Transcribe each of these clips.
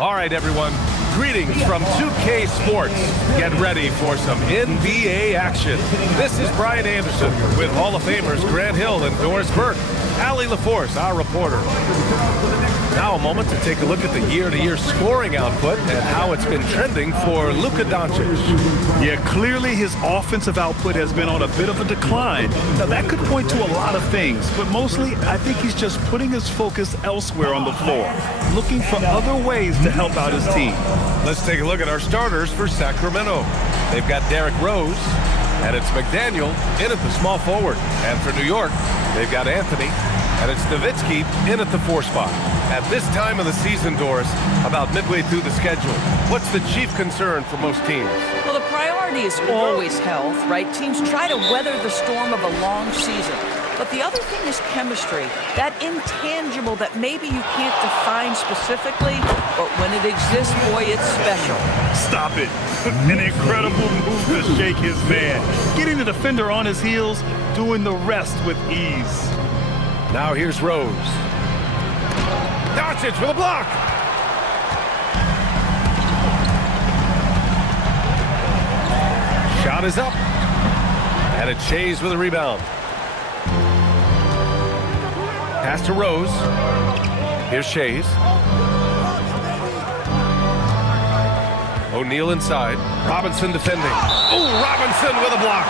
All right, everyone. Greetings from 2K Sports. Get ready for some NBA action. This is Brian Anderson with Hall of Famers Grant Hill and Doris Burke. Allie LaForce, our reporter. Now a moment to take a look at the year-to-year scoring output and how it's been trending for Luka Doncic. Yeah, clearly his offensive output has been on a bit of a decline. Now that could point to a lot of things, but mostly I think he's just putting his focus elsewhere on the floor, looking for other ways to help out his team. Let's take a look at our starters for Sacramento. They've got Derrick Rose, and it's McDaniel in at the small forward. And for New York, they've got Anthony, and it's Nowitzki in at the 4 spot. At this time of the season, Doris, about midway through the schedule, what's the chief concern for most teams? Well, the priority is always health, right? Teams try to weather the storm of a long season. But the other thing is chemistry, that intangible that maybe you can't define specifically, but when it exists, boy, it's special. Stop it. An incredible move to shake his man. Getting the defender on his heels, doing the rest with ease. Now here's Rose. Doncic with a block. Shot is up. And it's Shays with a rebound. Pass to Rose. Here's Shays. O'Neal inside. Robinson defending. Oh, Robinson with a block.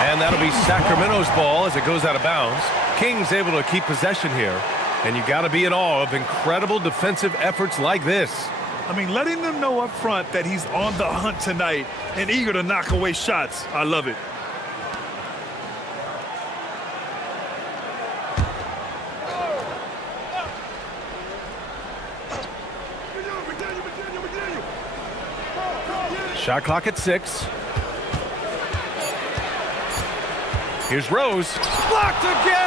And that'll be Sacramento's ball as it goes out of bounds. Kings able to keep possession here. And you got to be in awe of incredible defensive efforts like this. I mean, letting them know up front that he's on the hunt tonight and eager to knock away shots. I love it. Shot clock at 6. Here's Rose. Blocked again!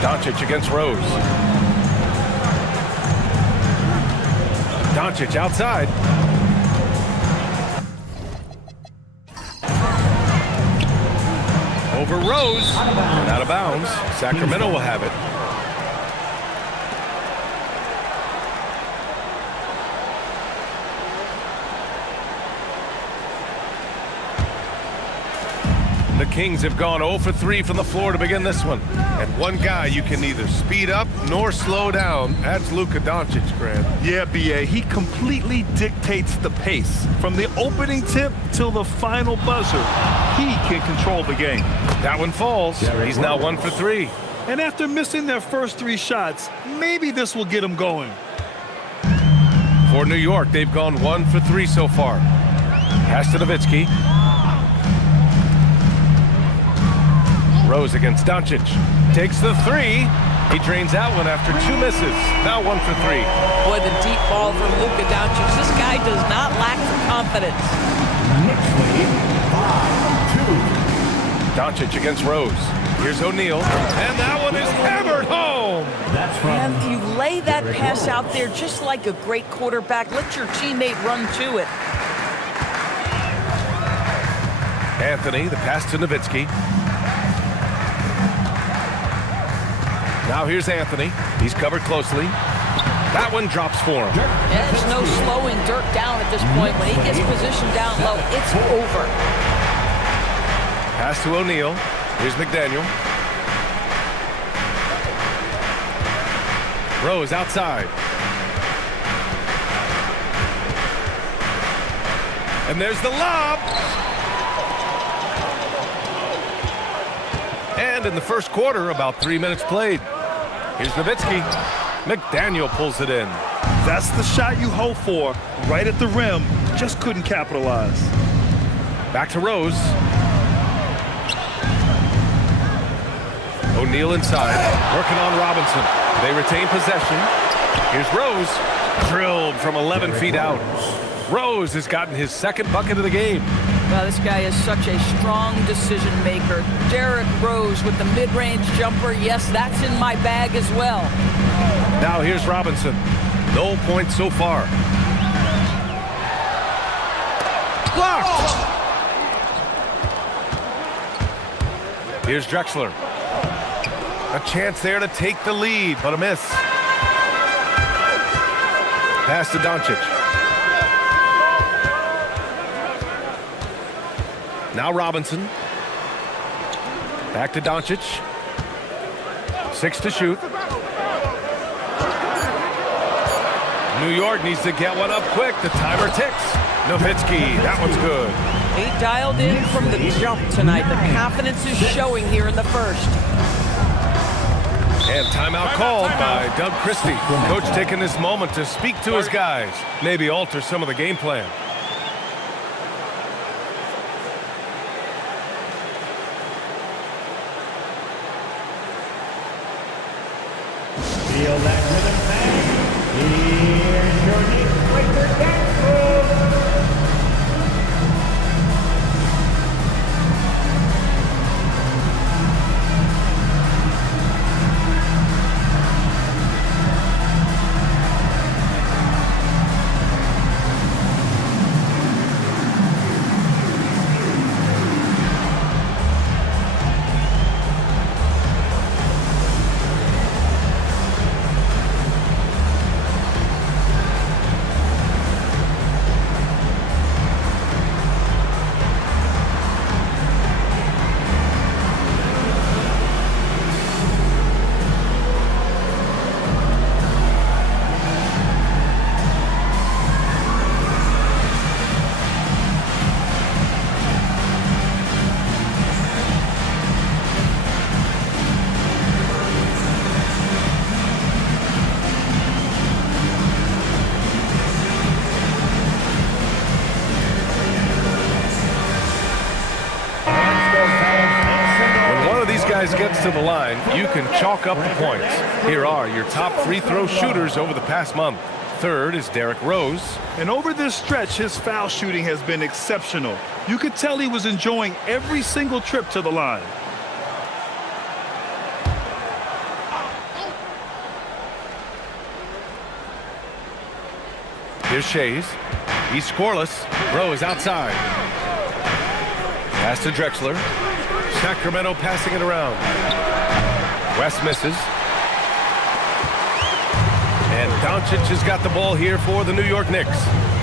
Doncic against Rose. Doncic outside. Over Rose. And out of bounds. Sacramento will have it. The Kings have gone 0 for 3 from the floor to begin this one. And one guy you can neither speed up nor slow down. That's Luka Doncic, Grant. Yeah, B.A., he completely dictates the pace. From the opening tip till the final buzzer, he can control the game. That one falls. He's now 1 for 3. And after missing their first 3 shots, maybe this will get him going. For New York, they've gone 1 for 3 so far. Pass to Nowitzki. Rose against Doncic. Takes the 3. He drains that one after 2 misses. Now 1 for 3. Boy, the deep ball from Luka Doncic. This guy does not lack for confidence. Doncic against Rose. Here's O'Neal. And that one is hammered home. And you lay that pass out there just like a great quarterback. Let your teammate run to it. Anthony, the pass to Nowitzki. Now here's Anthony. He's covered closely. That one drops for him. Yeah, there's no slowing Dirk down at this point. When he gets positioned down low, it's over. Pass to O'Neal. Here's McDaniel. Rose outside. And there's the lob. And in the first quarter, about 3 minutes played. Here's Nowitzki. McDaniel pulls it in. That's the shot you hope for. Right at the rim. Just couldn't capitalize. Back to Rose. O'Neal inside. Working on Robinson. They retain possession. Here's Rose. Drilled from 11 feet out. Rose has gotten his 2nd bucket of the game. Well, this guy is such a strong decision maker. Derrick Rose with the mid-range jumper. Yes, that's in my bag as well. Now here's Robinson. No points so far. Blocked! Here's Drexler. A chance there to take the lead, but a miss. Pass to Doncic. Now Robinson. Back to Doncic. 6 to shoot. New York needs to get one up quick. The timer ticks. Nowitzki, that one's good. He dialed in from the jump tonight. The confidence is showing here in the first. And timeout called by Doug Christie. Coach taking this moment to speak to his guys. Maybe alter some of the game plan. Feel that rhythm, fans. Here's your Knicks breaker dance move. Gets to the line, you can chalk up the points. Here are your top free throw shooters over the past month. Third is Derrick Rose. And over this stretch, his foul shooting has been exceptional. You could tell he was enjoying every single trip to the line. Here's Shays. He's scoreless. Rose outside. Pass to Drexler. Sacramento passing it around. West misses. And Doncic has got the ball here for the New York Knicks.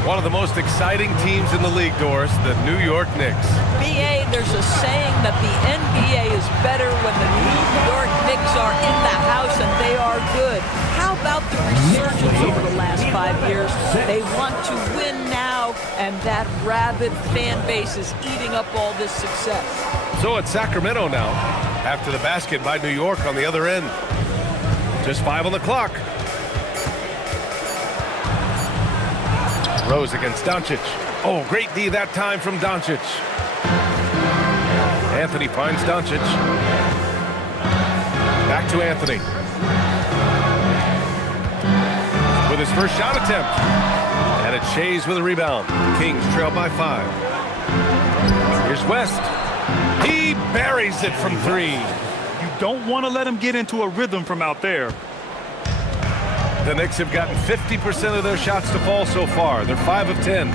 One of the most exciting teams in the league, Doris, the New York Knicks. BA, there's a saying that the NBA is better when the New York Knicks are in the house and they are good. How about the resurgence over the last 5 years? They want to win now, and that rabid fan base is eating up all this success. So it's Sacramento now, after the basket by New York on the other end. Just 5 on the clock. Rose against Doncic. Oh, great D that time from Doncic. Anthony finds Doncic. Back to Anthony. With his first shot attempt. And it's Shays with a rebound. Kings trail by 5. Here's West. He buries it from 3. You don't want to let him get into a rhythm from out there. The Knicks have gotten 50% of their shots to fall so far. They're 5 of 10.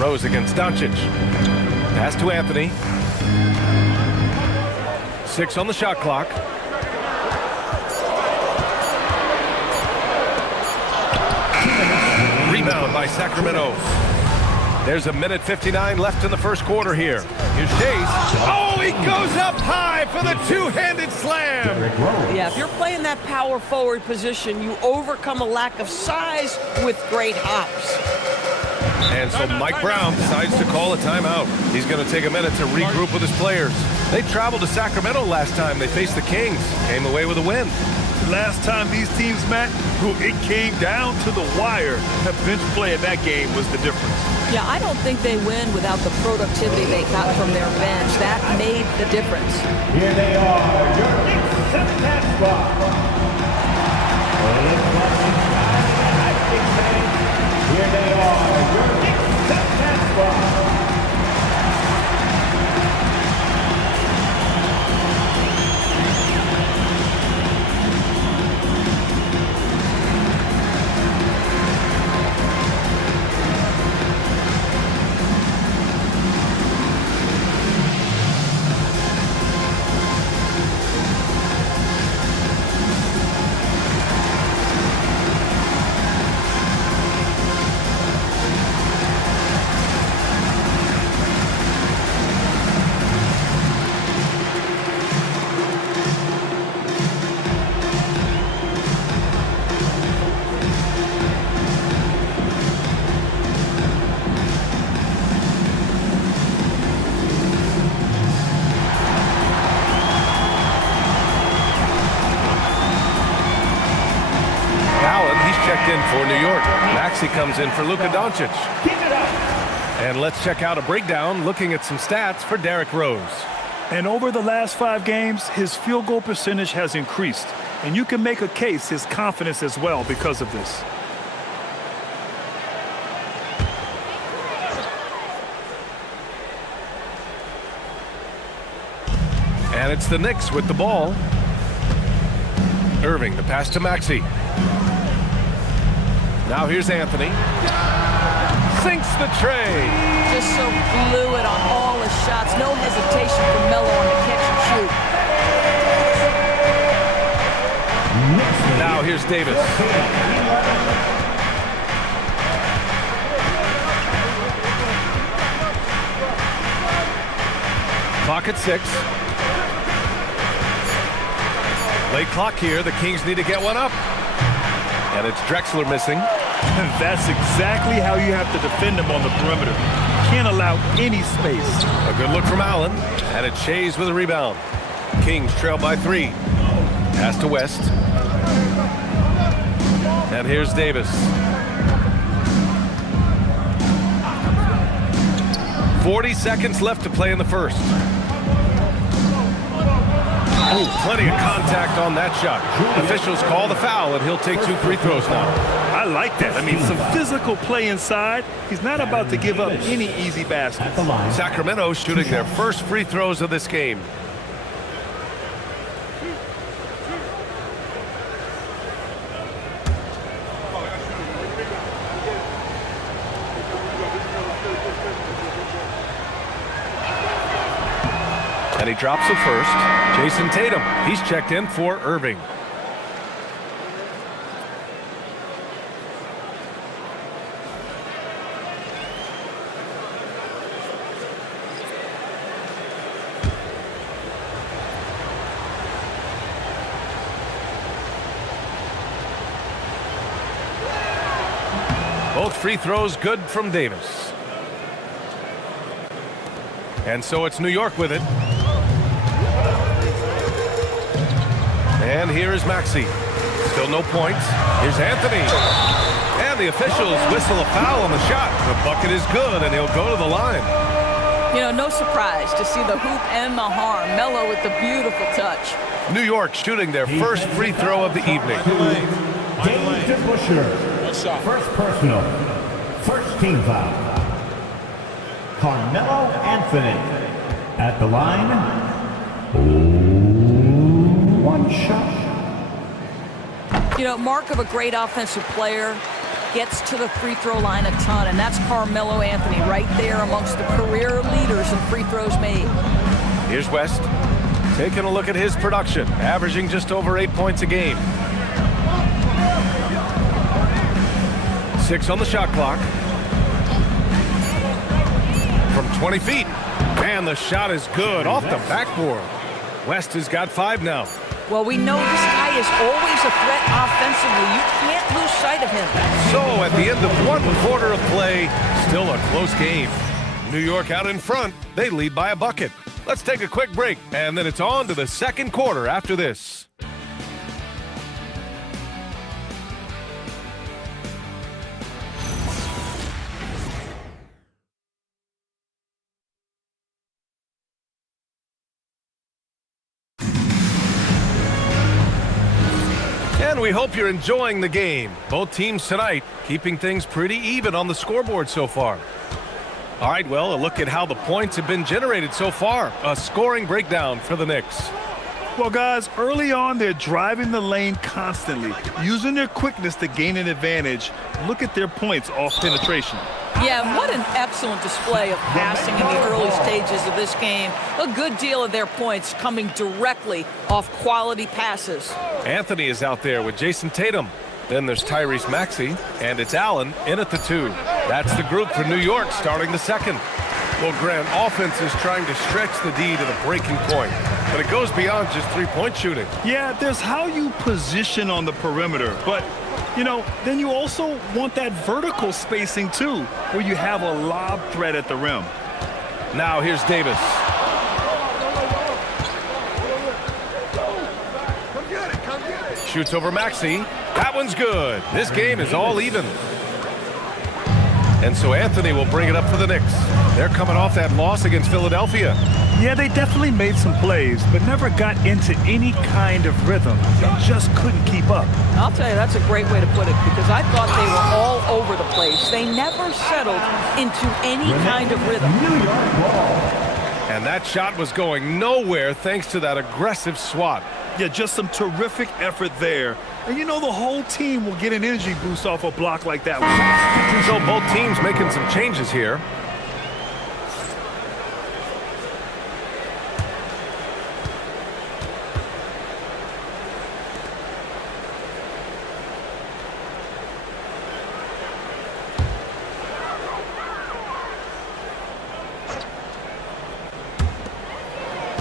Rose against Doncic. Pass to Anthony. 6 on the shot clock. Rebound by Sacramento. There's 1:59 left in the first quarter here. Here's Shays. Oh, he goes up high for the two-handed slam. Yeah, if you're playing that power forward position, you overcome a lack of size with great hops. And so Mike Brown decides to call a timeout. He's going to take a minute to regroup with his players. They traveled to Sacramento last time they faced the Kings. Came away with a win. Last time these teams met, it came down to the wire. The bench play in that game was the difference. Yeah, I don't think they win without the productivity they got from their bench. That made the difference. Here they are, your Knicks set that spot. Here they are, your Knicks set that spot. For New York, Maxey comes in for Luka Doncic. Keep it up. And let's check out a breakdown looking at some stats for Derrick Rose. And over the last 5 games, his field goal percentage has increased. And you can make a case his confidence as well because of this. And it's the Knicks with the ball. Irving, the pass to Maxey. Now here's Anthony. Sinks the tray. Just so fluid on all his shots. No hesitation for Melo on the catch and shoot. Now here's Davis. Clock at 6. Late clock here. The Kings need to get one up. And it's Drexler missing. That's exactly how you have to defend him on the perimeter. Can't allow any space. A good look from Allen. And it's Shays with a rebound. Kings trail by 3. Pass to West. And here's Davis. 40 seconds left to play in the first. Oh, plenty of contact on that shot. Officials call the foul, and he'll take 2 free throws now. I like that. I mean, some physical play inside. He's not about to give up any easy baskets. Sacramento shooting their first free throws of this game. And he drops the first. Jason Tatum, he's checked in for Irving. Both free throws good from Davis. And so it's New York with it. And here is Maxey. Still no points. Here's Anthony. And the officials whistle a foul on the shot. The bucket is good, and he'll go to the line. You know, no surprise to see the hoop and the harm. Melo with the beautiful touch. New York shooting their first free throw of the evening. James DeBusschere. First personal. First team foul. Carmelo Anthony. At the line. 1 shot. You know, mark of a great offensive player, gets to the free throw line a ton, and that's Carmelo Anthony right there amongst the career leaders in free throws made. Here's West. Taking a look at his production, averaging just over 8 points a game. 6 on the shot clock. From 20 feet. And the shot is good off the backboard. West has got 5 now. Well, we know this guy is always a threat offensively. You can't lose sight of him. So at the end of 1 quarter of play, still a close game. New York out in front. They lead by a bucket. Let's take a quick break, and then it's on to the second quarter after this. And we hope you're enjoying the game. Both teams tonight keeping things pretty even on the scoreboard so far. All right, well, a look at how the points have been generated so far. A scoring breakdown for the Knicks. Well, guys, early on, they're driving the lane constantly, using their quickness to gain an advantage. Look at their points off penetration. Yeah, what an excellent display of passing in the early stages of this game. A good deal of their points coming directly off quality passes. Anthony is out there with Jason Tatum. Then there's Tyrese Maxey, and it's Allen in at the 2. That's the group for New York starting the second. Well, Grant, offense is trying to stretch the D to the breaking point, but it goes beyond just three-point shooting. Yeah, there's how you position on the perimeter, but, you know, then you also want that vertical spacing, too, where you have a lob threat at the rim. Now here's Davis. Shoots over Maxey. That one's good. This game is all even. And so Anthony will bring it up for the Knicks. They're coming off that loss against Philadelphia. Yeah, they definitely made some plays, but never got into any kind of rhythm. They just couldn't keep up. I'll tell you, that's a great way to put it, because I thought they were all over the place. They never settled into any kind of rhythm. And that shot was going nowhere thanks to that aggressive swat. Yeah, just some terrific effort there. And you know the whole team will get an energy boost off a block like that one. So both teams making some changes here.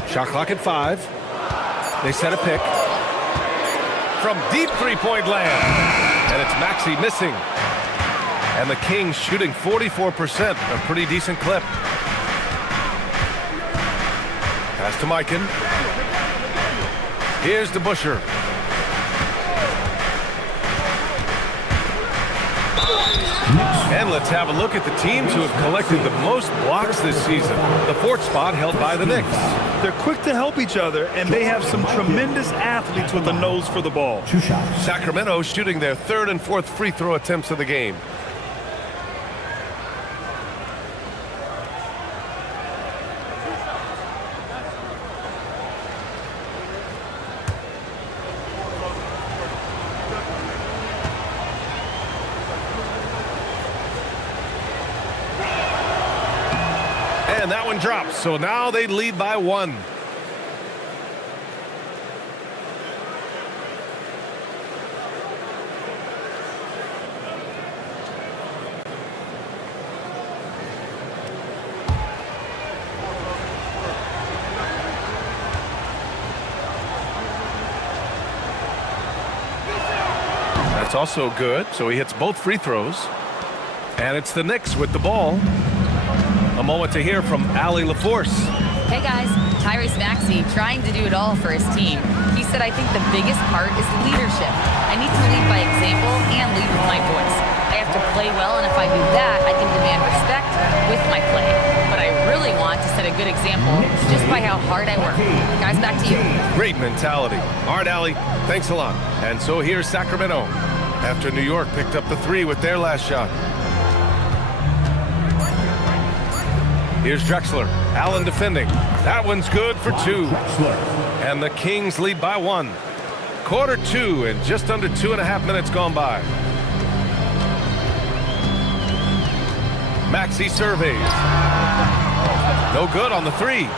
Shot clock at 5. They set a pick. From deep three-point land. And it's Maxey missing. And the Kings shooting 44%, a pretty decent clip. Pass to Mikan. Here's DeBusschere. And let's have a look at the teams who have collected the most blocks this season. The 4th spot held by the Knicks. They're quick to help each other, and they have some tremendous athletes with a nose for the ball. Sacramento shooting their 3rd and 4th free throw attempts of the game. And that one drops, so now they lead by 1. That's also good, so he hits both free throws. And it's the Knicks with the ball. A moment to hear from Allie LaForce. Hey guys, Tyrese Maxey trying to do it all for his team. He said, I think the biggest part is leadership. I need to lead by example and lead with my voice. I have to play well, and if I do that, I can demand respect with my play. But I really want to set a good example just by how hard I work. Guys, back to you. Great mentality. All right, Allie, thanks a lot. And so here's Sacramento after New York picked up the 3 with their last shot. Here's Drexler. Allen defending. That one's good for 2. And the Kings lead by 1. Quarter 2 and just under 2.5 minutes gone by. Maxey surveys. No good on the 3.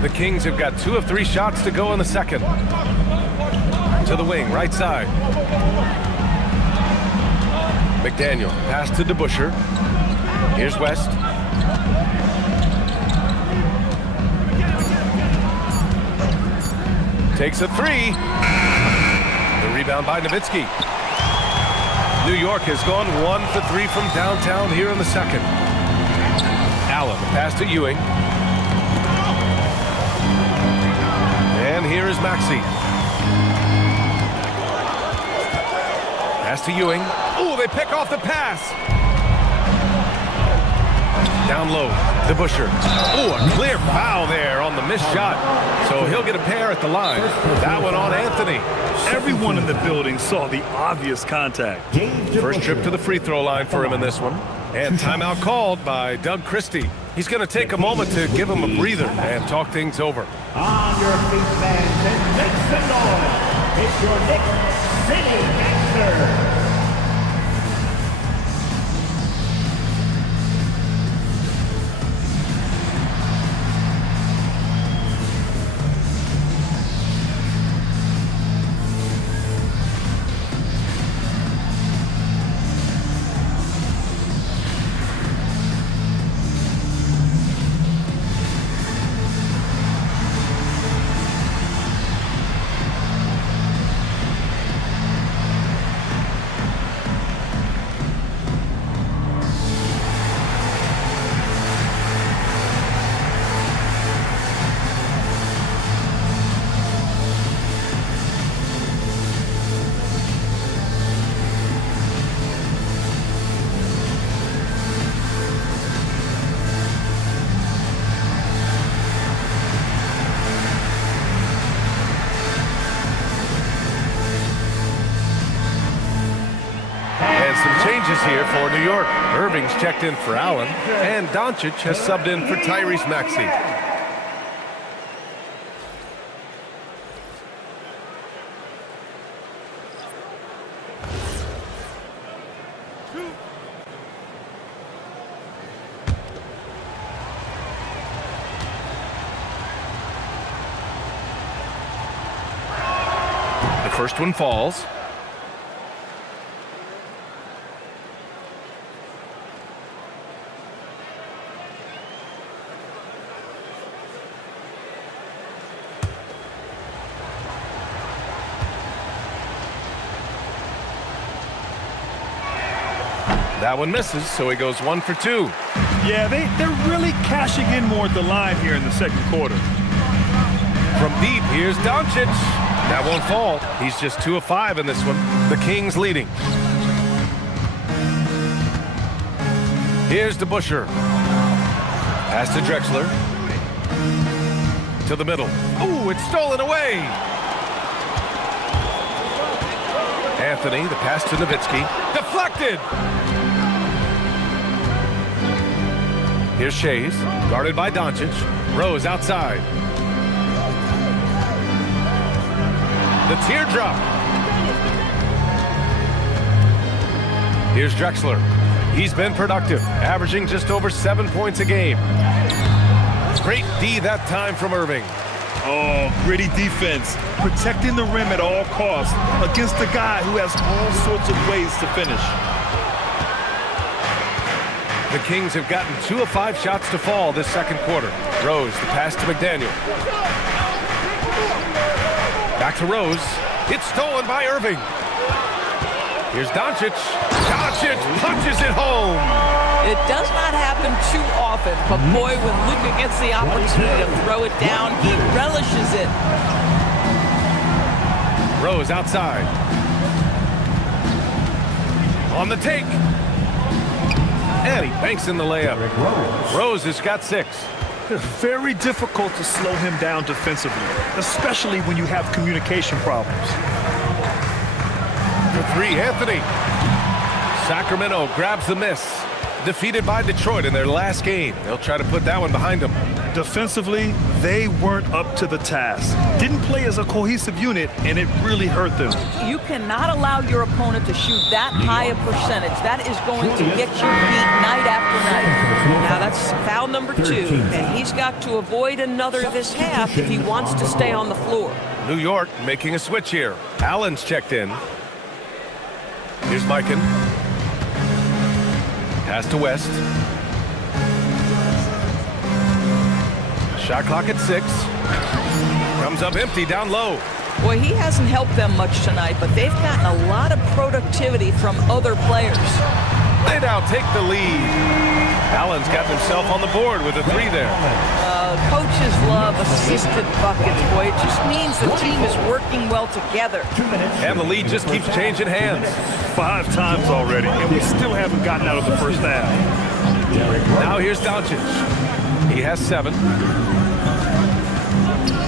The Kings have got 2 of 3 shots to go in the second. To the wing, right side. McDaniel, pass to DeBusschere. Here's West. Takes a 3. The rebound by Nowitzki. New York has gone 1 for 3 from downtown here in the second. Allen, pass to Ewing. And here is Maxey. Pass to Ewing. Oh, they pick off the pass. Down low, DeBusschere. Oh, a clear foul there on the missed shot. So he'll get a pair at the line. That one on Anthony. Everyone in the building saw the obvious contact. First trip to the free throw line for him in this one. And timeout called by Doug Christie. He's going to take a moment to give him a breather and talk things over. On your feet, fans, and make some noise. It's your Knicks City Gangster. changes here for New York. Irving's checked in for Allen, and Doncic has subbed in for Tyrese Maxey. The first one falls. That one misses, so he goes 1 for 2. Yeah, they're really cashing in more at the line here in the second quarter. From deep, here's Doncic. That won't fall. He's just 2 of 5 in this one. The Kings leading. Here's DeBusschere. Pass to Drexler. To the middle. Ooh, it's stolen away. Anthony, the pass to Nowitzki. Deflected. Here's Shays, guarded by Doncic. Rose outside. The teardrop. Here's Drexler. He's been productive, averaging just over 7 points a game. Great D that time from Irving. Oh, gritty defense, protecting the rim at all costs against a guy who has all sorts of ways to finish. The Kings have gotten 2 of 5 shots to fall this second quarter. Rose, the pass to McDaniel. Back to Rose. It's stolen by Irving. Here's Doncic. Doncic punches it home. It does not happen too often, but boy, when Luka gets the opportunity to throw it down, he relishes it. Rose outside. On the take. And he banks in the layup. Rose has got 6. Very difficult to slow him down defensively, especially when you have communication problems. For 3, Anthony. Sacramento grabs the miss. Defeated by Detroit in their last game. They'll try to put that one behind them. Defensively, they weren't up to the task. Didn't play as a cohesive unit, and it really hurt them. You cannot allow your opponent to shoot that high a percentage. That is going to get you beat night after night. Now that's foul number 2, and he's got to avoid another this half if he wants to stay on the floor. New York making a switch here. Allen's checked in. Here's Mikan. Pass to West. Shot clock at 6. Comes up empty down low. Boy, he hasn't helped them much tonight, but they've gotten a lot of productivity from other players. They now take the lead. Allen's got himself on the board with a 3 there. Coaches love assisted buckets, boy. It just means the team is working well together. And the lead just keeps changing hands. 5 times already, and we still haven't gotten out of the first half. Now here's Doncic. He has 7.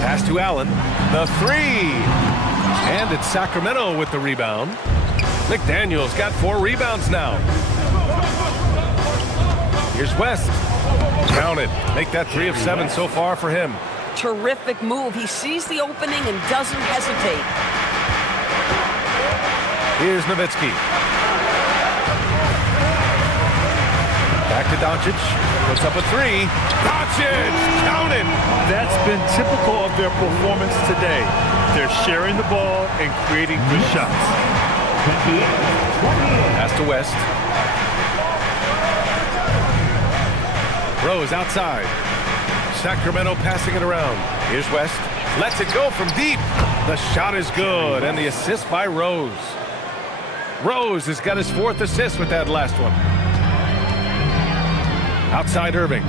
Pass to Allen. The 3. And it's Sacramento with the rebound. McDaniel's got 4 rebounds now. Here's West. Counted. Make that 3 of 7 so far for him. Terrific move. He sees the opening and doesn't hesitate. Here's Nowitzki. Back to Doncic. Puts up a 3. Doncic! Counted! That's been typical of their performance today. They're sharing the ball and creating good shots. Pass to West. Rose outside. Sacramento passing it around. Here's West. Lets it go from deep. The shot is good, and the assist by Rose. Rose has got his 4th assist with that last one. Outside Irving.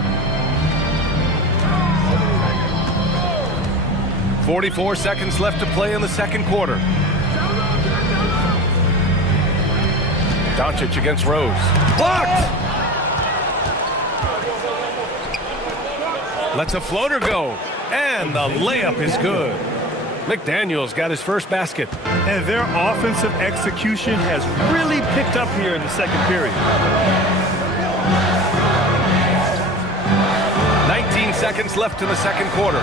44 seconds left to play in the second quarter. Doncic against Rose. Blocked! Lets a floater go, and the layup is good. McDaniel's got his first basket. And their offensive execution has really picked up here in the second period. 19 seconds left in the second quarter.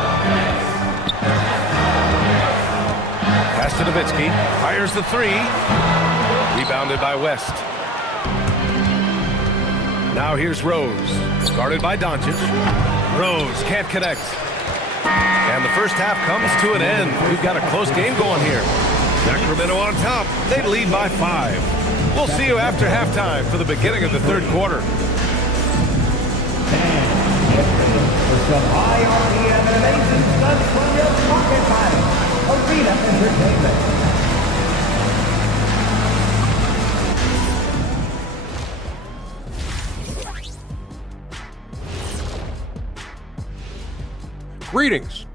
Pass to Nowitzki. Fires the three. Rebounded by West. Now here's Rose. Guarded by Doncic. Rose can't connect. And the first half comes to an end. We've got a close game going here. Sacramento on top. They lead by 5. We'll see you after halftime for the beginning of the third quarter. For some IRE and amazing stunts from your pocket money. Arena Entertainment. Greetings.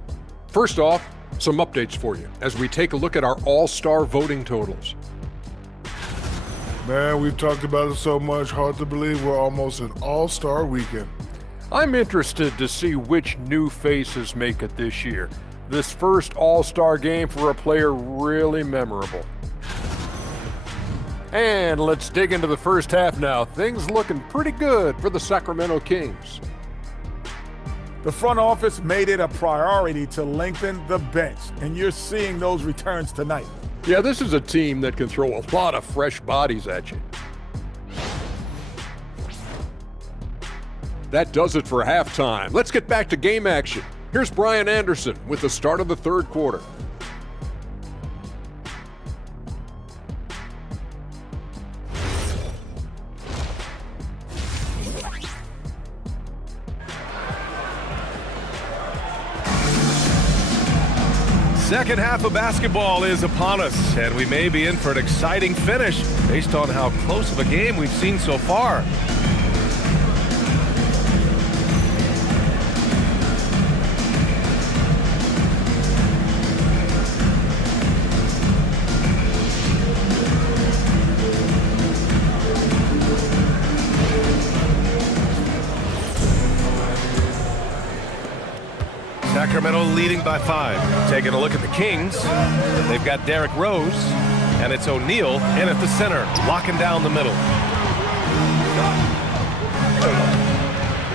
First off, some updates for you as we take a look at our all-star voting totals. Man, we've talked about it so much, hard to believe we're almost an all-star weekend. I'm interested to see which new faces make it this year. This first all-star game for a player really memorable. And let's dig into the first half now. Things looking pretty good for the Sacramento Kings. The front office made it a priority to lengthen the bench, and you're seeing those returns tonight. Yeah, this is a team that can throw a lot of fresh bodies at you. That does it for halftime. Let's get back to game action. Here's Brian Anderson with the start of the third quarter. Second half of basketball is upon us, and we may be in for an exciting finish based on how close of a game we've seen so far. Sacramento leading by 5. Taking a look at the Kings. They've got Derrick Rose, and it's O'Neal in at the center, locking down the middle.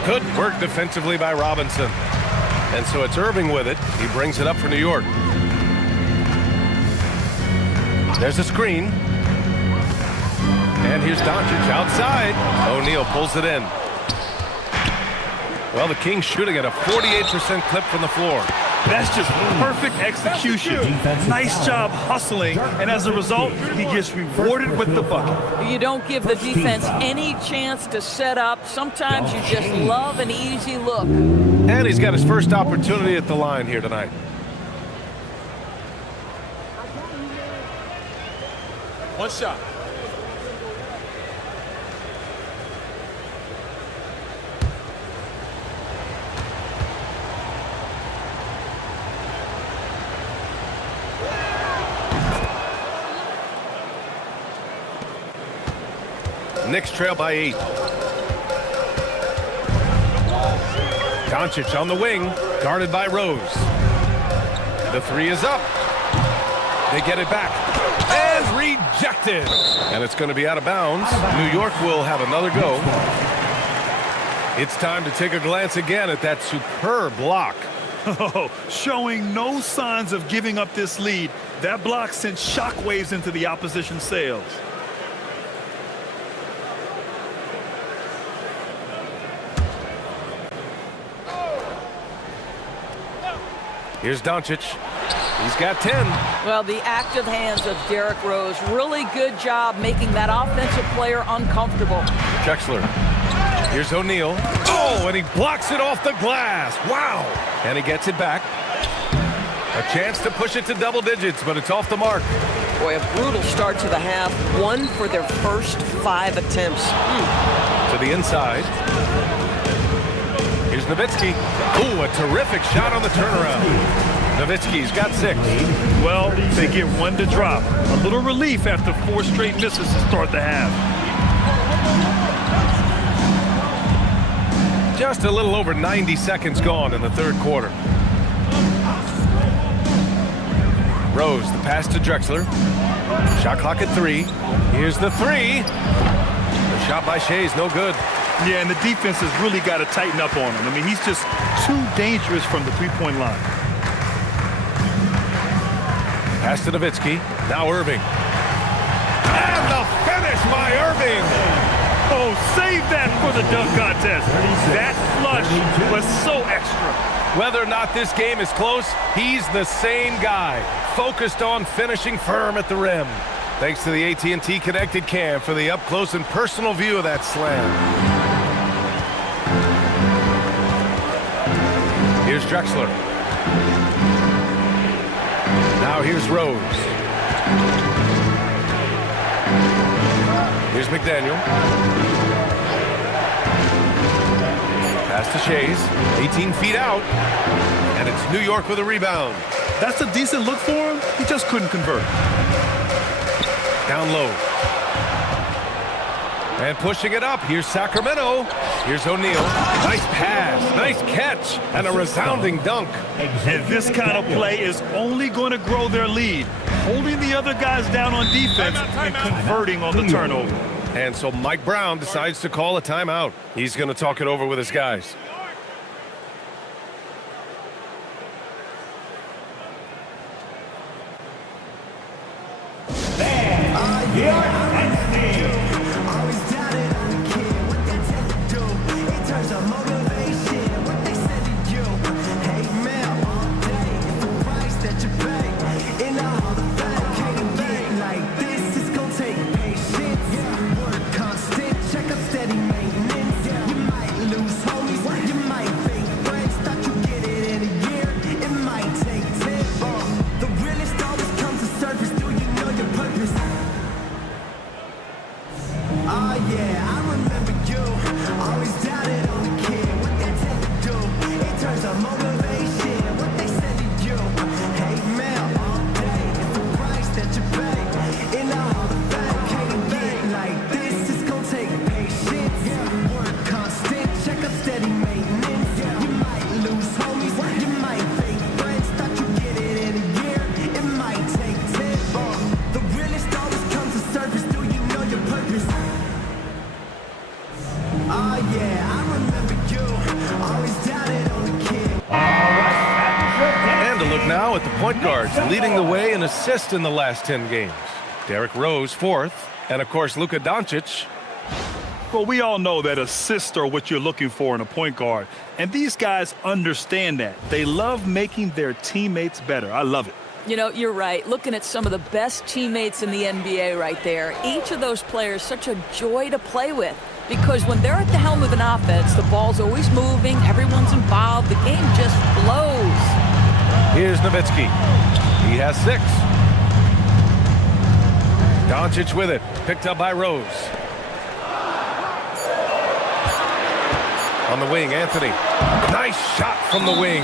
Good work defensively by Robinson. And so it's Irving with it. He brings it up for New York. There's a screen. And here's Doncic outside. O'Neal pulls it in. Well, the Kings shooting at a 48% clip from the floor. That's just perfect execution. Nice job hustling, and as a result, he gets rewarded with the bucket. You don't give the defense any chance to set up. Sometimes you just love an easy look. And he's got his first opportunity at the line here tonight. One shot. Knicks trail by 8. Doncic on the wing, guarded by Rose. The three is up. They get it back. And rejected. And it's going to be out of bounds. New York will have another go. It's time to take a glance again at that superb block. Oh, showing no signs of giving up this lead. That block sent shockwaves into the opposition sails. Here's Doncic. He's got 10. Well, the active hands of Derrick Rose. Really good job making that offensive player uncomfortable. Drexler. Here's O'Neal. Oh, and he blocks it off the glass. Wow. And he gets it back. A chance to push it to double digits, but it's off the mark. Boy, a brutal start to the half. 1 for their first 5 attempts. To the inside. Here's Nowitzki. Ooh, a terrific shot on the turnaround. Nowitzki's got 6. Well, they get 1 to drop. A little relief after 4 straight misses to start the half. Just a little over 90 seconds gone in the third quarter. Rose, the pass to Drexler. Shot clock at 3. Here's the 3. The shot by Shea is no good. Yeah, and the defense has really got to tighten up on him. I mean, he's just too dangerous from the three-point line. Pass to Nowitzki. Now Irving. And the finish by Irving. Oh, save that for the dunk contest. That flush was so extra. Whether or not this game is close, he's the same guy, focused on finishing firm at the rim. Thanks to the AT&T Connected Cam for the up-close and personal view of that slam. Here's Drexler. Now here's Rose. Here's McDaniel. Pass to Shays, 18 feet out, and it's New York with a rebound. That's a decent look for him. He just couldn't convert. Down low. And pushing it up, here's Sacramento. Here's O'Neal. Nice pass, nice catch, and a resounding dunk. And this kind of play is only going to grow their lead, holding the other guys down on defense and converting on the turnover. And so Mike Brown decides to call a timeout. He's going to talk it over with his guys. Now at the point guards, leading the way in assists in the last 10 games. Derrick Rose, 4th, and of course Luka Doncic. Well, we all know that assists are what you're looking for in a point guard, and these guys understand that. They love making their teammates better. I love it. You know, you're right. Looking at some of the best teammates in the NBA right there, each of those players such a joy to play with. Because when they're at the helm of an offense, the ball's always moving, everyone's involved, the game just flows. Here's Nowitzki. He has 6. Doncic with it. Picked up by Rose. On the wing, Anthony. Nice shot from the wing.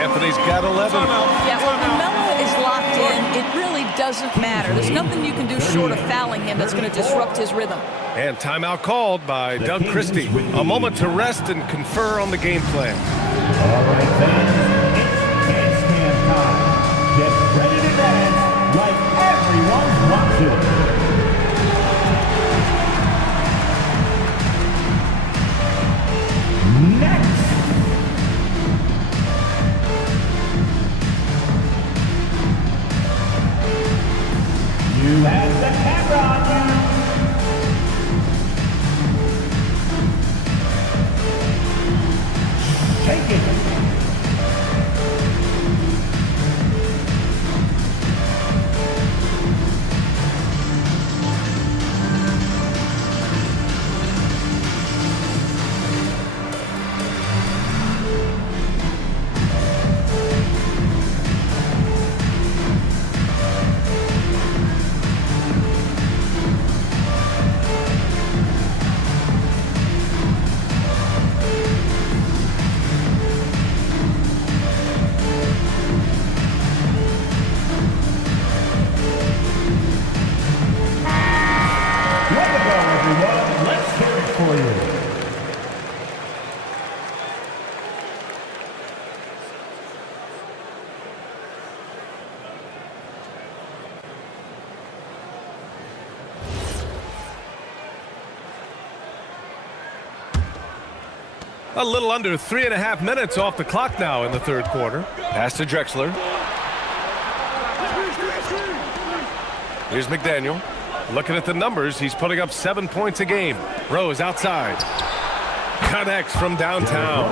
Anthony's got 11. Yeah, when Melo is locked in, it really doesn't matter. There's nothing you can do short of fouling him that's going to disrupt his rhythm. And timeout called by Doug Christie. A moment to rest and confer on the game plan. All right, fans. Get ready to dance like everyone's watching. Next. You have the camera on you. Shake it. A little under 3.5 minutes off the clock now in the third quarter. Pass to Drexler. Here's McDaniel. Looking at the numbers, he's putting up 7 points a game. Rose outside. Connects from downtown.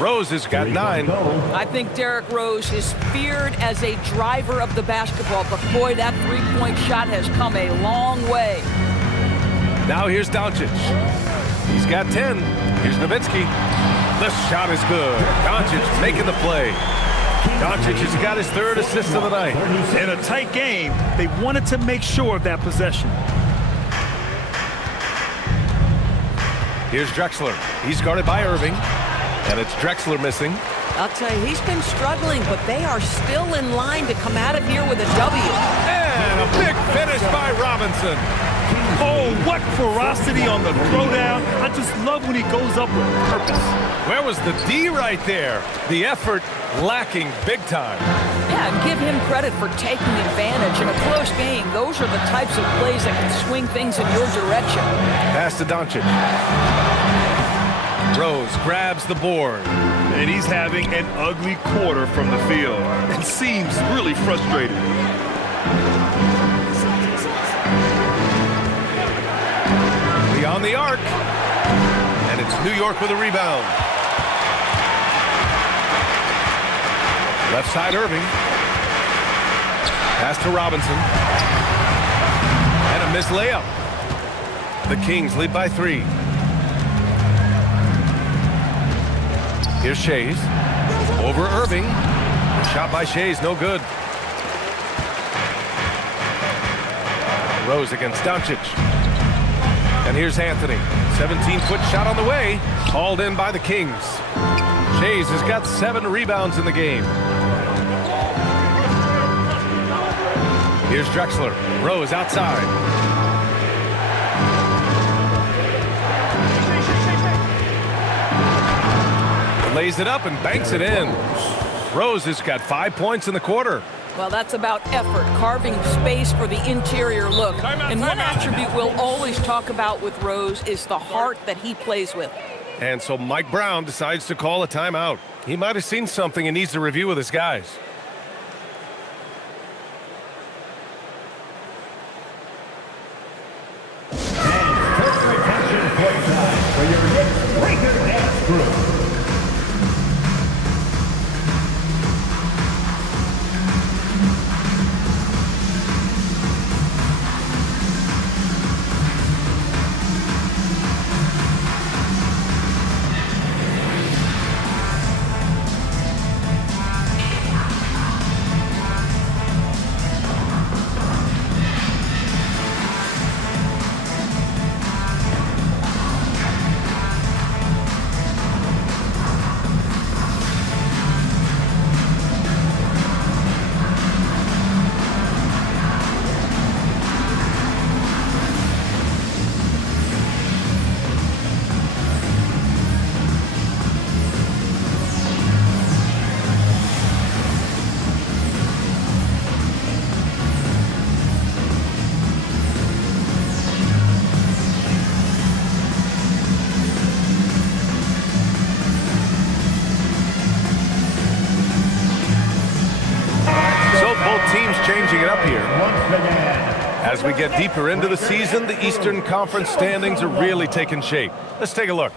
Rose has got 9. I think Derrick Rose is feared as a driver of the basketball, but boy, that three-point shot has come a long way. Now here's Doncic. He's got 10. Here's Nowitzki. The shot is good. Doncic making the play. Doncic has got his 3rd assist of the night. In a tight game, they wanted to make sure of that possession. Here's Drexler. He's guarded by Irving. And it's Drexler missing. I'll tell you, he's been struggling, but they are still in line to come out of here with a W. And a big finish by Robinson. Oh, what ferocity on the throwdown. I just love when he goes up with purpose. Where was the D right there? The effort lacking big time. Yeah, and give him credit for taking advantage. In a close game, those are the types of plays that can swing things in your direction. Pass to Doncic. Rose grabs the board. And he's having an ugly quarter from the field. It seems really frustrated. Beyond the arc. And it's New York with a rebound. Left side Irving. Pass to Robinson. And a missed layup. The Kings lead by 3. Here's Shays. Over Irving. Shot by Shays, no good. Rose against Doncic. And here's Anthony. 17-foot shot on the way. Hauled in by the Kings. Shays has got 7 rebounds in the game. Here's Drexler. Rose outside. Lays it up and banks it in. Rose has got 5 points in the quarter. Well, that's about effort, carving space for the interior look. And one attribute we'll always talk about with Rose is the heart that he plays with. And so Mike Brown decides to call a timeout. He might have seen something and needs to review with his guys. For your Knicks Breaker Dance Group. Changing it up here. As we get deeper into the season, the Eastern Conference standings are really taking shape. Let's take a look.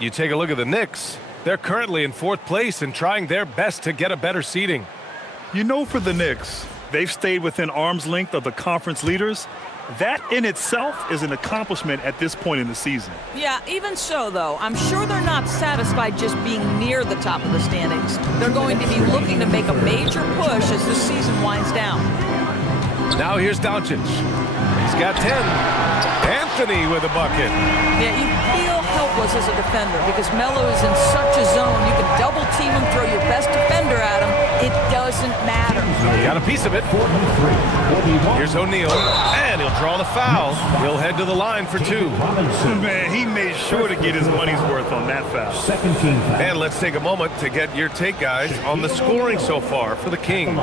You take a look at the Knicks. They're currently in 4th place and trying their best to get a better seeding. You know, for the Knicks, they've stayed within arm's length of the conference leaders. That in itself is an accomplishment at this point in the season. Yeah, even so, though, I'm sure they're not satisfied just being near the top of the standings. They're going to be looking to make a major push as this season winds down. Now here's Doncic. He's got 10. Anthony with a bucket. Yeah, you feel helpless as a defender because Melo is in such a zone. You can double team him, throw your best defender at him. It doesn't matter. He got a piece of it. Here's O'Neal, and he'll draw the foul. He'll head to the line for 2. Man, he made sure to get his money's worth on that foul. And let's take a moment to get your take, guys, on the scoring so far for the Kings.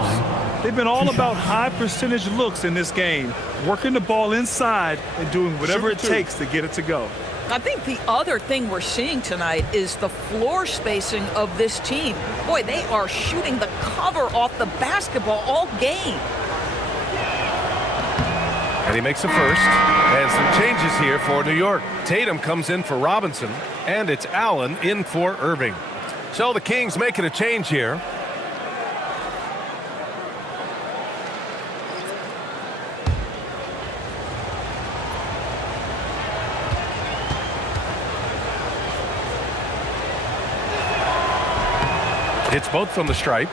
They've been all about high percentage looks in this game, working the ball inside and doing whatever it takes to get it to go. I think the other thing we're seeing tonight is the floor spacing of this team. Boy, they are shooting the cover off the basketball all game. And he makes a first. And some changes here for New York. Tatum comes in for Robinson, and it's Allen in for Irving. So the Kings making a change here. Hits both from the stripe.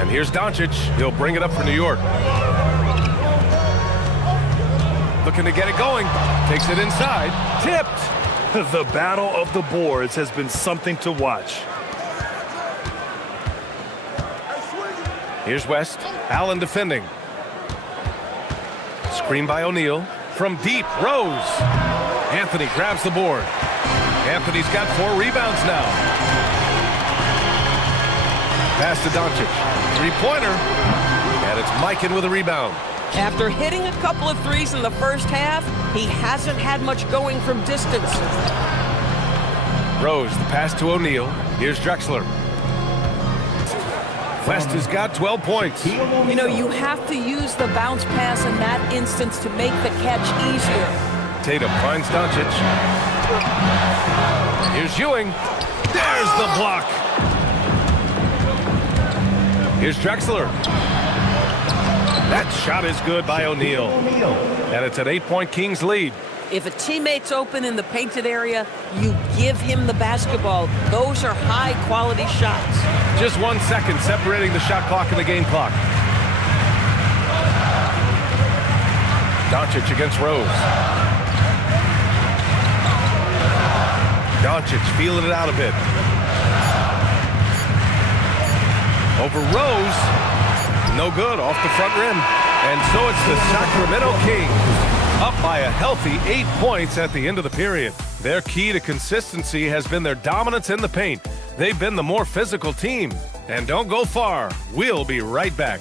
And here's Doncic. He'll bring it up for New York. Looking to get it going. Takes it inside. Tipped. The battle of the boards has been something to watch. Here's West. Allen defending. Screen by O'Neal. From deep, Rose. Anthony grabs the board. Anthony's got 4 rebounds now. Pass to Doncic. Three-pointer. And it's Mikan with a rebound. After hitting a couple of threes in the first half, he hasn't had much going from distance. Rose, the pass to O'Neal. Here's Drexler. West has got 12 points. You know, you have to use the bounce pass in that instance to make the catch easier. Tatum finds Doncic. Here's Ewing. There's the block. Here's Drexler. That shot is good by O'Neal. And it's an 8-point Kings lead. If a teammate's open in the painted area, you give him the basketball. Those are high-quality shots. Just 1 second separating the shot clock and the game clock. Doncic against Rose. Doncic feeling it out a bit. Over Rose. No good, off the front rim. And so it's the Sacramento Kings up by a healthy 8 points at the end of the period. Their key to consistency has been their dominance in the paint. They've been the more physical team. And don't go far. We'll be right back.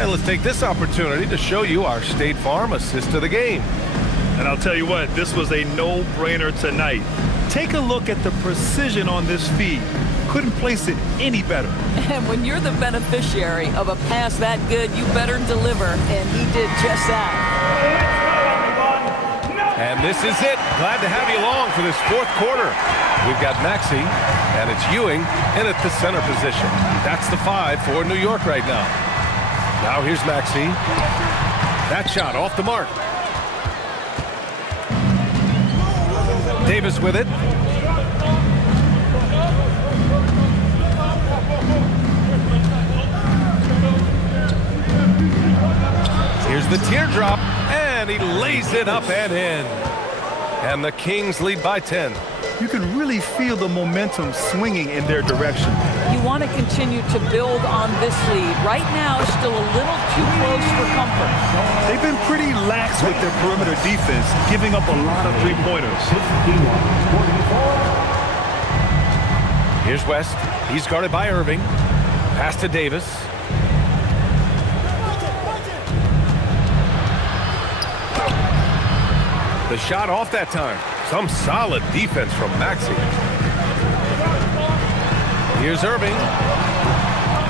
And let's take this opportunity to show you our State Farm assist of the game. And I'll tell you what, this was a no-brainer tonight. Take a look at the precision on this feed. Couldn't place it any better. And when you're the beneficiary of a pass that good, you better deliver, and he did just that. And this is it. Glad to have you along for this 4th quarter. We've got Maxey, and it's Ewing in at the center position. That's the 5 for New York right now. Now here's Maxey. That shot off the mark. Davis with it. Here's the teardrop, and he lays it up and in. And the Kings lead by 10. You can really feel the momentum swinging in their direction. You want to continue to build on this lead. Right now, still a little too close for comfort. They've been pretty lax with their perimeter defense, giving up a lot of three-pointers. Here's West. He's guarded by Irving. Pass to Davis. The shot off that time. Some solid defense from Maxey. Here's Irving.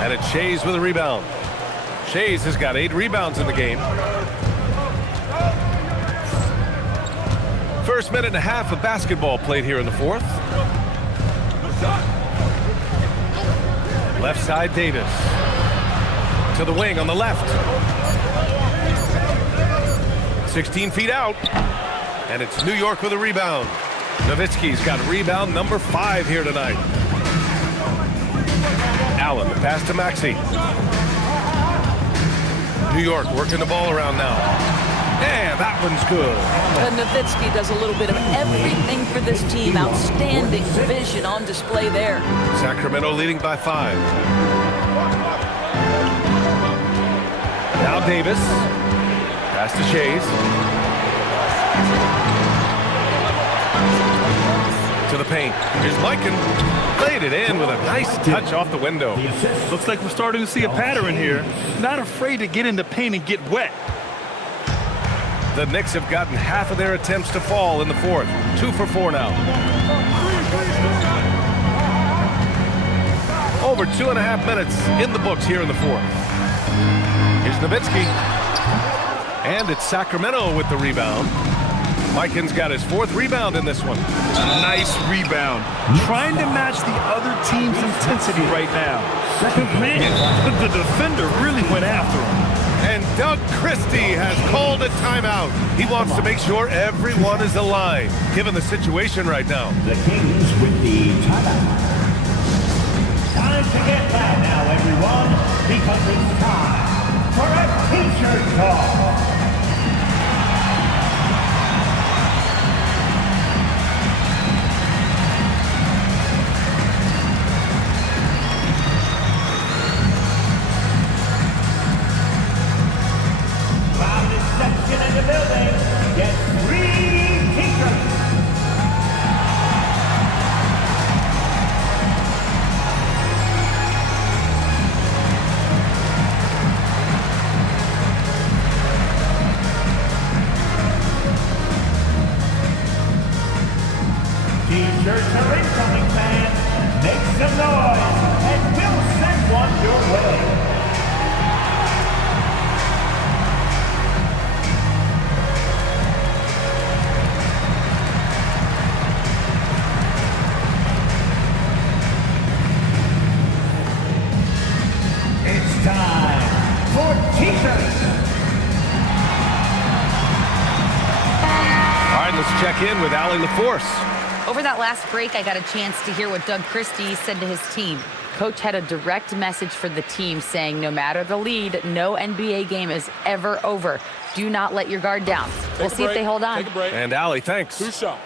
And it's Shays with a rebound. Shays has got 8 rebounds in the game. First minute and a half of basketball played here in the 4th. Left side, Davis. To the wing on the left. 16 feet out. And it's New York with a rebound. Nowitzki's got rebound number 5 here tonight. Allen, the pass to Maxey. New York working the ball around now. And that one's good. Nowitzki does a little bit of everything for this team. Outstanding vision on display there. Sacramento leading by 5. Now Davis. Pass to Shays. To the paint. Here's Mikan. Played it in with a nice touch off the window. Looks like we're starting to see a pattern here. Not afraid to get in the paint and get wet. The Knicks have gotten half of their attempts to fall in the fourth. 2 for 4 now. Over 2.5 minutes in the books here in the fourth. Here's Nowitzki. And it's Sacramento with the rebound. Mikan's got his 4th rebound in this one. Nice rebound. Trying to match the other team's intensity right now. Man, the defender really went after him. And Doug Christie has called a timeout. He wants to make sure everyone is aligned, given the situation right now. The Kings with the timeout. Time to get loud now, everyone, because it's time for a t-shirt talk. Section in the building. Get 3 t-shirts. T-shirts are incoming, fans. Make some noise, and we'll send one your way. Time for t-shirts. All right, let's check in with Allie LaForce. Over that last break, I got a chance to hear what Doug Christie said to his team. Coach had a direct message for the team saying no matter the lead, no NBA game is ever over. Do not let your guard down. We'll see if they hold on. Take a break. And Allie, thanks. 2 shots.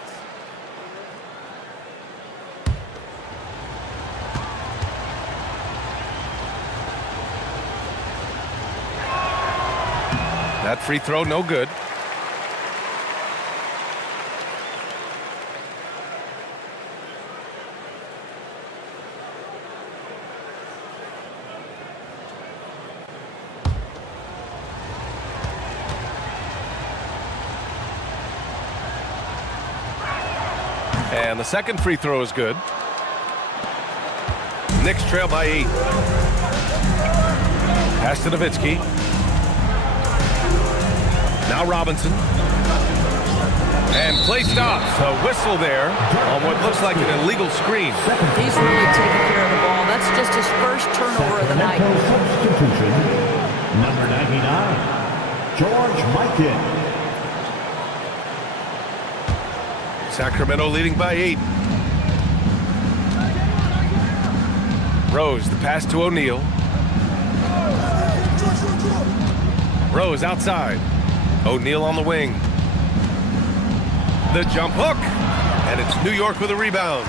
That free throw, no good. And the second free throw is good. Knicks trail by 8. Pass to Nowitzki. Now Robinson. And play stops. A whistle there on what looks like an illegal screen. He's really taking care of the ball. That's just his first turnover of the night. Substitution, number 99, George Mikan. Sacramento leading by 8. Rose, the pass to O'Neal. Rose outside. O'Neal on the wing. The jump hook. And it's New York with a rebound.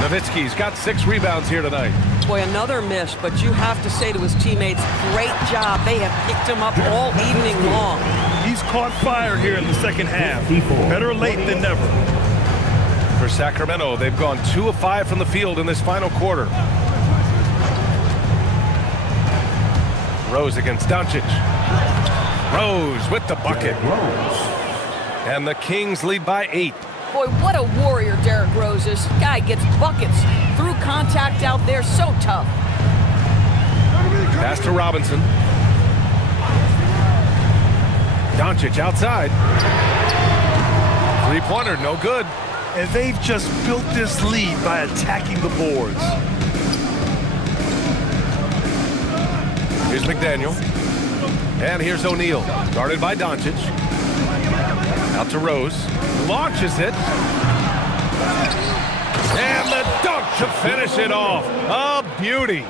Nowitzki's got 6 rebounds here tonight. Boy, another miss, but you have to say to his teammates, great job. They have picked him up all evening long. He's caught fire here in the second half. Better late than never. For Sacramento, they've gone 2 of 5 from the field in this final quarter. Rose against Doncic. Rose with the bucket. And the Kings lead by 8. Boy, what a warrior Derrick Rose is. Guy gets buckets through contact out there. So tough. Pass to Robinson. Doncic outside. Three-pointer, no good. And they've just built this lead by attacking the boards. Here's McDaniel. And here's O'Neal. Guarded by Doncic. Out to Rose. Launches it. And the dunk to finish it off. A beauty.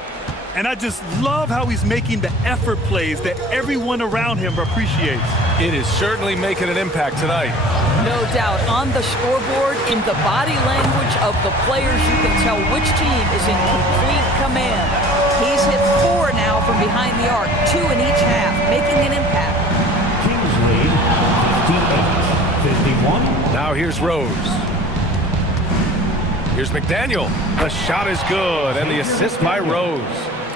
And I just love how he's making the effort plays that everyone around him appreciates. It is certainly making an impact tonight. No doubt. On the scoreboard, in the body language of the players, you can tell which team is in complete command. He's hit 4 now from behind the arc, 2 in each half, making an impact. Kings lead 58-51. Now here's Rose. Here's McDaniel. The shot is good, and the assist by Rose.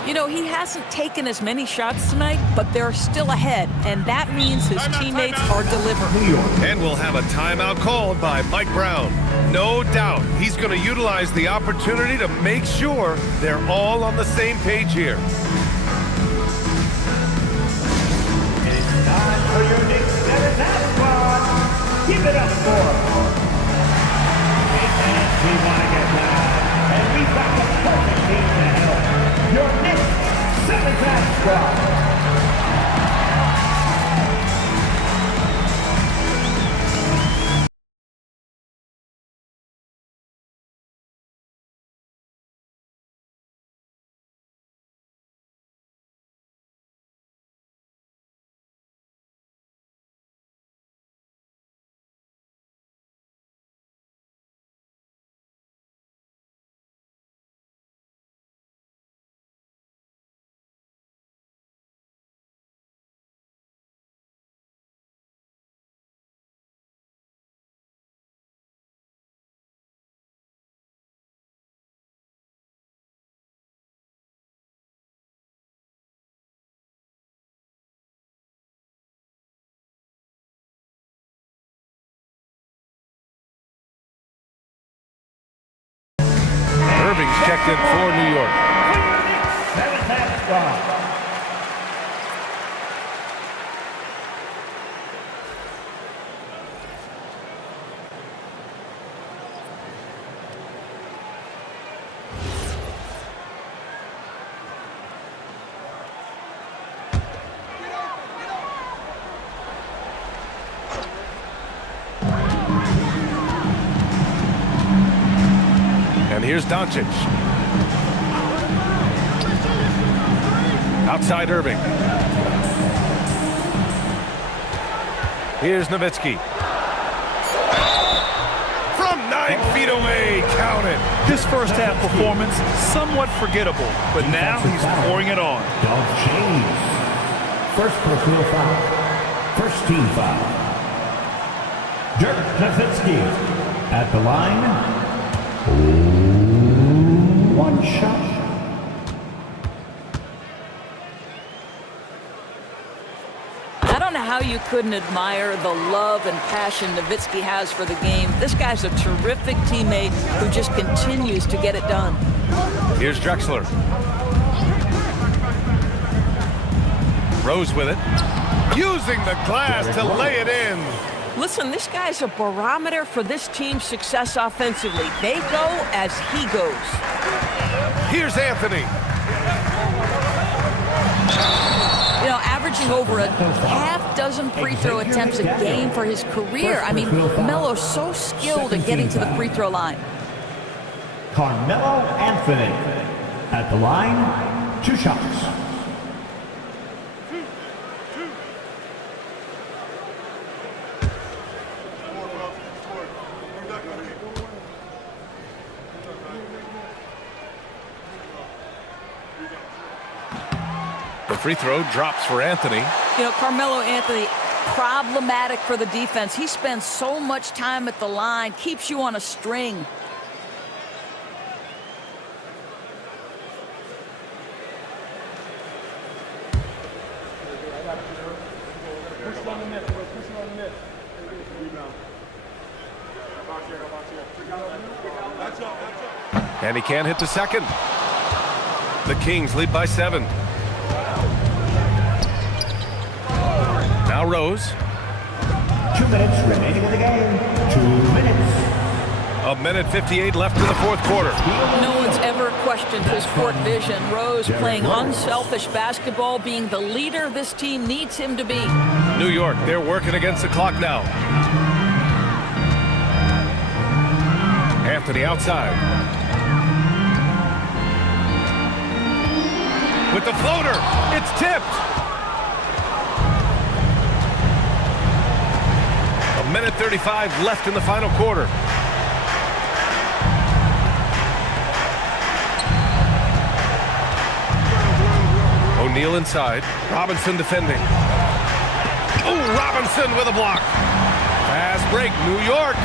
You know, he hasn't taken as many shots tonight, but they're still ahead, and that means his teammates are delivering. And we'll have a timeout called by Mike Brown. No doubt he's going to utilize the opportunity to make sure they're all on the same page here. It's time for your Knicks center squad. Give it up for them. We want to get loud, and we've got the perfect team to help. Your Knicks center squad. Irving's checked in for New York. Seventh squad. And here's Doncic. Outside Irving. Here's Nowitzki. From 9 feet away, count it. His first half performance, somewhat forgettable, but now he's pouring it on. Dog James. First personal foul. First team foul. Dirk Nowitzki at the line. One shot. I don't know how you couldn't admire the love and passion Nowitzki has for the game. This guy's a terrific teammate who just continues to get it done. Here's Drexler. Rose with it. Using the glass to lay it in. Listen, this guy's a barometer for this team's success offensively. They go as he goes. Here's Anthony. You know, averaging over a half dozen free throw attempts a game for his career. I mean, Melo's so skilled at getting to the free throw line. Carmelo Anthony at the line. 2 shots. The free throw drops for Anthony. You know, Carmelo Anthony, problematic for the defense. He spends so much time at the line, keeps you on a string. And he can't hit the second. The Kings lead by 7. Now Rose. 2 minutes remaining in the game. 2 minutes. 1:58 left in the fourth quarter. No one's ever questioned his court vision. Rose playing unselfish basketball, being the leader this team needs him to be. New York, they're working against the clock now. Anthony outside. With the floater, it's tipped. 1:35 left in the final quarter. O'Neal inside. Robinson defending. Oh, Robinson with a block. Fast break, New York.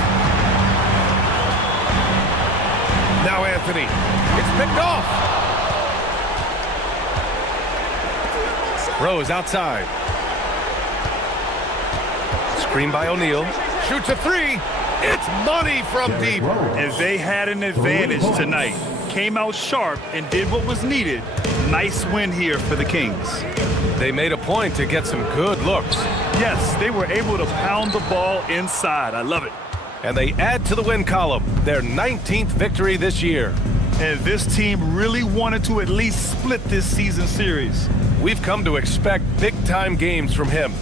Now Anthony. It's picked off. Rose outside. Screen by O'Neal. Shoots a three. It's money from deep. And they had an advantage tonight. Came out sharp and did what was needed. Nice win here for the Kings. They made a point to get some good looks. Yes, they were able to pound the ball inside. I love it. And they add to the win column, their 19th victory this year. And this team really wanted to at least split this season series. We've come to expect big-time games from him.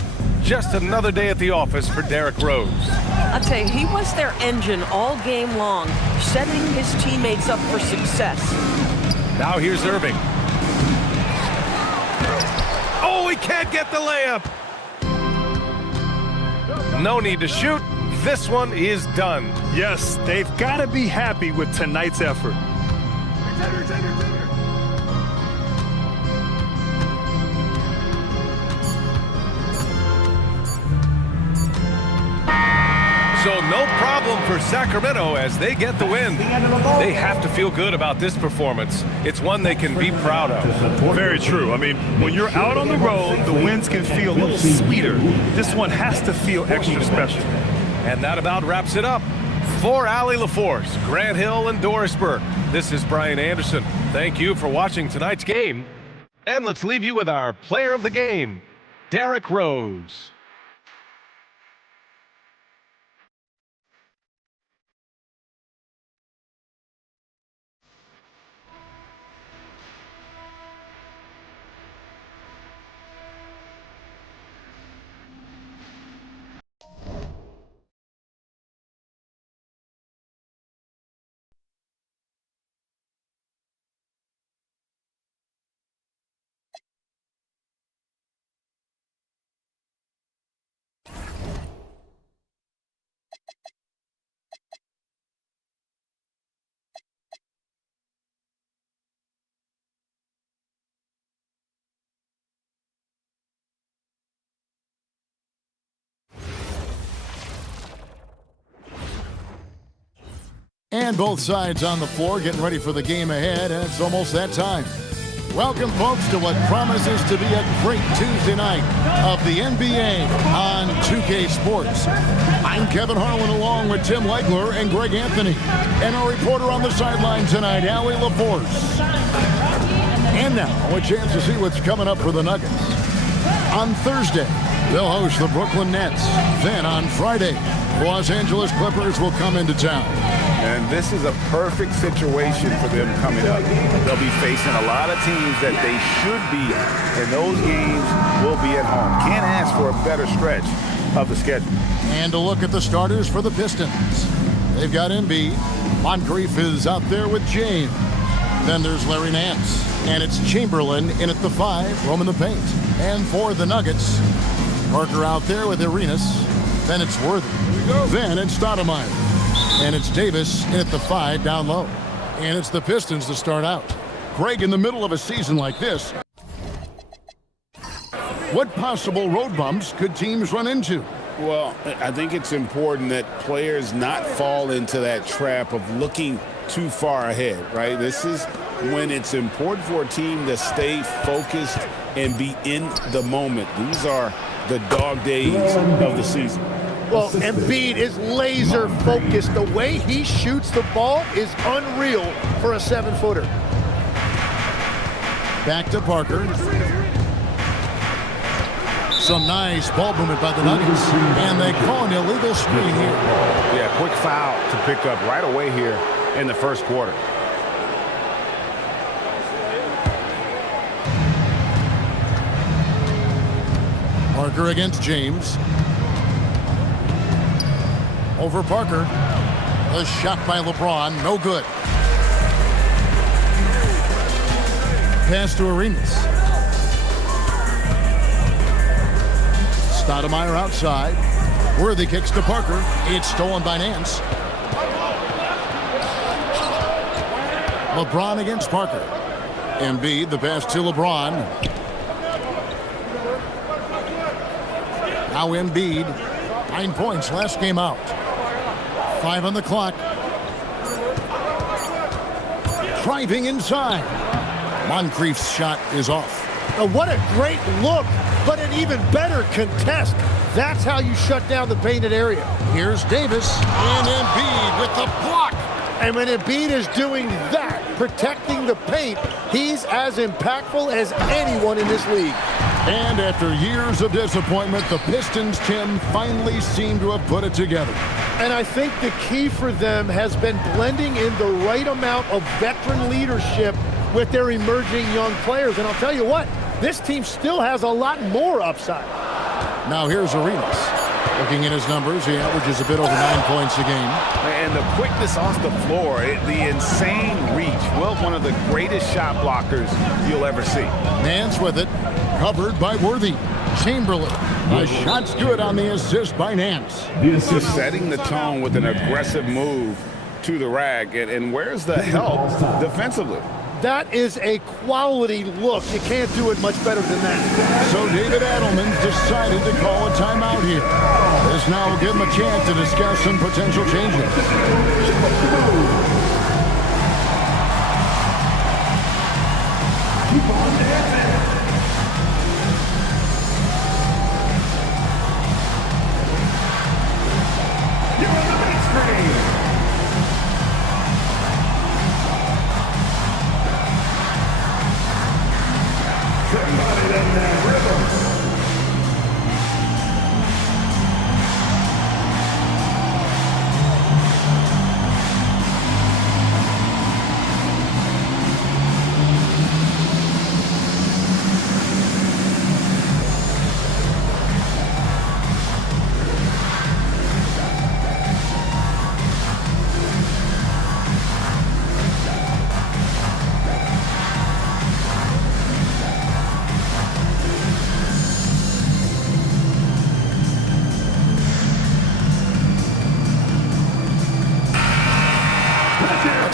Just another day at the office for Derrick Rose. I'll tell you, he was their engine all game long, setting his teammates up for success. Now here's Irving. Oh, he can't get the layup. No need to shoot. This one is done. Yes, they've got to be happy with tonight's effort. So no problem for Sacramento as they get the win. They have to feel good about this performance. It's one they can be proud of. Very true. I mean, when you're out on the road, the wins can feel a little sweeter. This one has to feel extra special. And that about wraps it up. For Allie LaForce, Grant Hill, and Doris Burke, this is Brian Anderson. Thank you for watching tonight's game. And let's leave you with our player of the game, Derrick Rose. And both sides on the floor getting ready for the game ahead, and it's almost that time. Welcome, folks, to what promises to be a great Tuesday night of the NBA on 2K Sports. I'm Kevin Harlan along with Tim Legler and Greg Anthony, and our reporter on the sideline tonight, Allie LaForce. And now, a chance to see what's coming up for the Nuggets. On Thursday, they'll host the Brooklyn Nets. Then on Friday, Los Angeles Clippers will come into town. And this is a perfect situation for them coming up. They'll be facing a lot of teams that they should be, and those games will be at home. Can't ask for a better stretch of the schedule. And a look at the starters for the Pistons. They've got Embiid. Moncrief is out there with James. Then there's Larry Nance. And it's Chamberlain in at the 5, roaming the paint. And for the Nuggets, Parker out there with Arenas. Then it's Worthy. Then it's Stoudemire. And it's Davis in at the 5 down low. And it's the Pistons to start out. Greg, in the middle of a season like this, what possible road bumps could teams run into? Well, I think it's important that players not fall into that trap of looking too far ahead, right? This is when it's important for a team to stay focused and be in the moment. These are the dog days of the season. Well, Embiid is laser focused. The way he shoots the ball is unreal for a 7-footer. Back to Parker. Some nice ball movement by the Nuggets. And they call an illegal screen here. Yeah, quick foul to pick up right away here in the first quarter. Parker against James. Over Parker. A shot by LeBron, no good. Pass to Arenas. Stoudemire outside. Worthy kicks to Parker. It's stolen by Nance. LeBron against Parker. Embiid, the pass to LeBron. Now Embiid, 9 points last game out. 5 on the clock. Driving inside. Moncrief's shot is off. Now, what a great look, but an even better contest. That's how you shut down the painted area. Here's Davis and Embiid with the block. And when Embiid is doing that, protecting the paint, he's as impactful as anyone in this league. And after years of disappointment, the Pistons, Tim, finally seem to have put it together. And I think the key for them has been blending in the right amount of veteran leadership with their emerging young players. And I'll tell you what, this team still has a lot more upside. Now here's Arenas. Looking at his numbers, he averages a bit over 9 points a game. And the quickness off the floor, the insane reach. Well, one of the greatest shot blockers you'll ever see. Nance with it, covered by Worthy. Chamberlain. The shot's good on the assist by Nance. Just setting the tone with an aggressive move to the rack. And where's the help defensively? That is a quality look. You can't do it much better than that. So David Adelman decided to call a timeout here. This now will give him a chance to discuss some potential changes. Keep on dancing. You're on the big screen. Somebody in that rhythm.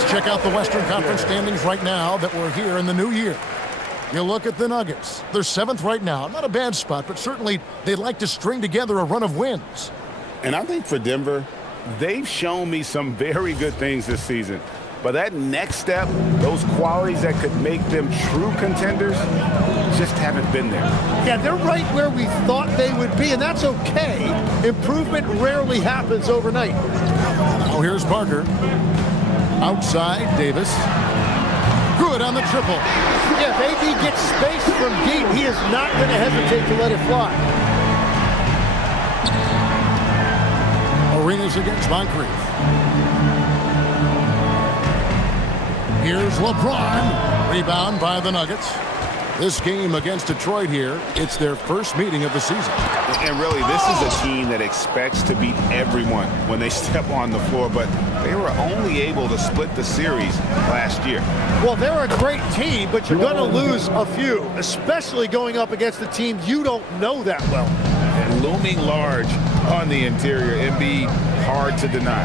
Check out the Western Conference standings right now that we're here in the new year. You look at the Nuggets. They're 7th right now. Not a bad spot, but certainly they'd like to string together a run of wins. And I think for Denver, they've shown me some very good things this season. But that next step, those qualities that could make them true contenders, just haven't been there. Yeah, they're right where we thought they would be, and that's okay. Improvement rarely happens overnight. Now here's Parker. Outside, Davis. Good on the triple. Yeah, if AD gets space from deep, he is not going to hesitate to let it fly. Arenas against Moncrief. Here's LeBron. Rebound by the Nuggets. This game against Detroit here, it's their first meeting of the season. And really, this is a team that expects to beat everyone when they step on the floor, but they were only able to split the series last year. Well, they're a great team, but you're going to lose a few, especially going up against a team you don't know that well. And looming large on the interior, Embiid, hard to deny.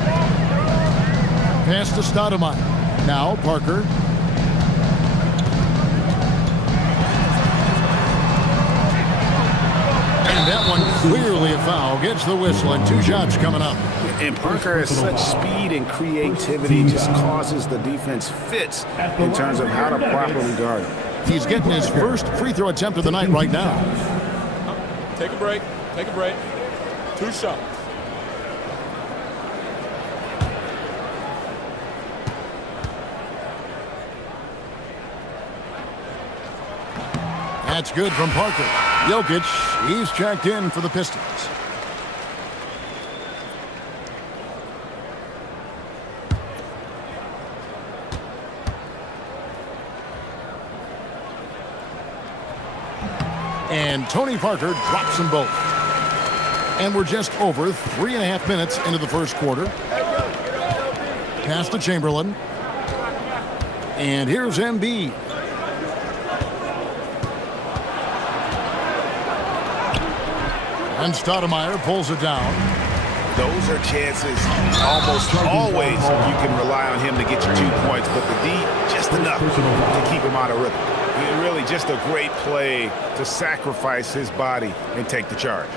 Pass to Stoudemire. Now Parker. And that one clearly a foul. Gets the whistle and 2 shots coming up. And Parker has such speed and creativity, just causes the defense fits in terms of how to properly guard him. He's getting his first free throw attempt of the night right now. Take a break. Take a break. 2 shots. That's good from Parker. Jokic, he's checked in for the Pistons. And Tony Parker drops them both. And we're just over 3.5 minutes into the first quarter. Pass to Chamberlain. And here's Embiid. And Stoudemire pulls it down. Those are chances almost always you can rely on him to get you 2 points, but the D, just enough to keep him out of rhythm. Really just a great play to sacrifice his body and take the charge.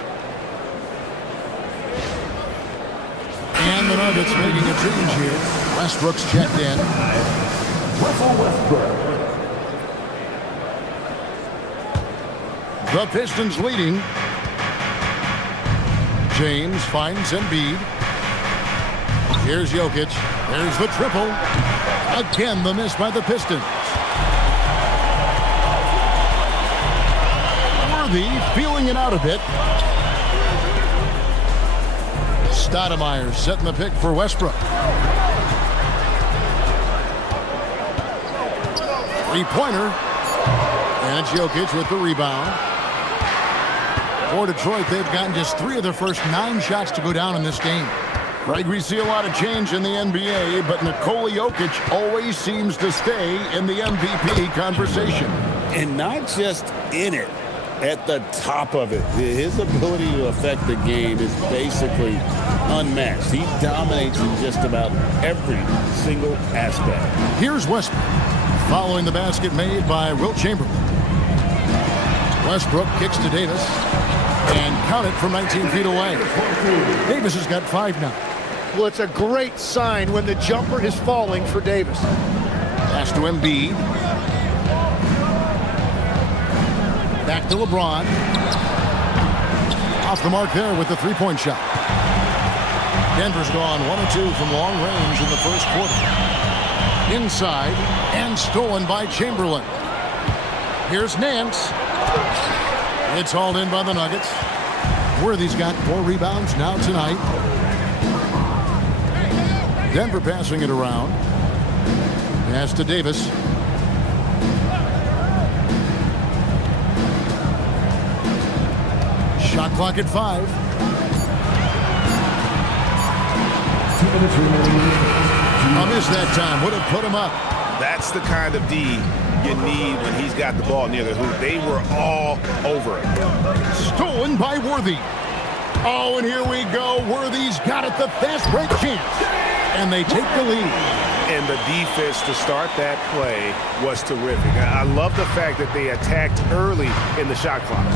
And the Nuggets making a change here. Westbrook's checked in. The Pistons leading. James finds Embiid. Here's Jokic. There's the triple. Again, the miss by the Pistons. Worthy feeling it out a bit. Stoudemire setting the pick for Westbrook. Three-pointer. And it's Jokic with the rebound. For Detroit, they've gotten just 3 of their first 9 shots to go down in this game. Right, we see a lot of change in the NBA, but Nikola Jokic always seems to stay in the MVP conversation. And not just in it, at the top of it. His ability to affect the game is basically unmatched. He dominates in just about every single aspect. Here's Westbrook, following the basket made by Wilt Chamberlain. Westbrook kicks to Davis, and count it from 19 feet away. Davis has got 5 now. Well, it's a great sign when the jumper is falling for Davis. Pass to Embiid. Back to LeBron. Off the mark there with the three-point shot. Denver's gone 1 of 2 from long range in the first quarter. Inside, and stolen by Chamberlain. Here's Nance. It's hauled in by the Nuggets. Worthy's got 4 rebounds now tonight. Denver passing it around. Pass to Davis. Shot clock at 5. 2 minutes remaining. A miss that time would have put him up. That's the kind of D you need when he's got the ball near the hoop. They were all over it. Stolen by Worthy. Oh, and here we go. Worthy's got it, the fast break chance. And they take the lead. And the defense to start that play was terrific. I love the fact that they attacked early in the shot clock.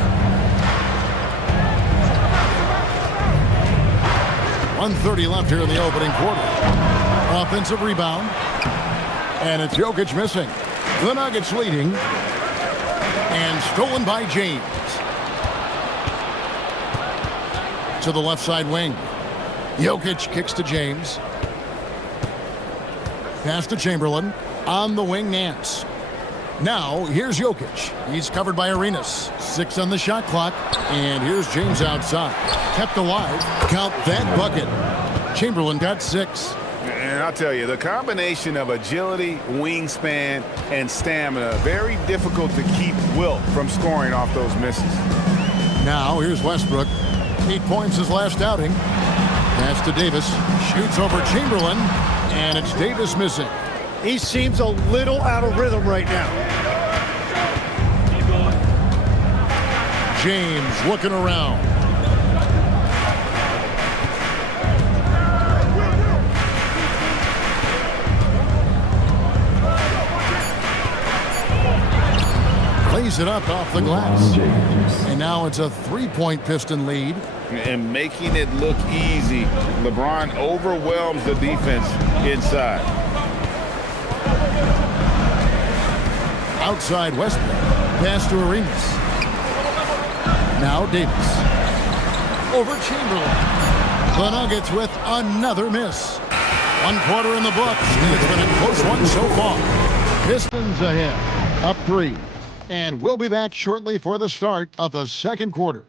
1:30 left here in the opening quarter. Offensive rebound. And it's Jokic missing. The Nuggets leading. And stolen by James. To the left side wing. Jokic kicks to James. Pass to Chamberlain. On the wing, Nance. Now, here's Jokic. He's covered by Arenas. 6 on the shot clock. And here's James outside. Kept alive. Count that bucket. Chamberlain got 6. And I'll tell you, the combination of agility, wingspan, and stamina, very difficult to keep Wilt from scoring off those misses. Now, here's Westbrook. 8 points his last outing. Pass to Davis. Shoots over Chamberlain. And it's Davis missing. He seems a little out of rhythm right now. James looking around. Plays it up off the glass. And now it's a 3-point Piston lead. And making it look easy, LeBron overwhelms the defense inside. Outside Westbrook. Pass to Arenas. Now Davis. Over Chamberlain. The Nuggets with another miss. 1 quarter in the books, and it's been a close one so far. Pistons ahead, up 3. And we'll be back shortly for the start of the second quarter.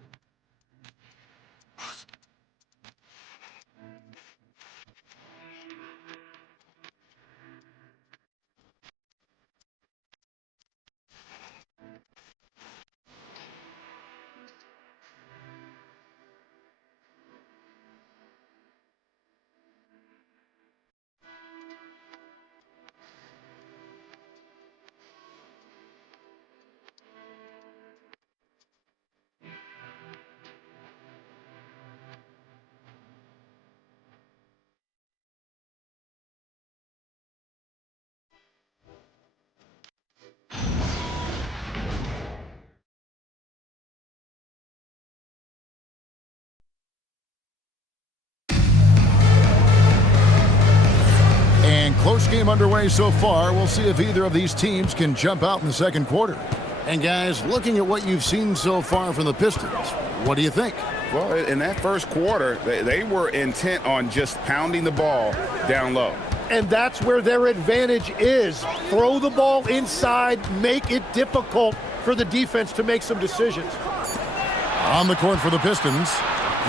first game underway so far. We'll see if either of these teams can jump out in the second quarter. And guys, looking at what you've seen so far from the Pistons, what do you think? Well, in that first quarter, they were intent on just pounding the ball down low. And that's where their advantage is. Throw the ball inside, make it difficult for the defense to make some decisions. On the court for the Pistons,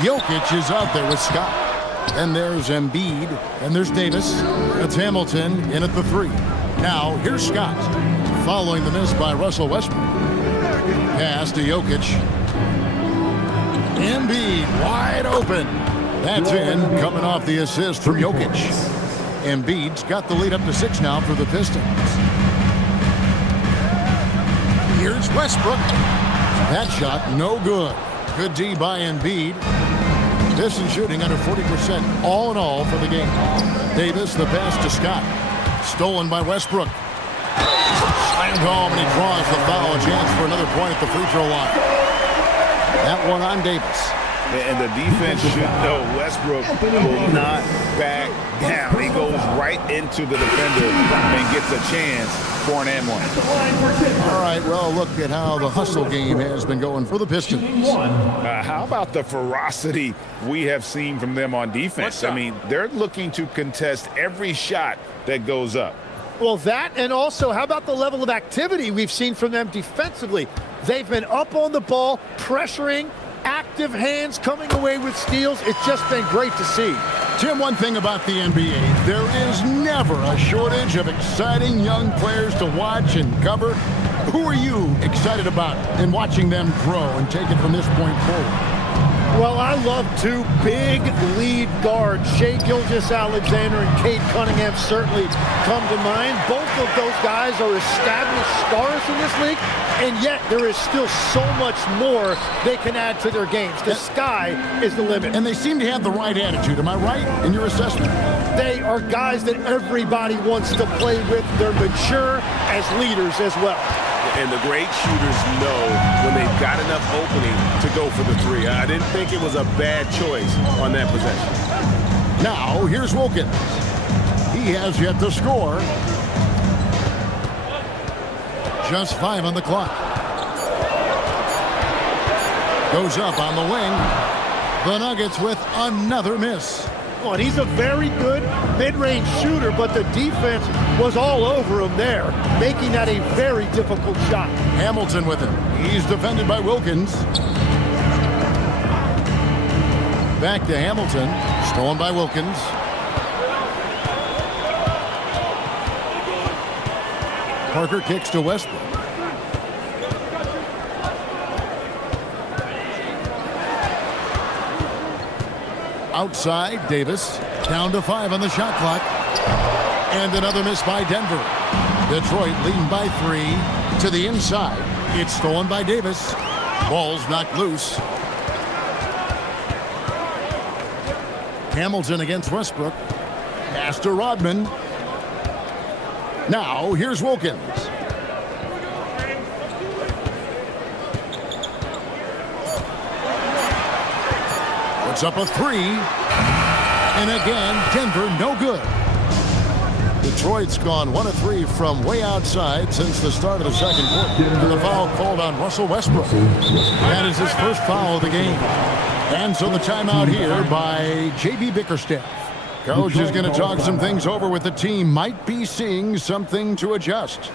Jokic is out there with Scott. And there's Embiid, and there's Davis. That's Hamilton in at the 3. Now, here's Scott, following the miss by Russell Westbrook. Pass to Jokic. Embiid wide open. That's in, coming off the assist from Jokic. Embiid's got the lead up to 6 now for the Pistons. Here's Westbrook. That shot, no good. Good D by Embiid. Pistons shooting under 40% all in all for the game. Davis, the pass to Scott. Stolen by Westbrook. Slammed home, and he draws the foul. A chance for another point at the free throw line. That one on Davis. And the defense should know Westbrook will not back down. He goes right into the defender and gets a chance for an and one. All right, well, look at how the hustle game has been going for the Pistons. How about the ferocity we have seen from them on defense? I mean, they're looking to contest every shot that goes up. Well, that, and also, how about the level of activity we've seen from them defensively? They've been up on the ball, pressuring, active hands, coming away with steals. It's just been great to see. Tim, one thing about the NBA, there is never a shortage of exciting young players to watch and cover. Who are you excited about in watching them grow and take it from this point forward? Well, I love 2 big lead guards. Shai Gilgeous-Alexander and Cade Cunningham certainly come to mind. Both of those guys are established stars in this league, and yet there is still so much more they can add to their games. The sky is the limit. And they seem to have the right attitude. Am I right in your assessment? They are guys that everybody wants to play with. They're mature as leaders as well. And the great shooters know when they've got enough opening to go for the 3. I didn't think it was a bad choice on that possession. Now, here's Wilkins. He has yet to score. Just 5 on the clock. Goes up on the wing. The Nuggets with another miss. Oh, and he's a very good mid-range shooter, but the defense was all over him there, making that a very difficult shot. Hamilton with him. He's defended by Wilkins. Back to Hamilton. Stolen by Wilkins. Parker kicks to Westbrook. Outside, Davis. Down to 5 on the shot clock. And another miss by Denver. Detroit leading by 3 to the inside. It's stolen by Davis. Ball's knocked loose. Hamilton against Westbrook. Pass to Rodman. Now, here's Wilkins. Puts up a 3. And again, Denver no good. Detroit's gone 1 of 3 from way outside since the start of the second quarter. And the foul called on Russell Westbrook. That is his first foul of the game. And so the timeout here by J.B. Bickerstaff. Coach is going to talk some things over with the team. Might be seeing something to adjust.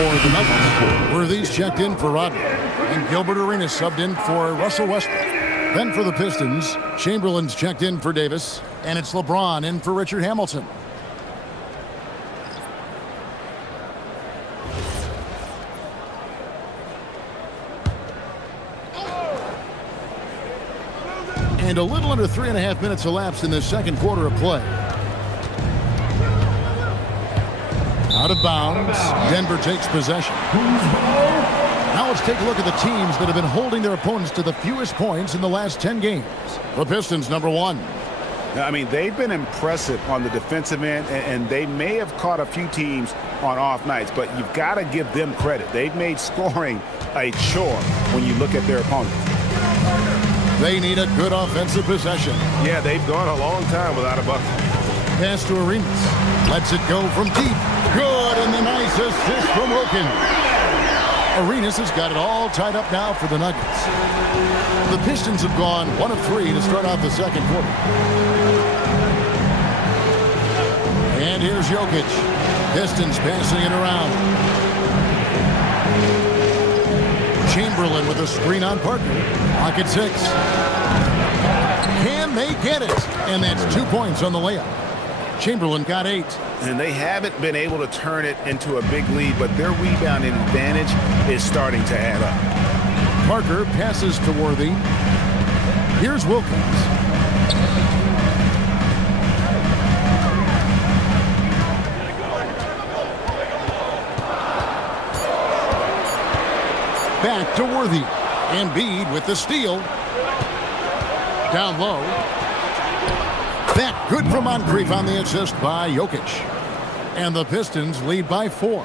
For the Nuggets, Worthy's checked in for Rodney, and Gilbert Arenas subbed in for Russell Westbrook. Then for the Pistons, Chamberlain's checked in for Davis, and it's LeBron in for Richard Hamilton. And a little under 3.5 minutes elapsed in the second quarter of play. Out of bounds, Denver takes possession. Now let's take a look at the teams that have been holding their opponents to the fewest points in the last 10 games. The Pistons, number 1. I mean, they've been impressive on the defensive end, and they may have caught a few teams on off nights, but you've got to give them credit. They've made scoring a chore when you look at their opponents. They need a good offensive possession. Yeah, they've gone a long time without a bucket. Pass to Arenas. Lets it go from deep. Good, and the nice assist from Wilkins. Arenas has got it all tied up now for the Nuggets. The Pistons have gone 1 of 3 to start out the second quarter. And here's Jokic. Pistons passing it around. Chamberlain with a screen on Parker. Pocket 6. Can they get it? And that's 2 points on the layup. Chamberlain got 8. And they haven't been able to turn it into a big lead, but their rebounding advantage is starting to add up. Parker passes to Worthy. Here's Wilkins. Back to Worthy. Embiid with the steal. Down low. That good from Moncrief on the assist by Jokic. And the Pistons lead by 4.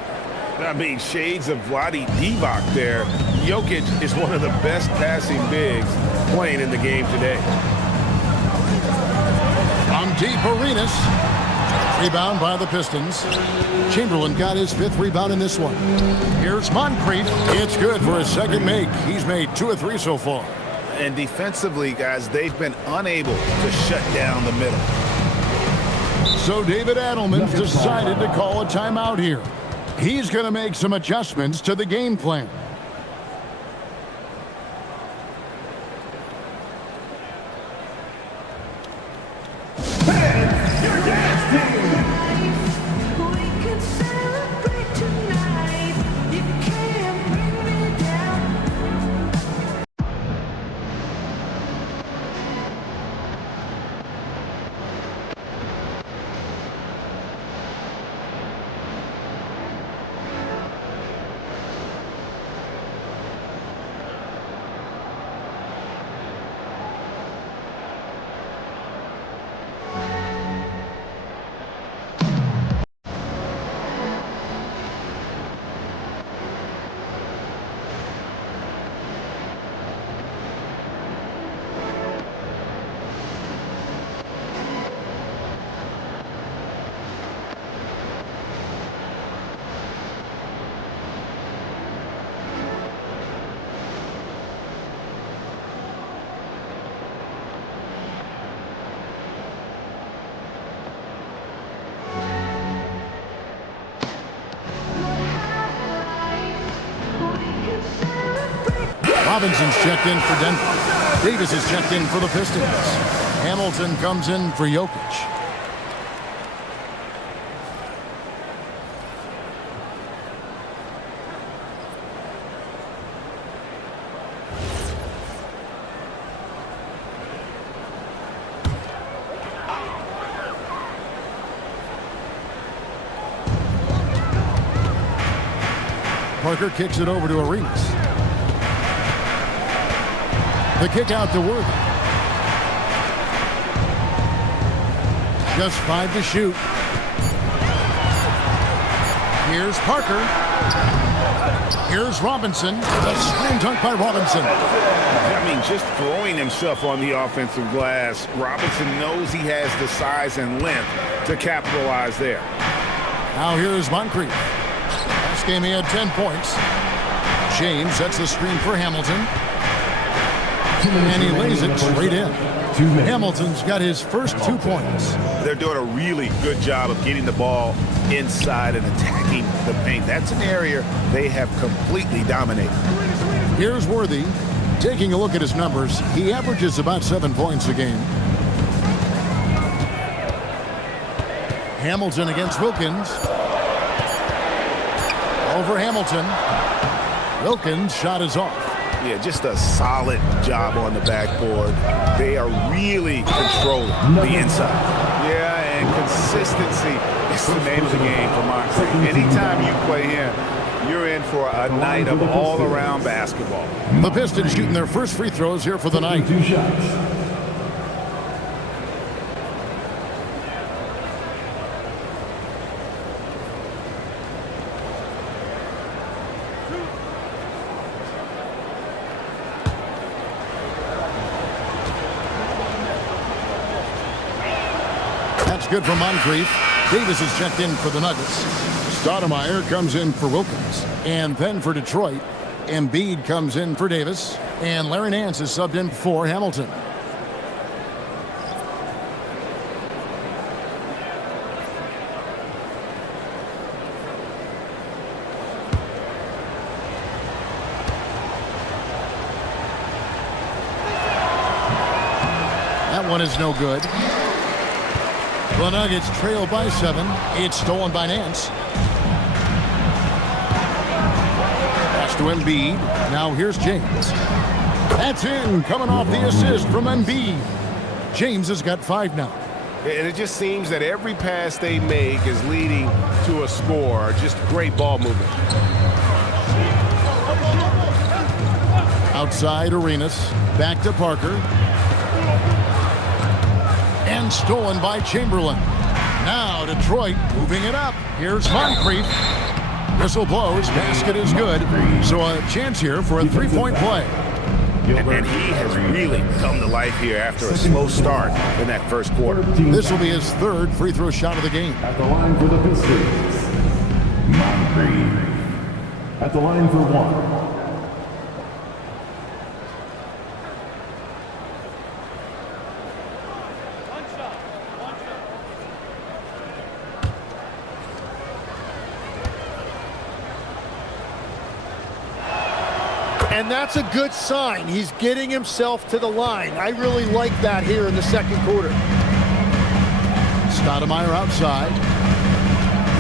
I mean, shades of Vlade Divac there. Jokic is one of the best passing bigs playing in the game today. From deep, Arenas. Rebound by the Pistons. Chamberlain got his 5th rebound in this one. Here's Moncrief. It's good for his second make. He's made 2 of 3 so far. And defensively, guys, they've been unable to shut down the middle. So David Adelman decided to call a timeout here. He's going to make some adjustments to the game plan. Robinson's checked in for Denver. Davis is checked in for the Pistons. Hamilton comes in for Jokic. Parker kicks it over to Arenas. The kick out to Worthy. Just 5 to shoot. Here's Parker. Here's Robinson. The slam dunk by Robinson. I mean, just throwing himself on the offensive glass. Robinson knows he has the size and length to capitalize there. Now here's Moncrief. Last game he had 10 points. James sets the screen for Hamilton. And he lays it straight in. Hamilton's got his first 2 points. They're doing a really good job of getting the ball inside and attacking the paint. That's an area they have completely dominated. Here's Worthy. Taking a look at his numbers, he averages about 7 points a game. Hamilton against Wilkins. Over Hamilton. Wilkins' shot is off. Yeah, just a solid job on the backboard. They are really controlling the inside. Yeah, and consistency is the name of the game for Moncrief. Anytime you play him, you're in for a night of all-around basketball. The Pistons shooting their first free throws here for the night. 2 shots. That's good for Moncrief. Davis is checked in for the Nuggets. Stoudemire comes in for Wilkins. And then for Detroit, Embiid comes in for Davis. And Larry Nance is subbed in for Hamilton. That one is no good. The Nuggets trail by 7. It's stolen by Nance. Pass to Embiid. Now here's James. That's in, coming off the assist from Embiid. James has got 5 now. And it just seems that every pass they make is leading to a score. Just great ball movement. Outside Arenas. Back to Parker. And stolen by Chamberlain. Now Detroit moving it up. Here's Moncrief. Whistle blows. Basket is good. So a chance here for a 3-point play. And he has really come to life here after a slow start in that first quarter. This will be his 3rd free throw shot of the game. At the line for the Pistons, Moncrief. At the line for 1. And that's a good sign. He's getting himself to the line. I really like that here in the second quarter. Stoudemire outside.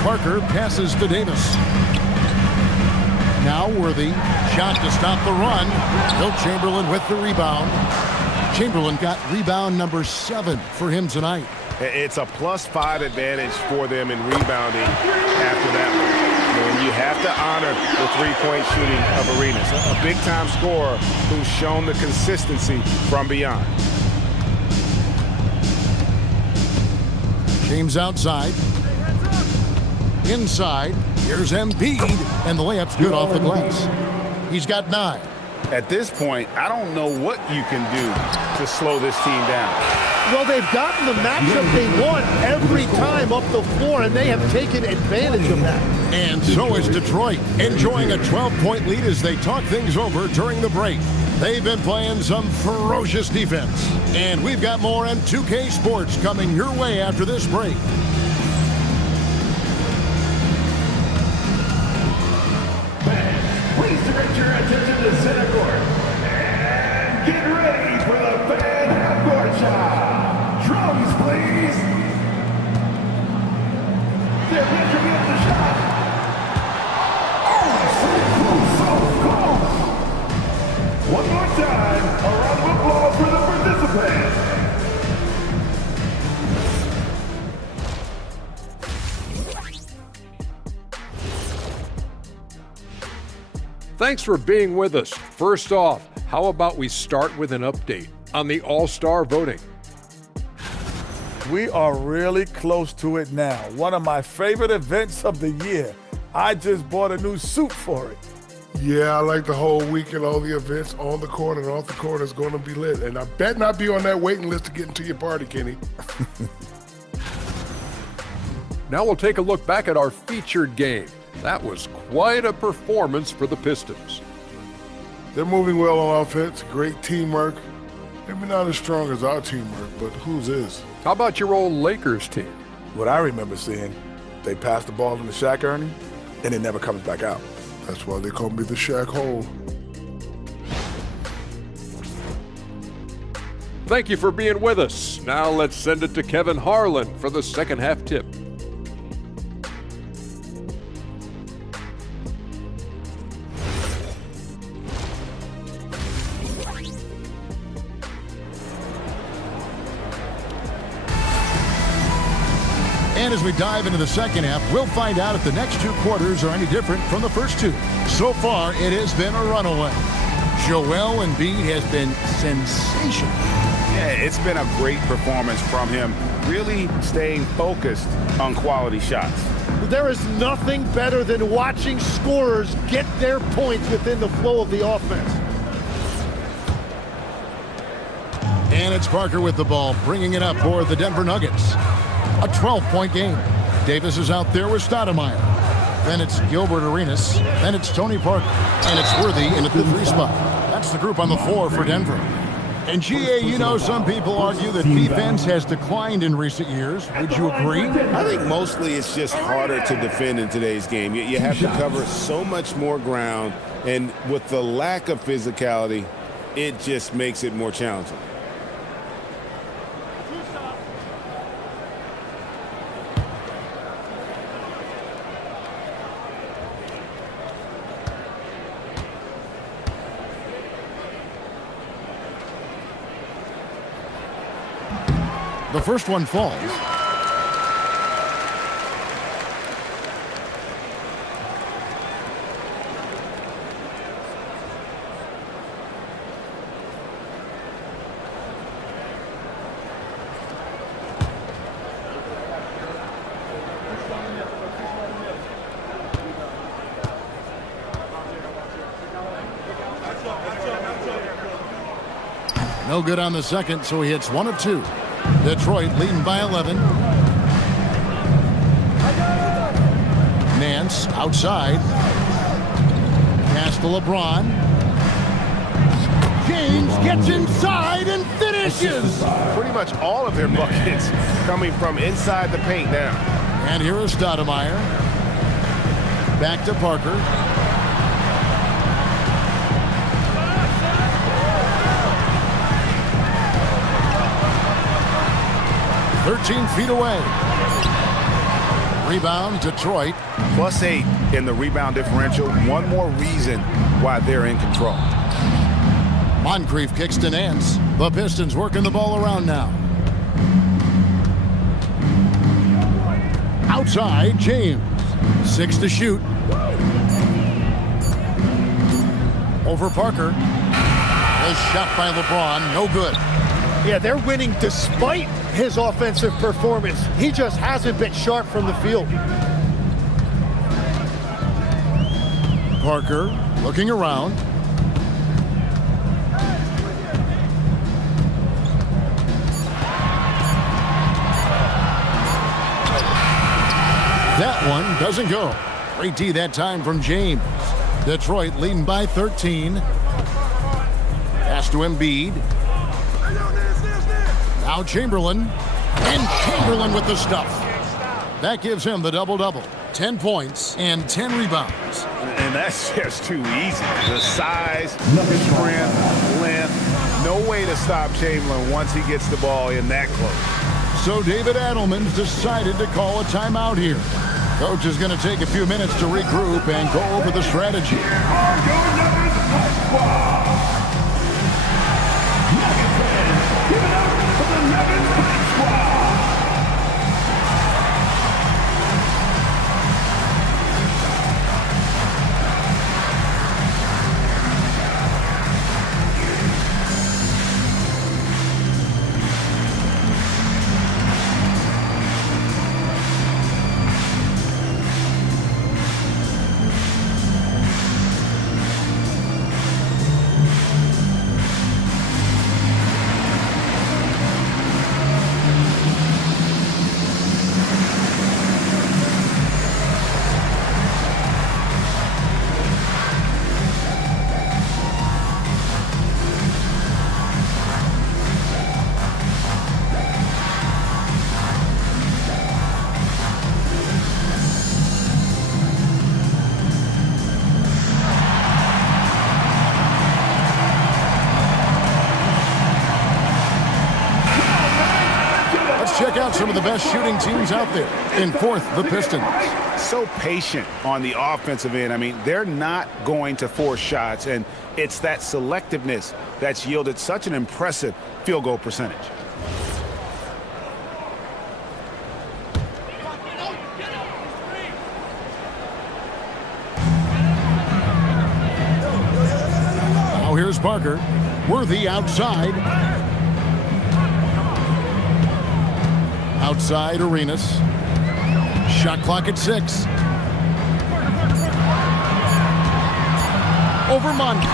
Parker passes to Davis. Now Worthy. Shot to stop the run. Wilt Chamberlain with the rebound. Chamberlain got rebound number 7 for him tonight. It's a +5 advantage for them in rebounding after that one. And you have to honor the three-point shooting of Arenas, a big-time scorer who's shown the consistency from beyond. James outside. Inside. Here's Embiid. And the layup's good off the glass. He's got 9. At this point, I don't know what you can do to slow this team down. Well, they've gotten the matchup they want every time up the floor, and they have taken advantage of that. And so is Detroit, enjoying a 12-point lead as they talk things over during the break. They've been playing some ferocious defense. And we've got more M2K Sports coming your way after this break. Please direct your attention to center court. And get ready for the fan half-court shot. Drums, please. They're entering up the shot. Oh, so close. One more time, a round of applause for the participants. Thanks for being with us. First off, how about we start with an update on the All-Star voting? We are really close to it now. One of my favorite events of the year. I just bought a new suit for it. Yeah, I like the whole weekend, all the events on the court and off the court is going to be lit. And I bet not be on that waiting list to get into your party, Kenny. Now we'll take a look back at our featured game. That was quite a performance for the Pistons. They're moving well on offense, great teamwork. Maybe not as strong as our teamwork, but whose is? How about your old Lakers team? What I remember seeing, they pass the ball into Shaq Ernie, and it never comes back out. That's why they call me the Shaq Hole. Thank you for being with us. Now let's send it to Kevin Harlan for the second half tip. And as we dive into the second half, we'll find out if the next two quarters are any different from the first two. So far, it has been a runaway. Joel Embiid has been sensational. Yeah, it's been a great performance from him, really staying focused on quality shots. There is nothing better than watching scorers get their points within the flow of the offense. And it's Parker with the ball, bringing it up for the Denver Nuggets. A 12-point game. Davis is out there with Stoudemire. Then it's Gilbert Arenas. Then it's Tony Parker. And it's Worthy in at the 3 spot. That's the group on the floor for Denver. And GA, you know, some people argue that defense has declined in recent years. Would you agree? I think mostly it's just harder to defend in today's game. You have to cover so much more ground, and with the lack of physicality, it just makes it more challenging. The first one falls. No good on the second, so he hits 1 of 2. Detroit leading by 11. Nance outside. Pass to LeBron. James gets inside and finishes. Pretty much all of their buckets coming from inside the paint now. And here is Stoudemire. Back to Parker. "13 feet away." Rebound, Detroit. +8 in the rebound differential. One more reason why they're in control. Moncrief kicks to Nance. The Pistons working the ball around now. Outside, James. 6 to shoot. Over Parker. A shot by LeBron, no good. Yeah, they're winning despite his offensive performance. He just hasn't been sharp from the field. Parker looking around. That one doesn't go. Great D that time from James. Detroit leading by 13. Pass to Embiid. Now Chamberlain. And Chamberlain with the stuff. That gives him the double-double. 10 points and 10 rebounds. And that's just too easy. The size, strength, length. No way to stop Chamberlain once he gets the ball in that close. So David Adelman's decided to call a timeout here. Coach is going to take a few minutes to regroup and go over the strategy. some of the best shooting teams out there. In fourth, the Pistons. So patient on the offensive end. I mean, they're not going to force shots, and it's that selectiveness that's yielded such an impressive field goal percentage. Now here's Parker. Worthy outside. Outside Arenas. Shot clock at 6. Over Moncrief.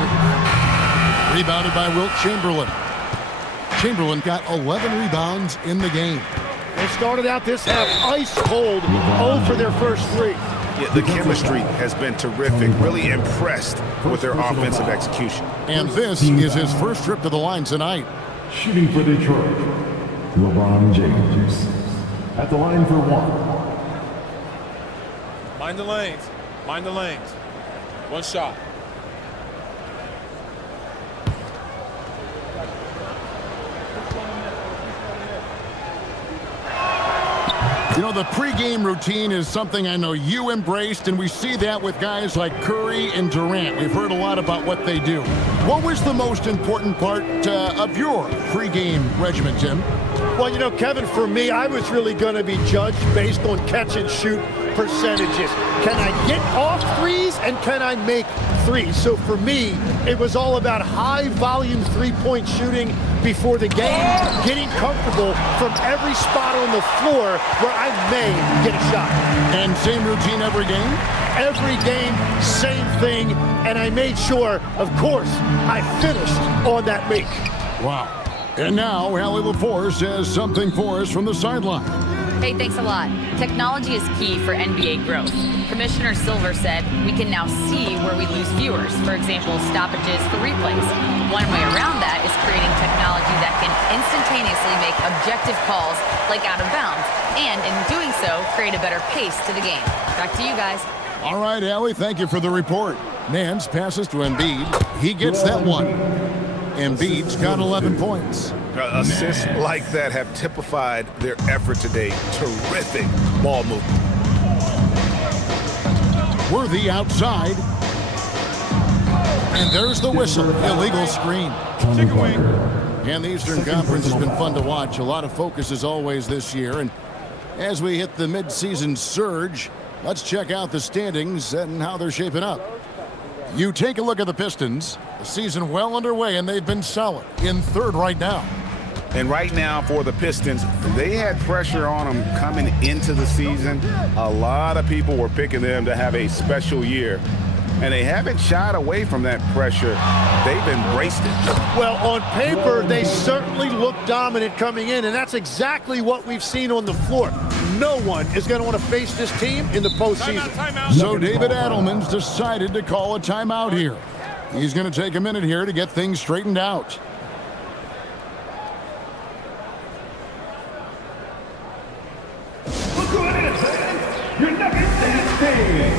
Rebounded by Wilt Chamberlain. Chamberlain got 11 rebounds in the game. They started out this half ice cold, 0 for their first 3. Yeah, the chemistry has been terrific. Really impressed with their offensive execution. And this is his first trip to the line tonight. Shooting for Detroit, LeBron James. At the line for 1. Mind the lanes. Mind the lanes. One shot. You know, the pregame routine is something I know you embraced, and we see that with guys like Curry and Durant. We've heard a lot about what they do. What was the most important part of your pregame regimen, Tim? Well, you know, Kevin, for me, I was really going to be judged based on catch and shoot percentages. Can I get off threes and can I make threes? So for me, it was all about high volume three-point shooting before the game, getting comfortable from every spot on the floor where I may get a shot. And same routine every game? Every game, same thing, and I made sure, of course, I finished on that make. Wow. And now, Allie LaForce has something for us from the sideline. Hey, thanks a lot. Technology is key for NBA growth. Commissioner Silver said we can now see where we lose viewers, for example, stoppages for replays. One way around that is creating technology that can instantaneously make objective calls like out of bounds, and in doing so, create a better pace to the game. Back to you guys. All right, Allie, thank you for the report. Nance passes to Embiid. He gets that one. Embiid's got 11 points. Assists like that have typified their effort today. Terrific ball movement. Worthy outside. And there's the whistle. Illegal screen. And the Eastern Conference has been fun to watch. A lot of focus as always this year. And as we hit the midseason surge, let's check out the standings and how they're shaping up. You take a look at the Pistons. The season well underway, and they've been solid in third right now. And right now for the Pistons, they had pressure on them coming into the season. A lot of people were picking them to have a special year. And they haven't shied away from that pressure. They've embraced it. Well, on paper, they certainly look dominant coming in, and that's exactly what we've seen on the floor. No one is going to want to face this team in the postseason. Timeout. So David Adelman's decided to call a timeout here. He's going to take a minute here to get things straightened out. Look who it is, man. Your Nuggets team.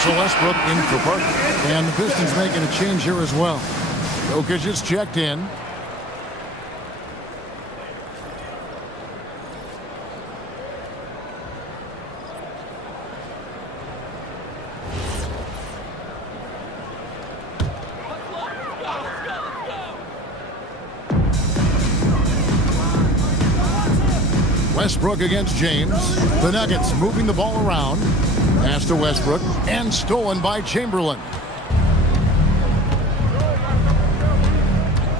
Russell Westbrook in for Parker. And the Pistons making a change here as well. Jokic is checked in. Westbrook against James. The Nuggets moving the ball around. Pass to Westbrook and stolen by Chamberlain.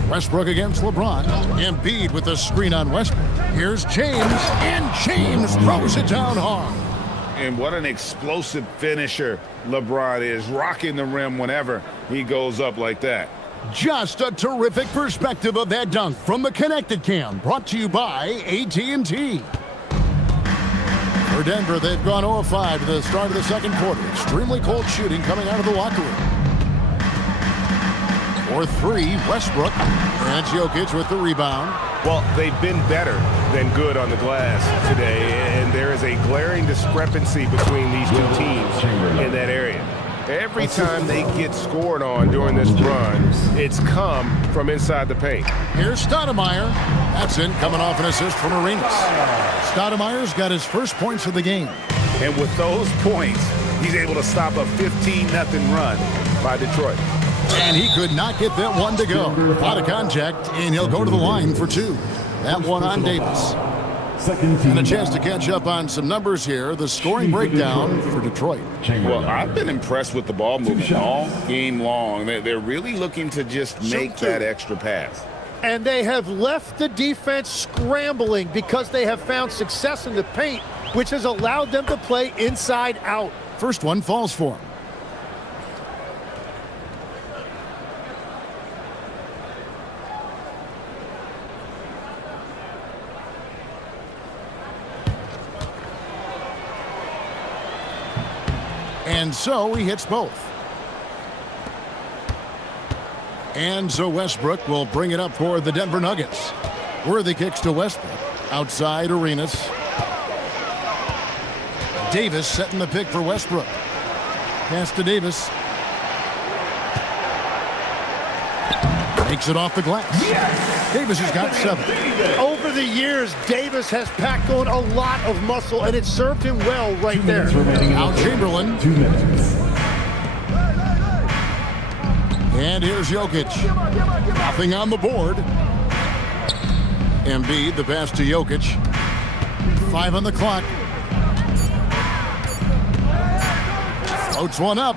Westbrook against LeBron. Embiid with the screen on Westbrook. Here's James, and James throws it down hard. And what an explosive finisher LeBron is, rocking the rim whenever he goes up like that. Just a terrific perspective of that dunk from the Connected Cam, brought to you by AT&T. For Denver, they've gone 0 of 5 to the start of the second quarter. Extremely cold shooting coming out of the locker room. For 3, Westbrook. And Jokic with the rebound. Well, they've been better than good on the glass today, and there is a glaring discrepancy between these two teams in that area. Every time they get scored on during this run, it's come from inside the paint. Here's Stoudemire. That's in, coming off an assist from Arenas. Stoudemire's got his first points of the game. And with those points, he's able to stop a 15-0 run by Detroit. And he could not get that one to go. Out of contact, and he'll go to the line for 2. That one on Davis. And a chance to catch up on some numbers here. The scoring breakdown for Detroit. Well, I've been impressed with the ball movement all game long. They're really looking to just make that extra pass. And they have left the defense scrambling because they have found success in the paint, which has allowed them to play inside out. First one falls for him. And so he hits both. And so Westbrook will bring it up for the Denver Nuggets. Worthy kicks to Westbrook. Outside Arenas. Davis setting the pick for Westbrook. Pass to Davis. Makes it off the glass. Yes. Davis has got 7. Over the years, Davis has packed on a lot of muscle, and it served him well right there. Now Chamberlain. 2 minutes. And here's Jokic. Nothing on the board. Embiid, the pass to Jokic. 5 on the clock. Floats one up.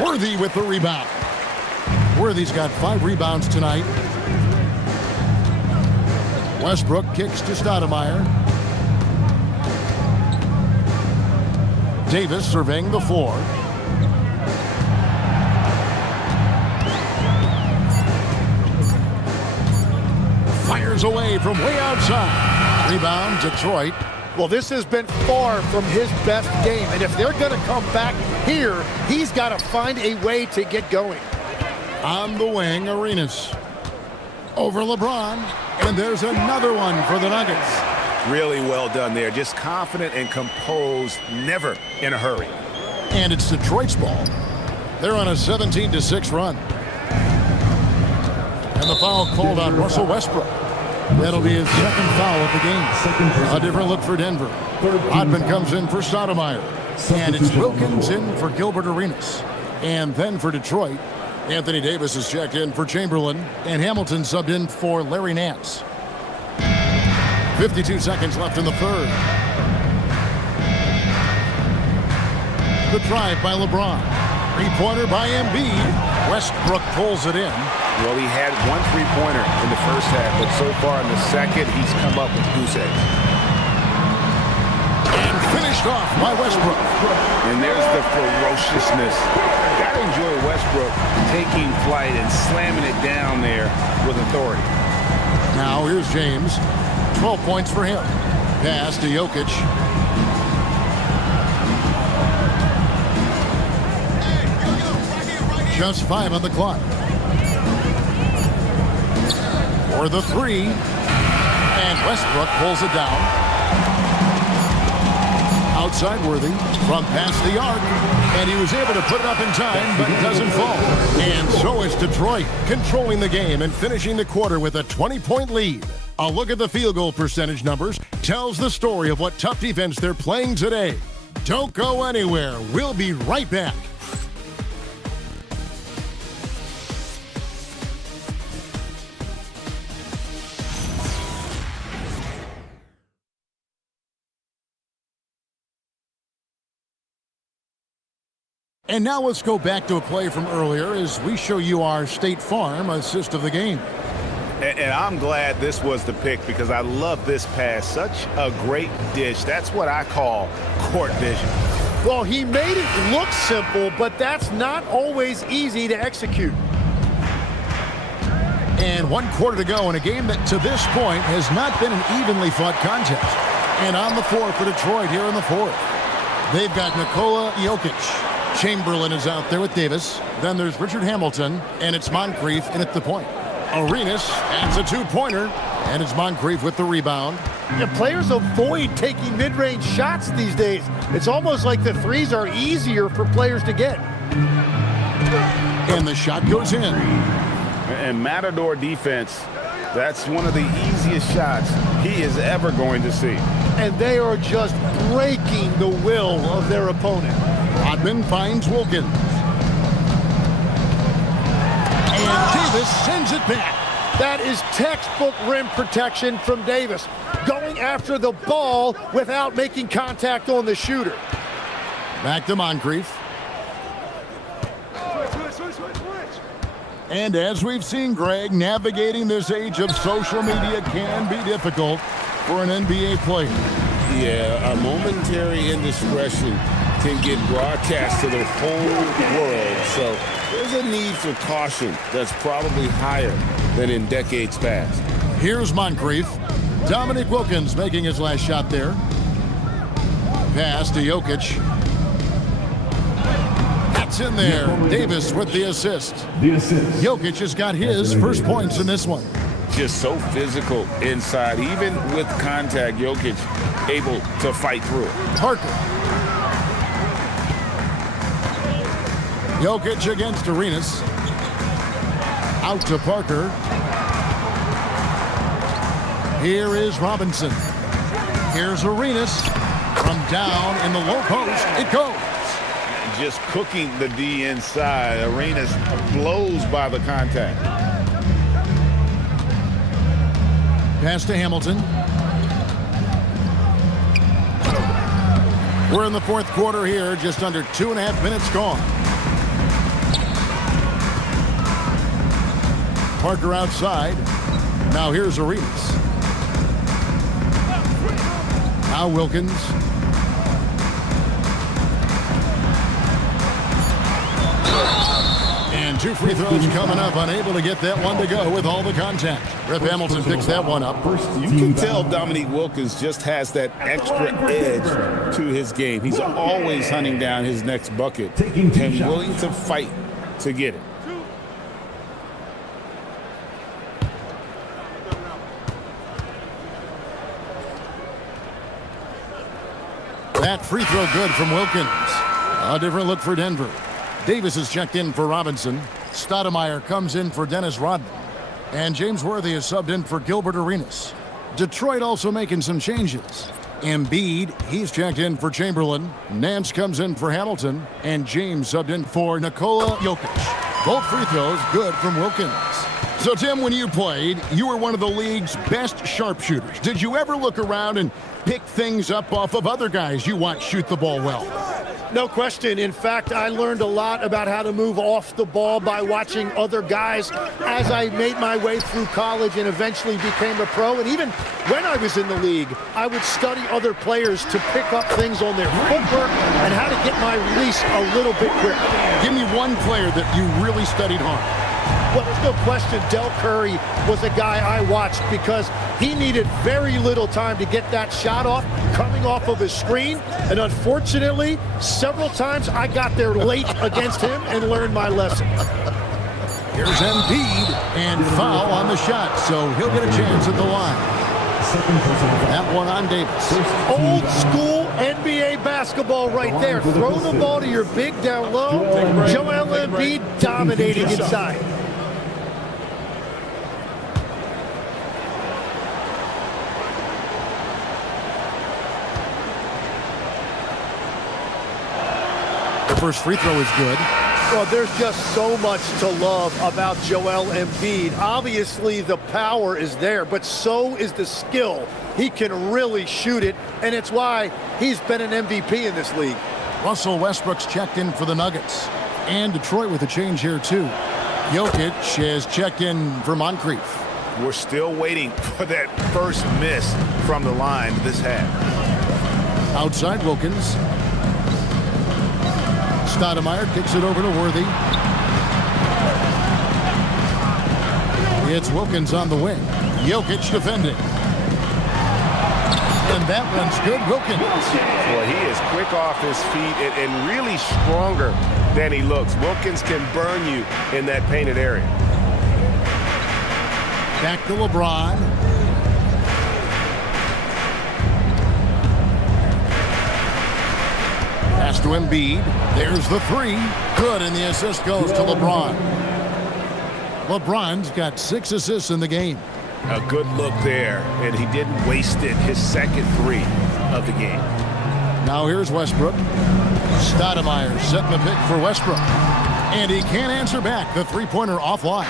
Worthy with the rebound. Worthy's got 5 rebounds tonight. Westbrook kicks to Stoudemire. Davis surveying the floor. Fires away from way outside. Rebound, Detroit. Well, this has been far from his best game, and if they're going to come back here, he's got to find a way to get going. On the wing, Arenas. Over LeBron, and there's another one for the Nuggets. Really well done there. Just confident and composed, never in a hurry. And it's Detroit's ball. They're on a 17-6 run. And the foul called on Russell Westbrook. That'll be his second foul of the game. A different look for Denver. Rodman comes in for Stoudemire. And it's Wilkins in for Gilbert Arenas. And then for Detroit, Anthony Davis is checked in for Chamberlain, and Hamilton subbed in for Larry Nance. 52 seconds left in the third. The drive by LeBron. 3-pointer by Embiid. Westbrook pulls it in. Well, he had 1 3-pointer in the first half, but so far in the second, he's come up with goose eggs. And finished off by Westbrook. And there's the ferociousness. Got to enjoy Westbrook taking flight and slamming it down there with authority. Now here's James. 12 points for him. Pass to Jokic. Just 5 on the clock. For the 3. And Westbrook pulls it down. Outside Worthy from past the arc, and he was able to put it up in time, but it doesn't fall. And so is Detroit, controlling the game and finishing the quarter with a 20-point lead. A look at the field goal percentage numbers tells the story of what tough defense they're playing today. Don't go anywhere. We'll be right back. And now let's go back to a play from earlier as we show you our State Farm assist of the game. And I'm glad this was the pick because I love this pass. Such a great dish. That's what I call court vision. Well, he made it look simple, but that's not always easy to execute. And 1 quarter to go in a game that to this point has not been an evenly fought contest. And on the floor for Detroit here in the fourth. They've got Nikola Jokic. Chamberlain is out there with Davis. Then there's Richard Hamilton, and it's Moncrief in at the point. Arenas adds a 2-pointer, and it's Moncrief with the rebound. Yeah, players avoid taking mid-range shots these days. It's almost like the threes are easier for players to get. And the shot goes in. And Matador defense, that's one of the easiest shots he is ever going to see. And they are just breaking the will of their opponent. Rodman finds Wilkins. And Davis sends it back. That is textbook rim protection from Davis. Going after the ball without making contact on the shooter. Back to Moncrief. And as we've seen, Greg, navigating this age of social media can be difficult for an NBA player. Yeah, a momentary indiscretion can get broadcast to the whole world. So there's a need for caution that's probably higher than in decades past. Here's Moncrief. Dominique Wilkins making his last shot there. Pass to Jokic. That's in there. Davis with the assist. Jokic has got his first points in this one. Just so physical inside. Even with contact, Jokic able to fight through it. Parker. Jokic against Arenas. Out to Parker. Here is Robinson. Here's Arenas. From down in the low post, it goes. Just cooking the D inside. Arenas blows by the contact. Pass to Hamilton. We're in the fourth quarter here, just under 2.5 minutes gone. Parker outside. Now here's Arenas. Now Wilkins. And 2 free throws coming up, unable to get that one to go with all the contact. Rip Hamilton picks that one up. You can tell Dominique Wilkins just has that extra edge to his game. He's always hunting down his next bucket and willing to fight to get it. That free throw good from Wilkins. A different look for Denver. Davis is checked in for Robinson. Stoudemire comes in for Dennis Rodman. And James Worthy is subbed in for Gilbert Arenas. Detroit also making some changes. Embiid, he's checked in for Chamberlain. Nance comes in for Hamilton. And James subbed in for Nikola Jokic. Both free throws good from Wilkins. So, Tim, when you played, you were one of the league's best sharpshooters. Did you ever look around and pick things up off of other guys you watch shoot the ball well? No question. In fact, I learned a lot about how to move off the ball by watching other guys as I made my way through college and eventually became a pro. And even when I was in the league, I would study other players to pick up things on their footwork and how to get my release a little bit quicker. Give me one player that you really studied hard. Well, there's no question Del Curry was a guy I watched because he needed very little time to get that shot off coming off of his screen. And unfortunately, several times I got there late against him and learned my lesson. Here's Embiid and foul on the shot, so he'll get a chance at the line. That one on Davis. Old school NBA basketball right there. Throw the ball to your big down low. Joel Embiid dominating inside. First free throw is good. Well, there's just so much to love about Joel Embiid. Obviously, the power is there, but so is the skill. He can really shoot it, and it's why he's been an MVP in this league. Russell Westbrook's checked in for the Nuggets. And Detroit with a change here, too. Jokic has checked in for Moncrief. We're still waiting for that first miss from the line this half. Outside Wilkins. Stoudemire kicks it over to Worthy. It's Wilkins on the wing. Jokic defending. And that one's good. Wilkins. Well, he is quick off his feet and really stronger than he looks. Wilkins can burn you in that painted area. Back to LeBron. Pass to Embiid. There's the three. Good, and the assist goes to LeBron. LeBron's got 6 assists in the game. A good look there, and he didn't waste it. His second three of the game. Now here's Westbrook. Stoudemire setting the pick for Westbrook. And he can't answer back. The three-pointer offline.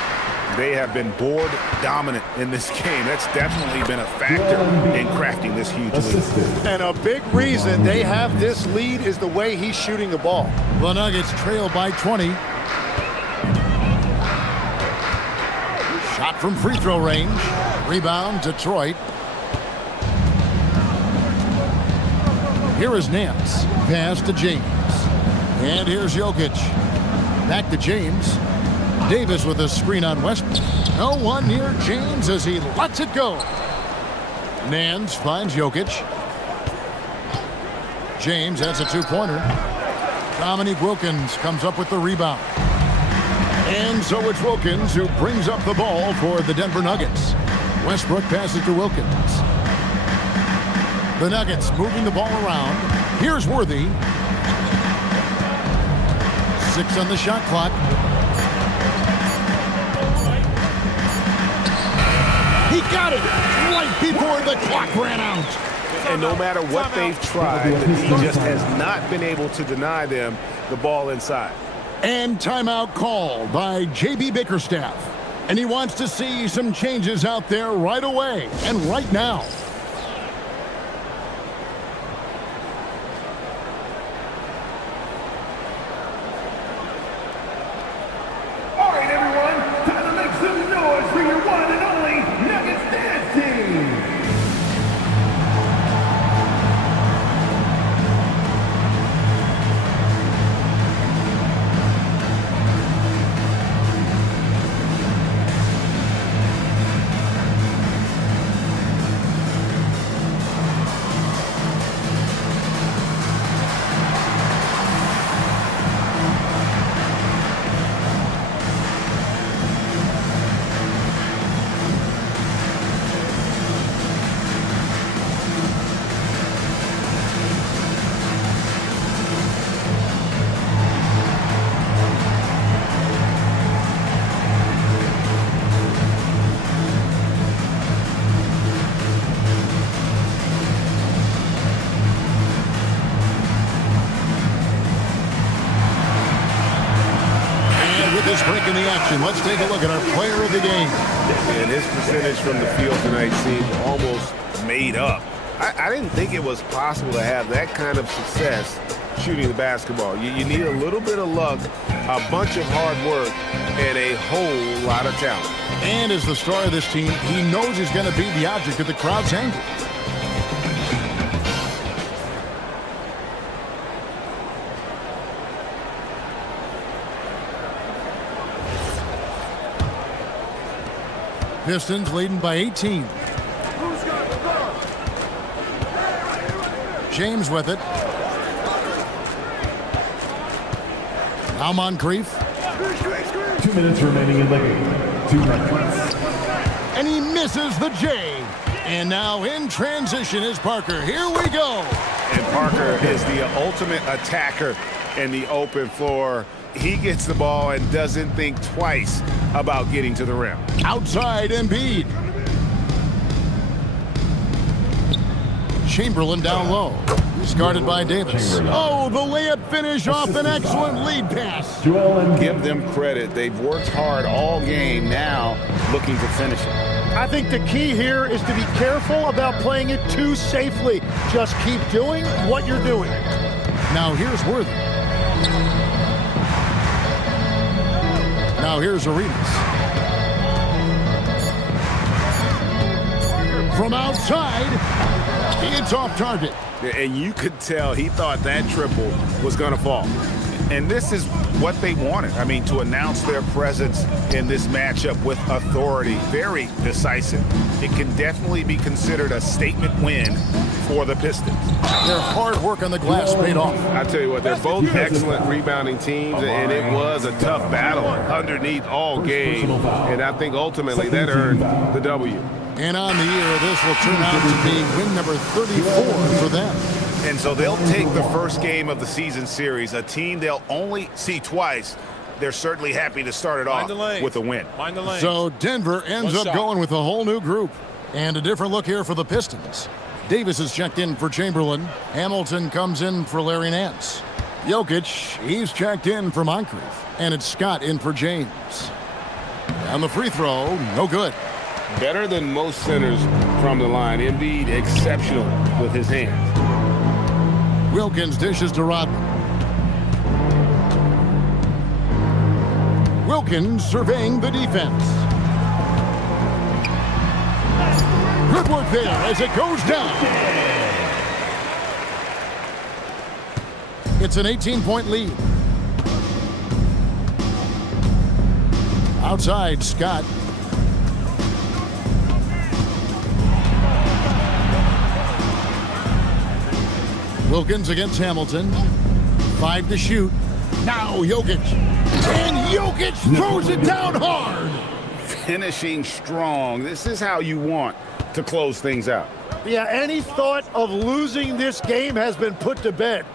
They have been board dominant in this game. That's definitely been a factor in crafting this huge lead. And a big reason they have this lead is the way he's shooting the ball. The Nuggets trail by 20. Shot from free throw range. Rebound, Detroit. Here is Nance. Pass to James. And here's Jokic. Back to James. Davis with a screen on Westbrook. No one near James as he lets it go. Nance finds Jokic. James has a two-pointer. Dominique Wilkins comes up with the rebound. And so it's Wilkins who brings up the ball for the Denver Nuggets. Westbrook passes to Wilkins. The Nuggets moving the ball around. Here's Worthy. 6 on the shot clock. He got it right before the clock ran out. And no matter what they've tried, the D just has not been able to deny them the ball inside. And timeout called by J.B. Bickerstaff. And he wants to see some changes out there right away and right now. All right, everyone, time to make some noise for your one and only Nuggets dance team. Breaking the action. Let's take a look at our player of the game. And his percentage from the field tonight seemed almost made up. I didn't think it was possible to have that kind of success shooting the basketball. You need a little bit of luck, a bunch of hard work, and a whole lot of talent. And as the star of this team, he knows he's going to be the object of the crowd's anger. Pistons leading by 18. James with it. Now Moncrief. 2 minutes remaining in the game. 2 minutes. And he misses the J. And now in transition is Parker. Here we go. And Parker is the ultimate attacker in the open floor. He gets the ball and doesn't think twice about getting to the rim. Outside Embiid. Chamberlain down low. He's guarded by Davis. Oh, the layup finish off an excellent lead pass. Give them credit. They've worked hard all game, now looking to finish it. I think the key here is to be careful about playing it too safely. Just keep doing what you're doing. Now here's Worthy. Now here's Arenas. From outside, it's off target. And you could tell he thought that triple was going to fall. And this is what they wanted. I mean, to announce their presence in this matchup with authority, very decisive. It can definitely be considered a statement win for the Pistons. Their hard work on the glass paid off. I tell you what, they're both excellent rebounding teams, and it was a tough battle underneath all game. And I think ultimately that earned the W. And on the year, this will turn out to be win number 34 for them. And so they'll take the first game of the season series, a team they'll only see twice. They're certainly happy to start it off with a win. So Denver ends up going with a whole new group. And a different look here for the Pistons. Davis is checked in for Chamberlain. Hamilton comes in for Larry Nance. Jokic, he's checked in for Moncrief. And it's Scott in for James. And the free throw, no good. Better than most centers from the line. Embiid exceptional with his hands. Wilkins dishes to Rodman. Wilkins surveying the defense. Good work there as it goes down. It's an 18-point lead. Outside, Scott. Wilkins against Hamilton. 5 to shoot. Now Jokic. And Jokic throws it down hard. Finishing strong. This is how you want to close things out. Yeah, any thought of losing this game has been put to bed.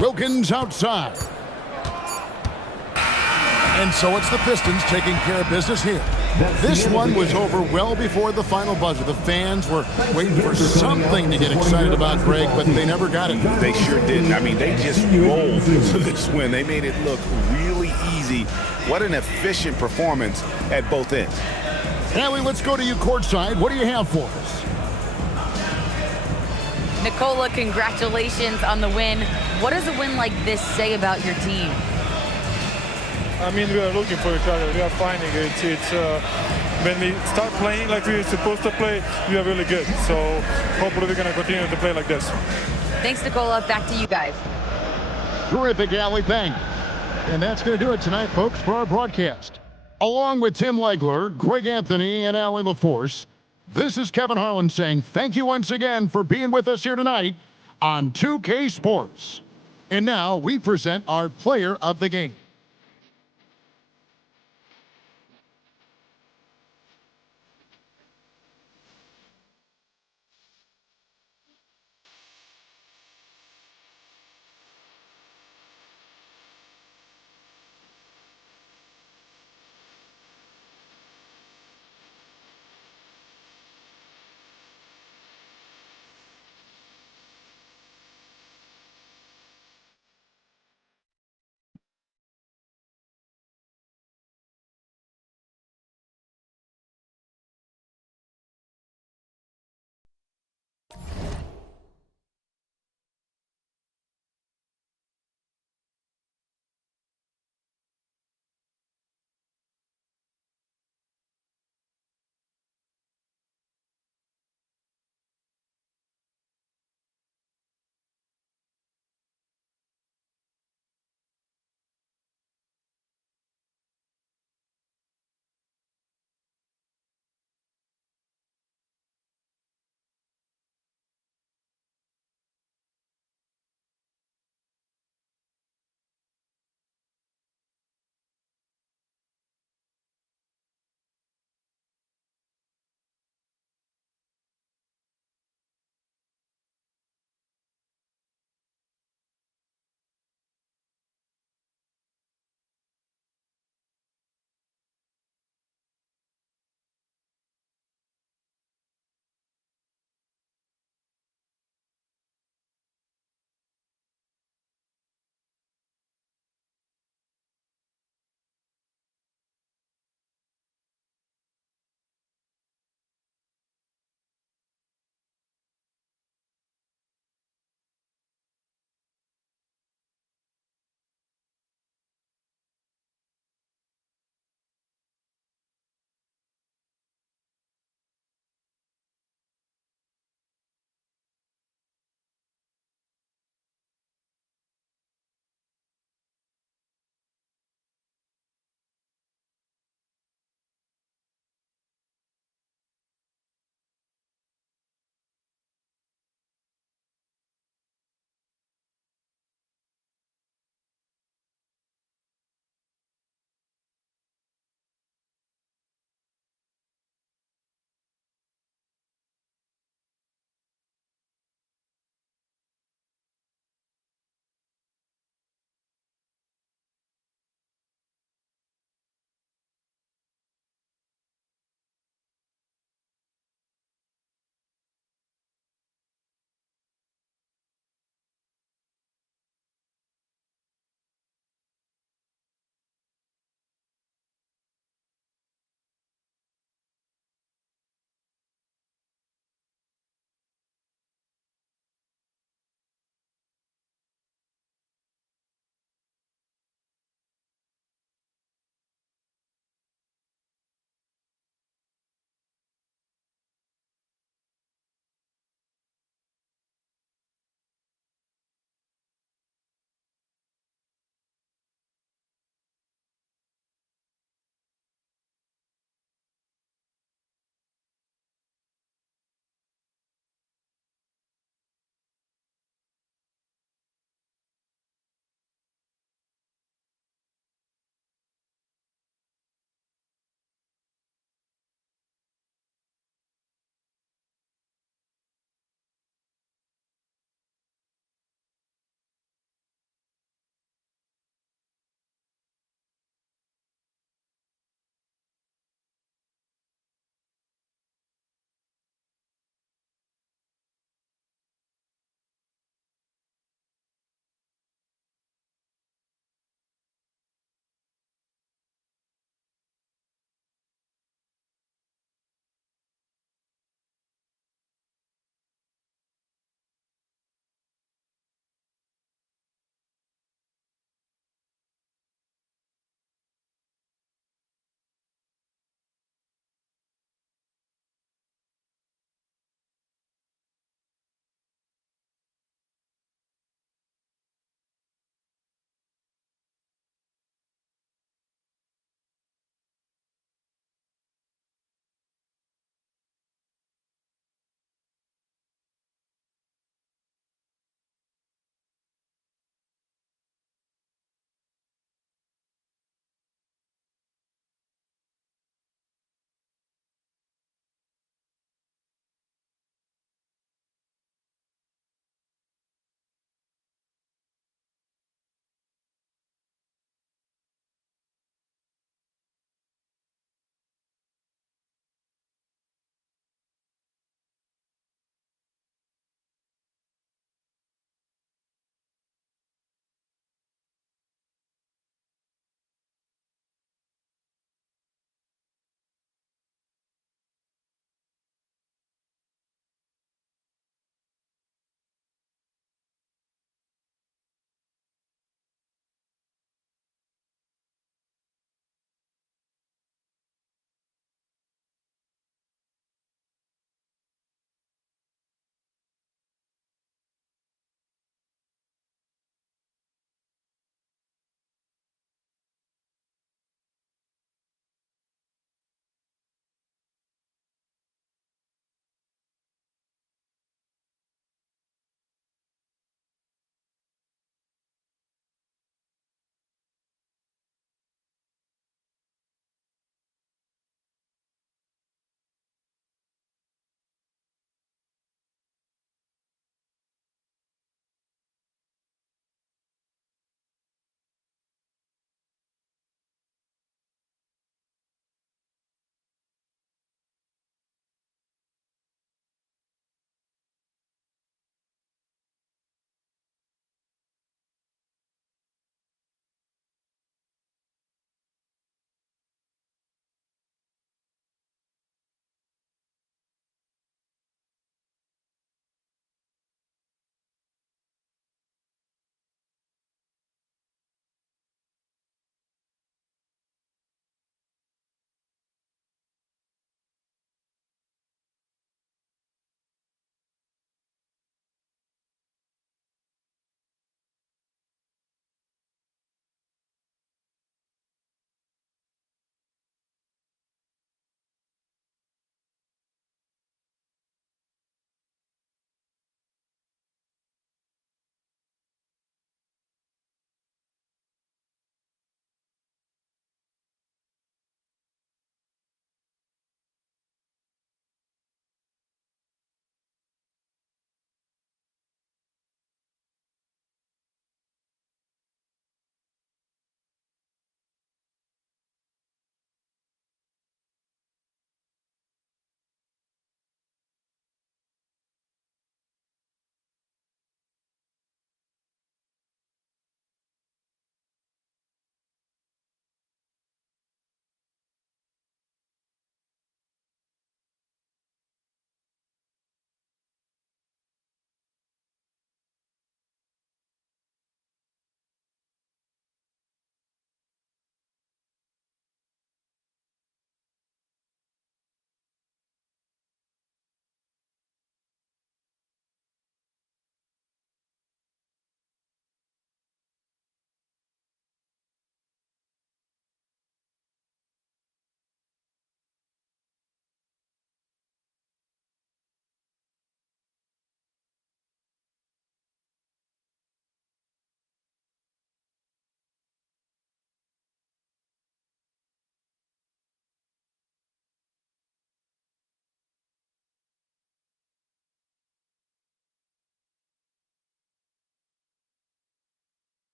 Wilkins outside. And so it's the Pistons taking care of business here. This one was over well before the final buzzer. The fans were waiting for something to get excited about, Greg, but they never got it. They sure didn't. I mean, they just rolled into this win. They made it look really easy. What an efficient performance at both ends. Allie, let's go to you courtside. What do you have for us? Nicola, congratulations on the win. What does a win like this say about your team? I mean, we are looking for each other. We are finding it. When we start playing like we're supposed to play, we are really good. So hopefully we're going to continue to play like this. Thanks, Nicola. Back to you guys. Terrific, Allie. Thanks. And that's going to do it tonight, folks, for our broadcast. Along with Tim Legler, Greg Anthony, and Allie LaForce, this is Kevin Harlan saying thank you once again for being with us here tonight on 2K Sports. And now we present our player of the game.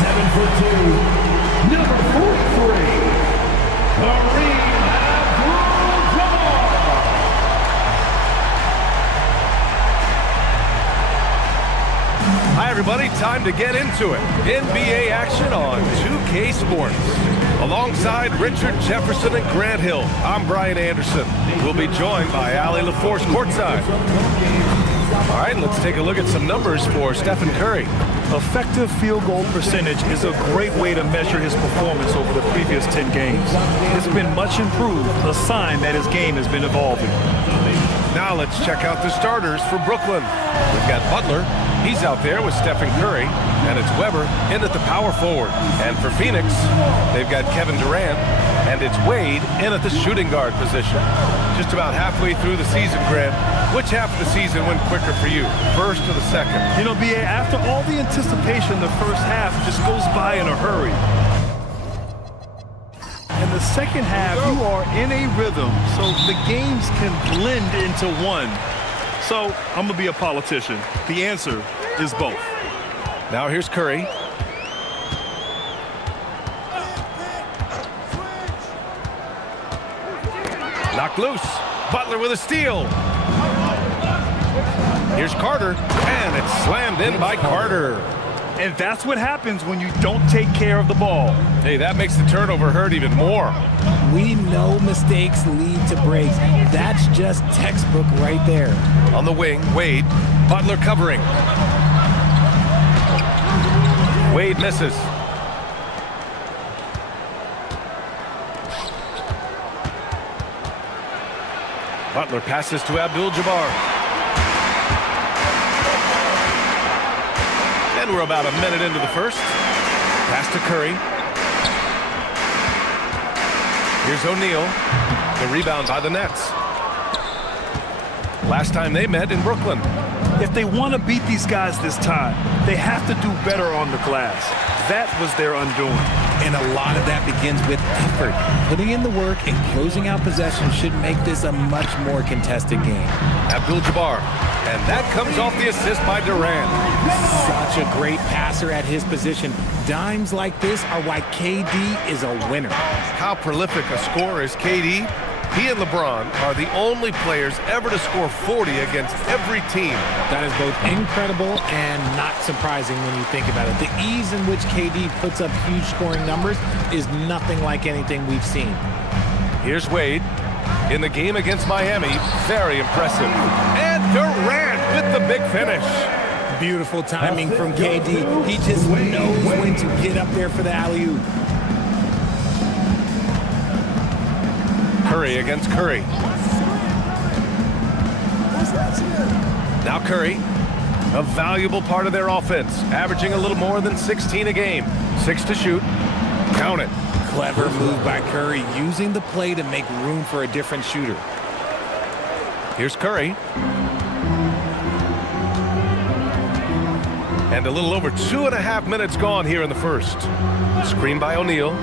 7'2", number 43, Kareem Abdul-Jabbar. Hi, everybody. Time to get into it. NBA action on 2K Sports. Alongside Richard Jefferson and Grant Hill, I'm Brian Anderson. We'll be joined by Ali LaForce courtside. All right, let's take a look at some numbers for Stephen Curry. Effective field goal percentage is a great way to measure his performance over the previous 10 games. It's been much improved, a sign that his game has been evolving. Now let's check out the starters for Brooklyn. We've got Butler. He's out there with Stephen Curry, and it's Weber in at the power forward. And for Phoenix, they've got Kevin Durant, and it's Wade in at the shooting guard position. Just about halfway through the season, Grant, which half of the season went quicker for you, first or the second? You know, B.A., after all the anticipation, the first half just goes by in a hurry. In the second half, you are in a rhythm, so the games can blend into one. So I'm going to be a politician. The answer is both. Now here's Curry. Knocked loose. Butler with a steal. Here's Carter, and it's slammed in by Carter. And that's what happens when you don't take care of the ball. Hey, that makes the turnover hurt even more. We know mistakes lead to breaks. That's just textbook right there. On the wing, Wade. Butler covering. Wade misses. Butler passes to Abdul-Jabbar. And we're about a minute into the first. Pass to Curry. Here's O'Neal. The rebound by the Nets. Last time they met in Brooklyn. If they want to beat these guys this time, they have to do better on the glass. That was their undoing. And a lot of that begins with effort. Putting in the work and closing out possessions should make this a much more contested game. Abdul-Jabbar. And that comes off the assist by Durant. Such a great passer at his position. Dimes like this are why KD is a winner. How prolific a scorer is KD? He and LeBron are the only players ever to score 40 against every team. That is both incredible and not surprising when you think about it. The ease in which KD puts up huge scoring numbers is nothing like anything we've seen. Here's Wade. In the game against Miami, very impressive. And Durant with the big finish. Beautiful timing from KD. He just knows when to get up there for the alley-oop. Curry against Curry. Now Curry, a valuable part of their offense, averaging a little more than 16 a game. 6 to shoot. Count it. Clever move by Curry, using the play to make room for a different shooter. Here's Curry. And a little over 2.5 minutes gone here in the first. Screen by O'Neal.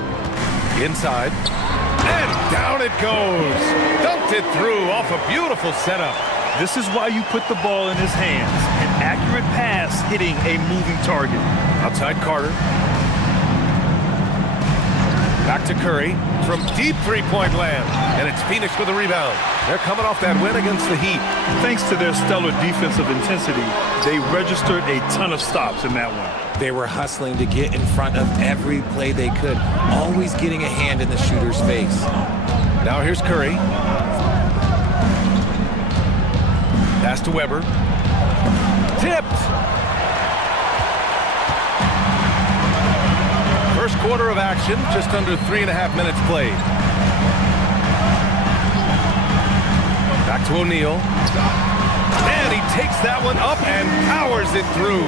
Inside. And down it goes. Dunked it through off a beautiful setup. This is why you put the ball in his hands. An accurate pass hitting a moving target. Outside Carter. Back to Curry from deep three-point land. And it's Phoenix with a rebound. They're coming off that win against the Heat. Thanks to their stellar defensive intensity, they registered a ton of stops in that one. They were hustling to get in front of every play they could, always getting a hand in the shooter's face. Now here's Curry. Pass to Weber. Tipped. First quarter of action, just under 3.5 minutes played. Back to O'Neal. And he takes that one up and powers it through.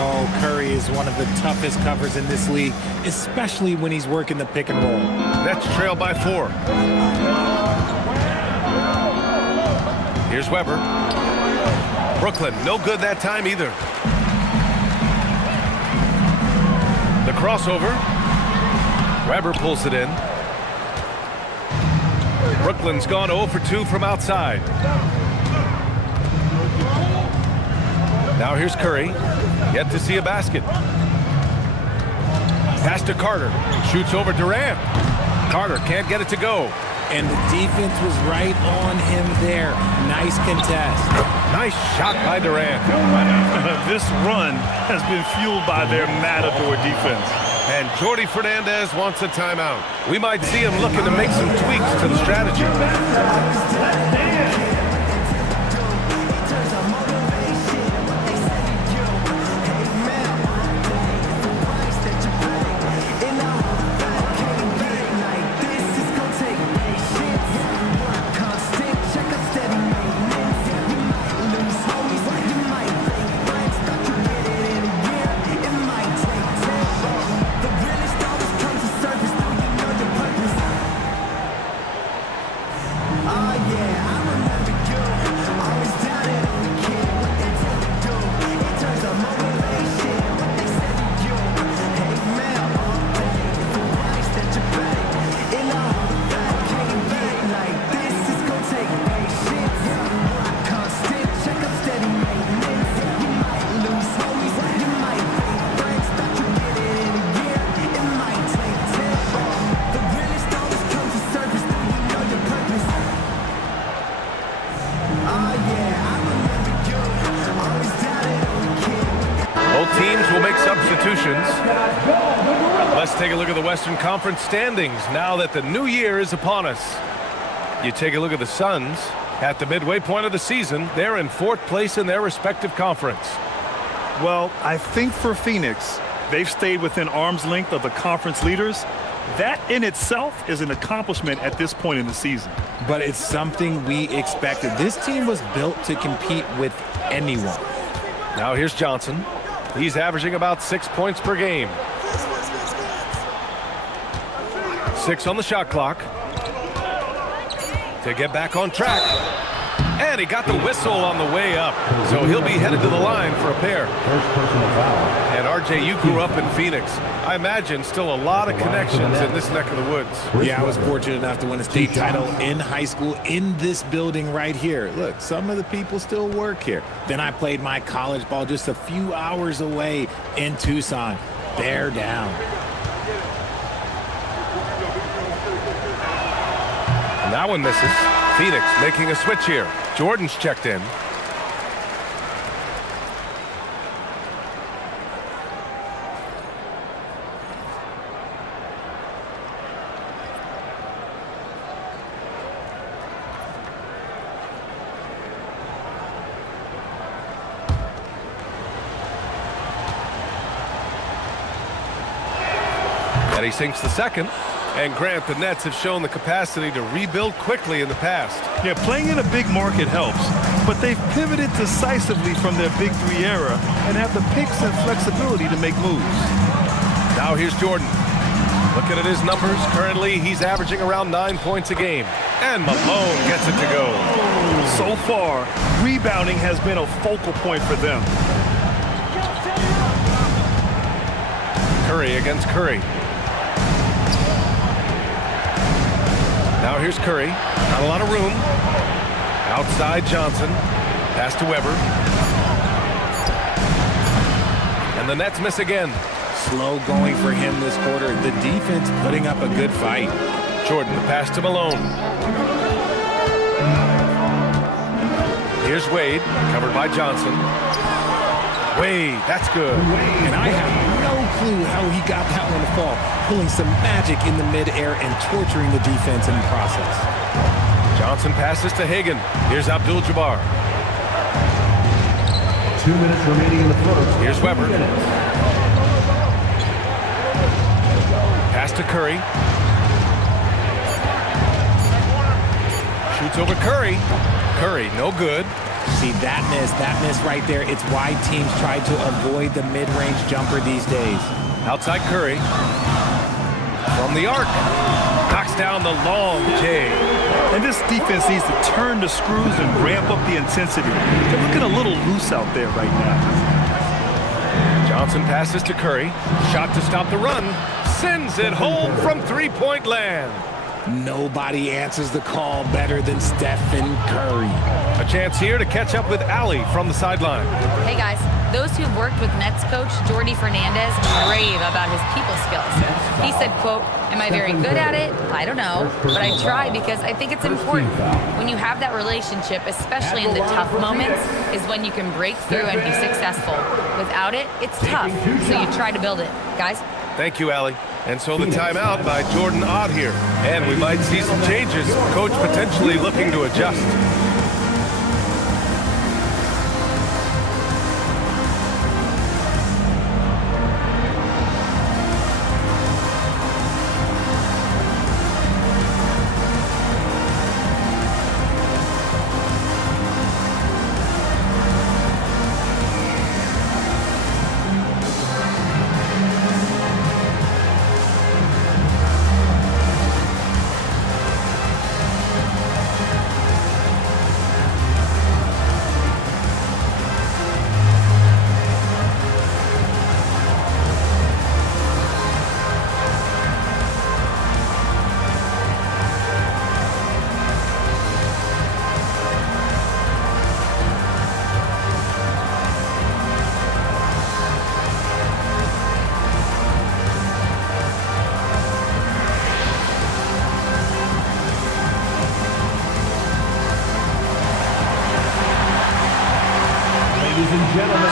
Oh, Curry is one of the toughest covers in this league, especially when he's working the pick and roll. Nets trail by 4. Here's Weber. Brooklyn, no good that time either. The crossover. Weber pulls it in. Brooklyn's gone 0 for 2 from outside. Now here's Curry. Yet to see a basket. Pass to Carter. Shoots over Durant. Carter can't get it to go. And the defense was right on him there. Nice contest. Nice shot by Durant. This run has been fueled by their matador defense. And Jordi Fernandez wants a timeout. We might see him looking to make some tweaks to the strategy. Teams will make substitutions. Let's take a look at the Western Conference standings now that the new year is upon us. You take a look at the Suns. At the midway point of the season, they're in 4th place in their respective conference. Well, I think for Phoenix, they've stayed within arm's length of the conference leaders. That in itself is an accomplishment at this point in the season. But it's something we expected. This team was built to compete with anyone. Now here's Johnson. He's averaging about 6 points per game. 6 on the shot clock. To get back on track. And he got the whistle on the way up. So he'll be headed to the line for a pair. And RJ, you grew up in Phoenix. I imagine still a lot of connections in this neck of the woods. Yeah, I was fortunate enough to win a state title in high school in this building right here. Look, some of the people still work here. Then I played my college ball just a few hours away in Tucson. Bear down. And that one misses. Phoenix making a switch here. Jordan's checked in. And he sinks the second. And Grant, the Nets have shown the capacity to rebuild quickly in the past. Yeah, playing in a big market helps, but they've pivoted decisively from their Big Three era and have the picks and flexibility to make moves. Now here's Jordan. Looking at his numbers, currently he's averaging around 9 points a game. And Malone gets it to go. So far, rebounding has been a focal point for them. Curry against Curry. Now here's Curry. Not a lot of room. Outside Johnson. Pass to Weber. And the Nets miss again. Slow going for him this quarter. The defense putting up a good fight. Jordan, the pass to Malone. Here's Wade, covered by Johnson. Wade, that's good. And I have no clue how he got that one to fall. Pulling some magic in the midair and torturing the defense in the process. Johnson passes to Hagan. Here's Abdul-Jabbar. 2 minutes remaining in the first. Here's Weber. Pass to Curry. Shoots over Curry. Curry, no good. See, that miss right there. It's why teams try to avoid the mid-range jumper these days. Outside Curry. From the arc. Knocks down the long J. And this defense needs to turn the screws and ramp up the intensity. They're looking a little loose out there right now. Johnson passes to Curry. Shot to stop the run. Sends it home from three-point land. Nobody answers the call better than Stephen Curry. A chance here to catch up with Allie from the sideline. Hey guys, those who've worked with Nets coach Jordi Fernandez rave about his people skills. He said, quote, "Am I very good at it? I don't know, but I try because I think it's important. When you have that relationship, especially in the tough moments, is when you can break through and be successful. Without it, it's tough, so you try to build it." Guys? Thank you, Allie. And so the timeout by Jordan Ott here. And we might see some changes. Coach potentially looking to adjust.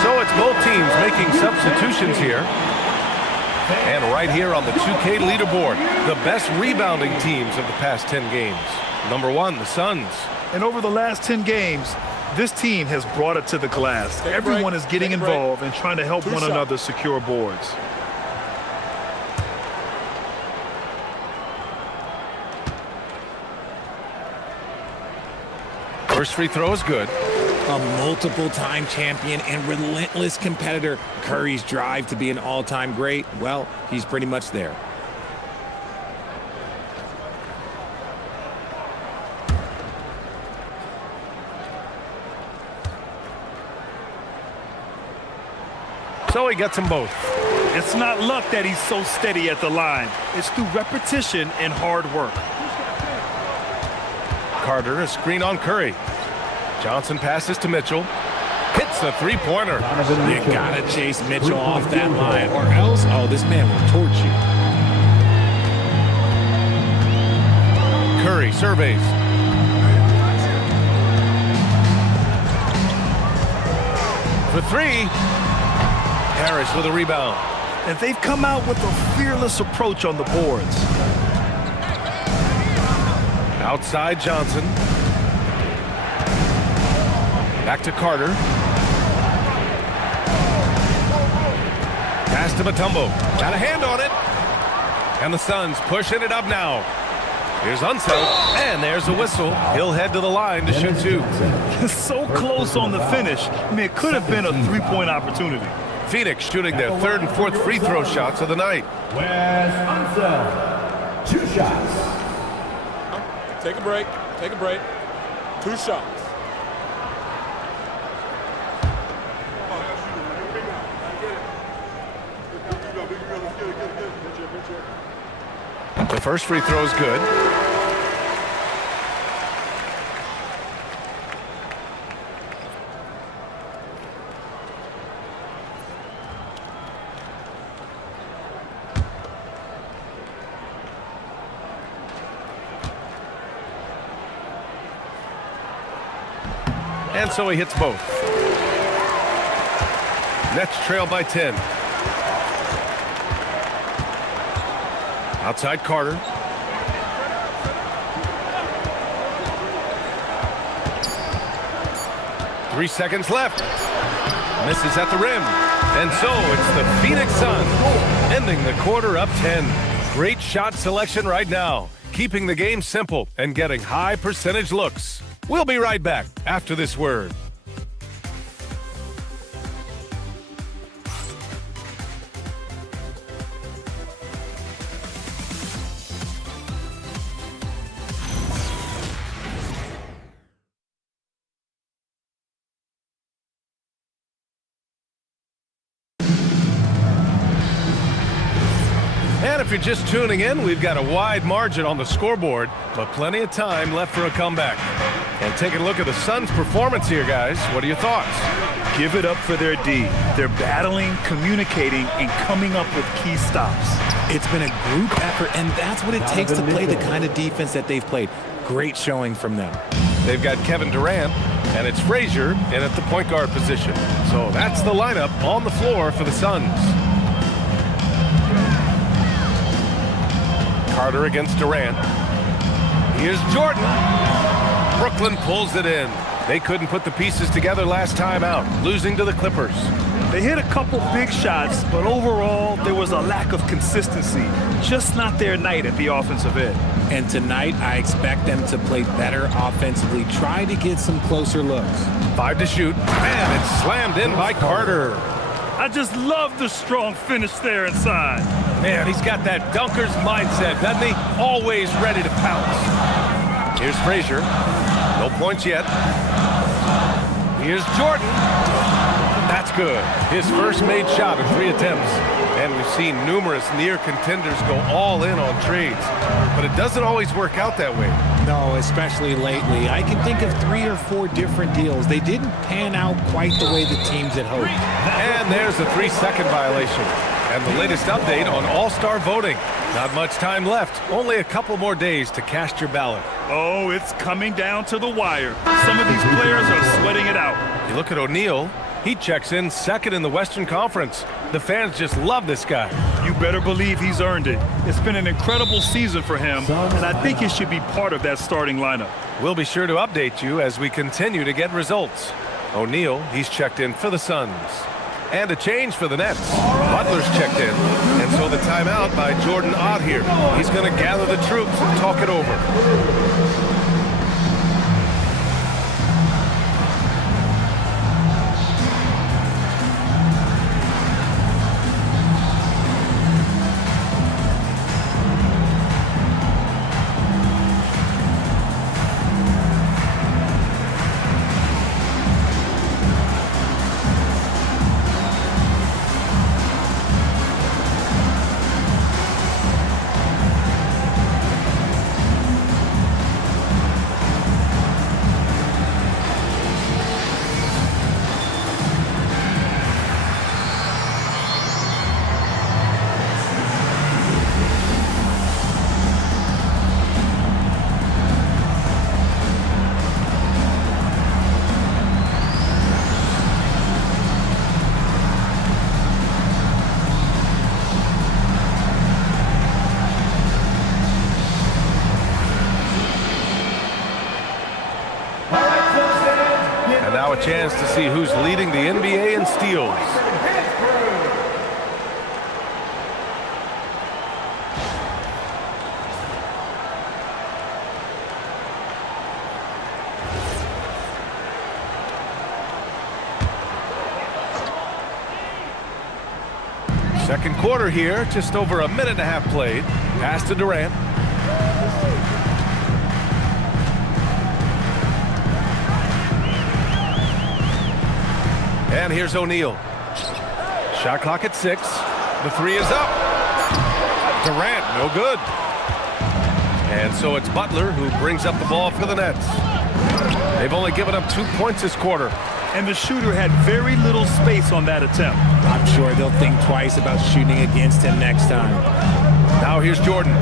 So it's both teams making substitutions here. And right here on the 2K leaderboard, the best rebounding teams of the past 10 games. Number 1, the Suns. And over the last 10 games, this team has brought it to the glass. Everyone is getting involved and trying to help one another secure boards. First free throw is good. A multiple-time champion and relentless competitor. Curry's drive to be an all-time great, well, he's pretty much there. So he gets them both. It's not luck that he's so steady at the line. It's through repetition and hard work. Carter, a screen on Curry. Johnson passes to Mitchell. Hits a three-pointer. You gotta chase Mitchell off that line, or else, oh, this man will torch you. Curry surveys. For three. Harris with a rebound. And they've come out with a fearless approach on the boards. Outside Johnson. Back to Carter. Pass to Mutombo. Got a hand on it. And the Suns pushing it up now. Here's Unseld. And there's a whistle. He'll head to the line to shoot two. So close on the finish. I mean, it could have been a three-point opportunity. Phoenix shooting their third and fourth free throw shots of the night. Wes Unseld, 2 shots. Take a break. Take a break. 2 shots. The first free throw is good. And so he hits both. Nets trail by 10. Outside Carter. Three seconds left. Misses at the rim. And so it's the Phoenix Suns ending the quarter up 10. Great shot selection right now, keeping the game simple and getting high percentage looks. We'll be right back after this word. And a if you're just tuning in, we've got a wide margin on the scoreboard, but plenty of time left for a comeback. And taking a look at the Suns' performance here, guys. What are your thoughts? Give it up for their D. They're battling, communicating, and coming up with key stops. It's been a group effort, and that's what it takes to play the kind of defense that they've played. Great showing from them. They've got Kevin Durant, and it's Frazier in at the point guard position. So that's the lineup on the floor for the Suns. Carter against Durant. Here's Jordan. Brooklyn pulls it in. They couldn't put the pieces together last time out, losing to the Clippers. They hit a couple big shots, but overall, there was a lack of consistency. Just not their night at the offensive end. And tonight, I expect them to play better offensively, try to get some closer looks. 5 to shoot, and it's slammed in by Carter. I just love the strong finish there inside. Man, he's got that dunker's mindset, doesn't he? Always ready to pounce. Here's Frazier. No points yet. Here's Jordan. That's good. His first made shot in 3 attempts. And we've seen numerous near contenders go all in on trades. But it doesn't always work out that way. No, especially lately. I can think of 3 or 4 different deals. They didn't pan out quite the way the teams had hoped. And there's a 3-second violation. And the latest update on All-Star voting. Not much time left. Only a couple more days to cast your ballot. Oh, it's coming down to the wire. Some of these players are sweating it out. You look at O'Neal. He checks in second in the Western Conference. The fans just love this guy. You better believe he's earned it. It's been an incredible season for him, and I think he should be part of that starting lineup. We'll be sure to update you as we continue to get results. O'Neal, he's checked in for the Suns. And a change for the Nets. Butler's checked in. And so the timeout by Jordan Ott here. He's going to gather the troops and talk it over. Now a chance to see who's leading the NBA in steals. Second quarter here, just over a minute and a half played. Pass to Durant. And here's O'Neal. Shot clock at 6. The 3 is up. Durant, no good. And so it's Butler who brings up the ball for the Nets. They've only given up 2 points this quarter. And the shooter had very little space on that attempt. I'm sure they'll think twice about shooting against him next time. Now here's Jordan.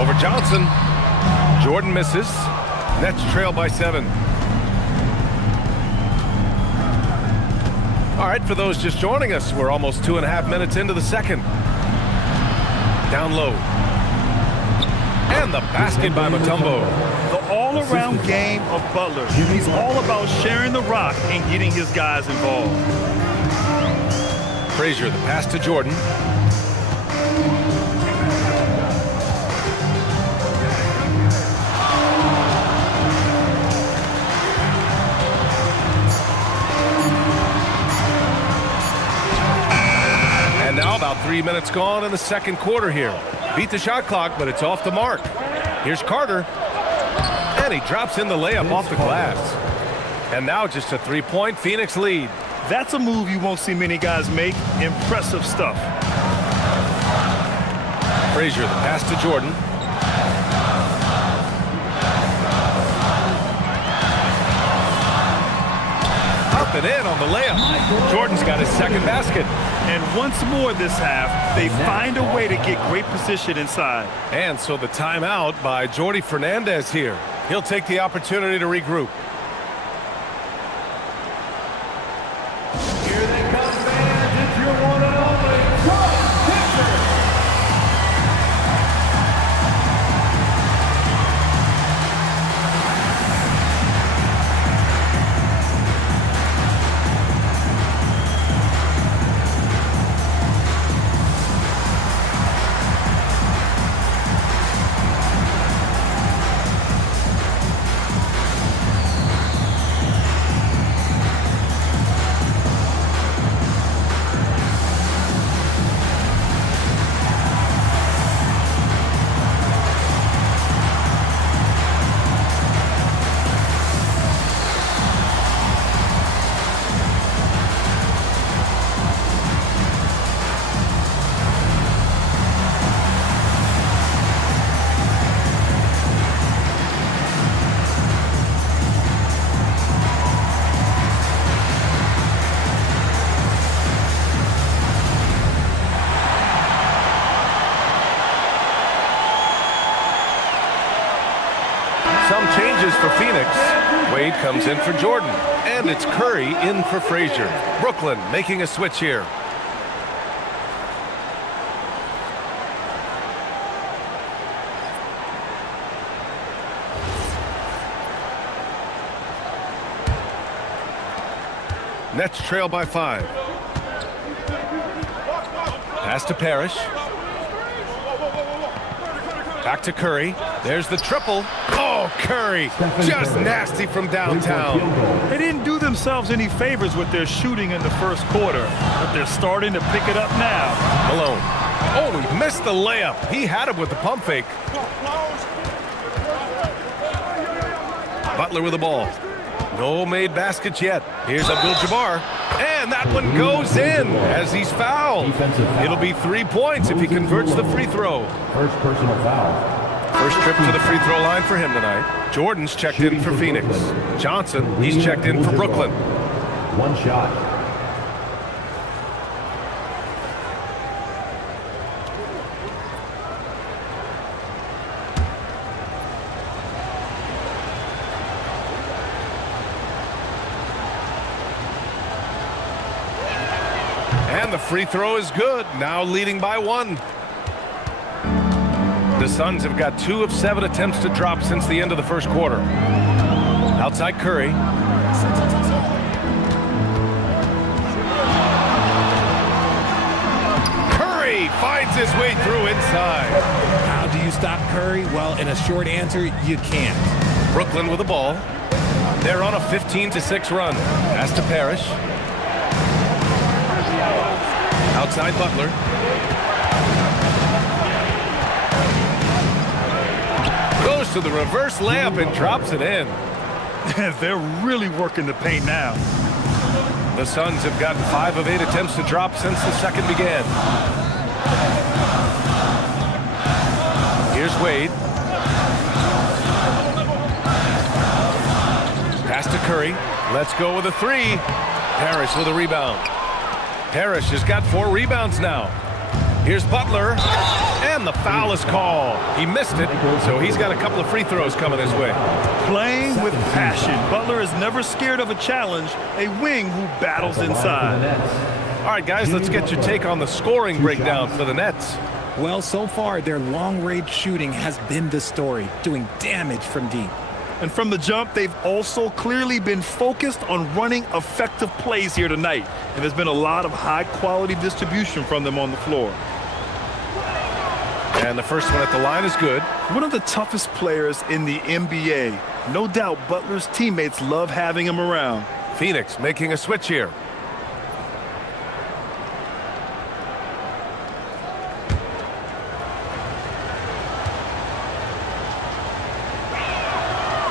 Over Johnson. Jordan misses. Nets trail by 7. All right, for those just joining us, we're almost 2.5 minutes into the second. Down low. And the basket by Mutombo. The all-around game of Butler. He's all about sharing the rock and getting his guys involved. Frazier, the pass to Jordan. And now about 3 minutes gone in the second quarter here. Beat the shot clock, but it's off the mark. Here's Carter. And he drops in the layup off the glass. And now just a 3-point Phoenix lead. That's a move you won't see many guys make. Impressive stuff. Frazier, the pass to Jordan. Up and in on the layup. Jordan's got his second basket. And once more this half, they find a way to get great position inside. And so the timeout by Jordi Fernandez here. He'll take the opportunity to regroup. Here they come, fans. It's your one and only John Pistons. Some changes for Phoenix. Wade comes in for Jordan. And it's Curry in for Frazier. Brooklyn making a switch here. Nets trail by 5. Pass to Parrish. Back to Curry. There's the triple. Oh, Curry. Just nasty from downtown. They didn't do themselves any favors with their shooting in the first quarter, but they're starting to pick it up now. Malone. Oh, he missed the layup. He had it with the pump fake. Butler with the ball. No made baskets yet. Here's Abdul-Jabbar. And that one goes in as he's fouled. It'll be 3 points if he converts the free throw. First personal foul. First trip to the free throw line for him tonight. Jordan's checked in for Phoenix. Johnson, he's checked in for Brooklyn. One shot. And the free throw is good, now leading by 1. The Suns have got 2 of 7 attempts to drop since the end of the first quarter. Outside Curry. Curry finds his way through inside. How do you stop Curry? Well, in a short answer, you can't. Brooklyn with the ball. They're on a 15-6 run. Pass to Parrish. Outside Butler. Goes to the reverse layup and drops it in. They're really working the paint now. The Suns have gotten 5 of 8 attempts to drop since the second began. Here's Wade. Pass to Curry. Let's go with a 3. Parrish with a rebound. Parrish has got 4 rebounds now. Here's Butler. And the foul is called. He missed it, so he's got a couple of free throws coming his way. Playing with passion. Butler is never scared of a challenge, a wing who battles inside. All right, guys, let's get your take on the scoring breakdown for the Nets. Well, so far, their long-range shooting has been the story, doing damage from deep. And from the jump, they've also clearly been focused on running effective plays here tonight. And there's been a lot of high-quality distribution from them on the floor. And the first one at the line is good. One of the toughest players in the NBA. No doubt Butler's teammates love having him around. Phoenix making a switch here.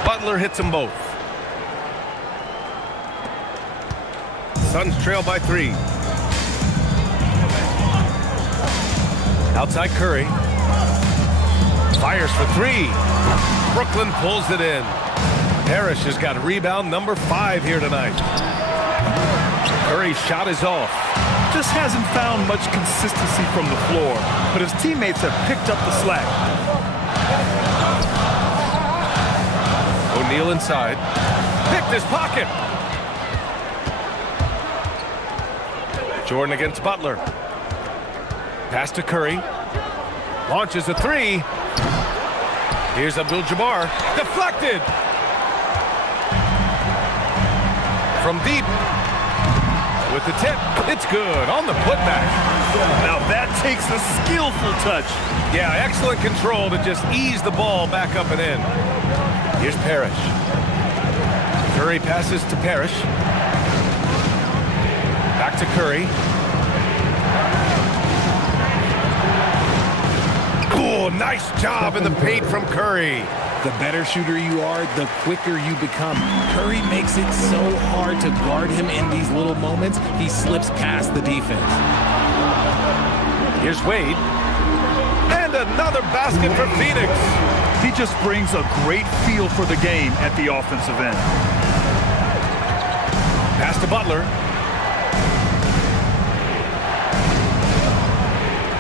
Butler hits them both. Suns trail by 3. Outside Curry. Fires for 3. Brooklyn pulls it in. Parrish has got rebound number 5 here tonight. Curry's shot is off. Just hasn't found much consistency from the floor, but his teammates have picked up the slack. O'Neal inside. Picked his pocket. Jordan against Butler. Pass to Curry. Launches a 3. Here's Abdul-Jabbar. Deflected. From deep. With the tip. It's good on the putback. Now that takes a skillful touch. Yeah, excellent control to just ease the ball back up and in. Here's Parrish. Curry passes to Parrish. Back to Curry. Oh, nice job in the paint from Curry. The better shooter you are, the quicker you become. Curry makes it so hard to guard him in these little moments. He slips past the defense. Here's Wade. And another basket for Phoenix. He just brings a great feel for the game at the offensive end. Pass to Butler.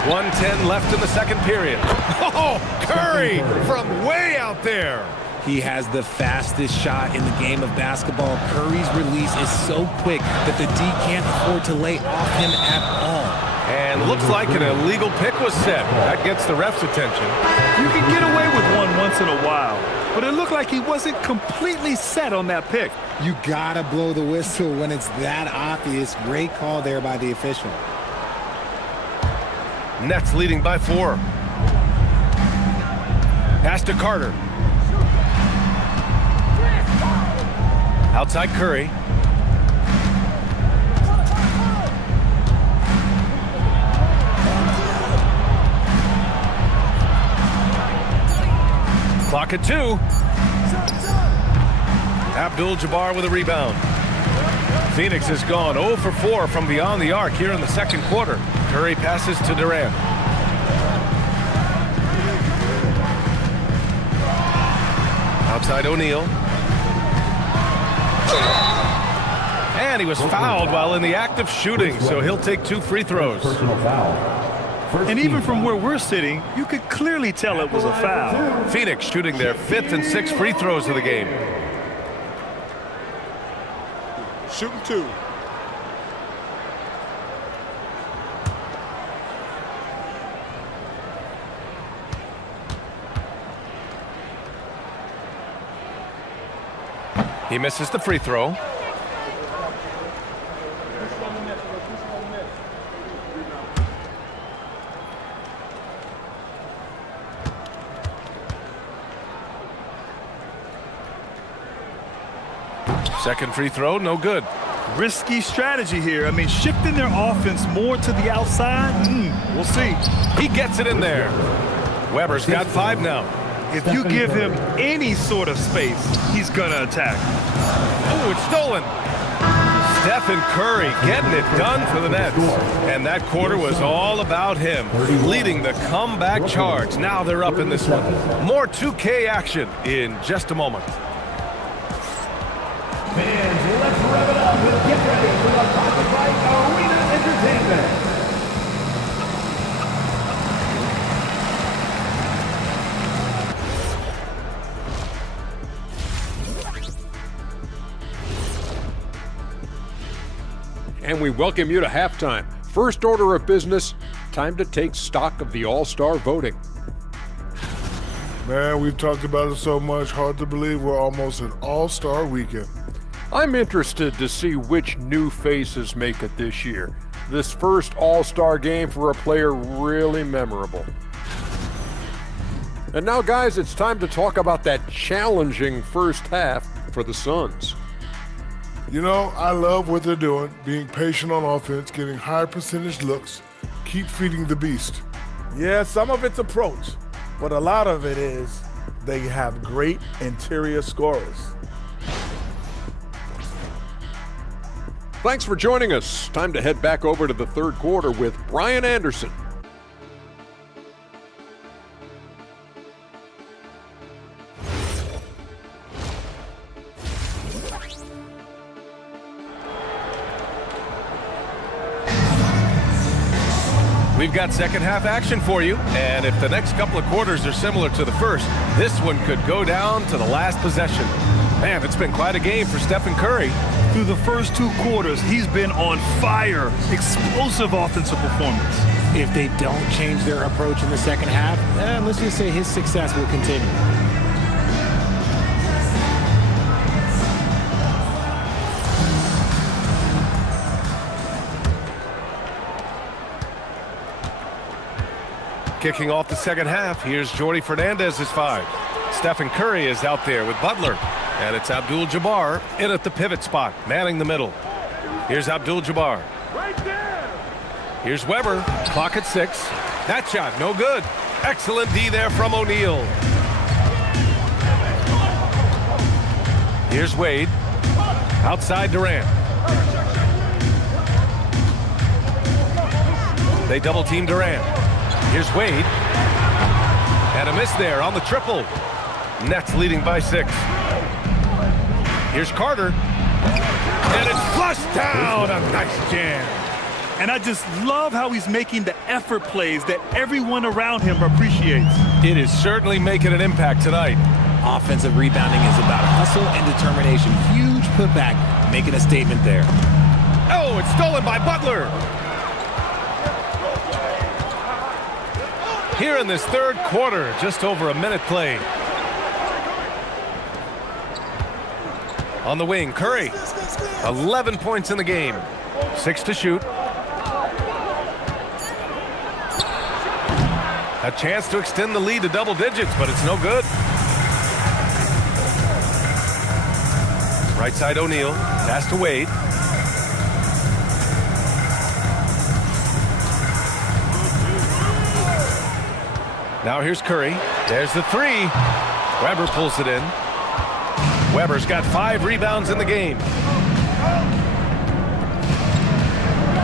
1:10 left in the second period. Oh, Curry from way out there. He has the fastest shot in the game of basketball. Curry's release is so quick that the D can't afford to lay off him at all. And looks like an illegal pick was set. That gets the ref's attention. You can get away with one once in a while, but it looked like he wasn't completely set on that pick. You gotta blow the whistle when it's that obvious. Great call there by the official. Nets leading by 4. Pass to Carter. Outside Curry. Clock at 2. Abdul-Jabbar with a rebound. Phoenix has gone 0 for 4 from beyond the arc here in the second quarter. Curry passes to Durant. Outside O'Neal. And he was fouled while in the act of shooting, so he'll take 2 free throws. And even from where we're sitting, you could clearly tell it was a foul. Phoenix shooting their 5th and 6th free throws of the game. Shooting 2. He misses the free throw. Second free throw, no good. Risky strategy here. I mean, shifting their offense more to the outside, we'll see. He gets it in there. Weber's got 5 now. If you give him any sort of space, he's gonna attack. Oh, it's stolen. Stephen Curry getting it done for the Nets. And that quarter was all about him, leading the comeback charge. Now they're up in this one. More 2K action in just a moment. Fans, let's rev it up and get ready for the Pocket Fight Arena Entertainment. And we welcome you to halftime. First order of business, time to take stock of the All-Star voting. Man, we've talked about it so much, hard to believe we're almost an All-Star weekend. I'm interested to see which new faces make it this year. This first All-Star game for a player really memorable. And now, guys, it's time to talk about that challenging first half for the Suns. You know, I love what they're doing, being patient on offense, getting high percentage looks, keep feeding the beast. Yeah, some of it's approach, but a lot of it is they have great interior scorers. Thanks for joining us. Time to head back over to the third quarter with Brian Anderson. We've got second half action for you, and if the next couple of quarters are similar to the first, this one could go down to the last possession. Man, it's been quite a game for Stephen Curry. Through the first 2 quarters, he's been on fire. Explosive offensive performance. If they don't change their approach in the second half, let's just say his success will continue. Kicking off the second half, here's Jordy Fernandez's 5. Stephen Curry is out there with Butler, and it's Abdul-Jabbar in at the pivot spot, manning the middle. Here's Abdul-Jabbar. Here's Weber, clock at 6. That shot, no good. Excellent D there from O'Neal. Here's Wade, outside Durant. They double team Durant. Here's Wade, and a miss there on the triple. Nets leading by 6. Here's Carter, and it's flushed down. A nice jam. And I just love how he's making the effort plays that everyone around him appreciates. It is certainly making an impact tonight. Offensive rebounding is about hustle and determination. Huge putback, making a statement there. Oh, it's stolen by Butler. Here in this third quarter, just over a minute played. On the wing, Curry. 11 points in the game. 6 to shoot. A chance to extend the lead to double digits, but it's no good. Right side O'Neal. Pass to Wade. Now here's Curry. There's the 3. Weber pulls it in. Weber's got 5 rebounds in the game.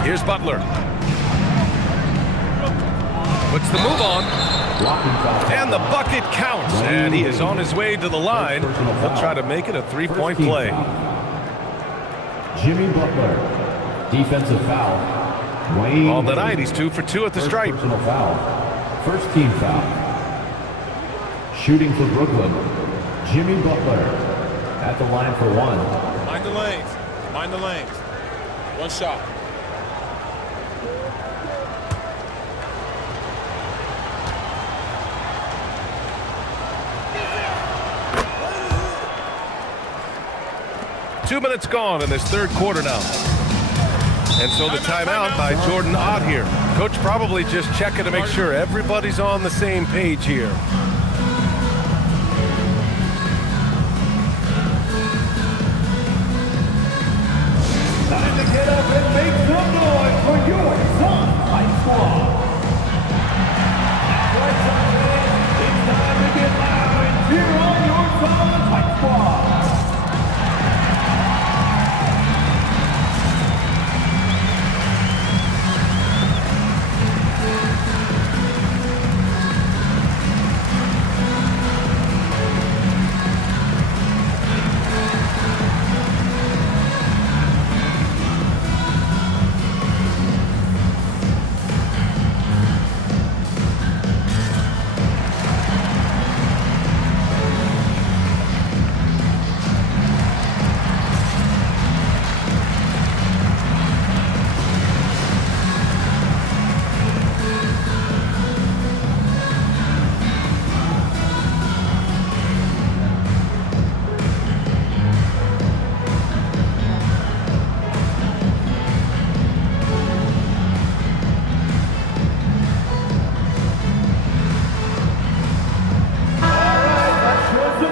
Here's Butler. Puts the move on. And the bucket counts. And he is on his way to the line. He'll try to make it a 3-point play. Jimmy Butler, defensive foul. On the night, he's 2 for 2 at the stripe. Personal foul. First team foul. Shooting for Brooklyn, Jimmy Butler at the line for 1. Mind the lanes. Mind the lanes. 1 shot. Two minutes gone in this third quarter now. And so the timeout by Jordan Ott here. Coach probably just checking to make sure everybody's on the same page here. Time to get up and make some noise for your Sun Fight Squad. That's right, Sun fans. It's time to get loud and cheer on your Sun Fight Squad.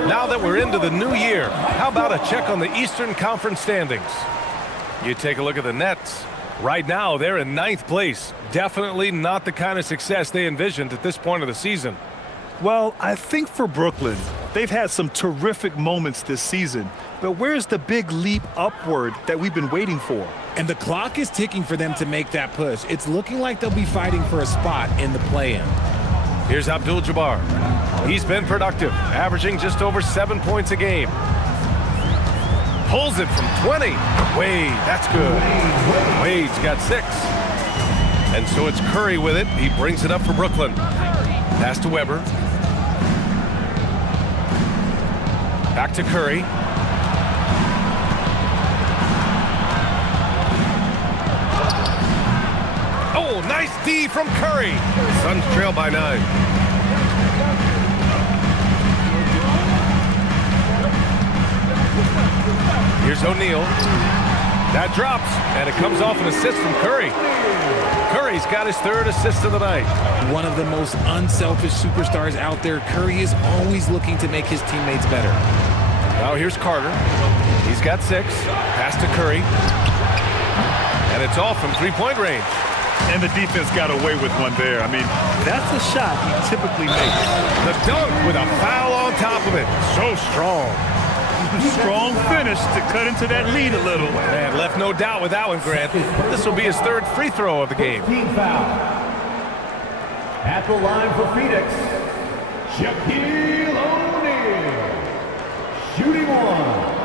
Now that we're into the new year, how about a check on the Eastern Conference standings? You take a look at the Nets. Right now, they're in 9th place. Definitely not the kind of success they envisioned at this point of the season. Well, I think for Brooklyn, they've had some terrific moments this season. But where's the big leap upward that we've been waiting for? And the clock is ticking for them to make that push. It's looking like they'll be fighting for a spot in the play-in. Here's Abdul-Jabbar. He's been productive, averaging just over 7 points a game. Pulls it from 20. Wade, that's good. Wade's got 6. And so it's Curry with it. He brings it up for Brooklyn. Pass to Weber. Back to Curry. Oh, nice D from Curry. Suns trail by 9. Here's O'Neal. That drops, and it comes off an assist from Curry. Curry's got his 3rd assist of the night. One of the most unselfish superstars out there. Curry is always looking to make his teammates better. Now here's Carter. He's got 6. Pass to Curry. And it's off from 3-point range. And the defense got away with one there. I mean, that's a shot he typically makes. The dunk with a foul on top of it. So strong. Strong finish to cut into that lead a little. Man, left no doubt with that one, Grant. This will be his 3rd free throw of the game. Team foul. At the line for Phoenix, Shaquille O'Neal. Shooting 1.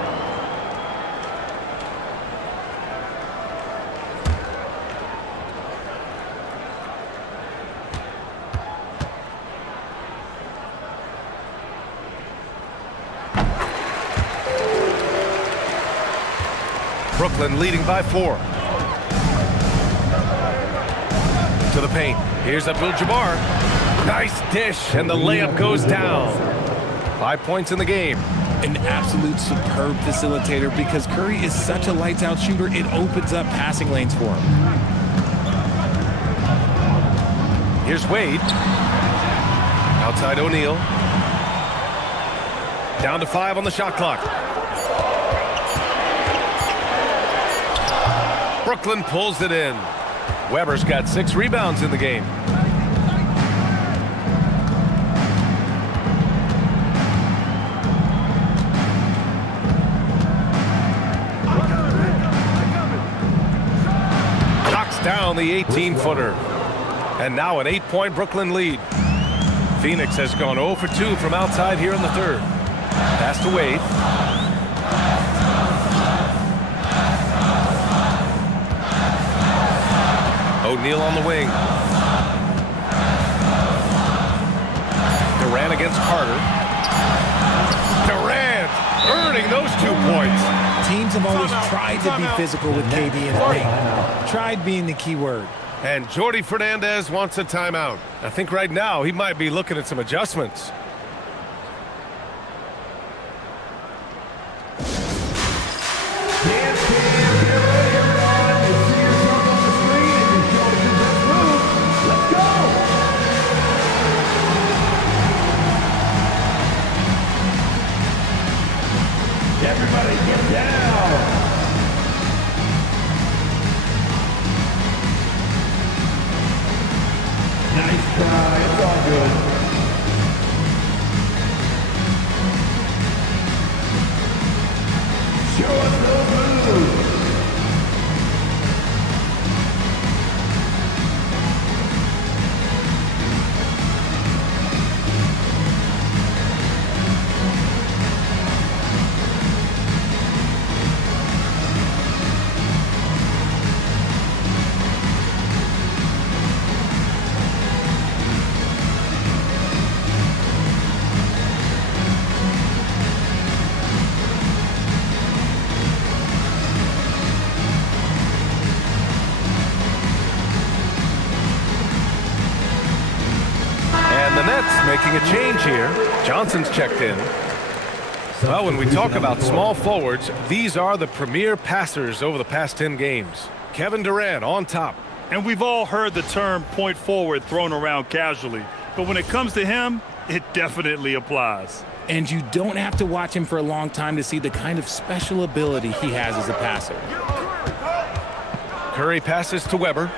Brooklyn leading by 4. To the paint. Here's Abdul-Jabbar. Nice dish, and the layup goes down. 5 points in the game. An absolute superb facilitator because Curry is such a lights-out shooter, it opens up passing lanes for him. Here's Wade. Outside O'Neal. Down to 5 on the shot clock. Brooklyn pulls it in. Weber's got 6 rebounds in the game. Knocks down the 18-footer. And now an 8-point Brooklyn lead. Phoenix has gone 0 for 2 from outside here in the 3rd. Pass to Wade. O'Neal on the wing. Durant against Carter. Durant earning those 2 points. Teams have always tried to be physical with KD in the paint. Tried being the key word. And Jordi Fernandez wants a timeout. I think right now he might be looking at some adjustments. Everybody get down. Nice try. It's all good. Show us no move. The Nets making a change here. Johnson's checked in. Well, when we talk about small forwards, these are the premier passers over the past 10 games. Kevin Durant on top. And we've all heard the term point forward thrown around casually. But when it comes to him, it definitely applies. And you don't have to watch him for a long time to see the kind of special ability he has as a passer. Curry passes to Weber.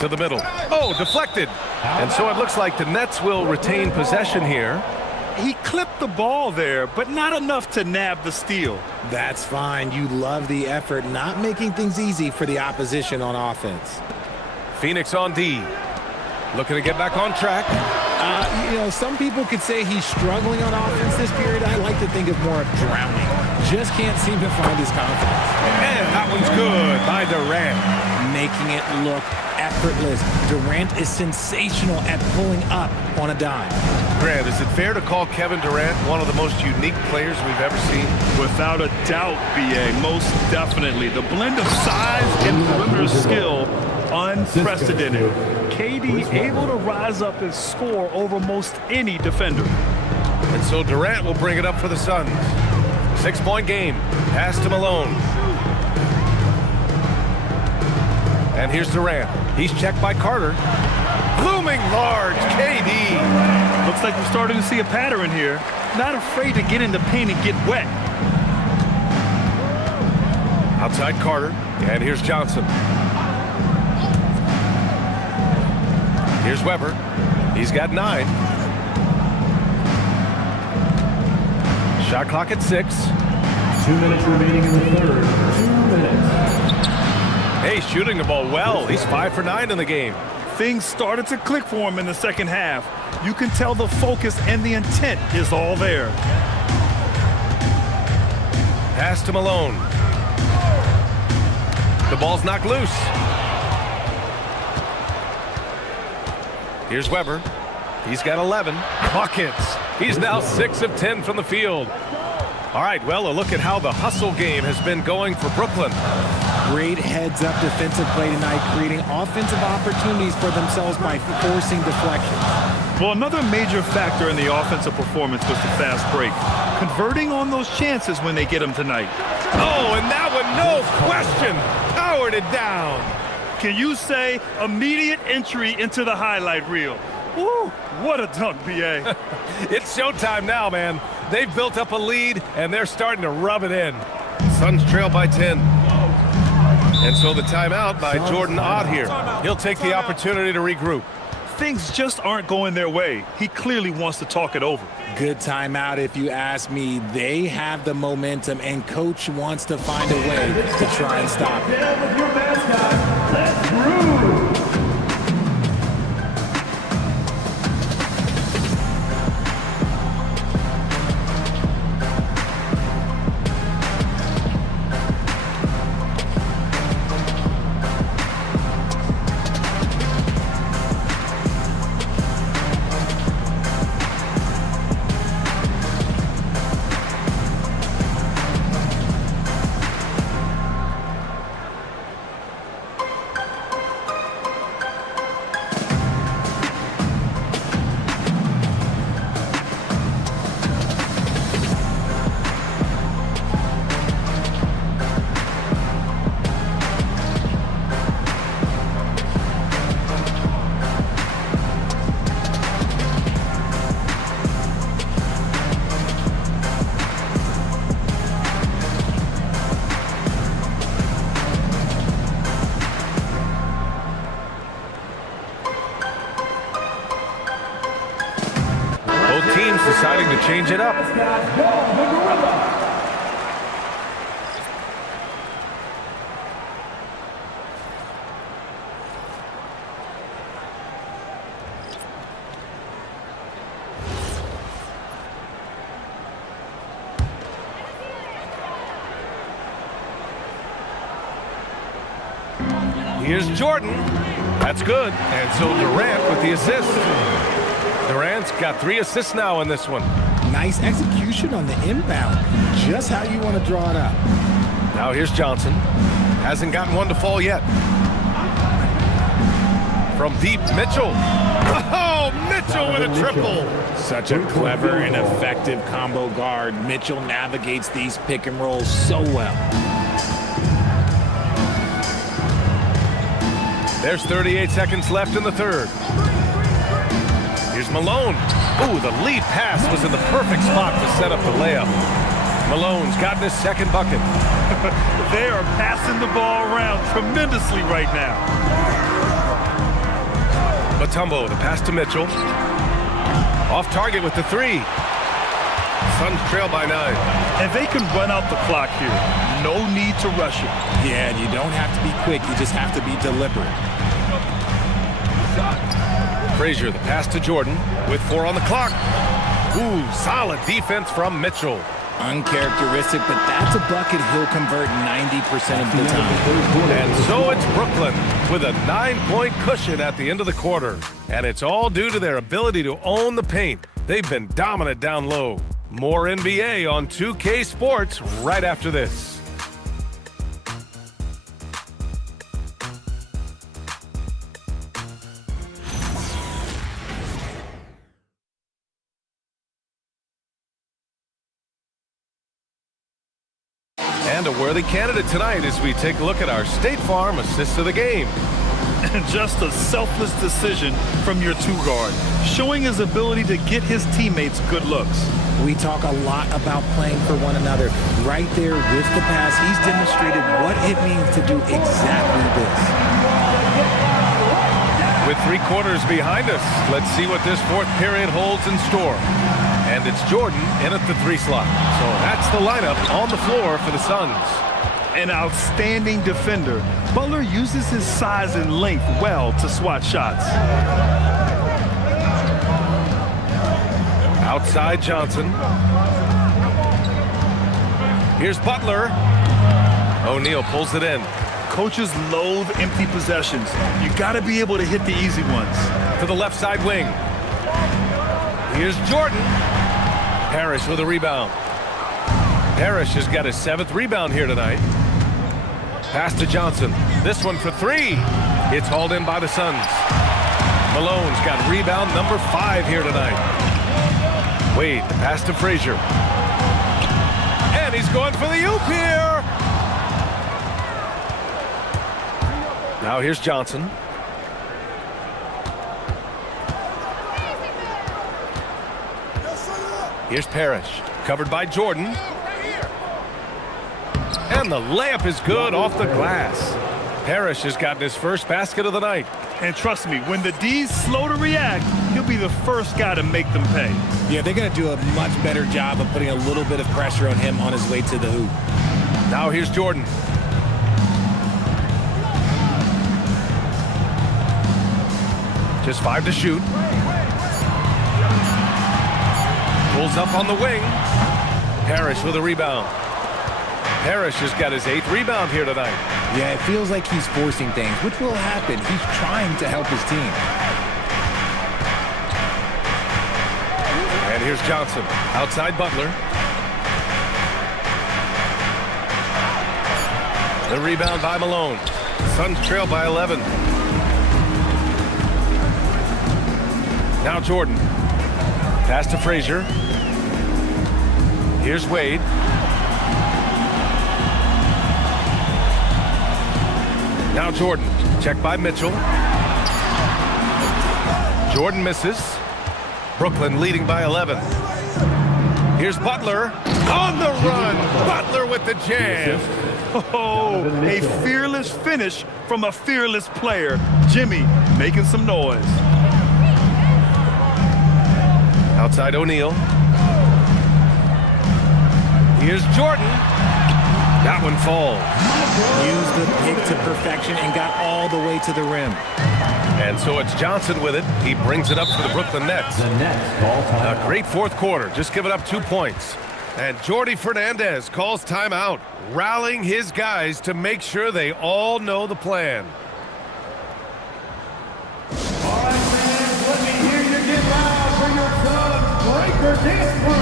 To the middle. Oh, deflected. And so it looks like the Nets will retain possession here. He clipped the ball there, but not enough to nab the steal. That's fine. You love the effort, not making things easy for the opposition on offense. Phoenix on D. Looking to get back on track. Some people could say he's struggling on offense this period. I like to think of more of drowning. Just can't seem to find his confidence. And that one's good by Durant. Making it look effortless. Durant is sensational at pulling up on a dime. Grant, is it fair to call Kevin Durant one of the most unique players we've ever seen? Without a doubt, B.A., most definitely. The blend of size and perimeter skill, unprecedented. KD able to rise up and score over most any defender. And so Durant will bring it up for the Suns. 6-point game. Pass to Malone. And here's Durant. He's checked by Carter. Looming large, KD. Looks like we're starting to see a pattern here. Not afraid to get in the paint and get wet. Outside Carter. And here's Johnson. Here's Weber. He's got 9. Shot clock at 6. 2 minutes remaining in the third. 2 minutes. Hey, shooting the ball well. He's 5 for 9 in the game. Things started to click for him in the second half. You can tell the focus and the intent is all there. Pass to Malone. The ball's knocked loose. Here's Weber. He's got 11 buckets. He's now 6 of 10 from the field. All right, well, a look at how the hustle game has been going for Brooklyn. Great heads-up defensive play tonight, creating offensive opportunities for themselves by forcing deflections. Well, another major factor in the offensive performance was the fast break. Converting on those chances when they get them tonight. Oh, and that one, no question, powered it down. Can you say immediate entry into the highlight reel? Woo, what a dunk, B.A. It's showtime now, man. They've built up a lead, and they're starting to rub it in. Suns trail by 10. And so the timeout by Jordan Ott here. He'll take the opportunity to regroup. Things just aren't going their way. He clearly wants to talk it over. Good timeout if you ask me. They have the momentum, and Coach wants to find a way to try and stop it. With your mascot, let's groove. Teams deciding to change it up. Here's Jordan. That's good. And so Durant with the assist. Durant's got 3 assists now in this one. Nice execution on the inbound. Just how you want to draw it up. Now here's Johnson. Hasn't gotten one to fall yet. From deep, Mitchell. Oh, Mitchell with a triple. Such a clever and effective combo guard. Mitchell navigates these pick and rolls so well. There's 38 seconds left in the third. Here's Malone. Ooh, the lead pass was in the perfect spot to set up the layup. Malone's gotten his second bucket. They are passing the ball around tremendously right now. Mutombo, the pass to Mitchell. Off target with the 3. Suns trail by 9. And they can run out the clock here. No need to rush it. Yeah, and you don't have to be quick. You just have to be deliberate. Frazier, the pass to Jordan with 4 on the clock. Ooh, solid defense from Mitchell. Uncharacteristic, but that's a bucket he'll convert 90% of the time. And so it's Brooklyn with a 9-point cushion at the end of the quarter. And it's all due to their ability to own the paint. They've been dominant down low. More NBA on 2K Sports right after this. And a worthy candidate tonight as we take a look at our State Farm assist of the game. Just a selfless decision from your two-guard, showing his ability to get his teammates good looks. We talk a lot about playing for one another. Right there with the pass, he's demonstrated what it means to do exactly this. With 3 quarters behind us, let's see what this 4th period holds in store. And it's Jordan in at the 3 slot. So that's the lineup on the floor for the Suns. An outstanding defender, Butler uses his size and length well to swat shots. Outside Johnson. Here's Butler. O'Neal pulls it in. Coaches loathe empty possessions. You got to be able to hit the easy ones. To the left side wing. Here's Jordan. Parrish with a rebound. Parrish has got his 7th rebound here tonight. Pass to Johnson. This one for 3. It's hauled in by the Suns. Malone's got rebound number 5 here tonight. Wade, the pass to Frazier. And he's going for the oop here. Now here's Johnson. Here's Parrish, covered by Jordan. And the layup is good off the glass. Parrish has gotten his first basket of the night. And trust me, when the D's slow to react, he'll be the first guy to make them pay. Yeah, they're going to do a much better job of putting a little bit of pressure on him on his way to the hoop. Now here's Jordan. Just 5 to shoot. Pulls up on the wing. Parrish with a rebound. Parrish has got his 8th rebound here tonight. Yeah, it feels like he's forcing things, which will happen. He's trying to help his team. And here's Johnson, outside Butler. The rebound by Malone. Suns trail by 11. Now Jordan. Pass to Frazier. Here's Wade. Now Jordan. Check by Mitchell. Jordan misses. Brooklyn leading by 11. Here's Butler. On the run. Butler with the jam. Oh, a fearless finish from a fearless player. Jimmy making some noise. Outside O'Neal. Here's Jordan. That one falls. Used the pick to perfection and got all the way to the rim. And so it's Johnson with it. He brings it up for the Brooklyn Nets. A great 4th quarter. Just giving up 2 points. And Jordi Fernandez calls timeout, rallying his guys to make sure they all know the plan. All right, fans, let me hear you get loud for your Suns Breaker Dance Crew.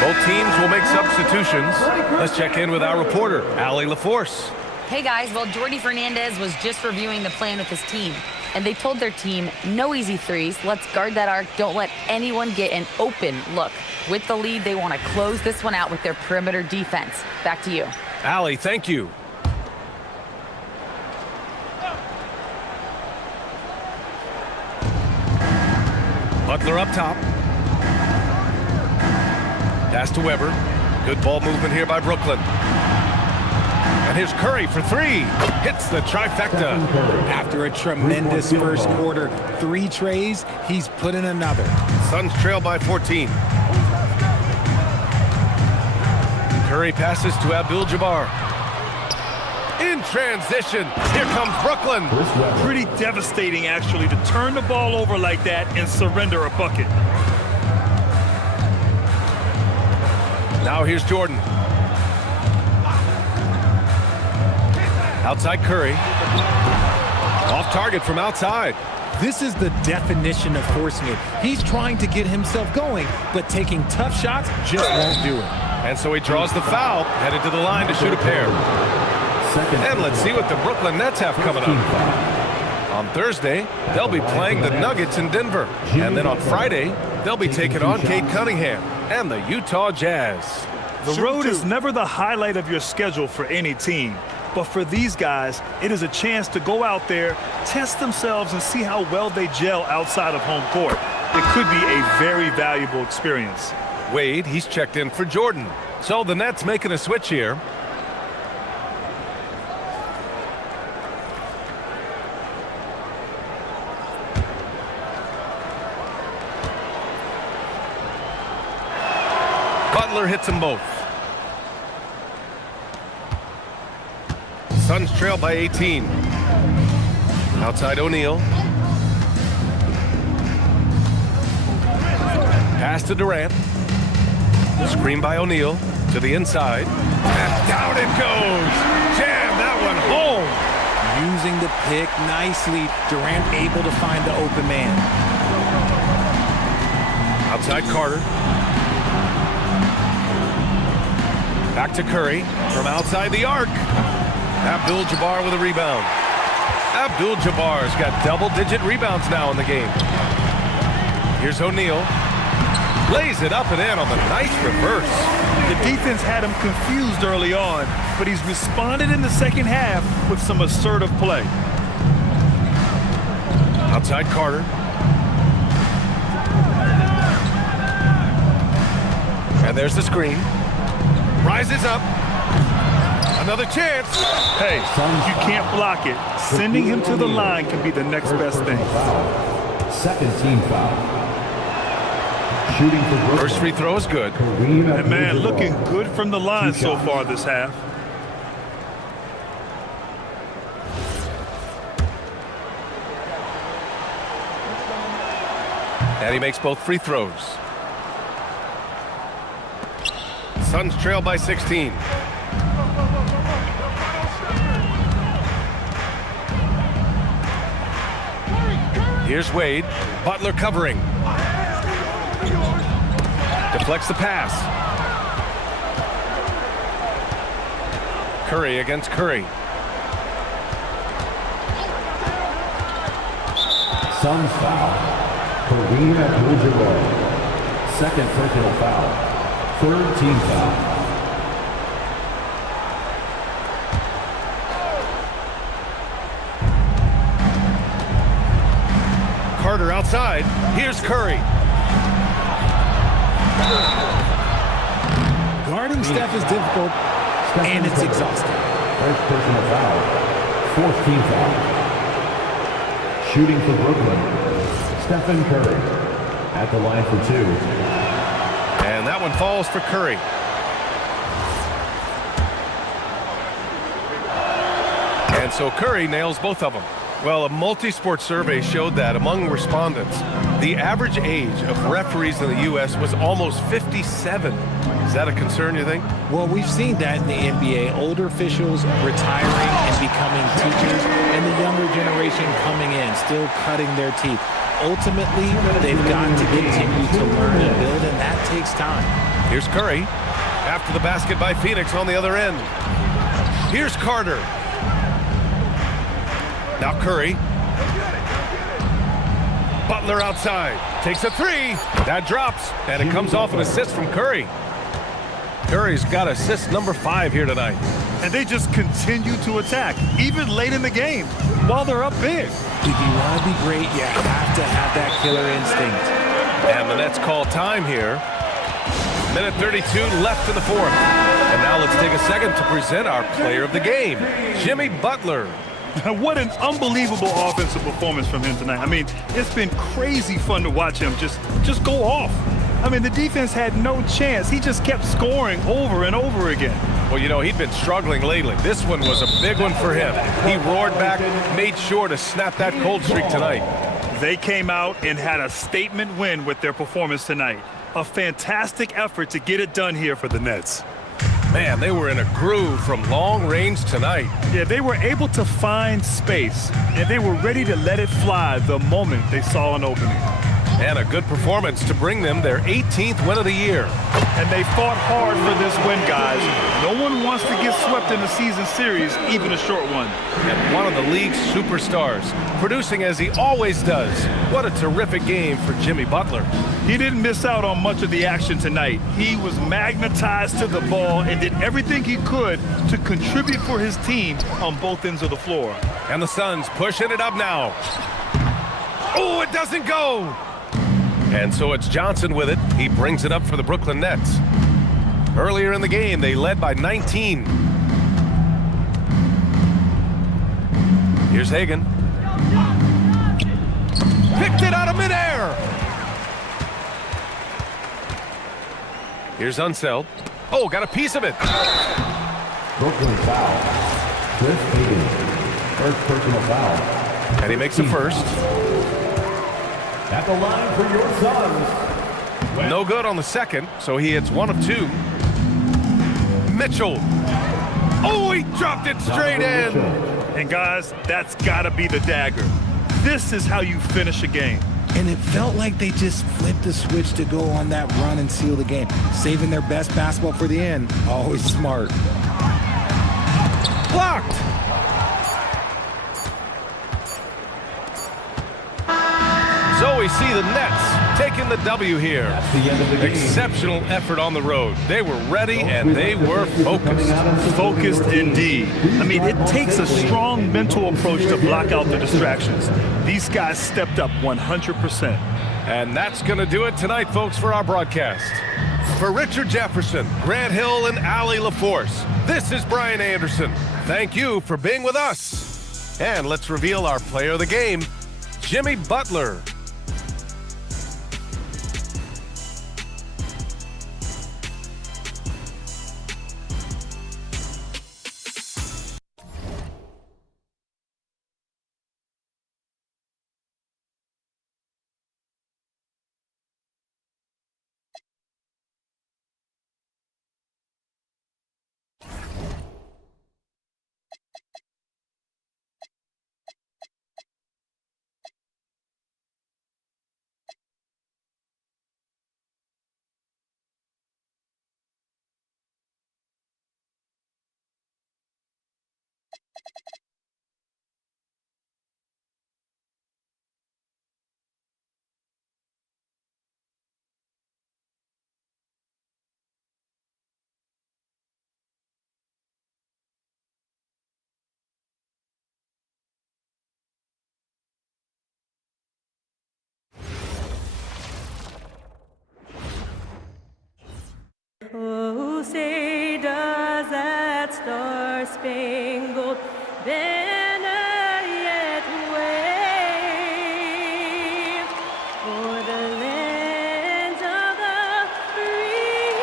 Both teams will make substitutions. Let's check in with our reporter, Allie LaForce. Hey guys, well, Jordi Fernandez was just reviewing the plan with his team, and they told their team, no easy threes, let's guard that arc, don't let anyone get an open look. With the lead, they want to close this one out with their perimeter defense. Back to you. Allie, thank you. Butler up top. Pass to Weber. Good ball movement here by Brooklyn. And here's Curry for three. Hits the trifecta. After a tremendous first quarter, 3 trays, he's put in another. Suns trail by 14. Curry passes to Abdul-Jabbar. In transition, here comes Brooklyn. Pretty devastating, actually, to turn the ball over like that and surrender a bucket. Now here's Jordan. Outside Curry. Off target from outside. This is the definition of forcing it. He's trying to get himself going, but taking tough shots just won't do it. And so he draws the foul, headed to the line to shoot a pair. And let's see what the Brooklyn Nets have coming up. On Thursday, they'll be playing the Nuggets in Denver. And then on Friday, they'll be taking on Cade Cunningham and the Utah Jazz. The road is never the highlight of your schedule for any team. But for these guys, it is a chance to go out there, test themselves, and see how well they gel outside of home court. It could be a very valuable experience. Wade, he's checked in for Jordan. So the Nets making a switch here. Butler hits them both. Suns trail by 18. Outside O'Neal. Pass to Durant. Screen by O'Neal to the inside. And down it goes. Jam that one home. Using the pick nicely. Durant able to find the open man. Outside Carter. Back to Curry from outside the arc. Abdul-Jabbar with a rebound. Abdul-Jabbar's got double-digit rebounds now in the game. Here's O'Neal. Lays it up and in on the nice reverse. The defense had him confused early on, but he's responded in the second half with some assertive play. Outside Carter. And there's the screen. Rises up. Another chance. Hey, you can't block it. Sending him to the line can be the next best thing. Second team foul. Shooting for Brooklyn. First free throw is good. And man, looking good from the line so far this half. And he makes both free throws. Suns trail by 16. Here's Wade. Butler covering. Deflects the pass. Curry against Curry. Suns foul. Kareem Abdul-Jabbar. Second personal foul. Third team foul. Carter outside. Here's Curry. Guarding Steph is difficult, and it's exhausting. First personal foul. Fourth team foul. Shooting for Brooklyn. Stephen Curry at the line for 2. And that one falls for Curry. And so Curry nails both of them. Well, a multi-sport survey showed that among respondents, the average age of referees in the U.S. was almost 57. Is that a concern, you think? Well, we've seen that in the NBA. Older officials retiring and becoming teachers, and the younger generation coming in, still cutting their teeth. Ultimately, they've got to continue to learn and build, and that takes time. Here's Curry. After the basket by Phoenix on the other end. Here's Carter. Now Curry. Butler outside. Takes a three. That drops. And it comes off an assist from Curry. Curry's got assist number 5 here tonight. And they just continue to attack, even late in the game, while they're up big. If you want to be great, you have to have that killer instinct. And the Nets call time here. Minute 32 left in the fourth. And now let's take a second to present our player of the game, Jimmy Butler. What an unbelievable offensive performance from him tonight. I mean, it's been crazy fun to watch him just go off. I mean, the defense had no chance. He just kept scoring over and over again. Well, you know, he'd been struggling lately. This one was a big one for him. He roared back, made sure to snap that cold streak tonight. They came out and had a statement win with their performance tonight. A fantastic effort to get it done here for the Nets. Man, they were in a groove from long range tonight. Yeah, they were able to find space, and they were ready to let it fly the moment they saw an opening. And a good performance to bring them their 18th win of the year. And they fought hard for this win, guys. No one wants to get swept in the season series, even a short one. And one of the league's superstars, producing as he always does. What a terrific game for Jimmy Butler. He didn't miss out on much of the action tonight. He was magnetized to the ball and did everything he could to contribute for his team on both ends of the floor. And the Suns pushing it up now. Oh, it doesn't go! And so it's Johnson with it. He brings it up for the Brooklyn Nets. Earlier in the game, they led by 19. Here's Hagan. Picked it out of midair! Here's Unseld. Oh, got a piece of it. Brooklyn foul. Chris Hagan. First personal foul. And he makes the first. At the line for your Suns. No good on the second, so he hits 1 of 2. Mitchell. Oh, he dropped it straight in. And guys, that's got to be the dagger. This is how you finish a game. And it felt like they just flipped the switch to go on that run and seal the game. Saving their best basketball for the end. Always smart. Blocked. So we see the Nets taking the W here. The end of the game. Exceptional effort on the road. They were ready and they were focused. Focused indeed. I mean, it takes a strong mental approach to block out the distractions. These guys stepped up 100%. And that's going to do it tonight, folks, for our broadcast. For Richard Jefferson, Grant Hill, and Allie LaForce, this is Brian Anderson. Thank you for being with us. And let's reveal our player of the game, Jimmy Butler. Oh, say does that star-spangled banner yet wave for the land of the free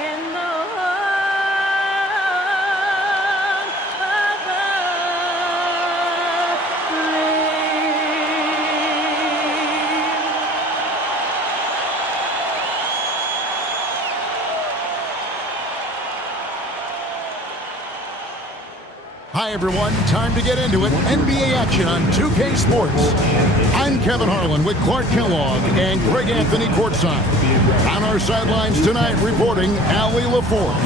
and the home of the brave. Hi, everyone. Time to get into it. NBA action on 2K Sports. I'm Kevin Harlan with Clark Kellogg and Greg Anthony courtside. On our sidelines tonight, reporting Allie LaForce.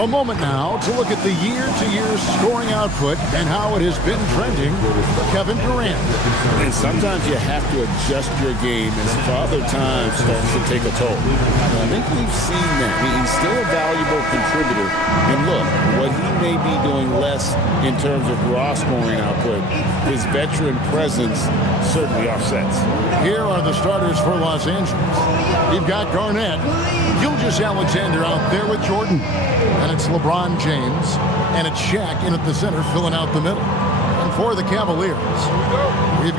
A moment now to look at the year-to-year scoring output and how it has been trending for Kevin Durant. And sometimes you have to adjust your game as Father Time starts to take a toll. I think we've seen that. He's still a valuable contributor. And look, what he may be doing less in terms of raw scoring output, his veteran presence certainly offsets. Here are the starters for Los Angeles. You've got Garnett, Gilgeous-Alexander out there with Jordan. And it's LeBron James, and it's Shaq in at the center filling out the middle. And for the Cavaliers, we've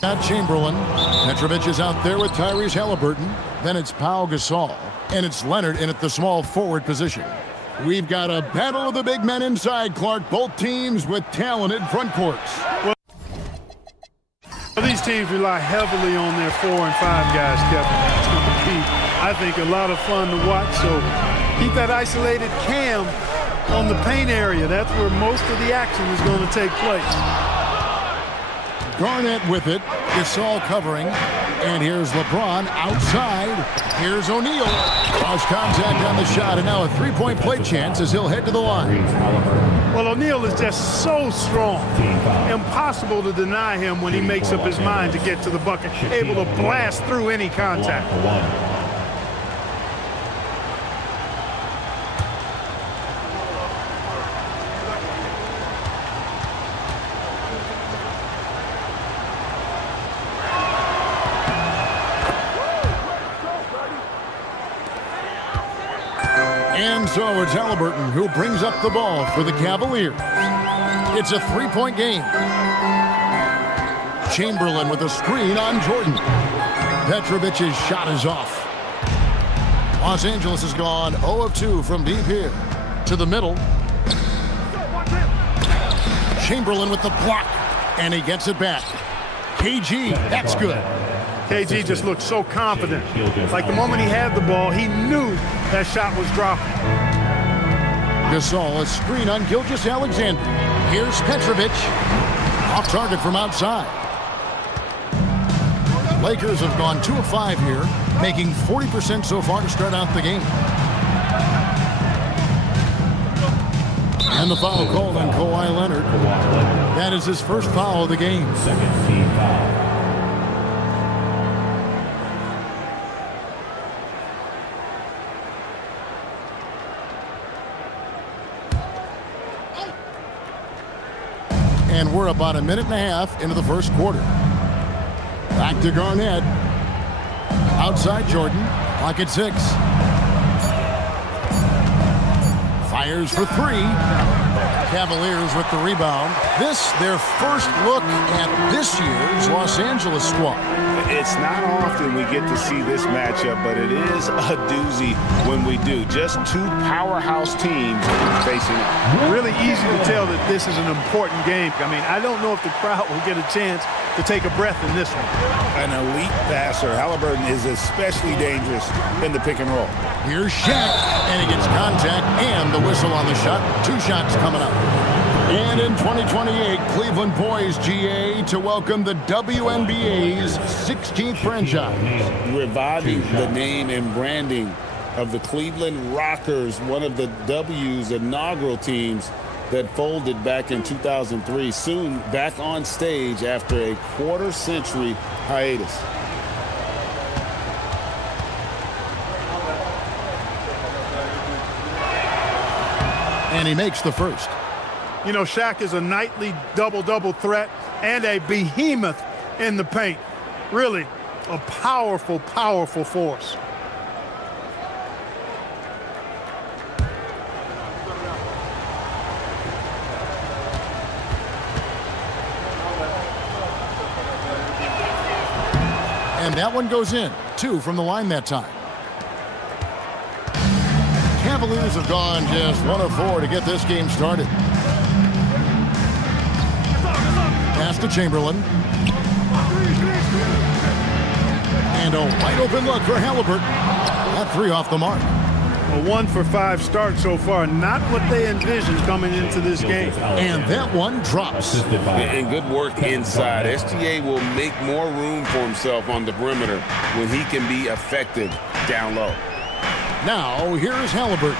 got Chamberlain. Petrovic is out there with Tyrese Halliburton. Then it's Pau Gasol, and it's Leonard in at the small forward position. We've got a battle of the big men inside, Clark. Both teams with talented front courts. Well, these teams rely heavily on their 4 and 5 guys, Kevin. It's going to be, I think, a lot of fun to watch. So keep that isolated Cam on the paint area. That's where most of the action is going to take place. Garnett with it. Gasol covering. And here's LeBron outside. Here's O'Neal. Cross contact on the shot, and now a three-point play chance as he'll head to the line. Well, O'Neal is just so strong. Impossible to deny him when he makes up his mind to get to the bucket. Able to blast through any contact. And so it's Halliburton who brings up the ball for the Cavaliers. It's a three-point game. Chamberlain with a screen on Jordan. Petrovic's shot is off. Los Angeles has gone 0 of 2 from deep here. To the middle. Chamberlain with the block. And he gets it back. KG, that's good. KG just looked so confident. Like the moment he had the ball, he knew that shot was dropping. Gasol, a screen on Gilgeous-Alexander. Here's Petrovic. Off target from outside. Lakers have gone 2 of 5 here, making 40% so far to start out the game. And the foul called on Kawhi Leonard. That is his first foul of the game. Second team foul. And we're about a minute and a half into the first quarter. Back to Garnett. Outside Jordan. Clock at 6. Fires for 3. Cavaliers with the rebound. This, their first look at this year's Los Angeles squad. It's not often we get to see this matchup, but it is a doozy when we do. Just 2 powerhouse teams facing up. Really easy to tell that this is an important game. I mean, I don't know if the crowd will get a chance to take a breath in this one. An elite passer. Halliburton is especially dangerous in the pick and roll. Here's Shaq, and he gets contact and the whistle on the shot. 2 shots coming up. And in 2028, Cleveland poised, GA, to welcome the WNBA's 16th franchise. Reviving the name and branding of the Cleveland Rockers, one of the W's inaugural teams that folded back in 2003, soon back on stage after a quarter-century hiatus. And he makes the first. You know, Shaq is a nightly double-double threat and a behemoth in the paint. Really a powerful, powerful force. And that one goes in. 2 from the line that time. Cavaliers have gone just 1 of 4 to get this game started. Pass to Chamberlain. And a wide open look for Halliburton. That 3 off the mark. A 1 for 5 start so far. Not what they envisioned coming into this game. And that one drops. And good work inside. SGA will make more room for himself on the perimeter when he can be effective down low. Now, here's Halliburton.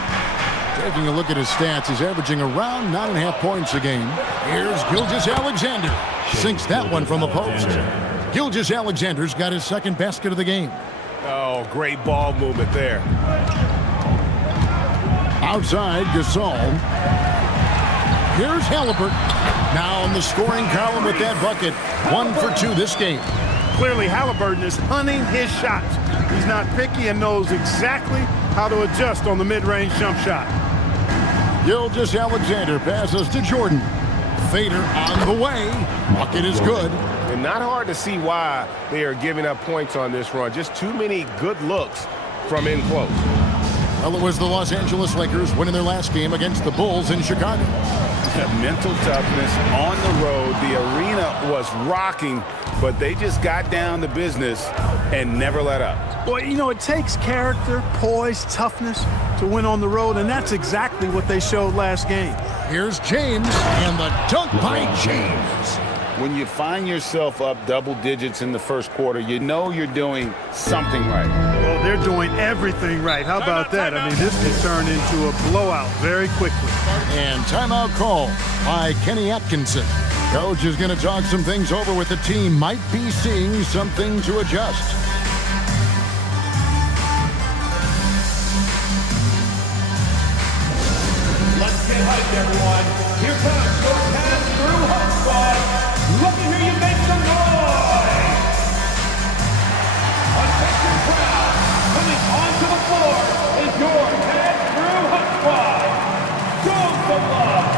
Taking a look at his stats, he's averaging around 9.5 points a game. Here's Gilgeous-Alexander. Sinks that one from the post. Gilgeous-Alexander's got his second basket of the game. Oh, great ball movement there. Outside, Gasol. Here's Halliburton. Now in the scoring column with that bucket. 1 for 2 this game. Clearly, Halliburton is hunting his shots. He's not picky and knows exactly how to adjust on the mid-range jump shot. Gilgeous-Alexander passes to Jordan. Fader on the way. Bucket is good. And not hard to see why they are giving up points on this run. Just too many good looks from in close. Well, it was the Los Angeles Lakers winning their last game against the Bulls in Chicago. Mental toughness on the road. The arena was rocking, but they just got down to business and never let up. Well, you know, it takes character, poise, toughness to win on the road, and that's exactly what they showed last game. Here's James, and the dunk by James. When you find yourself up double digits in the first quarter, you know you're doing something right. Well, they're doing everything right. How about that? I mean, this can turn into a blowout very quickly. And timeout call by Kenny Atkinson. Coach is going to talk some things over with the team. Might be seeing something to adjust. Let's get hyped, everyone. Here comes your pass-through hot squad. Let me hear you make some noise. Attention crowd, coming onto the floor is your pass-through hot squad. Show some love.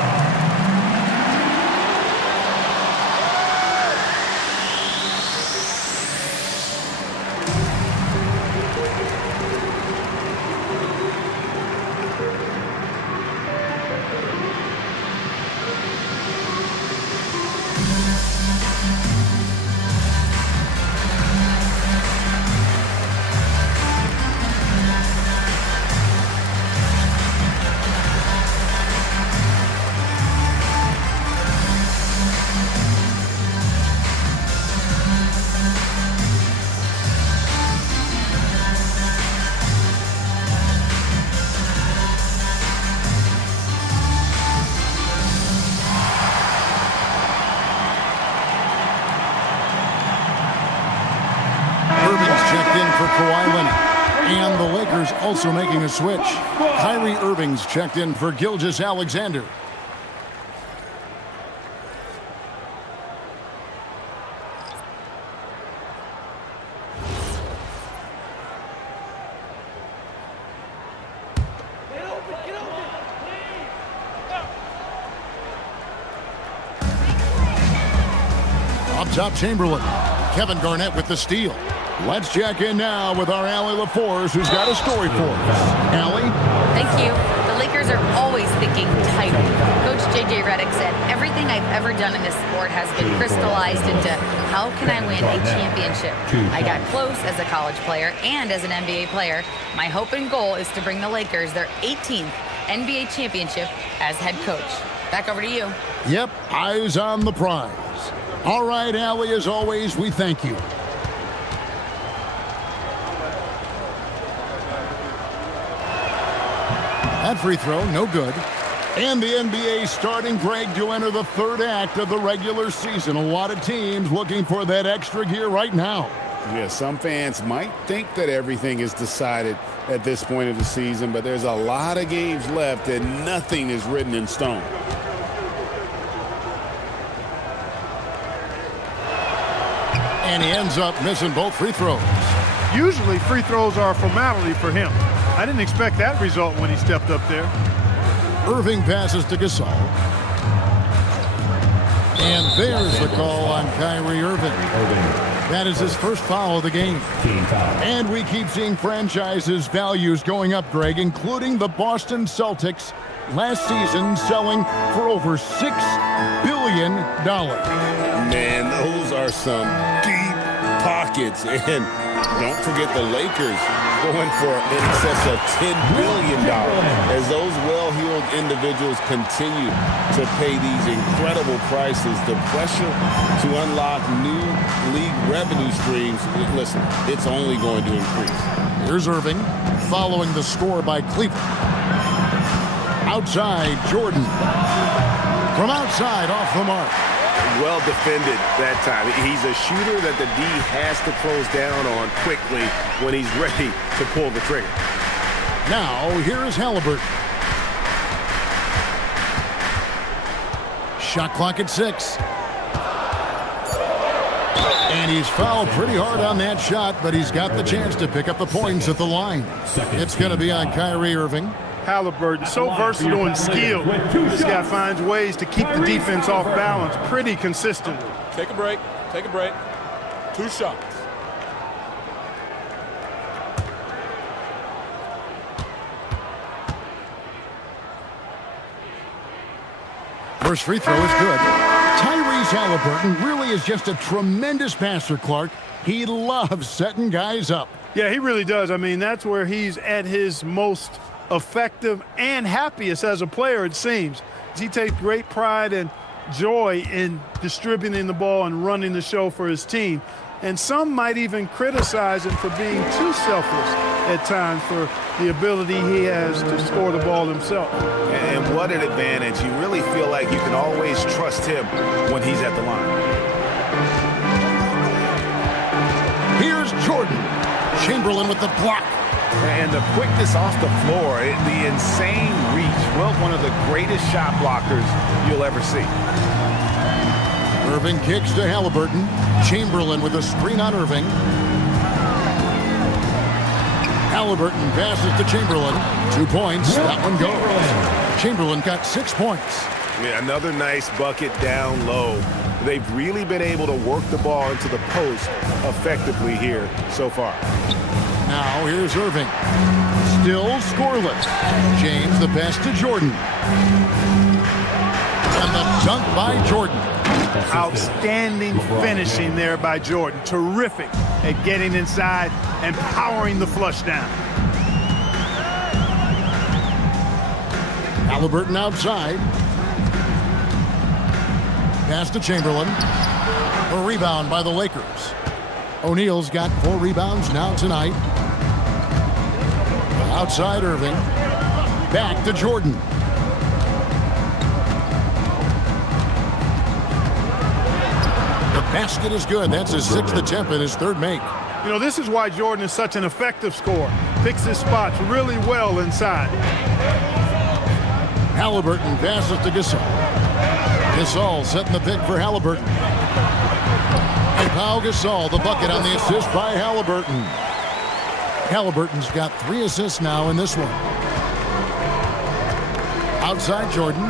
And the Lakers also making a switch. Kyrie Irving's checked in for Gilgeous-Alexander. Up top, Chamberlain. Kevin Garnett with the steal. Let's check in now with our Allie LaForce, who's got a story for us. Allie? Thank you. The Lakers are always thinking title. Coach J.J. Redick said, everything I've ever done in this sport has been crystallized into how can I win a championship. I got close as a college player and as an NBA player. My hope and goal is to bring the Lakers their 18th NBA championship as head coach. Back over to you. Yep, eyes on the prize. All right, Allie, as always, we thank you. That free throw, no good. And the NBA starting break to enter the third act of the regular season. A lot of teams looking for that extra gear right now. Yeah, some fans might think that everything is decided at this point of the season, but there's a lot of games left and nothing is written in stone. And he ends up missing both free throws. Usually free throws are a formality for him. I didn't expect that result when he stepped up there. Irving passes to Gasol. And there's the call on Kyrie Irving. That is his first foul of the game. And we keep seeing franchises' values going up, Greg, including the Boston Celtics last season selling for over $6 billion. Man, those are some deep pockets. And don't forget the Lakers going for in excess of $10 billion as those well-heeled individuals continue to pay these incredible prices. The pressure to unlock new league revenue streams, listen, it's only going to increase. Here's Irving following the score by Cleveland. Outside, Jordan. From outside, off the mark. Well defended that time. He's a shooter that the D has to close down on quickly when he's ready to pull the trigger. Now, here is Halliburton. Shot clock at 6. And he's fouled pretty hard on that shot, but he's got the chance to pick up the points at the line. It's going to be on Kyrie Irving. Halliburton, so versatile and skilled. This guy finds ways to keep the defense off balance pretty consistently. Take a break. Take a break. 2 shots. First free throw is good. Tyrese Halliburton really is just a tremendous passer, Clark. He loves setting guys up. Yeah, he really does. I mean, that's where he's at his most effective and happiest as a player, it seems. He takes great pride and joy in distributing the ball and running the show for his team. And some might even criticize him for being too selfless at times for the ability he has to score the ball himself. And what an advantage. You really feel like you can always trust him when he's at the line. Here's Jordan. Chamberlain with the block. And the quickness off the floor, the insane reach. Well, one of the greatest shot blockers you'll ever see. Irving kicks to Halliburton. Chamberlain with a screen on Irving. Halliburton passes to Chamberlain. 2 points. That one goes. Chamberlain got 6 points. Yeah, another nice bucket down low. They've really been able to work the ball into the post effectively here so far. Now here's Irving. Still scoreless. James the pass to Jordan. And the dunk by Jordan. Outstanding finishing there by Jordan. Terrific at getting inside and powering the flush down. Halliburton outside. Pass to Chamberlain. A rebound by the Lakers. O'Neal's got 4 rebounds now tonight. Outside Irving. Back to Jordan. The basket is good. That's his 6th attempt and his 3rd make. You know, this is why Jordan is such an effective scorer. Picks his spots really well inside. Halliburton passes to Gasol. Gasol setting the pick for Halliburton. And Pau Gasol, the bucket on the assist by Halliburton. Halliburton's got 3 assists now in this one. Outside Jordan.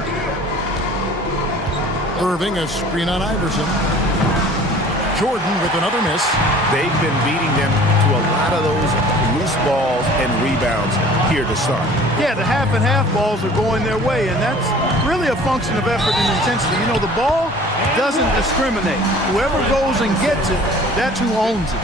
Irving, a screen on Iverson. Jordan with another miss. They've been beating them to a lot of those loose balls and rebounds here to start. Yeah, the half and half balls are going their way, and that's really a function of effort and intensity. You know, the ball doesn't discriminate. Whoever goes and gets it, that's who owns it.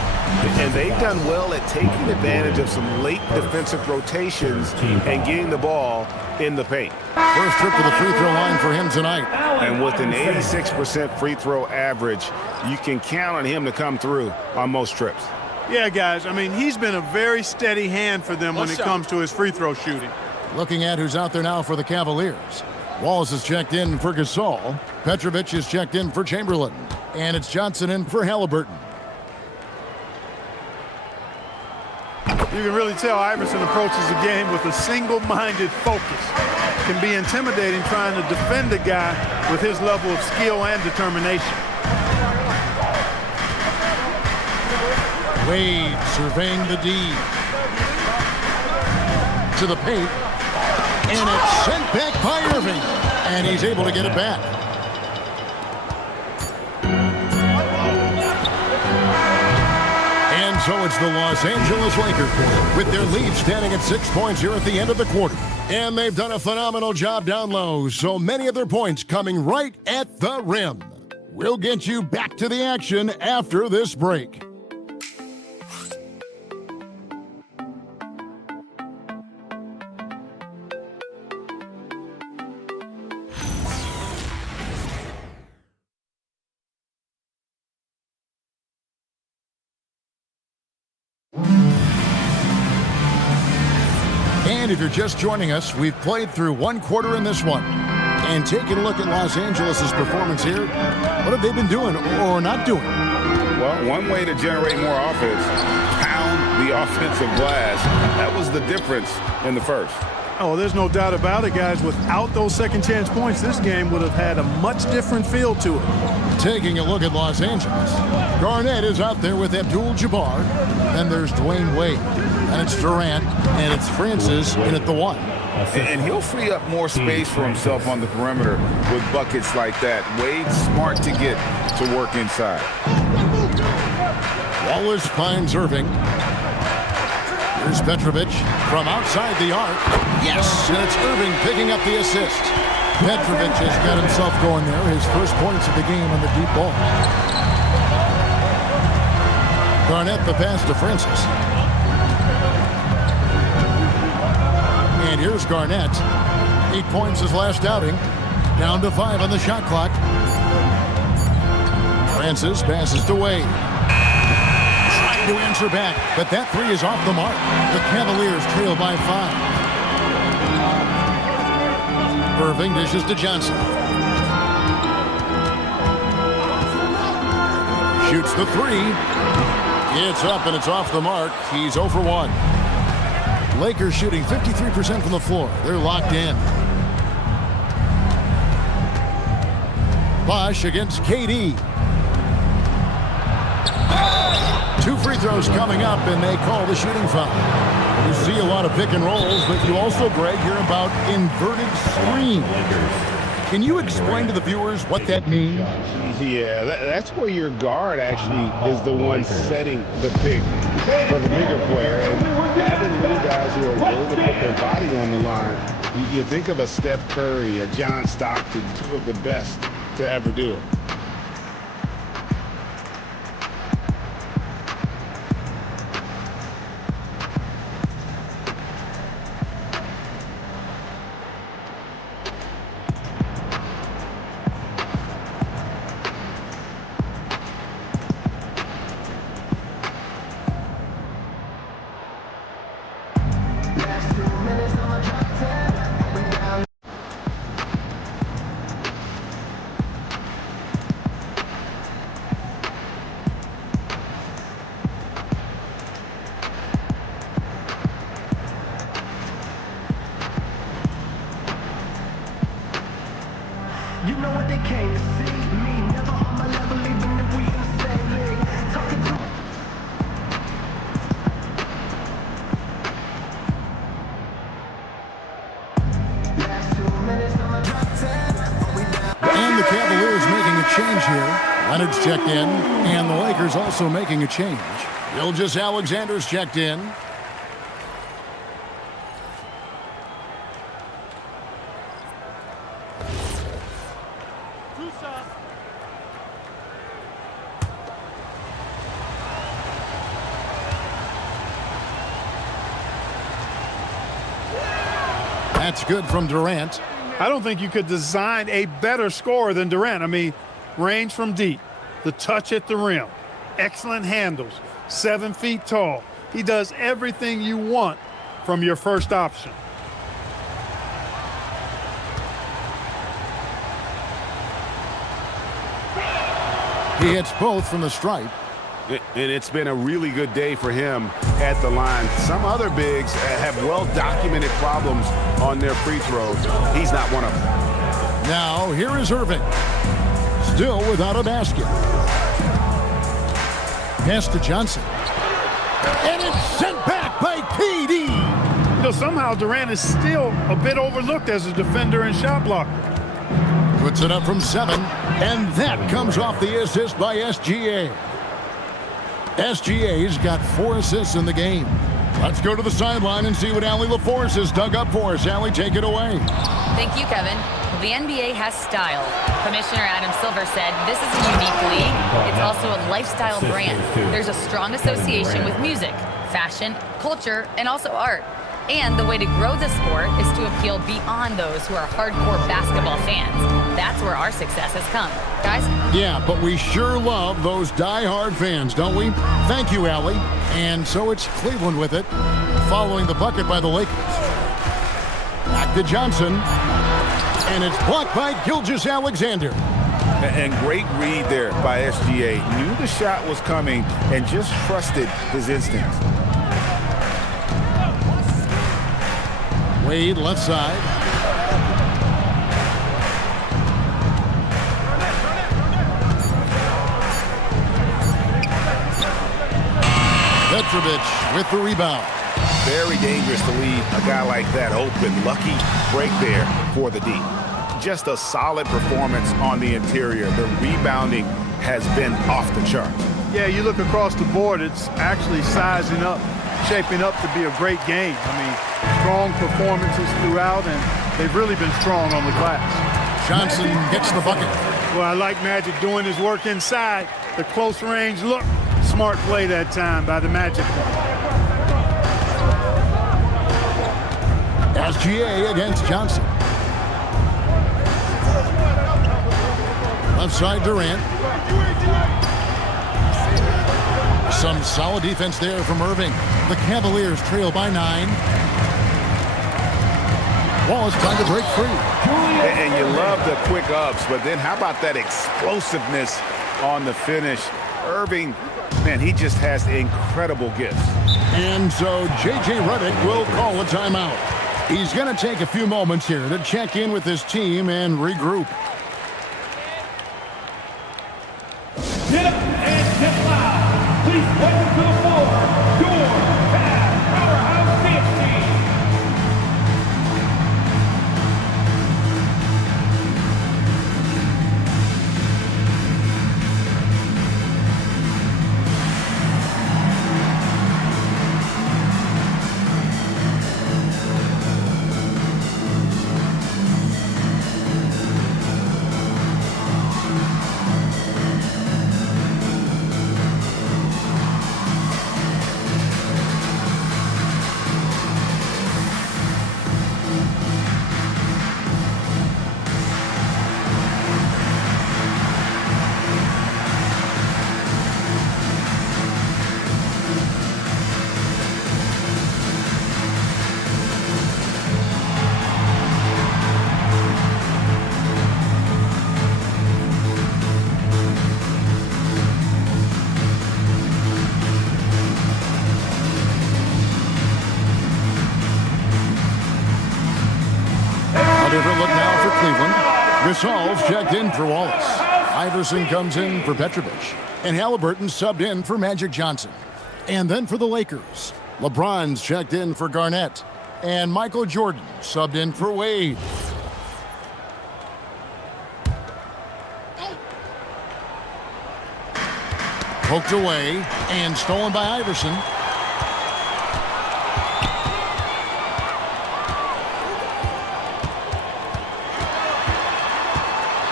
And they've done well at taking advantage of some late defensive rotations and getting the ball in the paint. First trip to the free throw line for him tonight. And with an 86% free throw average, you can count on him to come through on most trips. Yeah, guys, I mean, he's been a very steady hand for them when it comes to his free throw shooting. Looking at who's out there now for the Cavaliers. Wallace is checked in for Gasol. Petrovic is checked in for Chamberlain. And it's Johnson in for Halliburton. You can really tell Iverson approaches the game with a single-minded focus. Can be intimidating trying to defend a guy with his level of skill and determination. Wade surveying the D. To the paint. And it's sent back by Irving. And he's able to get it back. And so it's the Los Angeles Lakers with their lead standing at 6 points here at the end of the quarter. And they've done a phenomenal job down low, so many of their points coming right at the rim. We'll get you back to the action after this break. And if you're just joining us, we've played through one quarter in this one. And taking a look at Los Angeles' performance here, what have they been doing or not doing? Well, one way to generate more offense, pound the offensive glass. That was the difference in the first. Oh, there's no doubt about it, guys. Without those second chance points, this game would have had a much different feel to it. Taking a look at Los Angeles, Garnett is out there with Abdul-Jabbar. Then there's Dwayne Wade. And it's Durant. And it's Francis in at the 1. And he'll free up more space for himself on the perimeter with buckets like that. Wade's smart to get to work inside. Wallace finds Irving. Here's Petrovic from outside the arc. Yes, and it's Irving picking up the assist. Petrovic has got himself going there. His first points of the game on the deep ball. Garnett the pass to Francis. And here's Garnett. 8 points his last outing. Down to 5 on the shot clock. Francis passes to Wade. To answer back, but that 3 is off the mark. The Cavaliers trail by 5. Irving dishes to Johnson. Shoots the 3. It's up and it's off the mark. He's 0 for 1. Lakers shooting 53% from the floor. They're locked in. Bosh against KD. 2 free throws coming up, and they call the shooting foul. You see a lot of pick and rolls, but you also, Greg, hear about inverted screen. Can you explain to the viewers what that means? Yeah, that's where your guard actually is the one setting the pick for the bigger player. And having little guys who are willing to put their body on the line, you think of a Steph Curry, a John Stockton, 2 of the best to ever do it. You know what they came to see. Me, never on my level, even if we in the same league. Talking to And the Cavaliers making a change here. Leonard's checked in, and the Lakers also making a change. Gilgeous-Alexander's checked in. That's good from Durant. I don't think you could design a better scorer than Durant. I mean, range from deep, the touch at the rim, excellent handles, 7 feet tall. He does everything you want from your first option. He hits both from the stripe. And it's been a really good day for him at the line. Some other bigs have well-documented problems on their free throws. He's not one of them. Now, here is Irving. Still without a basket. Pass to Johnson. And it's sent back by KD. You know, somehow Durant is still a bit overlooked as a defender and shot blocker. Puts it up from 7. And that comes off the assist by SGA. SGA's got 4 assists in the game. Let's go to the sideline and see what Allie LaForce has dug up for us. Allie, take it away. Thank you, Kevin. The NBA has style. Commissioner Adam Silver said this is a unique league. It's also a lifestyle brand. There's a strong association with music, fashion, culture, and also art. And the way to grow the sport is to appeal beyond those who are hardcore basketball fans. That's where our success has come. Guys? Yeah, but we sure love those die-hard fans, don't we? Thank you, Allie. And so it's Cleveland with it, following the bucket by the Lakers. to Johnson. And it's blocked by Gilgeous-Alexander. And great read there by SGA. Knew the shot was coming and just trusted his instincts. Wade left side. Petrovic with the rebound. Very dangerous to leave a guy like that open. Lucky break there for the D. Just a solid performance on the interior. The rebounding has been off the chart. Yeah, you look across the board, it's actually sizing up, shaping up to be a great game. I mean, strong performances throughout, and they've really been strong on the glass. Johnson gets the bucket. Well, I like Magic doing his work inside. The close range look. Smart play that time by the Magic. SGA against Johnson. Left side Durant. Some solid defense there from Irving. The Cavaliers trail by 9. Wallace trying to break free. And you love the quick ups, but then how about that explosiveness on the finish? Irving, man, he just has incredible gifts. And so J.J. Redick will call a timeout. He's going to take a few moments here to check in with his team and regroup. Get up and get loud. Please welcome to the floor, your Cavs powerhouse dance team. Different look now for Cleveland. Gasol's checked in for Wallace. Iverson comes in for Petrovic. And Halliburton subbed in for Magic Johnson. And then for the Lakers, LeBron's checked in for Garnett. And Michael Jordan subbed in for Wade. Poked away and stolen by Iverson.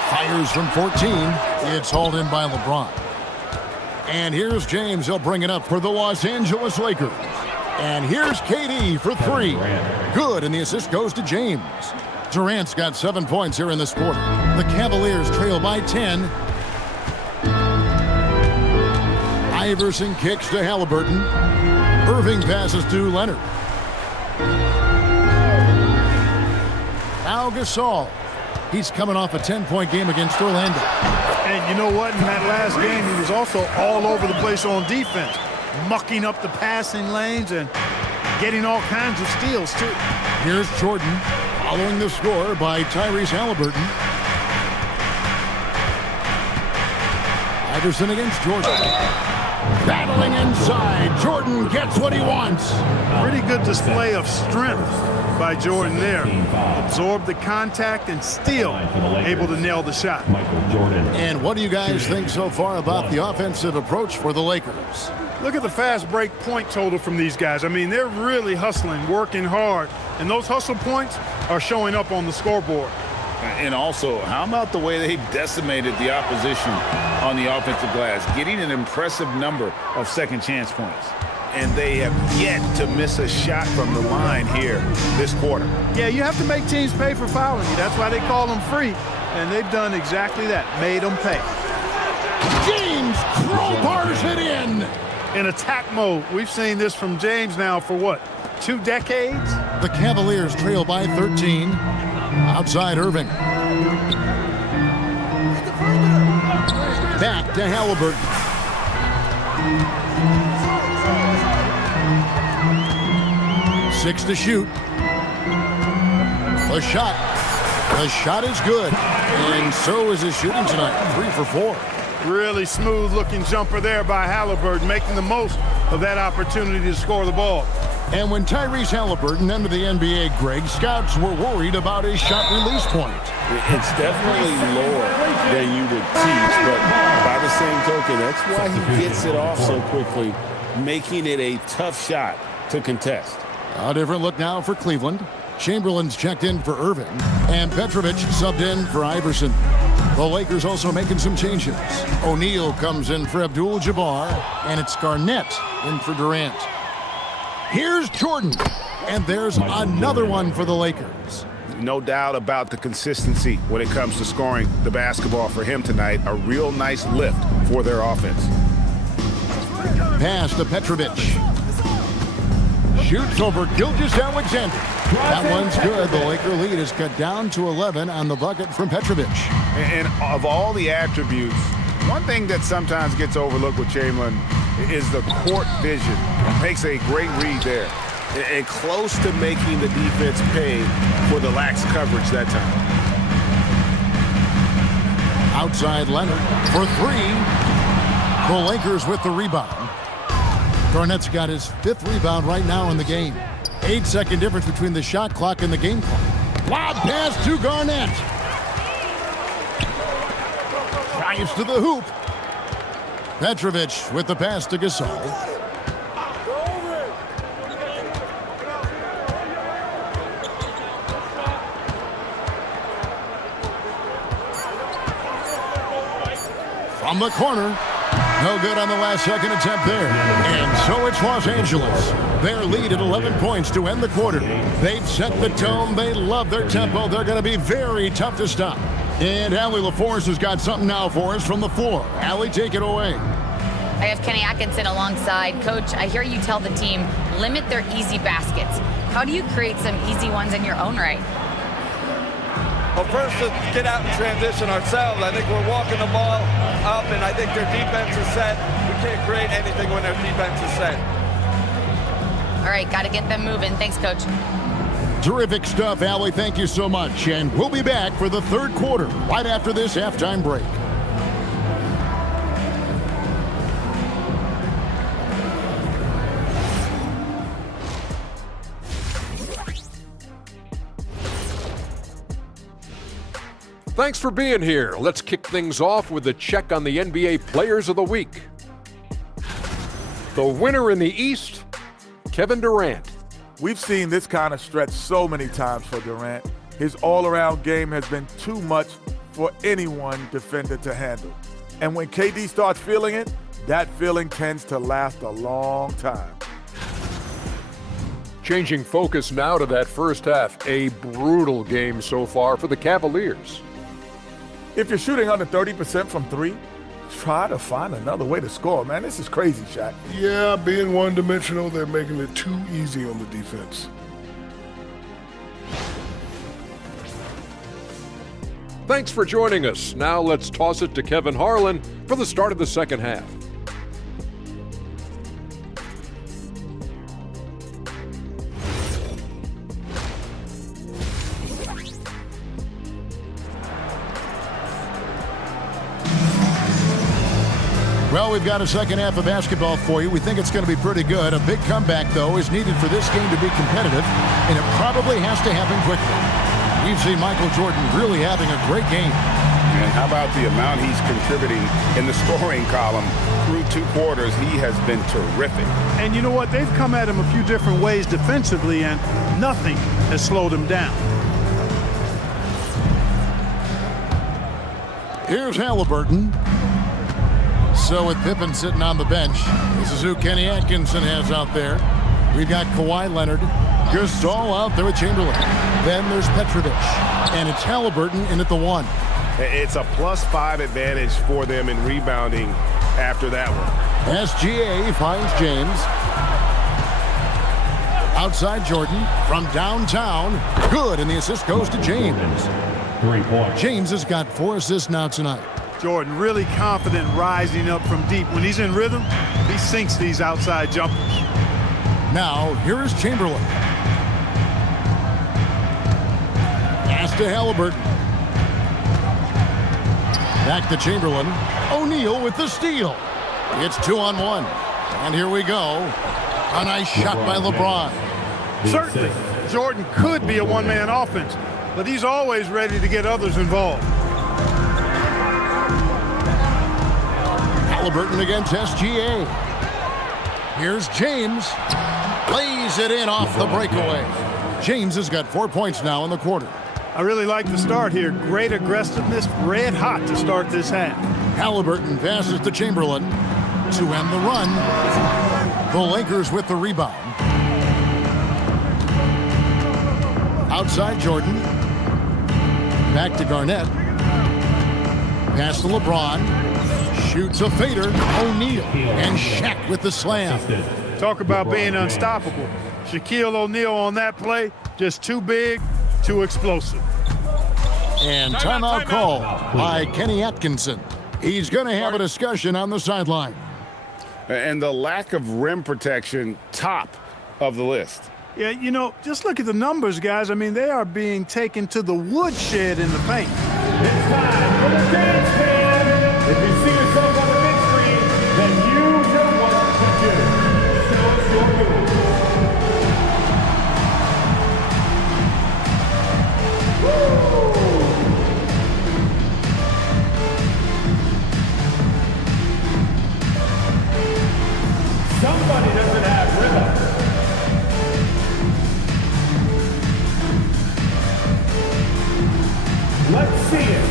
Fires from 14. It's hauled in by LeBron. And here's James. He'll bring it up for the Los Angeles Lakers. And here's KD for 3. Good, and the assist goes to James. Durant's got 7 points here in this quarter. The Cavaliers trail by 10. Iverson kicks to Halliburton. Irving passes to Leonard. Now Gasol. He's coming off a 10-point game against Orlando. And you know what? In that last game, he was also all over the place on defense, mucking up the passing lanes and getting all kinds of steals, too. Here's Jordan following the score by Tyrese Halliburton. Iverson against Jordan. Battling inside. Jordan gets what he wants. Pretty good display of strength by Jordan there. Absorbed the contact and still able to nail the shot. And what do you guys think so far about the offensive approach for the Lakers? Look at the fast break point total from these guys. I mean, they're really hustling, working hard, and those hustle points are showing up on the scoreboard. And also, how about the way they've decimated the opposition on the offensive glass, getting an impressive number of second chance points. And they have yet to miss a shot from the line here this quarter. Yeah, you have to make teams pay for fouling you. That's why they call them free. And they've done exactly that, made them pay. James crowbars it in. In attack mode. We've seen this from James now for what? 2 decades. The Cavaliers trail by 13. Outside Irving. Back to Halliburton. 6 to shoot. The shot. The shot is good. And so is his shooting tonight. 3 for 4. Really smooth-looking jumper there by Halliburton, making the most of that opportunity to score the ball. And when Tyrese Halliburton entered the NBA, Greg, scouts were worried about his shot release point. It's definitely lower than you would teach, but by the same token, that's why he gets it off so quickly, making it a tough shot to contest. A different look now for Cleveland. Chamberlain's checked in for Irving, and Petrovic subbed in for Iverson. The Lakers also making some changes. O'Neal comes in for Abdul-Jabbar, and it's Garnett in for Durant. Here's Jordan, and there's another one for the Lakers. No doubt about the consistency when it comes to scoring the basketball for him tonight. A real nice lift for their offense. Pass to Petrovic. Shoots over Gilgeous-Alexander. That one's good. The Laker lead is cut down to 11 on the bucket from Petrovic. And of all the attributes, one thing that sometimes gets overlooked with Chamberlain is the court vision. Makes a great read there. And close to making the defense pay for the lax coverage that time. Outside Leonard for 3. The Lakers with the rebound. Garnett's got his 5th rebound right now in the game. 8-second difference between the shot clock and the game clock. Lob pass to Garnett. Drives to the hoop. Petrovic with the pass to Gasol. From the corner. No good on the last second attempt there. And so it's Los Angeles. Their lead at 11 points to end the quarter. They've set the tone. They love their tempo. They're going to be very tough to stop. And Allie LaForce has got something now for us from the floor. Allie, take it away. I have Kenny Atkinson alongside. Coach, I hear you tell the team, limit their easy baskets. How do you create some easy ones in your own right? Well, first, let's get out and transition ourselves. I think we're walking the ball up, and I think their defense is set. We can't create anything when their defense is set. All right, got to get them moving. Thanks, Coach. Terrific stuff, Allie. Thank you so much. And we'll be back for the third quarter right after this halftime break. Thanks for being here. Let's kick things off with a check on the NBA Players of the Week. The winner in the East, Kevin Durant. We've seen this kind of stretch so many times for Durant. His all-around game has been too much for any one defender to handle. And when KD starts feeling it, that feeling tends to last a long time. Changing focus now to that first half. A brutal game so far for the Cavaliers. If you're shooting under 30% from 3, try to find another way to score, man. This is crazy, Shaq. Yeah, being one-dimensional, they're making it too easy on the defense. Thanks for joining us. Now let's toss it to Kevin Harlan for the start of the second half. Well, we've got a second half of basketball for you. We think it's going to be pretty good. A big comeback, though, is needed for this game to be competitive, and it probably has to happen quickly. We've seen Michael Jordan really having a great game. And how about the amount he's contributing in the scoring column through 2 quarters? He has been terrific. And you know what? They've come at him a few different ways defensively, and nothing has slowed him down. Here's Halliburton. So with Pippen sitting on the bench, this is who Kenny Atkinson has out there. We've got Kawhi Leonard, Gasol out there with Chamberlain. Then there's Petrovic, and it's Halliburton in at the 1. It's a +5 advantage for them in rebounding after that one. SGA finds James. Outside Jordan from downtown. Good, and the assist goes to James. 3 points. James has got 4 assists now tonight. Jordan really confident rising up from deep. When he's in rhythm, he sinks these outside jumpers. Now, here is Chamberlain. Pass to Halliburton. Back to Chamberlain. O'Neal with the steal. It's 2-on-1. And here we go. A nice shot by LeBron. Certainly, Jordan could be a one-man offense, but he's always ready to get others involved. Halliburton against SGA. Here's James. Lays it in off the breakaway. James has got 4 points now in the quarter. I really like the start here. Great aggressiveness, red hot to start this half. Halliburton passes to Chamberlain to end the run. The Lakers with the rebound. Outside Jordan. Back to Garnett. Pass to LeBron. Shoots a fader. O'Neal. And Shaq with the slam. Talk about being unstoppable. Shaquille O'Neal on that play, just too big, too explosive. And timeout call by Kenny Atkinson. He's going to have a discussion on the sideline. And the lack of rim protection, top of the list. Yeah, you know, just look at the numbers, guys. I mean, they are being taken to the woodshed in the paint. It's time for the dance fan. If you see yourself on the big screen, then you know what to do. Show us your move. Somebody doesn't have rhythm. Let's see it.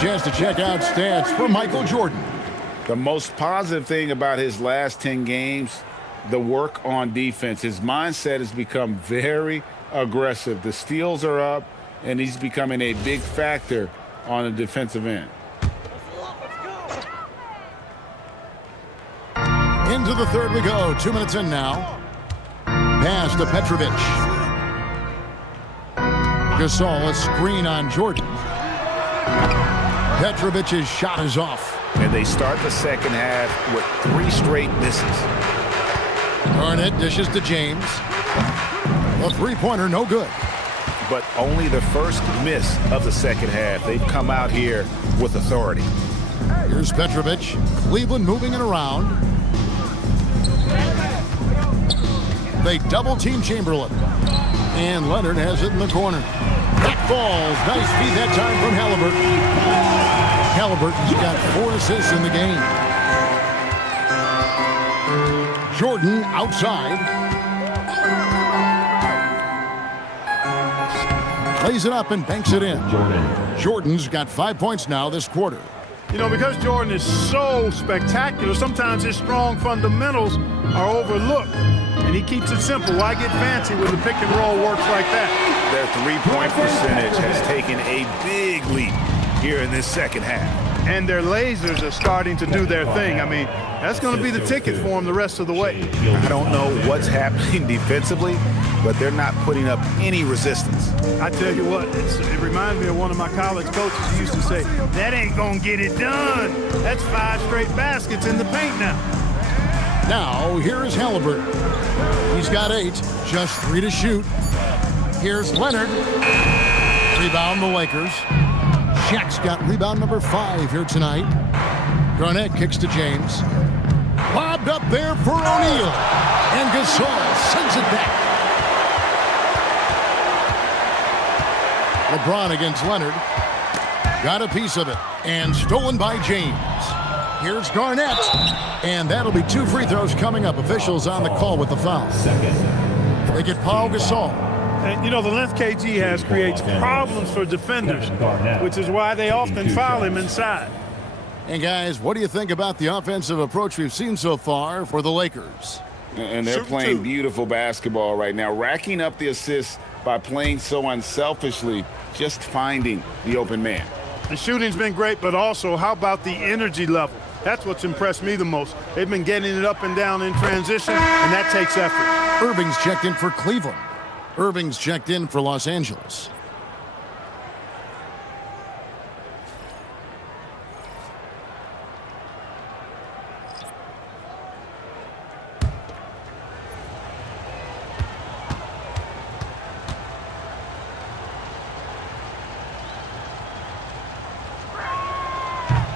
Chance to check out stats for Michael Jordan. The most positive thing about his last 10 games, the work on defense. His mindset has become very aggressive. The steals are up, and he's becoming a big factor on the defensive end. Into the third we go. 2 minutes in now. Pass to Petrovic. Gasol, a screen on Jordan. Petrovic's shot is off. And they start the second half with 3 straight misses. Garnett dishes to James. A three-pointer, no good. But only the first miss of the second half. They've come out here with authority. Here's Petrovic. Cleveland moving it around. They double-team Chamberlain. And Leonard has it in the corner. That falls. Nice feed that time from Halliburton. Halliburton's got 4 assists in the game. Jordan outside. Plays it up and banks it in. Jordan's got 5 points now this quarter. You know, because Jordan is so spectacular, sometimes his strong fundamentals are overlooked. And he keeps it simple. Why get fancy when the pick and roll works like that? Their three-point percentage has taken a big leap here in this second half. And their lasers are starting to do their thing. I mean, that's going to be the ticket for them the rest of the way. I don't know what's happening defensively, but they're not putting up any resistance. I tell you what, it reminds me of one of my college coaches who used to say, that ain't going to get it done. That's 5 straight baskets in the paint now. Now, here is Halliburton. He's got 8, just 3 to shoot. Here's Leonard. Rebound the Lakers. Shaq's got rebound number 5 here tonight. Garnett kicks to James. Lobbed up there for O'Neal. And Gasol sends it back. LeBron against Leonard. got a piece of it, and stolen by James. Here's Garnett, and that'll be 2 free throws coming up. Officials on the call with the foul. They get Paul Gasol. And, you know, the length KG has creates problems for defenders, which is why they often foul him inside. And, guys, what do you think about the offensive approach we've seen so far for the Lakers? And they're playing beautiful basketball right now, racking up the assists by playing so unselfishly, just finding the open man. The shooting's been great, but also how about the energy level? That's what's impressed me the most. They've been getting it up and down in transition, and that takes effort. Irving's checked in for Cleveland. Irving's checked in for Los Angeles.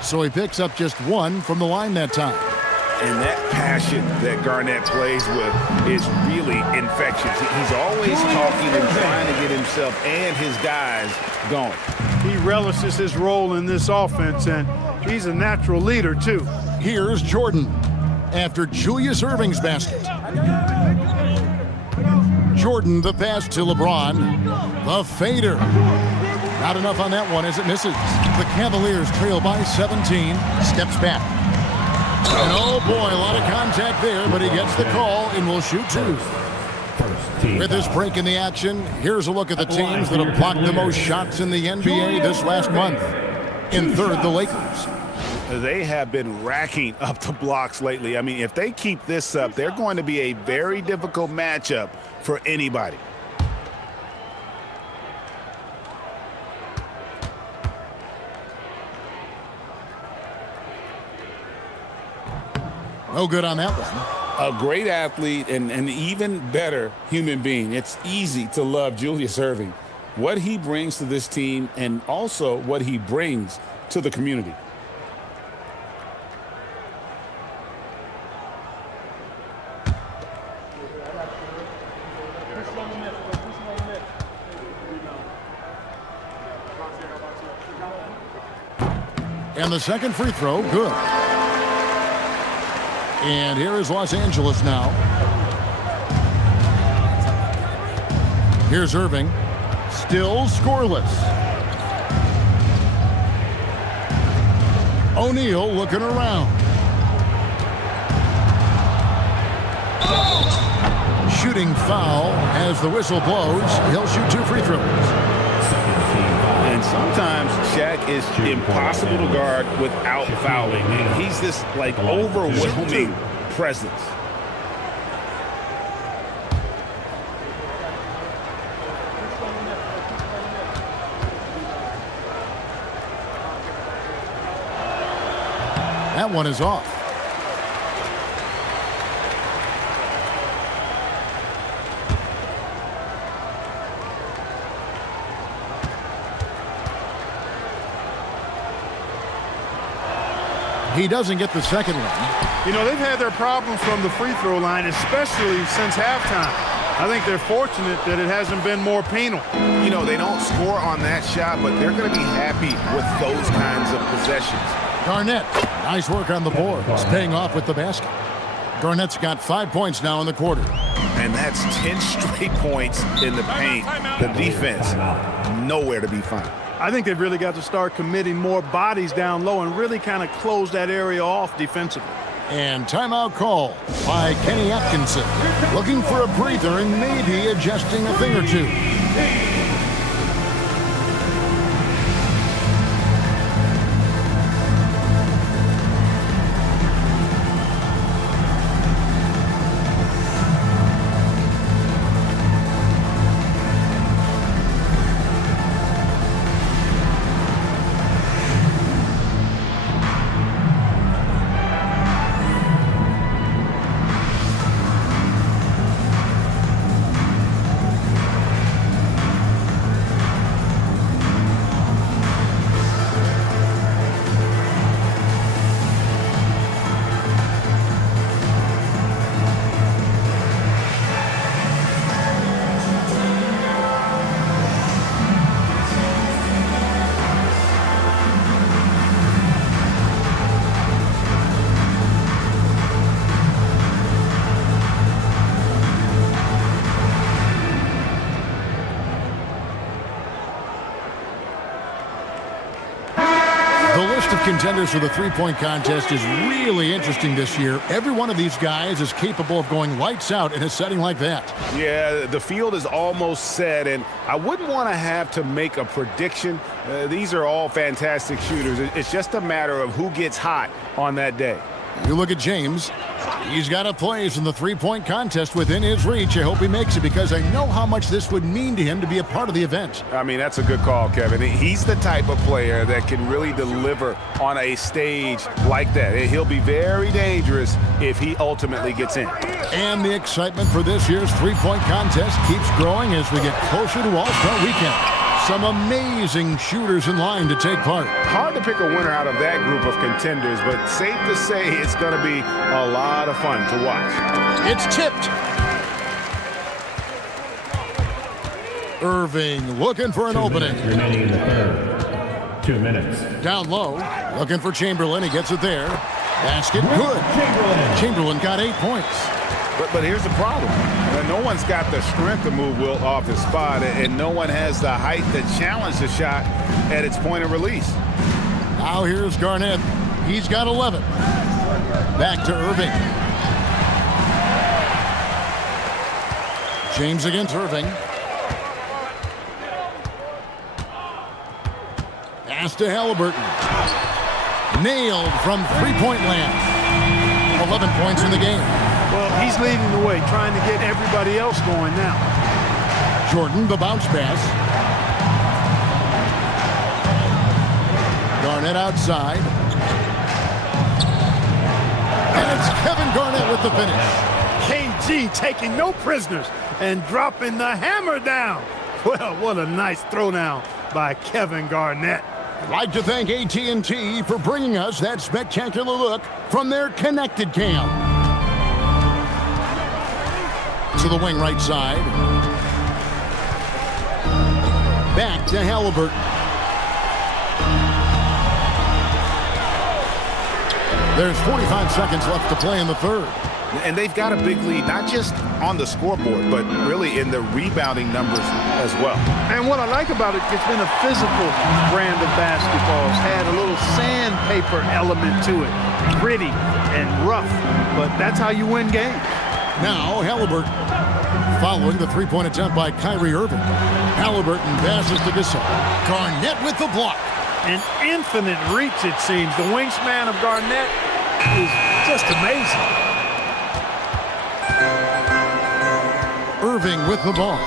So he picks up just 1 from the line that time. And that passion that Garnett plays with is really infectious. He's always talking and trying to get himself and his guys going. He relishes his role in this offense, and he's a natural leader, too. Here's Jordan after Julius Irving's basket. Jordan, the pass to LeBron. The fader. Not enough on that one as it misses. The Cavaliers trail by 17. Steps back. And oh boy, a lot of contact there, but he gets the call and will shoot 2. With this break in the action, here's a look at the teams that have blocked the most shots in the NBA this last month. In third, the Lakers. They have been racking up the blocks lately. I mean, if they keep this up, they're going to be a very difficult matchup for anybody. No good on that one. A great athlete and an even better human being. It's easy to love Julius Irving. What he brings to this team and also what he brings to the community. And the second free throw, good. And here is Los Angeles now. Here's Irving. Still scoreless. O'Neal looking around. Shooting foul as the whistle blows. He'll shoot 2 free throws. And sometimes Shaq is impossible to guard without fouling. And he's this like overwhelming presence. That one is off. He doesn't get the second one. You know, they've had their problems from the free throw line, especially since halftime. I think they're fortunate that it hasn't been more penal. You know, they don't score on that shot, but they're going to be happy with those kinds of possessions. Garnett, nice work on the boards, paying off with the basket. Garnett's got 5 points now in the quarter. And that's 10 straight points in the paint. The defense, nowhere to be found. I think they've really got to start committing more bodies down low and really kind of close that area off defensively. And timeout call by Kenny Atkinson. Looking for a breather and maybe adjusting a thing or two. The list of contenders for the three-point contest is really interesting this year. Every one of these guys is capable of going lights out in a setting like that. Yeah, the field is almost set, and I wouldn't want to have to make a prediction. These are all fantastic shooters. It's just a matter of who gets hot on that day. You look at James. He's got a place in the three-point contest within his reach. I hope he makes it because I know how much this would mean to him to be a part of the event. I mean, that's a good call, Kevin. He's the type of player that can really deliver on a stage like that. He'll be very dangerous if he ultimately gets in. And the excitement for this year's three-point contest keeps growing as we get closer to All-Star Weekend. Some amazing shooters in line to take part. Hard to pick a winner out of that group of contenders, but safe to say it's going to be a lot of fun to watch. It's tipped. Irving looking for an opening. Remaining in the third. 2 minutes. Down low, looking for Chamberlain. He gets it there. Basket good. Chamberlain got 8 points. But here's the problem. No one's got the strength to move Wilt off his spot, and no one has the height to challenge the shot at its point of release. Now here's Garnett. He's got 11. Back to Irving. James against Irving. Pass to Halliburton. Nailed from three-point land. 11 points in the game. Well, he's leading the way, trying to get everybody else going now. Jordan, the bounce pass. Garnett outside. And it's Kevin Garnett with the finish. KG taking no prisoners and dropping the hammer down. Well, what a nice throwdown by Kevin Garnett. I'd like to thank AT&T for bringing us that spectacular look from their connected cam. To the wing right side. Back to Halliburton. There's 45 seconds left to play in the third. And they've got a big lead, not just on the scoreboard, but really in the rebounding numbers as well. And what I like about it, it's been a physical brand of basketball. It's had a little sandpaper element to it. Gritty and rough, but that's how you win games. Now Halliburton following the three-point attempt by Kyrie Irving. Halliburton passes to Gasol. Garnett with the block. An infinite reach, it seems. The wingspan of Garnett is just amazing. Irving with the ball.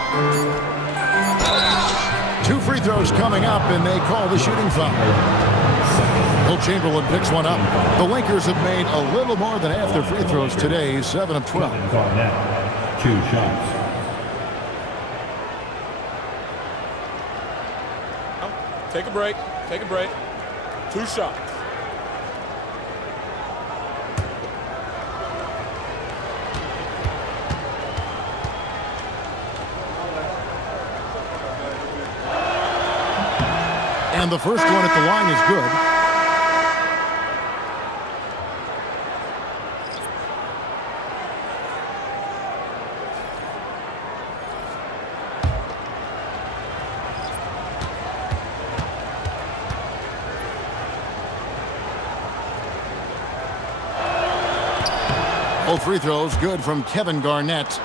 2 free throws coming up, and they call the shooting foul. Wilt Chamberlain picks one up. The Lakers have made a little more than half their free throws today, 7 of 12. Garnett, 2 shots. Take a break. Take a break. 2 shots. And the first one at the line is good. Both free throws good from Kevin Garnett.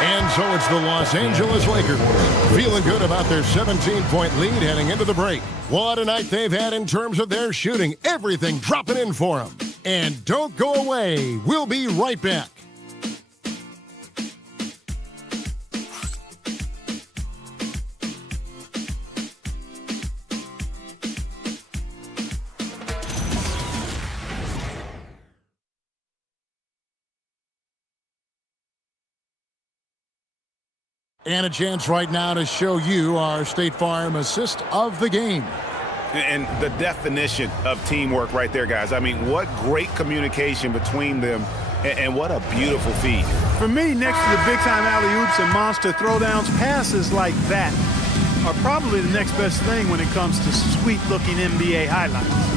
And so it's the Los Angeles Lakers feeling good about their 17-point lead heading into the break. What a night they've had in terms of their shooting. Everything dropping in for them. And don't go away. We'll be right back. And a chance right now to show you our State Farm assist of the game. And the definition of teamwork right there, guys. I mean, what great communication between them, and what a beautiful feed. For me, next to the big-time alley-oops and monster throwdowns, passes like that are probably the next best thing when it comes to sweet-looking NBA highlights.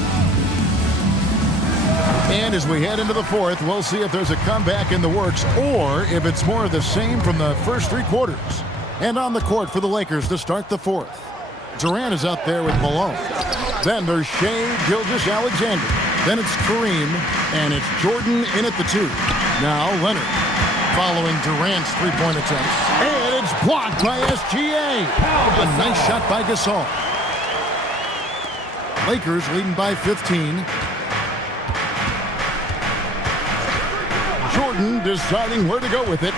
And as we head into the fourth, we'll see if there's a comeback in the works or if it's more of the same from the first 3 quarters. And on the court for the Lakers to start the fourth. Durant is out there with Malone. Then there's Shea Gilgeous-Alexander. Then it's Kareem, and it's Jordan in at the 2. Now Leonard following Durant's three-point attempts. And it's blocked by SGA. A nice shot by Gasol. Lakers leading by 15. Jordan deciding where to go with it.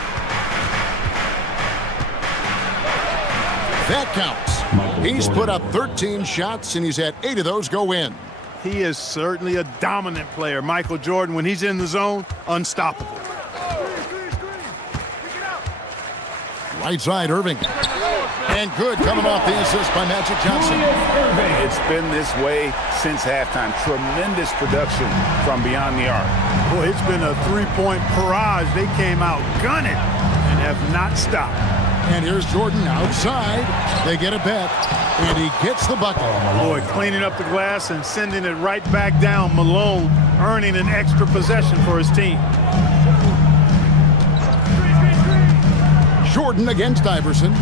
That counts. He's put up 13 shots, and he's had 8 of those go in. He is certainly a dominant player. Michael Jordan, when he's in the zone, unstoppable. Right side, Irving. And good, coming off the assist by Magic Johnson. It's been this way since halftime. Tremendous production from beyond the arc. Boy, it's been a three-point barrage. They came out gunning and have not stopped. And here's Jordan outside. They get it back, and he gets the bucket. Boy, cleaning up the glass and sending it right back down. Malone earning an extra possession for his team. Jordan against Iverson.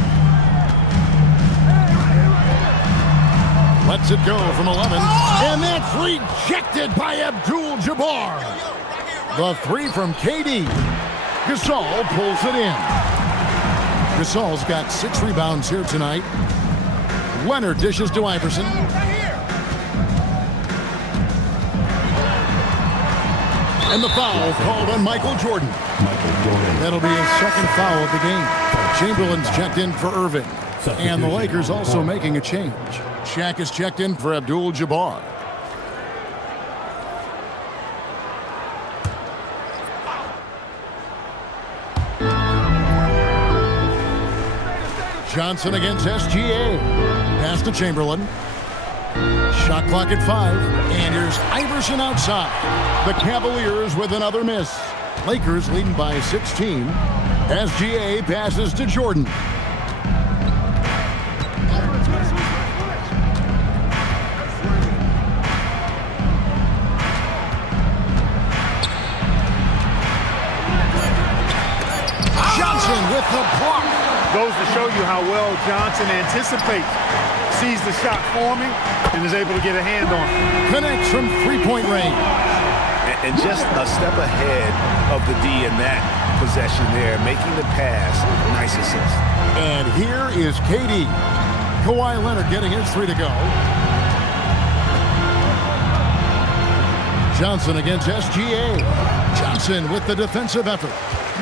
Lets it go from 11. And that's rejected by Abdul-Jabbar. The 3 from KD. Gasol pulls it in. Gasol's got 6 rebounds here tonight. Leonard dishes to Iverson. And the foul called on Michael Jordan. That'll be his second foul of the game. Chamberlain's checked in for Irving. And the Lakers also making a change. Shaq is checked in for Abdul-Jabbar. Johnson against SGA. Pass to Chamberlain. Shot clock at 5. And here's Iverson outside. The Cavaliers with another miss. Lakers leading by 16. SGA passes to Jordan. Johnson with the block. Goes to show you how well Johnson anticipates. Sees the shot forming and is able to get a hand on it. Connects from three-point range. And just a step ahead of the D in that possession there, making the pass. Nice assist. And here is KD. Kawhi Leonard getting his 3 to go. Johnson against SGA. Johnson with the defensive effort.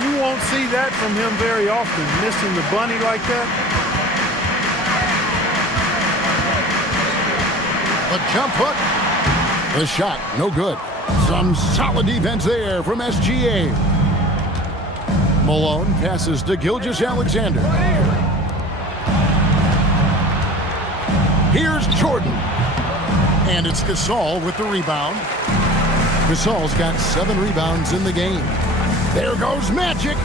You won't see that from him very often, missing the bunny like that. The jump hook. The shot, no good. Some solid defense there from SGA. Malone passes to Gilgeous-Alexander. Here's Jordan. And it's Gasol with the rebound. Gasol's got 7 rebounds in the game. There goes Magic.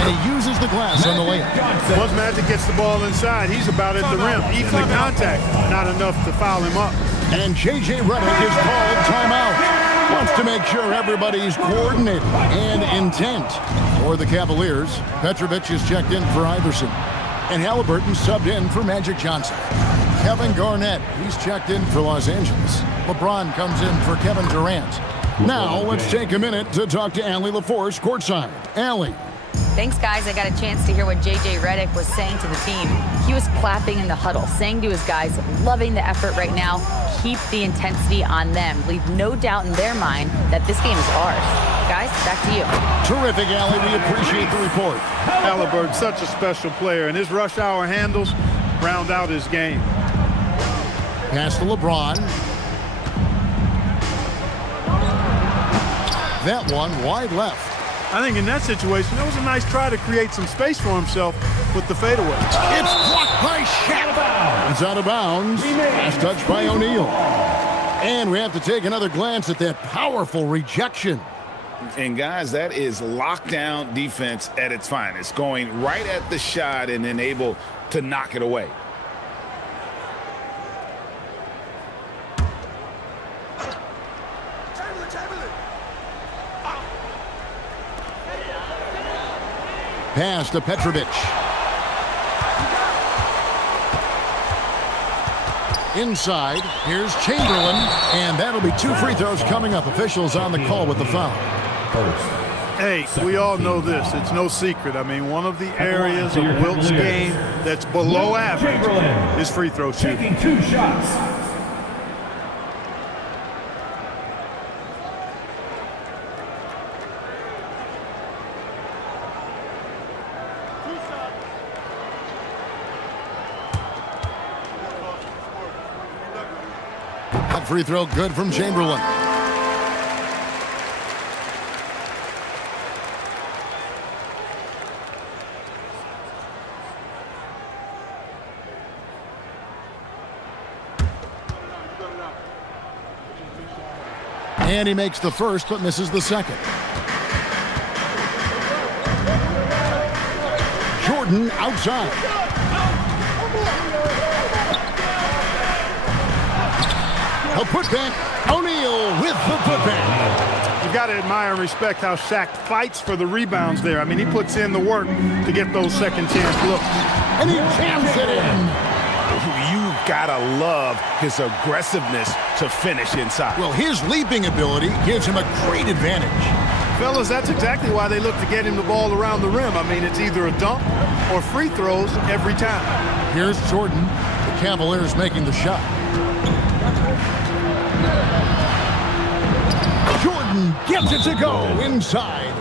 And he uses the glass on the layup. Once Magic gets the ball inside, he's about at the rim. Even the contact, not enough to foul him up. And J.J. Redick is called timeout. Wants to make sure everybody's coordinated and intent. For the Cavaliers, Petrovic is checked in for Iverson. And Halliburton subbed in for Magic Johnson. Kevin Garnett, he's checked in for Los Angeles. LeBron comes in for Kevin Durant. Now, let's take a minute to talk to Allie LaForce courtside. Allie. Thanks, guys. I got a chance to hear what J.J. Redick was saying to the team. He was clapping in the huddle, saying to his guys, loving the effort right now. Keep the intensity on them. Leave no doubt in their mind that this game is ours. Guys, back to you. Terrific, Allie. We appreciate the report. Halliburton, such a special player, and his rush hour handles round out his game. Pass to LeBron. That one wide left. I think in that situation, that was a nice try to create some space for himself with the fadeaway. It's blocked by Shaq. It's out of bounds. Last touch by O'Neal. And we have to take another glance at that powerful rejection. And guys, that is lockdown defense at its finest. Going right at the shot and then able to knock it away. Pass to Petrovic. Inside, here's Chamberlain, and that'll be 2 free throws coming up. Officials on the call with the foul. Hey, we all know this. It's no secret. I mean, one of the areas of Wilt's game that's below average is free throw shooting. Taking 2 shots. That free throw good from Chamberlain. And he makes the first, but misses the second. Jordan outside. A putback. O'Neal with the putback. You got to admire and respect how Shaq fights for the rebounds there. I mean, he puts in the work to get those second chance looks. And he jams it in. You gotta love his aggressiveness to finish inside. Well, his leaping ability gives him a great advantage. Fellas, that's exactly why they look to get him the ball around the rim. I mean, it's either a dunk or free throws every time. Here's Jordan. The Cavaliers making the shot. Jordan gets it to go inside.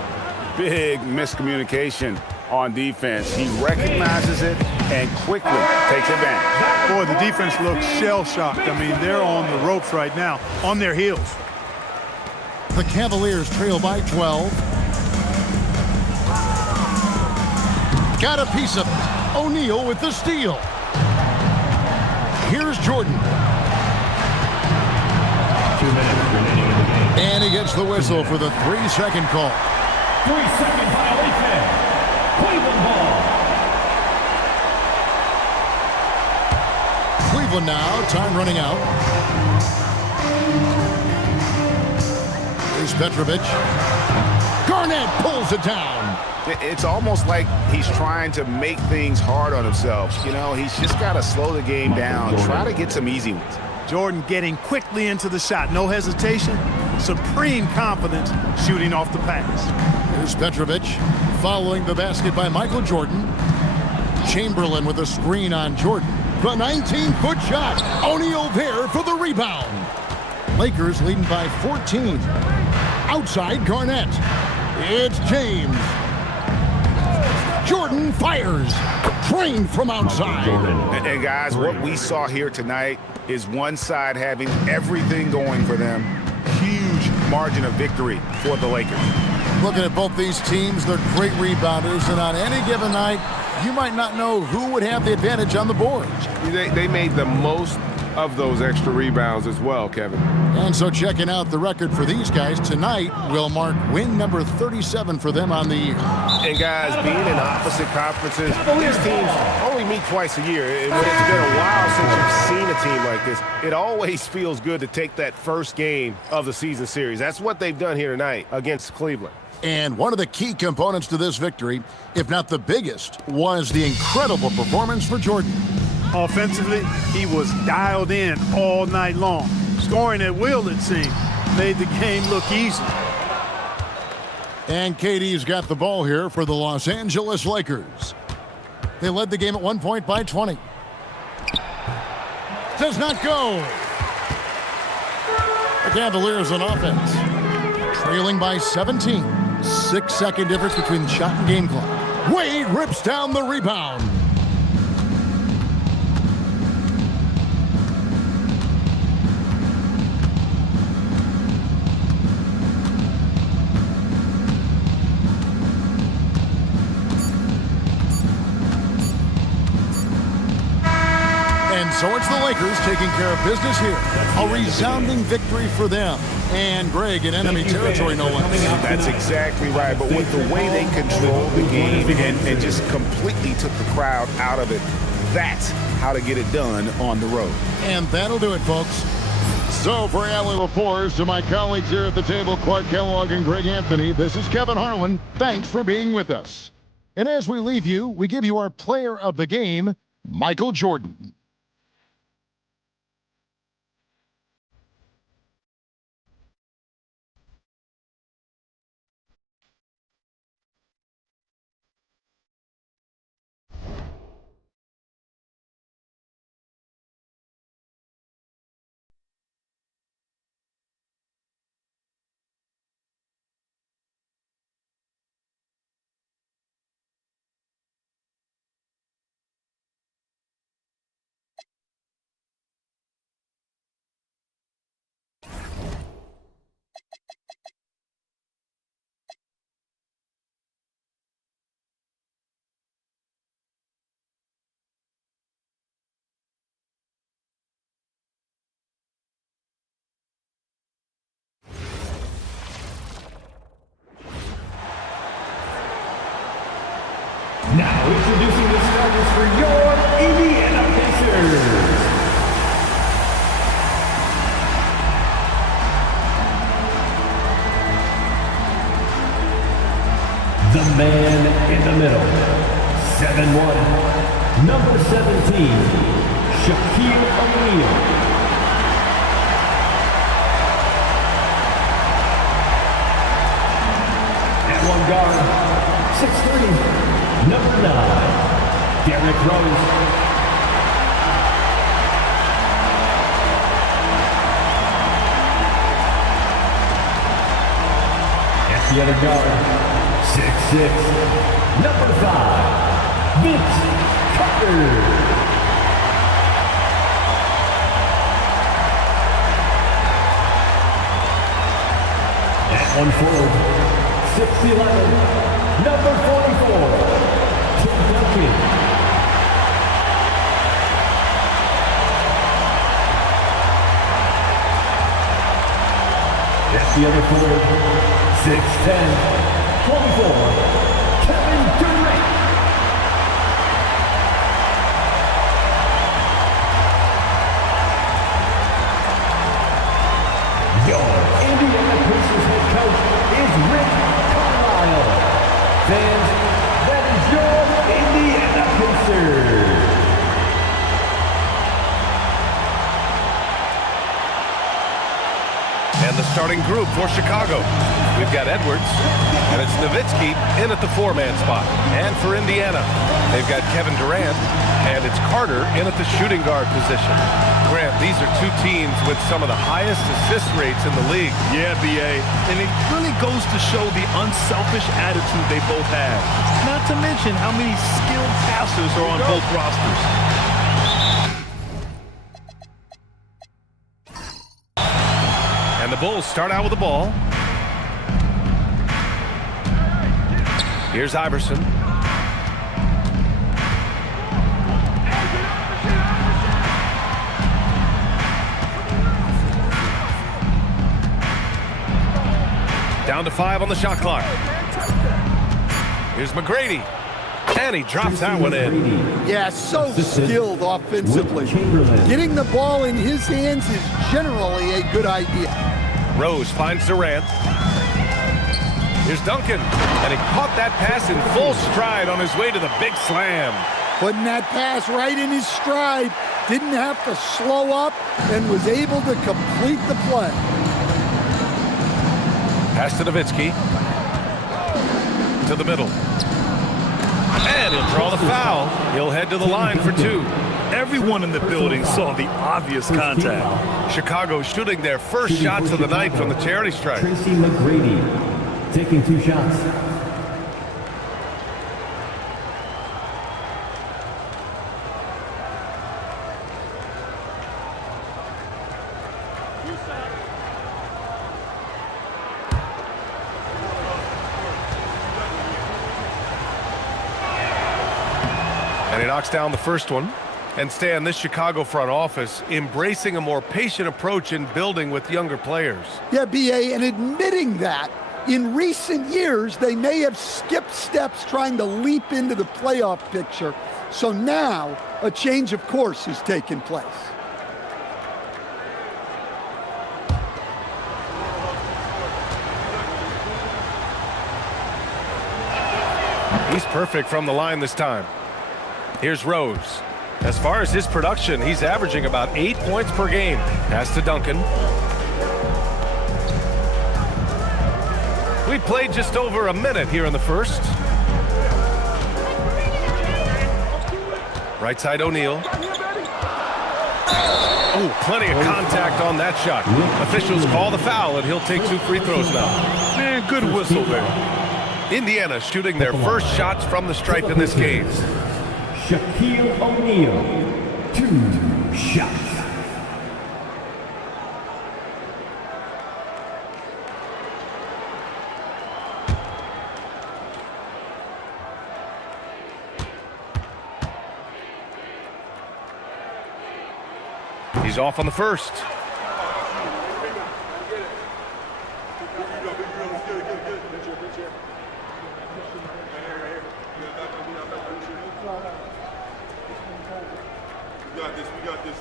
Big miscommunication on defense. He recognizes it and quickly takes advantage. Boy, the defense looks shell-shocked. I mean, they're on the ropes right now, on their heels. The Cavaliers trail by 12. Got a piece of it. O'Neal with the steal. Here's Jordan. 2 minutes remaining in the game. And he gets the whistle for the 3-second call. 3-second violation. Cleveland ball. Cleveland now, time running out. Here's Petrovic. Garnett pulls it down. It's almost like he's trying to make things hard on himself. You know, he's just got to slow the game down, try to get some easy ones. Jordan getting quickly into the shot. No hesitation, supreme confidence shooting off the pass. Here's Petrovic following the basket by Michael Jordan. Chamberlain with a screen on Jordan. The 19-foot shot. O'Neal there for the rebound. Lakers leading by 14. Outside Garnett. It's James. Jordan fires. Trained from outside. And guys, what we saw here tonight is one side having everything going for them. Huge margin of victory for the Lakers. Looking at both these teams, they're great rebounders, and on any given night, you might not know who would have the advantage on the boards. They made the most of those extra rebounds as well, Kevin. And so checking out the record for these guys tonight will mark win number 37 for them on the... And guys, being in opposite conferences, these teams only meet twice a year. And when it's been a while since you've seen a team like this, it always feels good to take that first game of the season series. That's what they've done here tonight against Cleveland. And one of the key components to this victory, if not the biggest, was the incredible performance for Jordan. Offensively, he was dialed in all night long. Scoring at will, it seemed, made the game look easy. And KD's got the ball here for the Los Angeles Lakers. They led the game at 1 point by 20. Does not go. The Cavaliers on offense. Trailing by 17. 6-second difference between the shot and game clock. Wade rips down the rebound. And so it's the Lakers taking care of business here. A resounding victory for them. And Greg in enemy territory, no less. That's exactly right. But with the way they controlled the game and just completely took the crowd out of it, that's how to get it done on the road. And that'll do it, folks. So for Allie LaForce, to my colleagues here at the table, Clark Kellogg and Greg Anthony, this is Kevin Harlan. Thanks for being with us. And as we leave you, we give you our player of the game, Michael Jordan. Now introducing the starters for your Indiana Pacers. The man in the middle, 7'1", number 17, Shaquille O'Neal. At one guard, 6'3", number 9, Derrick Rose. At the other guard, 6'6", number 5, Vince Carter. At one forward, 6'11", number 44, Tim Duncan. That's the other forward, 6'10", 24, Kevin Durant. Your Indiana Pacers head coach is Rick Carlisle. Fans, that is your Indiana Pacers. And the starting group for Chicago. We've got Edwards, and it's Nowitzki in at the 4-man spot. And for Indiana, they've got Kevin Durant, and it's Carter in at the shooting guard position. Grant, these are two teams with some of the highest assist rates in the league. Yeah, B.A., and it really goes to show the unselfish attitude they both have. Not to mention how many skilled passers are on both rosters. And the Bulls start out with the ball. Here's Iverson. Down to 5 on the shot clock. Here's McGrady. And he drops that one in. Yeah, so skilled offensively. Getting the ball in his hands is generally a good idea. Rose finds Durant. Here's Duncan. And he caught that pass in full stride on his way to the big slam. Putting that pass right in his stride. Didn't have to slow up and was able to complete the play. Pass to Nowitzki. To the middle. And he'll draw the foul. He'll head to the line for 2. Everyone in the building saw the obvious contact. Chicago shooting their first shots of the night from the charity stripe. Tracy McGrady taking 2 shots. And he knocks down the first one. And Stan, this Chicago front office embracing a more patient approach in building with younger players. Yeah, B.A., and admitting that in recent years, they may have skipped steps trying to leap into the playoff picture. So now a change of course has taken place. He's perfect from the line this time. Here's Rose. As far as his production, he's averaging about 8 points per game. Pass to Duncan. We played just over a minute here in the first. Right side O'Neal. Oh, plenty of contact on that shot. Officials call the foul, and he'll take 2 free throws now. Man, good whistle there. Indiana shooting their first shots from the stripe in this game. Shaquille O'Neal, 2 shots. He's off on the first. We got this.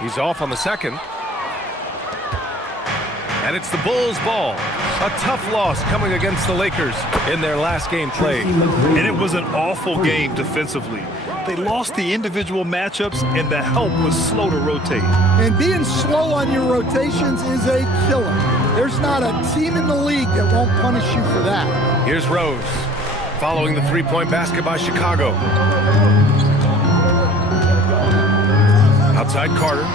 He's off on the second. And it's the Bulls' ball. A tough loss coming against the Lakers in their last game played. And it was an awful game defensively. They lost the individual matchups, and the help was slow to rotate. And being slow on your rotations is a killer. There's not a team in the league that won't punish you for that. Here's Rose, following the three-point basket by Chicago. Outside Carter.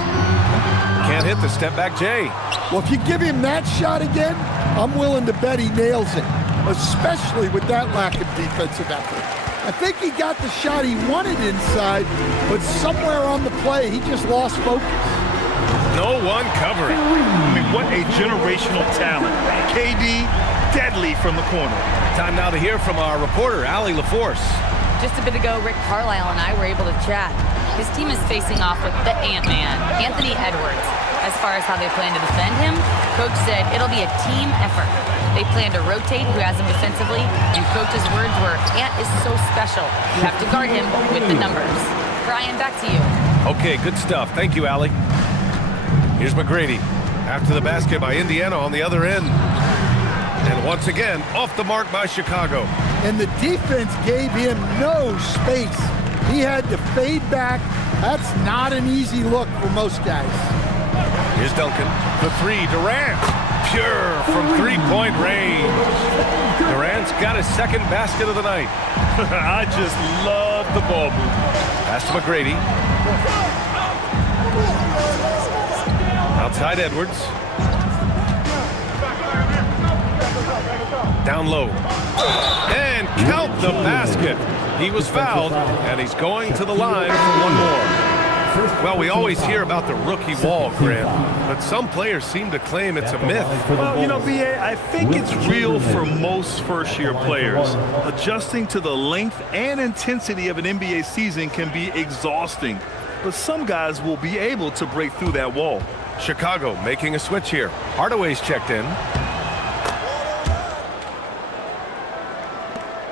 Can't hit the step-back J. Well, if you give him that shot again, I'm willing to bet he nails it, especially with that lack of defensive effort. I think he got the shot he wanted inside, but somewhere on the play, he just lost focus. No one covering. I mean, what a generational talent. KD, deadly from the corner. Time now to hear from our reporter, Allie LaForce. Just a bit ago, Rick Carlisle and I were able to chat. His team is facing off with the Ant-Man, Anthony Edwards. As far as how they plan to defend him, Coach said it'll be a team effort. They plan to rotate who has him defensively, and Coach's words were, Ant is so special. You have to guard him with the numbers. Brian, back to you. Okay, good stuff. Thank you, Allie. Here's McGrady. After the basket by Indiana on the other end. And once again, off the mark by Chicago. And the defense gave him no space. He had to fade back. That's not an easy look for most guys. Here's Duncan. The three, Durant. Pure from three-point range. Durant's got his second basket of the night. I just love the ball movement. Pass to McGrady. Outside Edwards. Down low. And count the basket. He was fouled, and he's going to the line for one more. Well, we always hear about the rookie wall, Grant, but some players seem to claim it's a myth. Well, you know, B.A., I think it's real for most first-year players. Adjusting to the length and intensity of an NBA season can be exhausting, but some guys will be able to break through that wall. Chicago making a switch here. Hardaway's checked in.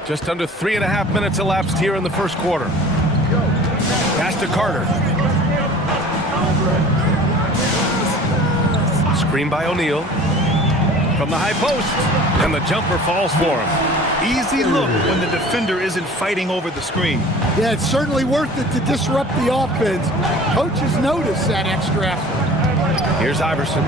Just under 3.5 minutes elapsed here in the first quarter. Pass to Carter. Screen by O'Neal. From the high post. And the jumper falls for him. Easy look when the defender isn't fighting over the screen. Yeah, it's certainly worth it to disrupt the offense. Coaches notice that extra effort. Here's Iverson.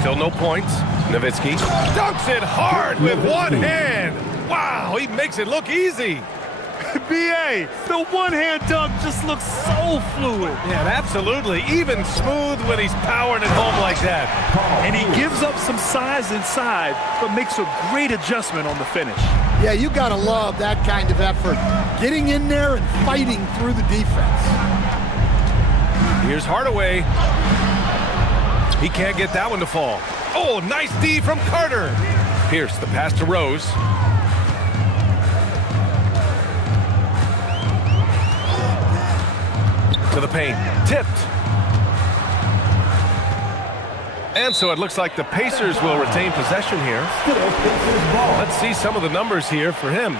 Still no points. Nowitzki dunks it hard with one hand. Wow, he makes it look easy. B.A., the one-hand dunk just looks so fluid. Yeah, absolutely. Even smooth when he's powering it home like that. And he gives up some size inside, but makes a great adjustment on the finish. Yeah, you got to love that kind of effort. Getting in there and fighting through the defense. Here's Hardaway. He can't get that one to fall. Oh, nice D from Carter. Pierce, the pass to Rose. To the paint, tipped. And so it looks like the Pacers will retain possession here. Let's see some of the numbers here for him.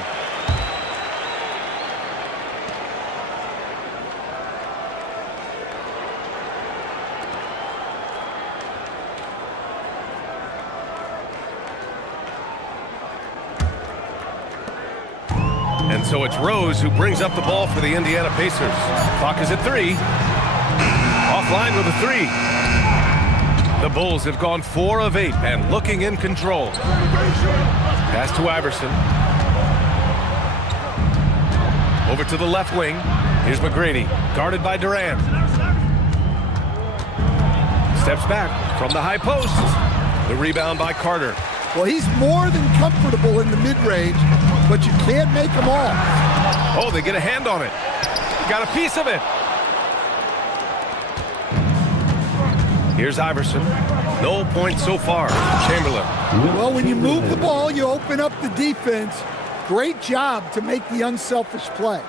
And so it's Rose who brings up the ball for the Indiana Pacers. Clock is at 3. Offline with a 3. The Bulls have gone 4 of 8 and looking in control. Pass to Iverson. Over to the left wing. Here's McGrady, guarded by Durant. Steps back from the high post. The rebound by Carter. Well, he's more than comfortable in the mid-range, but you can't make them all. Oh, they get a hand on it. Got a piece of it. Here's Iverson. No points so far. Chamberlain. Well, when you move the ball, you open up the defense. Great job to make the unselfish play.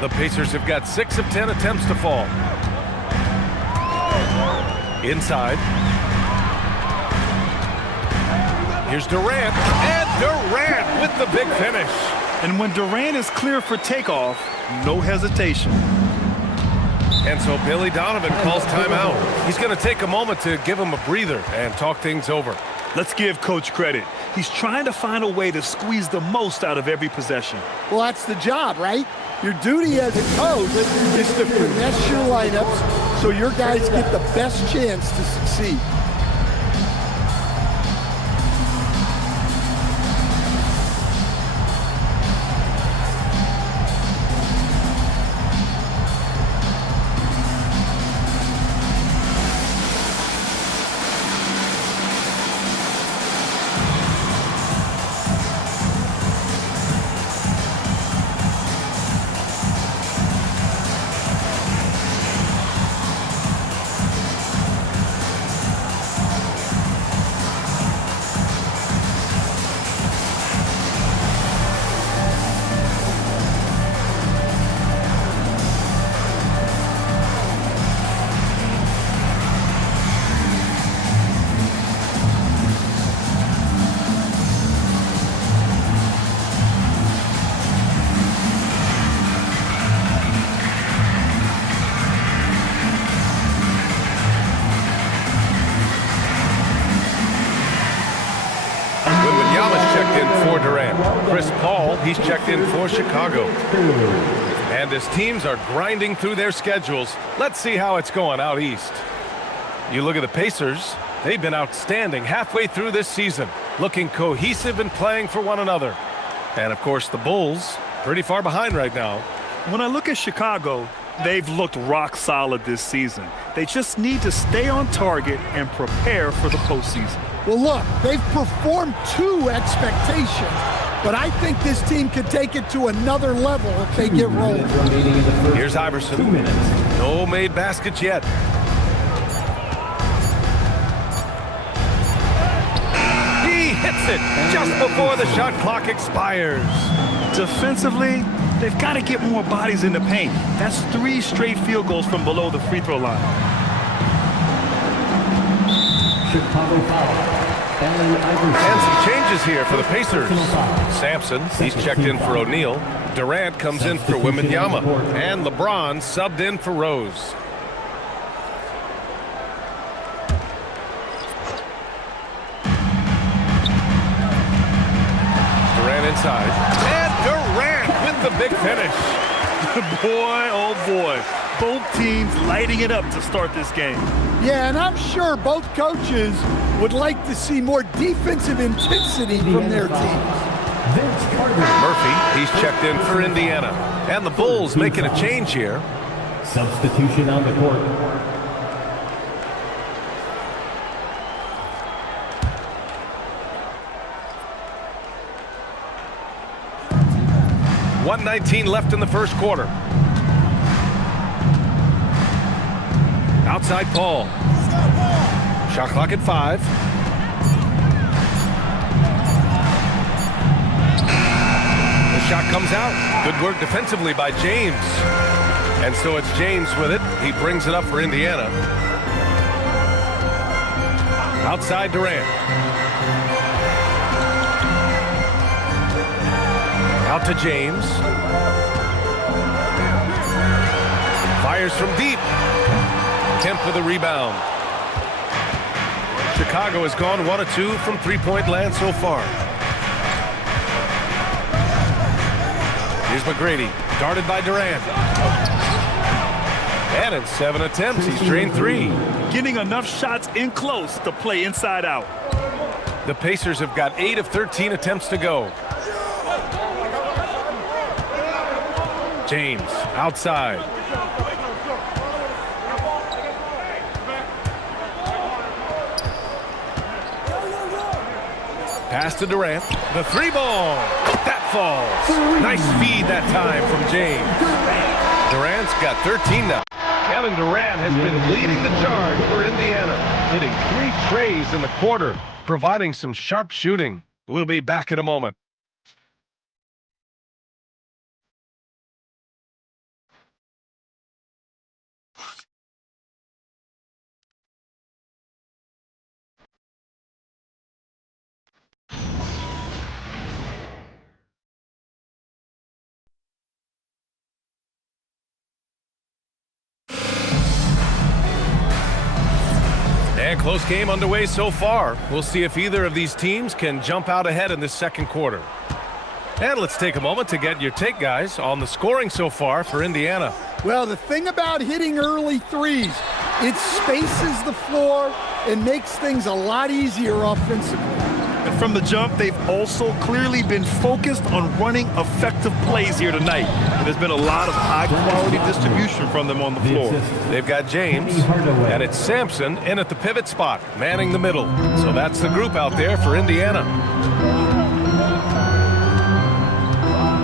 The Pacers have got 6 of 10 attempts to fall. Inside. Here's Durant, and Durant with the big finish. And when Durant is clear for takeoff, no hesitation. And so Billy Donovan calls timeout. He's going to take a moment to give him a breather and talk things over. Let's give Coach credit. He's trying to find a way to squeeze the most out of every possession. Well, that's the job, right? Your duty as a coach is to finesse your lineups so your guys get the best chance to succeed. He's checked in for Chicago. And as teams are grinding through their schedules, let's see how it's going out east. You look at the Pacers, they've been outstanding halfway through this season, looking cohesive and playing for one another. And of course the Bulls, pretty far behind right now. When I look at Chicago, they've looked rock solid this season. They just need to stay on target and prepare for the postseason. Well, look, they've performed to expectation. But I think this team could take it to another level if they get rolling. Here's Iverson. No made baskets yet. He hits it just before the shot clock expires. Defensively, they've got to get more bodies in the paint. That's 3 straight field goals from below the free throw line. Chicago foul. And some changes here for the Pacers. Sampson, he's checked in for O'Neal. Durant comes in for Wembanyama. And LeBron subbed in for Rose. Durant inside. And Durant with the big finish. Boy, oh boy. Both teams lighting it up to start this game. Yeah, and I'm sure both coaches would like to see more defensive intensity from their teams. Murphy, he's checked in for Indiana. And the Bulls making a change here. Substitution on the court. .119 left in the first quarter. Outside Paul. Shot clock at 5. The shot comes out. Good work defensively by James. And so it's James with it. He brings it up for Indiana. Outside Durant. Out to James. Fires from deep. Kemp with a rebound. Chicago has gone 1 of 2 from three-point land so far. Here's McGrady, guarded by Durant. And in 7 attempts, he's drained 3. Getting enough shots in close to play inside out. The Pacers have got 8 of 13 attempts to go. James, outside. Pass to Durant. The 3-ball. That falls. Nice feed that time from James. Durant's got 13 now. Kevin Durant has been leading the charge for Indiana, hitting 3 trays in the quarter, providing some sharp shooting. We'll be back in a moment. And close game underway so far. We'll see if either of these teams can jump out ahead in this second quarter. And let's take a moment to get your take, guys, on the scoring so far for Indiana. Well, the thing about hitting early threes, it spaces the floor and makes things a lot easier offensively. And from the jump, they've also clearly been focused on running effective plays here tonight. And there's been a lot of high-quality distribution from them on the floor. They've got James, and it's Sampson in at the pivot spot, manning the middle. So that's the group out there for Indiana.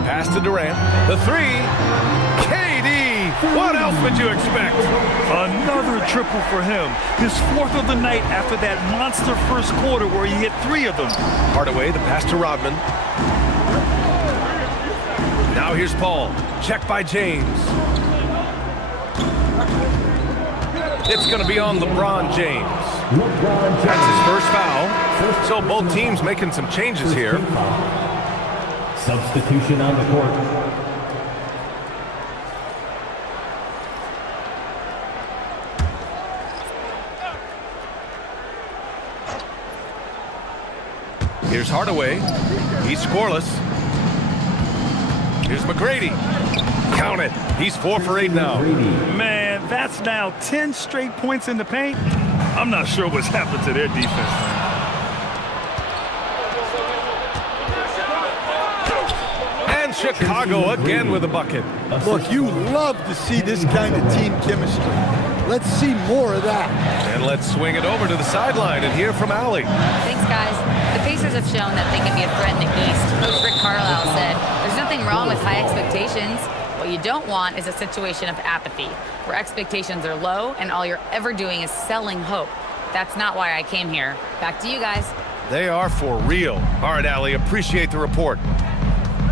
Pass to Durant. The 3. What else would you expect? Another triple for him. His 4th of the night after that monster first quarter where he hit 3 of them. Hardaway, the pass to Rodman. Now here's Paul. Checked by James. It's going to be on LeBron James. That's his first foul. So both teams making some changes here. Substitution on the court. Here's Hardaway. He's scoreless. Here's McGrady. Count it. He's 4 for 8 now. Man, that's now 10 straight points in the paint. I'm not sure what's happened to their defense, man. And Chicago again with a bucket. Look, you love to see this kind of team chemistry. Let's see more of that. And let's swing it over to the sideline and hear from Allie. Thanks, guys. The Pacers have shown that they can be a threat in the East. Coach Rick Carlisle said, there's nothing wrong with high expectations. What you don't want is a situation of apathy, where expectations are low and all you're ever doing is selling hope. That's not why I came here. Back to you guys. They are for real. All right, Allie, appreciate the report.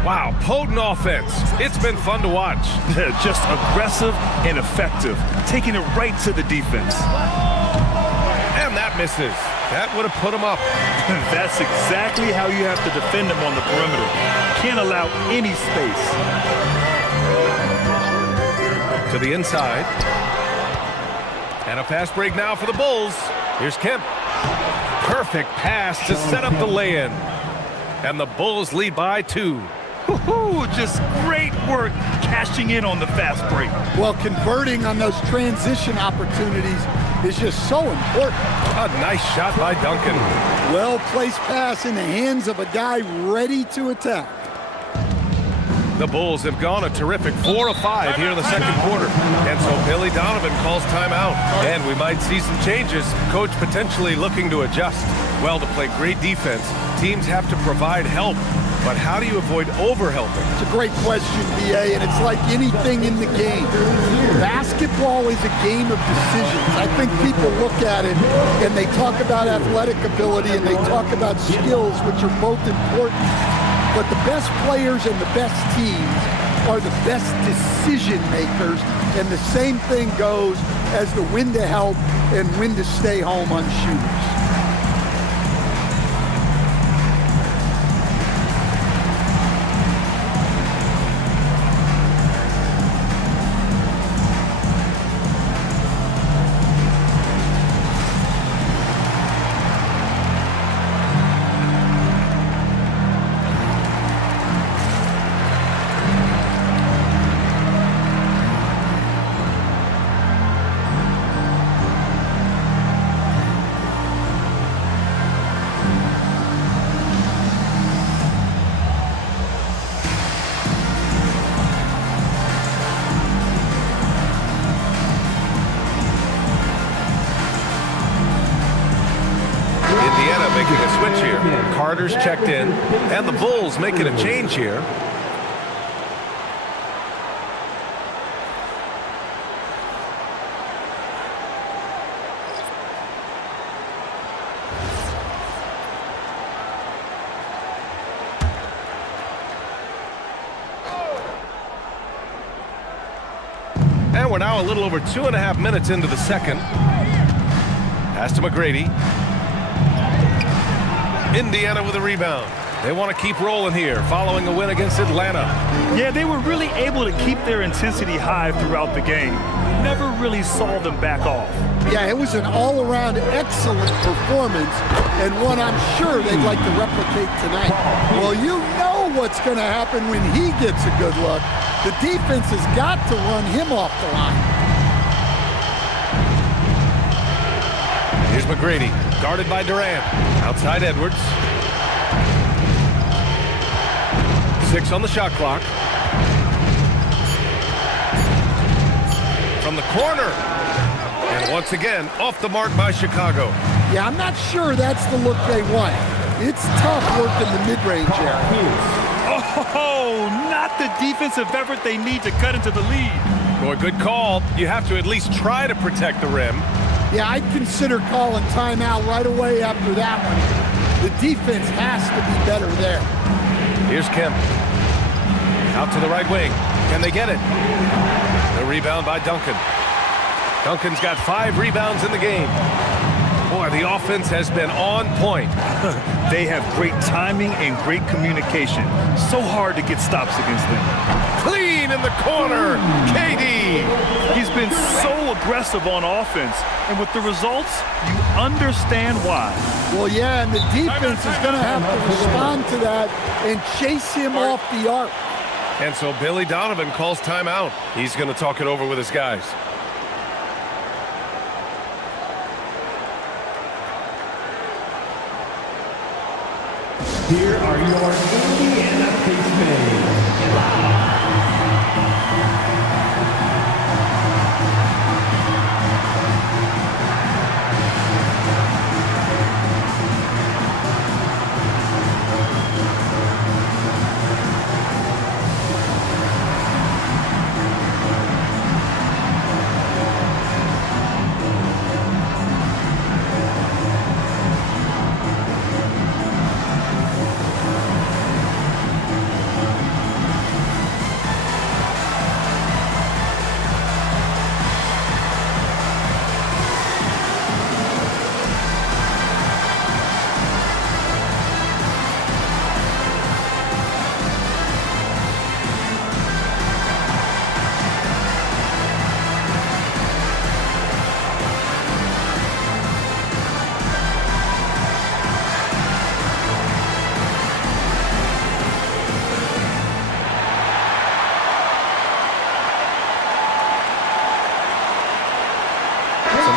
Wow, potent offense. It's been fun to watch. Just aggressive and effective, taking it right to the defense. And that misses. That would have put him up. That's exactly how you have to defend him on the perimeter. Can't allow any space. To the inside. And a fast break now for the Bulls. Here's Kemp. Perfect pass to set up the lay-in. And the Bulls lead by 2. Just great work cashing in on the fast break. Well, converting on those transition opportunities is just so important. A nice shot by Duncan. Well-placed pass in the hands of a guy ready to attack. The Bulls have gone a terrific 4 of 5 here in the second quarter. And so Billy Donovan calls timeout. And we might see some changes. Coach potentially looking to adjust. Well, to play great defense, teams have to provide help. But how do you avoid overhelping? It's a great question, B.A., and it's like anything in the game. Basketball is a game of decisions. I think people look at it and they talk about athletic ability and they talk about skills, which are both important. But the best players and the best teams are the best decision makers, and the same thing goes as to when to help and when to stay home on shooters. Indiana making a switch here. Carter's checked in, and the Bulls making a change here. And we're now a little over 2.5 minutes into the second. Pass to McGrady. Indiana with a rebound. They want to keep rolling here following a win against Atlanta. Yeah, they were really able to keep their intensity high throughout the game. Never really saw them back off. Yeah, it was an all-around excellent performance, and one I'm sure they'd like to replicate tonight. Well, you know what's going to happen when he gets a good look. The defense has got to run him off the line. Here's McGrady, guarded by Durant. Outside Edwards. 6 on the shot clock. From the corner. And once again, off the mark by Chicago. Yeah, I'm not sure that's the look they want. It's tough work in the mid-range area. Oh, not the defensive effort they need to cut into the lead. Boy, good call. You have to at least try to protect the rim. Yeah, I'd consider calling timeout right away after that one. The defense has to be better there. Here's Kemp. Out to the right wing. Can they get it? The rebound by Duncan. Duncan's got 5 rebounds in the game. Boy, the offense has been on point. They have great timing and great communication. So hard to get stops against them. Clean in the corner, KD. He's been so aggressive on offense, and with the results, you understand why. Well, yeah, and the defense is going to have to respond to that and chase him off the arc. And so Billy Donovan calls timeout. He's going to talk it over with his guys. Here are your Indiana Pistons.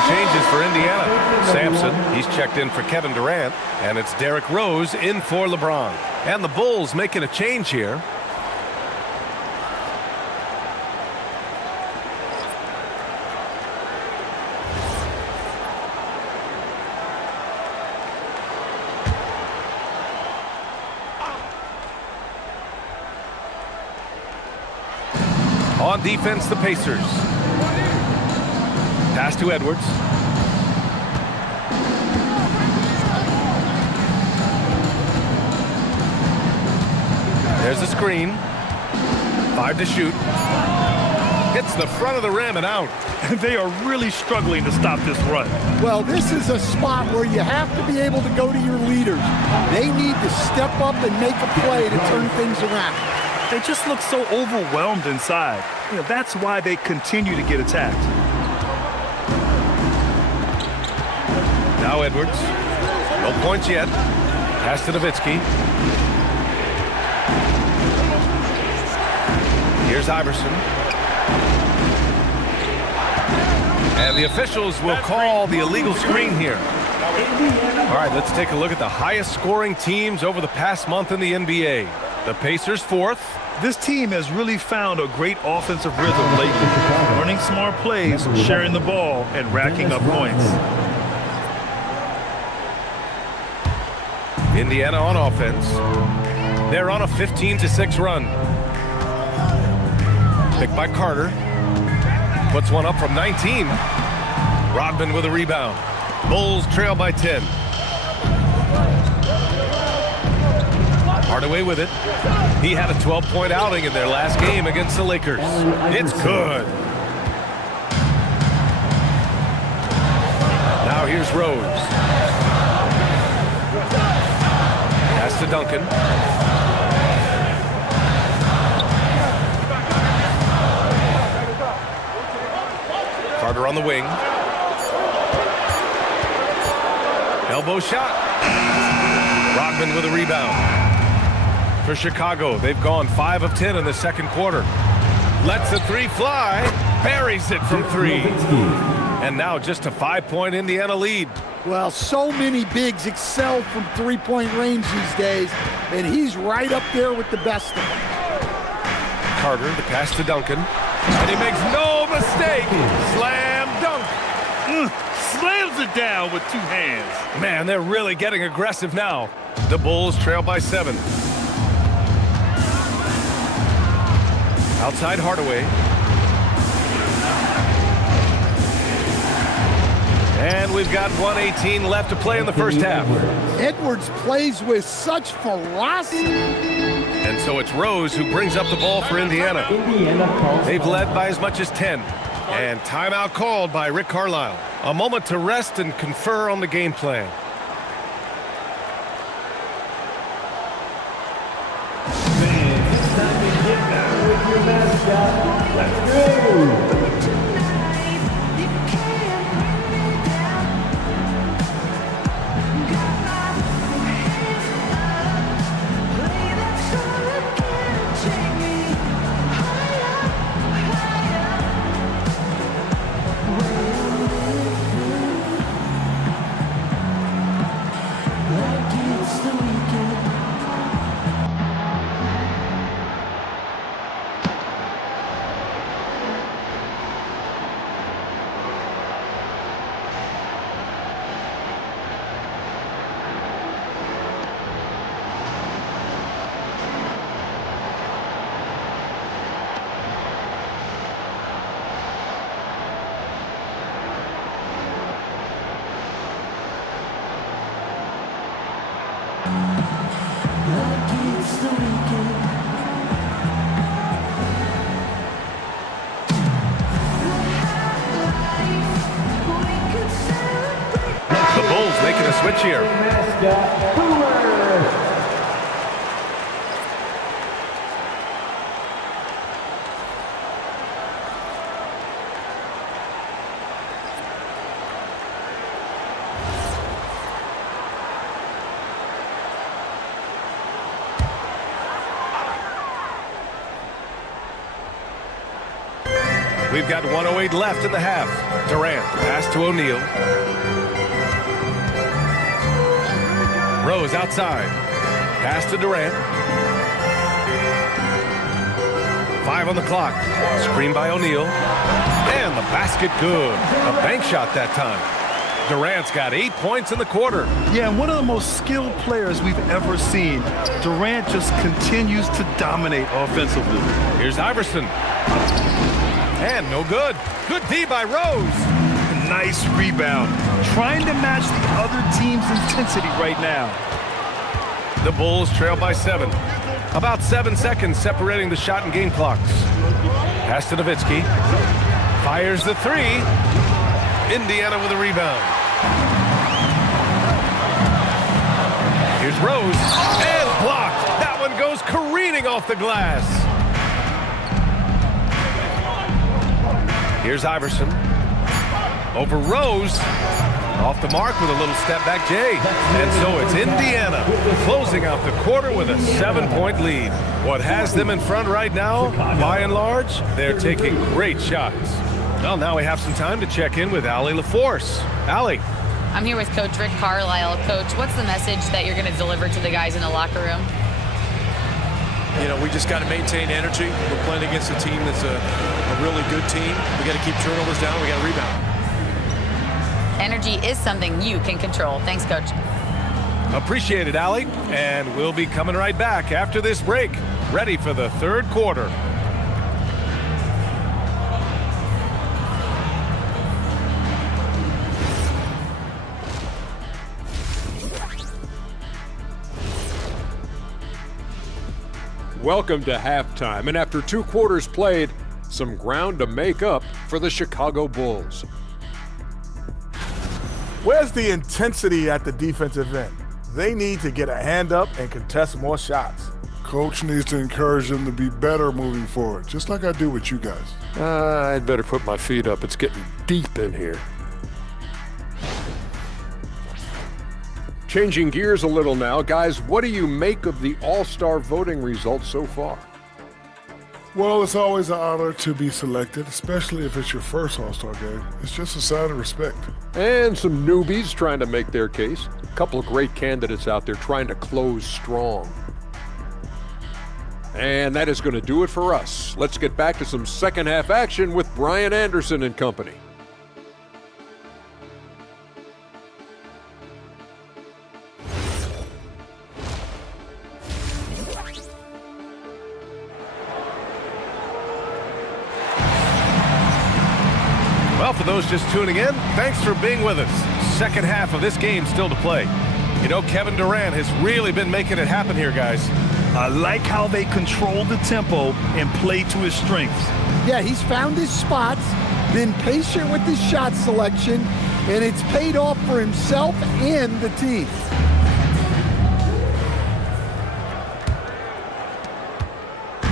Changes for Indiana. Sampson, he's checked in for Kevin Durant, and it's Derrick Rose in for LeBron. And the Bulls making a change here. On defense, the Pacers. Pass to Edwards. There's the screen. 5 to shoot. Hits the front of the rim and out. They are really struggling to stop this run. Well, this is a spot where you have to be able to go to your leaders. They need to step up and make a play to turn things around. They just look so overwhelmed inside. You know, that's why they continue to get attacked. Now Edwards. No points yet. Pass to Nowitzki. Here's Iverson. And the officials will call the illegal screen here. All right, let's take a look at the highest scoring teams over the past month in the NBA. The Pacers 4th. This team has really found a great offensive rhythm lately. Running smart plays, sharing the ball, and racking up points. Indiana on offense. They're on a 15-6 run. Picked by Carter. Puts one up from 19. Rodman with a rebound. Bulls trail by 10. Hardaway with it. He had a 12-point outing in their last game against the Lakers. It's good. Now here's Rose. Pass to Duncan. Carter on the wing. Elbow shot. Rodman with a rebound. For Chicago, they've gone 5 of 10 in the second quarter. Lets the three fly. Buries it from 3. And now just a 5-point Indiana lead. Well, so many bigs excel from three-point range these days, and he's right up there with the best of them. Carter, the pass to Duncan. And he makes no mistake. Slam dunk. Slams it down with 2 hands. Man, they're really getting aggressive now. The Bulls trail by 7. Outside Hardaway. And we've got 1:18 left to play in the first half. Edwards plays with such ferocity. And so it's Rose who brings up the ball for Indiana. They've led by as much as 10. And timeout called by Rick Carlisle. A moment to rest and confer on the game plan. It's time to get down with your mascot. Let's go! Making a switch here. We've got 1:08 left in the half. Durant, pass to O'Neal. Rose outside. Pass to Durant. 5 on the clock. Screen by O'Neal. And the basket good. A bank shot that time. Durant's got 8 points in the quarter. Yeah, and one of the most skilled players we've ever seen. Durant just continues to dominate offensively. Here's Iverson. And no good. Good D by Rose. Nice rebound. Trying to match the other team's intensity right now. The Bulls trail by 7. About 7 seconds separating the shot and game clocks. Pass to Nowitzki. Fires the 3. Indiana with a rebound. Here's Rose. And blocked. That one goes careening off the glass. Here's Iverson. Over Rose. Off the mark with a little step back Jay. And so it's Indiana closing out the quarter with a 7-point lead. What has them in front right now, by and large, they're taking great shots. Well, now we have some time to check in with Allie LaForce. Allie. I'm here with Coach Rick Carlisle. Coach, what's the message that you're going to deliver to the guys in the locker room? You know, we just got to maintain energy. We're playing against a team that's a really good team. We got to keep turnovers down. We got to rebound. Energy is something you can control. Thanks, Coach. Appreciate it, Allie. And we'll be coming right back after this break, ready for the third quarter. Welcome to halftime, and after 2 quarters played, some ground to make up for the Chicago Bulls. Where's the intensity at the defensive end? They need to get a hand up and contest more shots. Coach needs to encourage them to be better moving forward, just like I do with you guys. I'd better put my feet up. It's getting deep in here. Changing gears a little now, guys, what do you make of the All-Star voting results so far? Well, it's always an honor to be selected, especially if it's your first All-Star game. It's just a sign of respect. And some newbies trying to make their case. A couple of great candidates out there trying to close strong. And that is going to do it for us. Let's get back to some second half action with Brian Anderson and company. Well, for those just tuning in, thanks for being with us. Second half of this game still to play. You know, Kevin Durant has really been making it happen here, guys. I like how they control the tempo and play to his strengths. Yeah, he's found his spots, been patient with his shot selection, and it's paid off for himself and the team.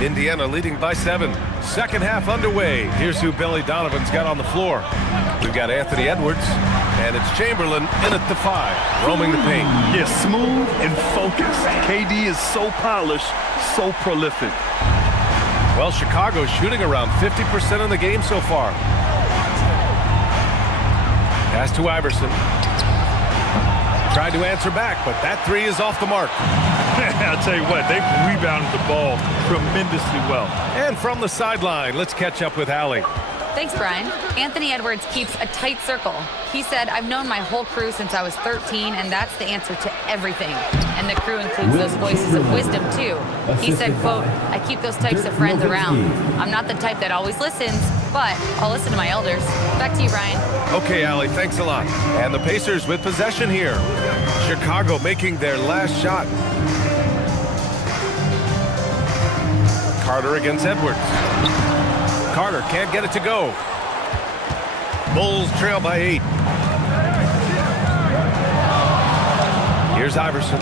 Indiana leading by 7. Second half underway. Here's who Billy Donovan's got on the floor. We've got Anthony Edwards, and it's Chamberlain in at the 5, roaming the paint. Yeah, smooth and focused. KD is so polished, so prolific. Well, Chicago's shooting around 50% in the game so far. Pass to Iverson. Tried to answer back, but that 3 is off the mark. I'll tell you what, they've rebounded the ball tremendously well. And from the sideline, let's catch up with Allie. Thanks, Brian. Anthony Edwards keeps a tight circle. He said, I've known my whole crew since I was 13, and that's the answer to everything. And the crew includes those voices of wisdom, too. He said, quote, I keep those types of friends around. I'm not the type that always listens, but I'll listen to my elders. Back to you, Brian. Okay, Allie, thanks a lot. And the Pacers with possession here. Chicago making their last shot. Carter against Edwards. Carter can't get it to go. Bulls trail by 8. Here's Iverson.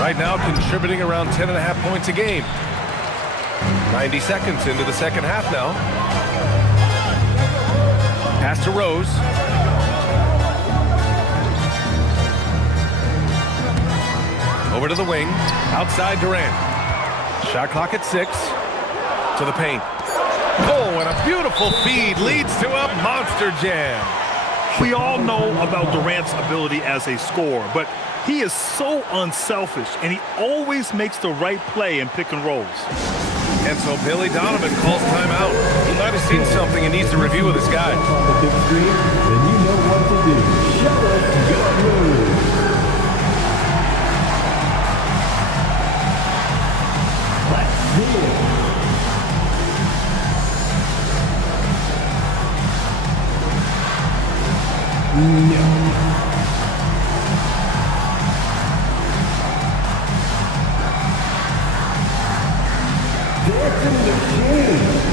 Right now contributing around 10.5 points a game. 90 seconds into the second half now. Pass to Rose. Over to the wing. Outside Durant. Shot clock at 6. To the paint. Oh, and a beautiful feed leads to a monster jam. We all know about Durant's ability as a scorer, but he is so unselfish, and he always makes the right play in pick and rolls. And so Billy Donovan calls timeout. He might have seen something and needs to review with his guys. The big three, then you know what to do. Show us your move. Let's see it. No. Dancing machine.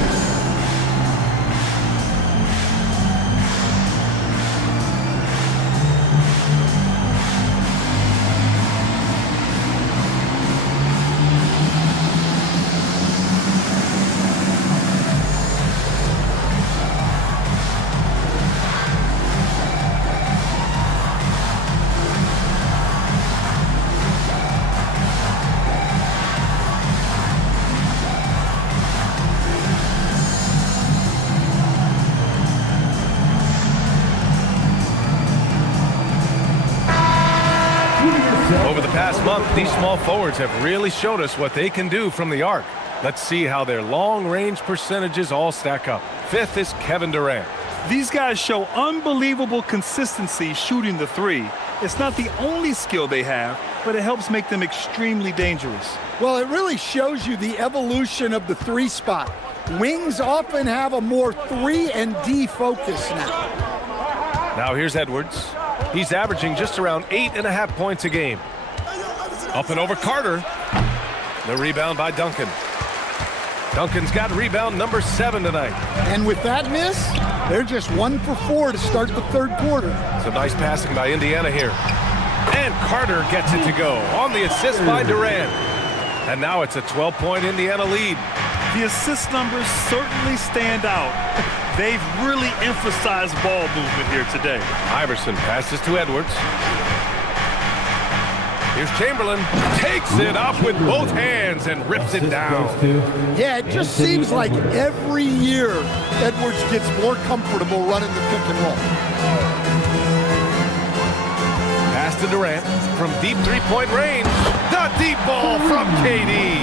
Over the past month, these small forwards have really showed us what they can do from the arc. Let's see how their long-range percentages all stack up. 5th is Kevin Durant. These guys show unbelievable consistency shooting the 3, It's not the only skill they have, but it helps make them extremely dangerous. Well, it really shows you the evolution of the 3 spot. Wings often have a more 3 and D focus now. Now here's Edwards. He's averaging just around 8.5 points a game. Up and over Carter. The rebound by Duncan. Duncan's got rebound number 7 tonight. And with that miss, they're just 1 for 4 to start the 3rd quarter. So nice passing by Indiana here. And Carter gets it to go on the assist by Durant. And now it's a 12-point Indiana lead. The assist numbers certainly stand out. They've really emphasized ball movement here today. Iverson passes to Edwards. Here's Chamberlain, takes it up with both hands and rips it down. Yeah, it just seems like every year Edwards gets more comfortable running the pick and roll. Pass to Durant from deep three-point range. The deep ball from KD.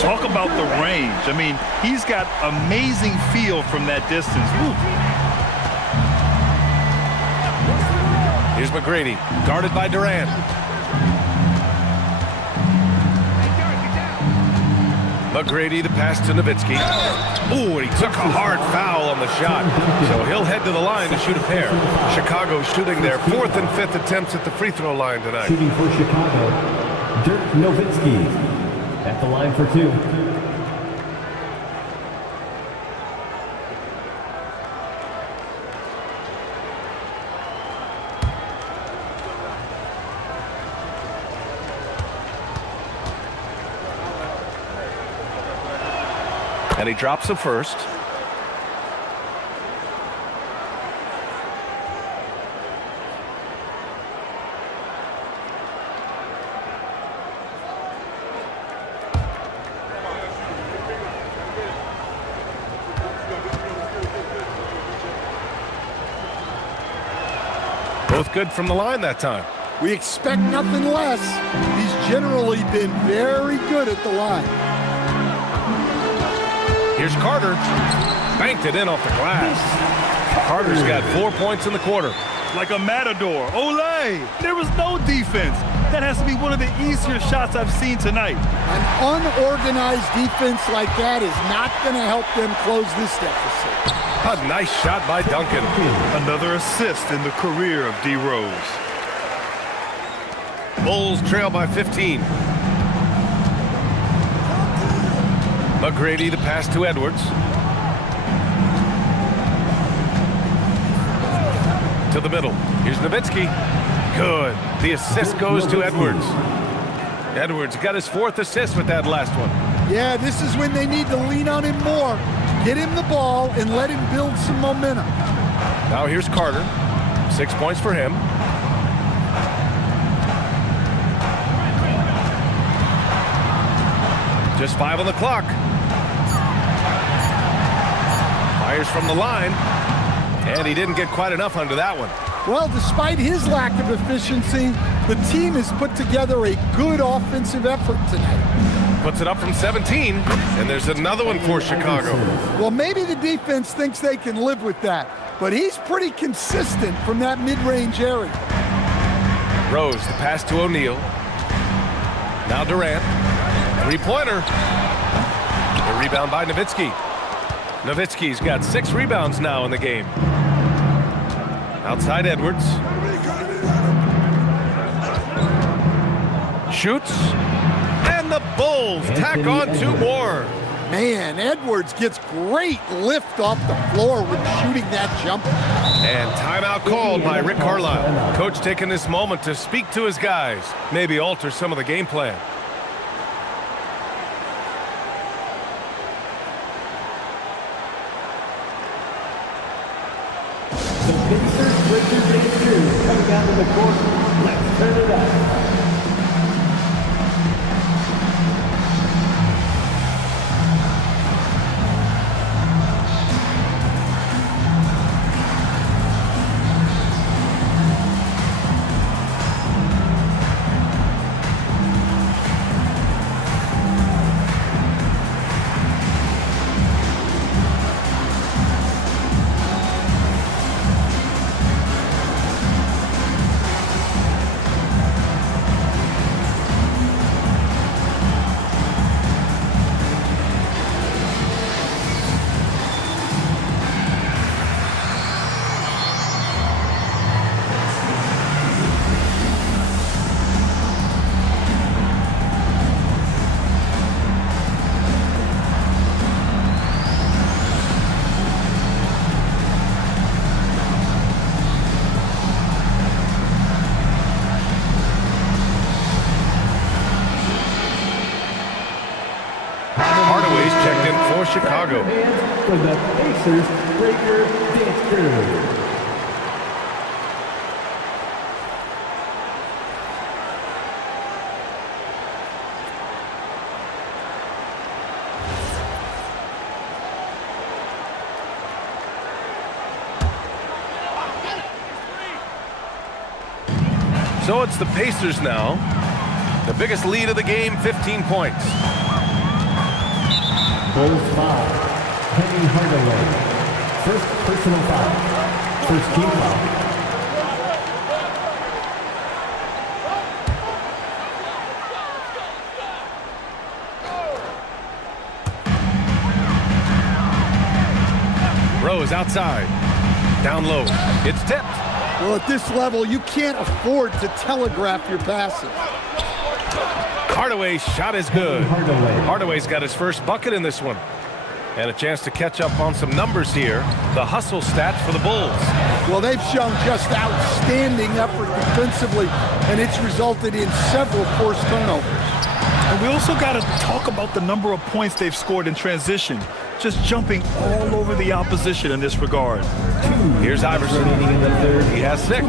Talk about the range. I mean, he's got amazing feel from that distance. Woo. Here's McGrady, guarded by Durant. McGrady, the pass to Nowitzki. Ooh, and he took a hard foul on the shot. So he'll head to the line to shoot a pair. Chicago shooting their 4th and 5th attempts at the free throw line tonight. Shooting for Chicago, Dirk Nowitzki at the line for 2. And he drops the first. Both good from the line that time. We expect nothing less. He's generally been very good at the line. Here's Carter. Banked it in off the glass. Carter's got 4 points in the quarter. Like a matador. Olay! There was no defense. That has to be one of the easier shots I've seen tonight. An unorganized defense like that is not going to help them close this deficit. A nice shot by Duncan. Another assist in the career of D. Rose. Bulls trail by 15. McGrady, the pass to Edwards. To the middle. Here's Nowitzki. Good. The assist goes to Edwards. Edwards got his 4th assist with that last one. Yeah, this is when they need to lean on him more. Get him the ball and let him build some momentum. Now here's Carter. 6 points for him. Just 5 on the clock. Fires from the line. And he didn't get quite enough under that one. Well, despite his lack of efficiency, the team has put together a good offensive effort tonight. Puts it up from 17, and there's another one for Chicago. Well, maybe the defense thinks they can live with that, but he's pretty consistent from that mid-range area. Rose, the pass to O'Neal. Now Durant. Three-pointer. The rebound by Nowitzki. Nowitzki's got 6 rebounds now in the game. Outside Edwards. Shoots. And the Bulls tack on 2 more. Man, Edwards gets great lift off the floor when shooting that jumper. And timeout called by Rick Carlisle. Coach taking this moment to speak to his guys. Maybe alter some of the game plan. Coming down to the court. Let's turn it up. for Chicago. For the Pacers, Breaker Dance Crew. So it's the Pacers now. The biggest lead of the game, 15 points. Bulls foul. Penny Hardaway. First personal foul. First team foul. Rose outside. Down low. It's tipped. Well, at this level, you can't afford to telegraph your passes. Hardaway's shot is good. Hardaway's got his first bucket in this one. And a chance to catch up on some numbers here. The hustle stats for the Bulls. Well, they've shown just outstanding effort defensively, and it's resulted in several forced turnovers. And we also got to talk about the number of points they've scored in transition. Just jumping all over the opposition in this regard. Here's Iverson. He has 6.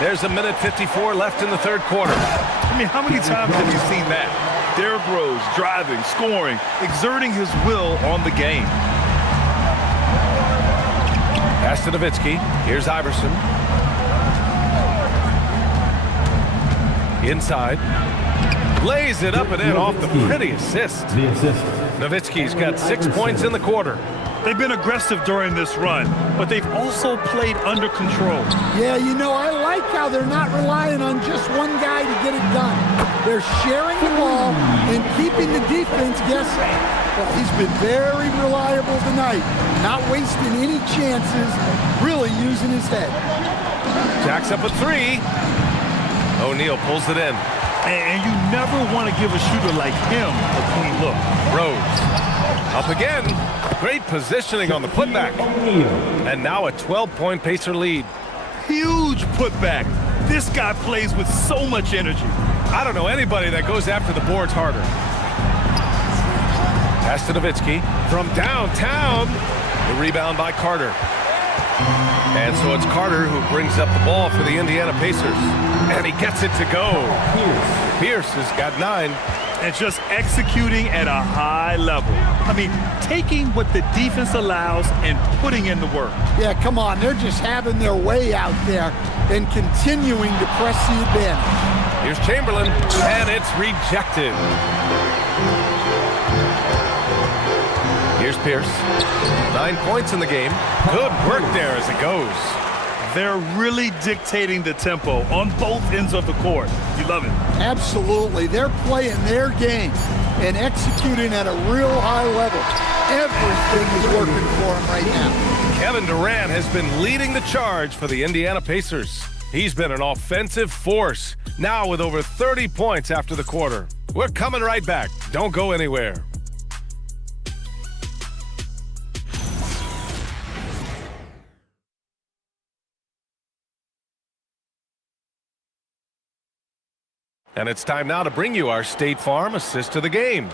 There's a minute 54 left in the third quarter. I mean, how many times have you seen that? Derrick Rose driving, scoring, exerting his will on the game. Pass to Nowitzki. Here's Iverson. Inside. Lays it up and in off the pretty assist. Nowitzki's got 6 points in the quarter. They've been aggressive during this run, but they've also played under control. Yeah, you know, I like how they're not relying on just one guy to get it done. They're sharing the ball and keeping the defense guessing. Well, he's been very reliable tonight, not wasting any chances, really using his head. Jacks up a 3. O'Neal pulls it in. And you never want to give a shooter like him a clean look. Rose up again. Great positioning on the putback. And now a 12-point Pacer lead. Huge putback. This guy plays with so much energy. I don't know anybody that goes after the boards harder. Pass to Nowitzki from downtown. The rebound by Carter. And so it's Carter who brings up the ball for the Indiana Pacers. And he gets it to go. Pierce has got 9. And just executing at a high level. I mean, taking what the defense allows and putting in the work. Yeah, come on. They're just having their way out there and continuing to press the advantage. Here's Chamberlain, and it's rejected. Here's Pierce. 9 points in the game. Good work there as it goes. They're really dictating the tempo on both ends of the court. You love it. Absolutely. They're playing their game and executing at a real high level. Everything is working for them right now. Kevin Durant has been leading the charge for the Indiana Pacers. He's been an offensive force, now with over 30 points after the quarter. We're coming right back. Don't go anywhere. And it's time now to bring you our State Farm assist to the game.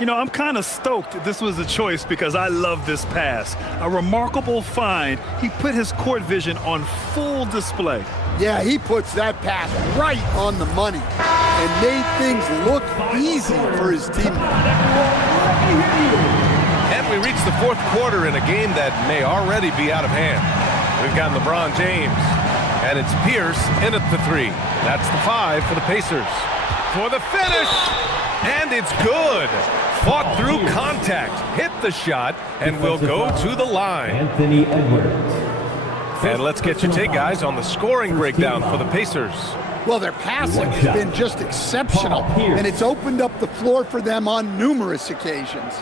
You know, I'm kind of stoked this was a choice because I love this pass. A remarkable find. He put his court vision on full display. Yeah, he puts that pass right on the money and made things look easy for his team. And we reach the fourth quarter in a game that may already be out of hand. We've got LeBron James. And it's Pierce in at the 3. That's the 5 for the Pacers. For the finish! And it's good! Fought through contact, hit the shot, and will go to the line. Anthony Edwards. And let's get your take, guys, on the scoring breakdown for the Pacers. Well, their passing has been just exceptional, and it's opened up the floor for them on numerous occasions.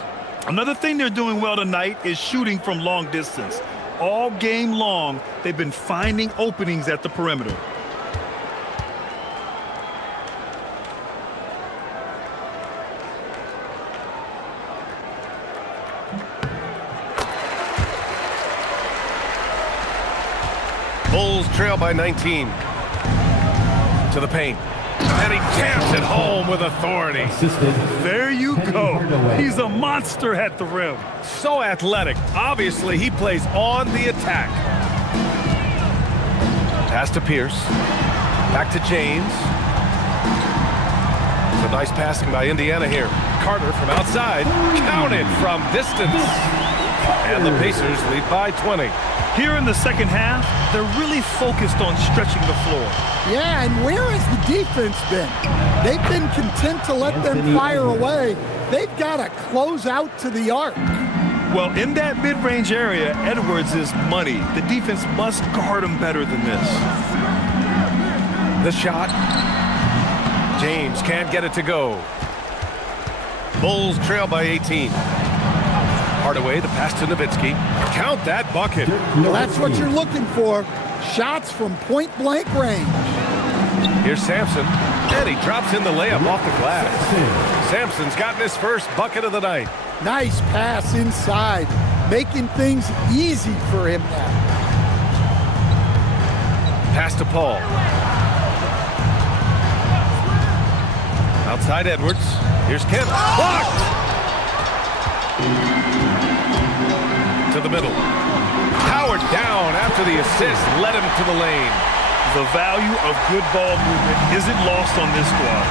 Another thing they're doing well tonight is shooting from long distance. All game long, they've been finding openings at the perimeter. Bulls trail by 19. To the paint. And he jams it home with authority. There you go. He's a monster at the rim. So athletic. Obviously, he plays on the attack. Pass to Pierce. Back to James. So nice passing by Indiana here. Carter from outside. Counted from distance. And the Pacers lead by 20. Here in the second half, they're really focused on stretching the floor. Yeah, and where has the defense been? They've been content to let them fire away. They've got to close out to the arc. Well, in that mid-range area, Edwards is money. The defense must guard him better than this. The shot. James can't get it to go. Bulls trail by 18. Hardaway, the pass to Nowitzki. Count that bucket. Well, that's what you're looking for. Shots from point-blank range. Here's Sampson, and he drops in the layup off the glass. Sampson's gotten his first bucket of the night. Nice pass inside, making things easy for him now. Pass to Paul. Outside Edwards. Here's Kemp. Blocked! To the middle. Howard down after the assist led him to the lane. The value of good ball movement isn't lost on this squad.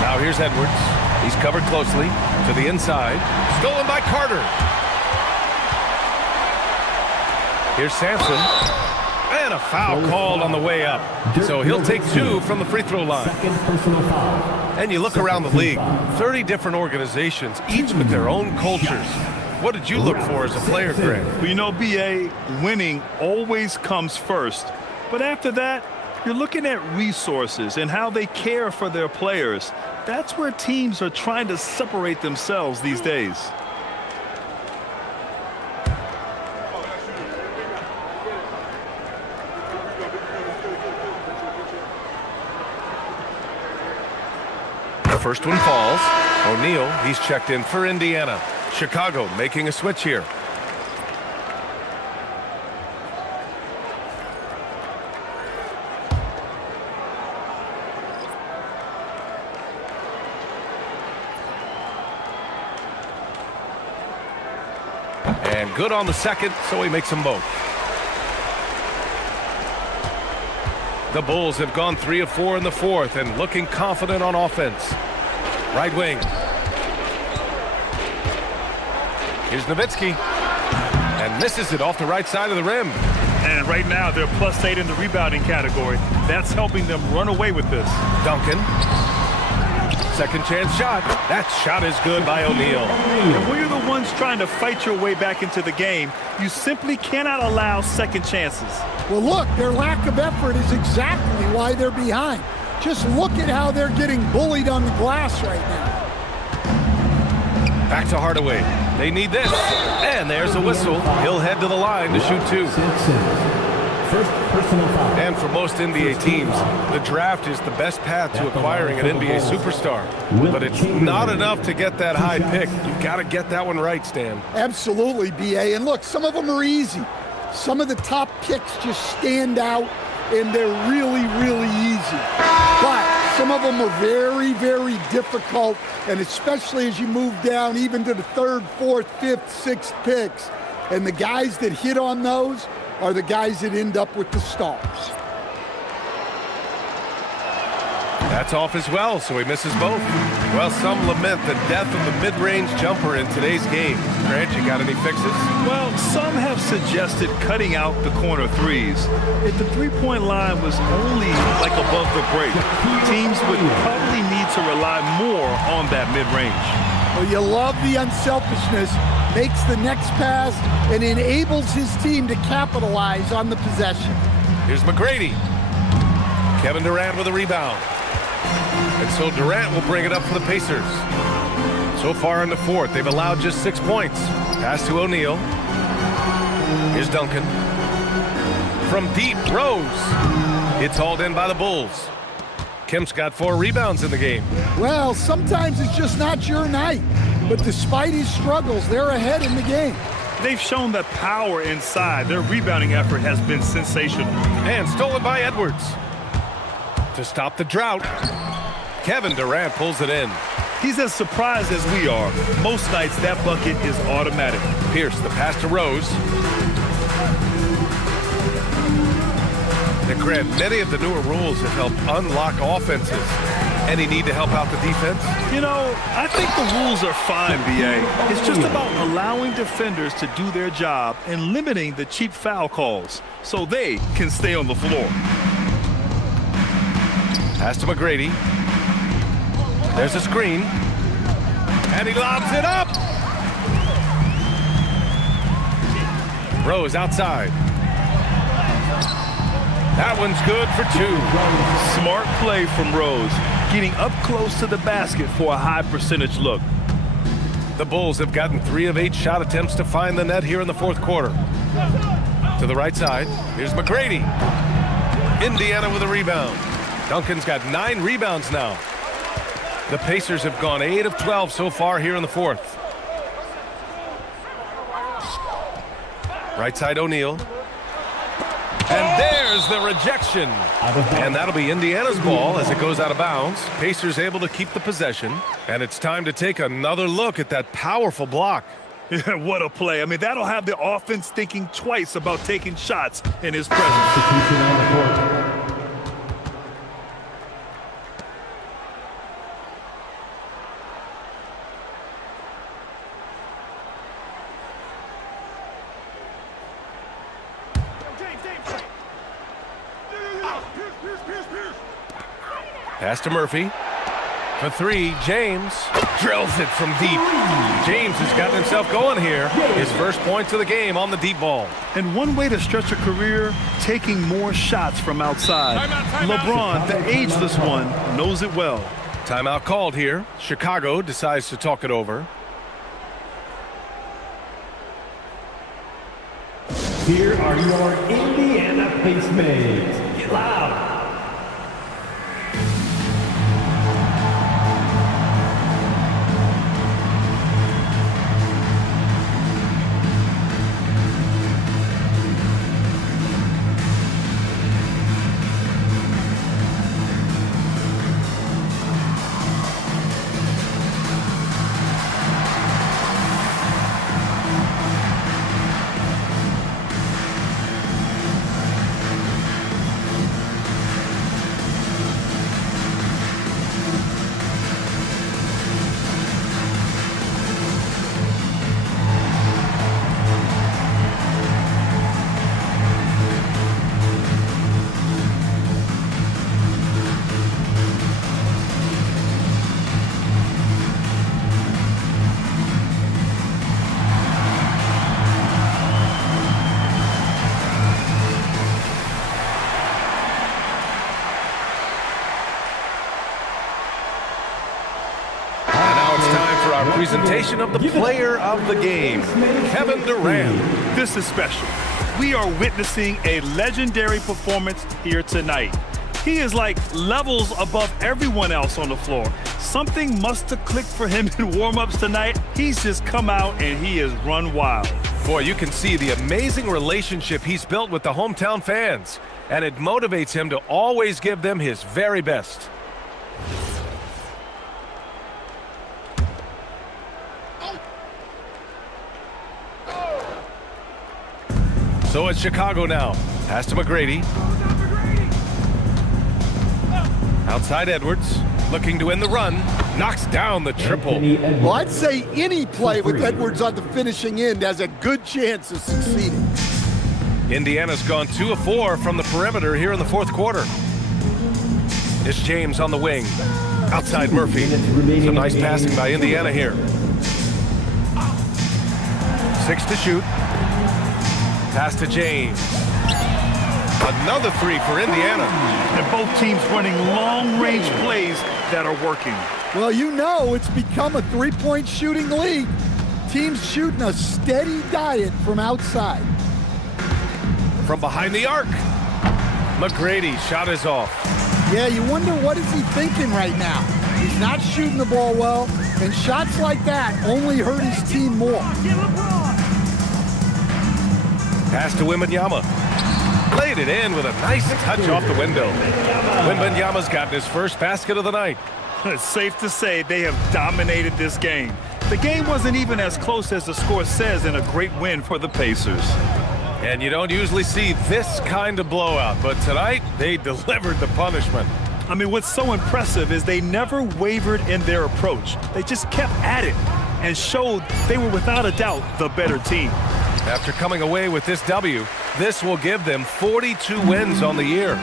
Now here's Edwards. He's covered closely to the inside. Stolen by Carter. Here's Sampson. And a foul called on the way up. So he'll take 2 from the free throw line. And you look around the league, 30 different organizations, each with their own cultures. What did you look for as a player, Greg? Well, you know, B.A., winning always comes first. But after that, you're looking at resources and how they care for their players. That's where teams are trying to separate themselves these days. The first one falls. O'Neal, he's checked in for Indiana. Chicago making a switch here. And good on the second, so he makes them both. The Bulls have gone 3 of 4 in the fourth and looking confident on offense. Right wing. Here's Nowitzki. And misses it off the right side of the rim. And right now, they're +8 in the rebounding category. That's helping them run away with this. Duncan. Second chance shot. That shot is good by O'Neal. And when you're the ones trying to fight your way back into the game, you simply cannot allow second chances. Well, look, their lack of effort is exactly why they're behind. Just look at how they're getting bullied on the glass right now. Back to Hardaway. They need this. And there's a whistle. He'll head to the line to shoot 2. First personal foul. And for most NBA teams, the draft is the best path to acquiring an NBA superstar. But it's not enough to get that high pick. You've got to get that one right, Stan. Absolutely, B.A. And look, some of them are easy. Some of the top picks just stand out, and they're really, really easy. But some of them are very, very difficult, and especially as you move down even to the 3rd, 4th, 5th, 6th picks. And the guys that hit on those are the guys that end up with the stars. That's off as well, so he misses both. Well, some lament the death of the mid-range jumper in today's game. Grant, you got any fixes? Well, some have suggested cutting out the corner threes. If the three-point line was only like above the break, teams would probably need to rely more on that mid-range. Well, you love the unselfishness, makes the next pass, and enables his team to capitalize on the possession. Here's McGrady. Kevin Durant with a rebound. And so Durant will bring it up for the Pacers. So far in the fourth, they've allowed just 6 points. Pass to O'Neal. Here's Duncan. From deep, Rose. It's hauled in by the Bulls. Kemp's got 4 rebounds in the game. Well, sometimes it's just not your night. But despite his struggles, they're ahead in the game. They've shown that power inside. Their rebounding effort has been sensational. And stolen by Edwards. To stop the drought, Kevin Durant pulls it in. He's as surprised as we are. Most nights, that bucket is automatic. Pierce, the pass to Rose. And Grant, many of the newer rules have helped unlock offenses. Any need to help out the defense? You know, I think the rules are fine, B.A. It's just about allowing defenders to do their job and limiting the cheap foul calls so they can stay on the floor. Pass to McGrady. There's a screen. And he lobs it up. Rose outside. That one's good for 2. Smart play from Rose, getting up close to the basket for a high percentage look. The Bulls have gotten 3 of 8 shot attempts to find the net here in the fourth quarter. To the right side, here's McGrady. Indiana with a rebound. Duncan's got 9 rebounds now. The Pacers have gone 8 of 12 so far here in the fourth. Right side O'Neal. And there's the rejection. And that'll be Indiana's ball as it goes out of bounds. Pacers able to keep the possession. And it's time to take another look at that powerful block. Yeah, what a play. I mean, that'll have the offense thinking twice about taking shots in his presence. Pass to Murphy. For 3, James drills it from deep. James has gotten himself going here. His first points of the game on the deep ball. And one way to stretch a career, taking more shots from outside. LeBron, the ageless one, knows it well. Timeout called here. Chicago decides to talk it over. Here are your Indiana Pacemates. Get loud. Presentation of the player of the game, Kevin Durant. This is special. We are witnessing a legendary performance here tonight. He is like levels above everyone else on the floor. Something must have clicked for him in warm-ups tonight. He's just come out and he has run wild. Boy, you can see the amazing relationship he's built with the hometown fans, and it motivates him to always give them his very best. So it's Chicago now. Pass to McGrady. Outside Edwards, looking to end the run. Knocks down the triple. Well, I'd say any play with Edwards on the finishing end has a good chance of succeeding. Indiana's gone 2 of 4 from the perimeter here in the fourth quarter. It's James on the wing. Outside Murphy. Some nice passing by Indiana here. 6 to shoot. Pass to James. Another 3 for Indiana. And both teams running long-range plays that are working. Well, you know it's become a three-point shooting league. Teams shooting a steady diet from outside. From behind the arc. McGrady shot is off. Yeah, you wonder what is he thinking right now. He's not shooting the ball well, and shots like that only hurt his team more. Pass to Wembanyama. Laid it in with a nice touch off the window. Wembanyama's gotten his first basket of the night. It's safe to say they have dominated this game. The game wasn't even as close as the score says in a great win for the Pacers. And you don't usually see this kind of blowout, but tonight they delivered the punishment. I mean, what's so impressive is they never wavered in their approach. They just kept at it and showed they were without a doubt the better team. After coming away with this W, this will give them 42 wins on the year.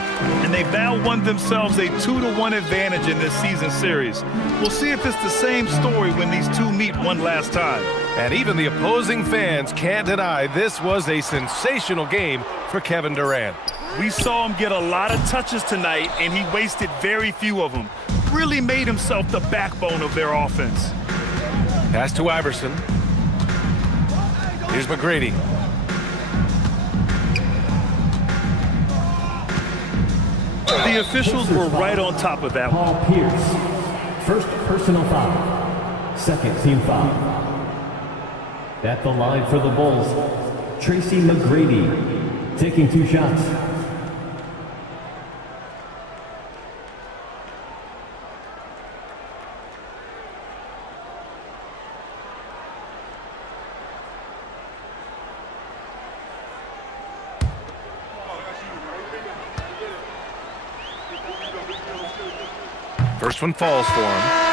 And they've now won themselves a 2-1 advantage in this season series. We'll see if it's the same story when these two meet one last time. And even the opposing fans can't deny this was a sensational game for Kevin Durant. We saw him get a lot of touches tonight, and he wasted very few of them. Really made himself the backbone of their offense. Pass to Iverson. Here's McGrady. The officials were right on top of that one. Paul Pierce, first personal foul, second team foul. At the line for the Bulls, Tracy McGrady, taking 2 shots. First one falls for him.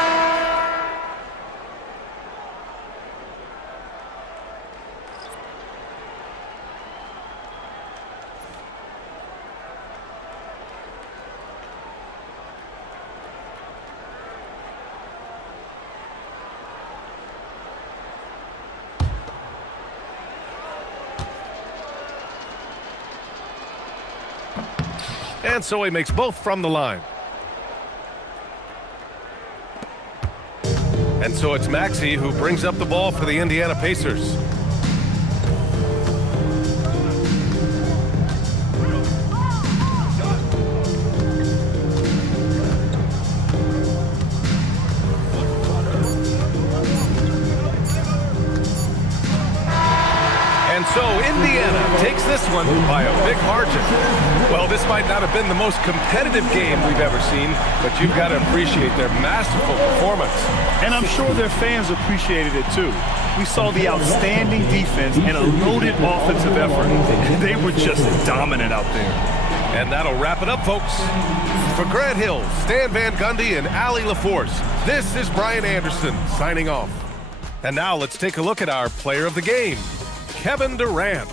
And so he makes both from the line. And so it's Maxey who brings up the ball for the Indiana Pacers. And so Indiana takes this one by a big margin. Well, this might not have been the most competitive game we've ever seen, but you've got to appreciate their masterful performance. And I'm sure their fans appreciated it too. We saw the outstanding defense and a loaded offensive effort. They were just dominant out there. And that'll wrap it up, folks. For Grant Hill, Stan Van Gundy, and Allie LaForce, this is Brian Anderson signing off. And now let's take a look at our player of the game, Kevin Durant.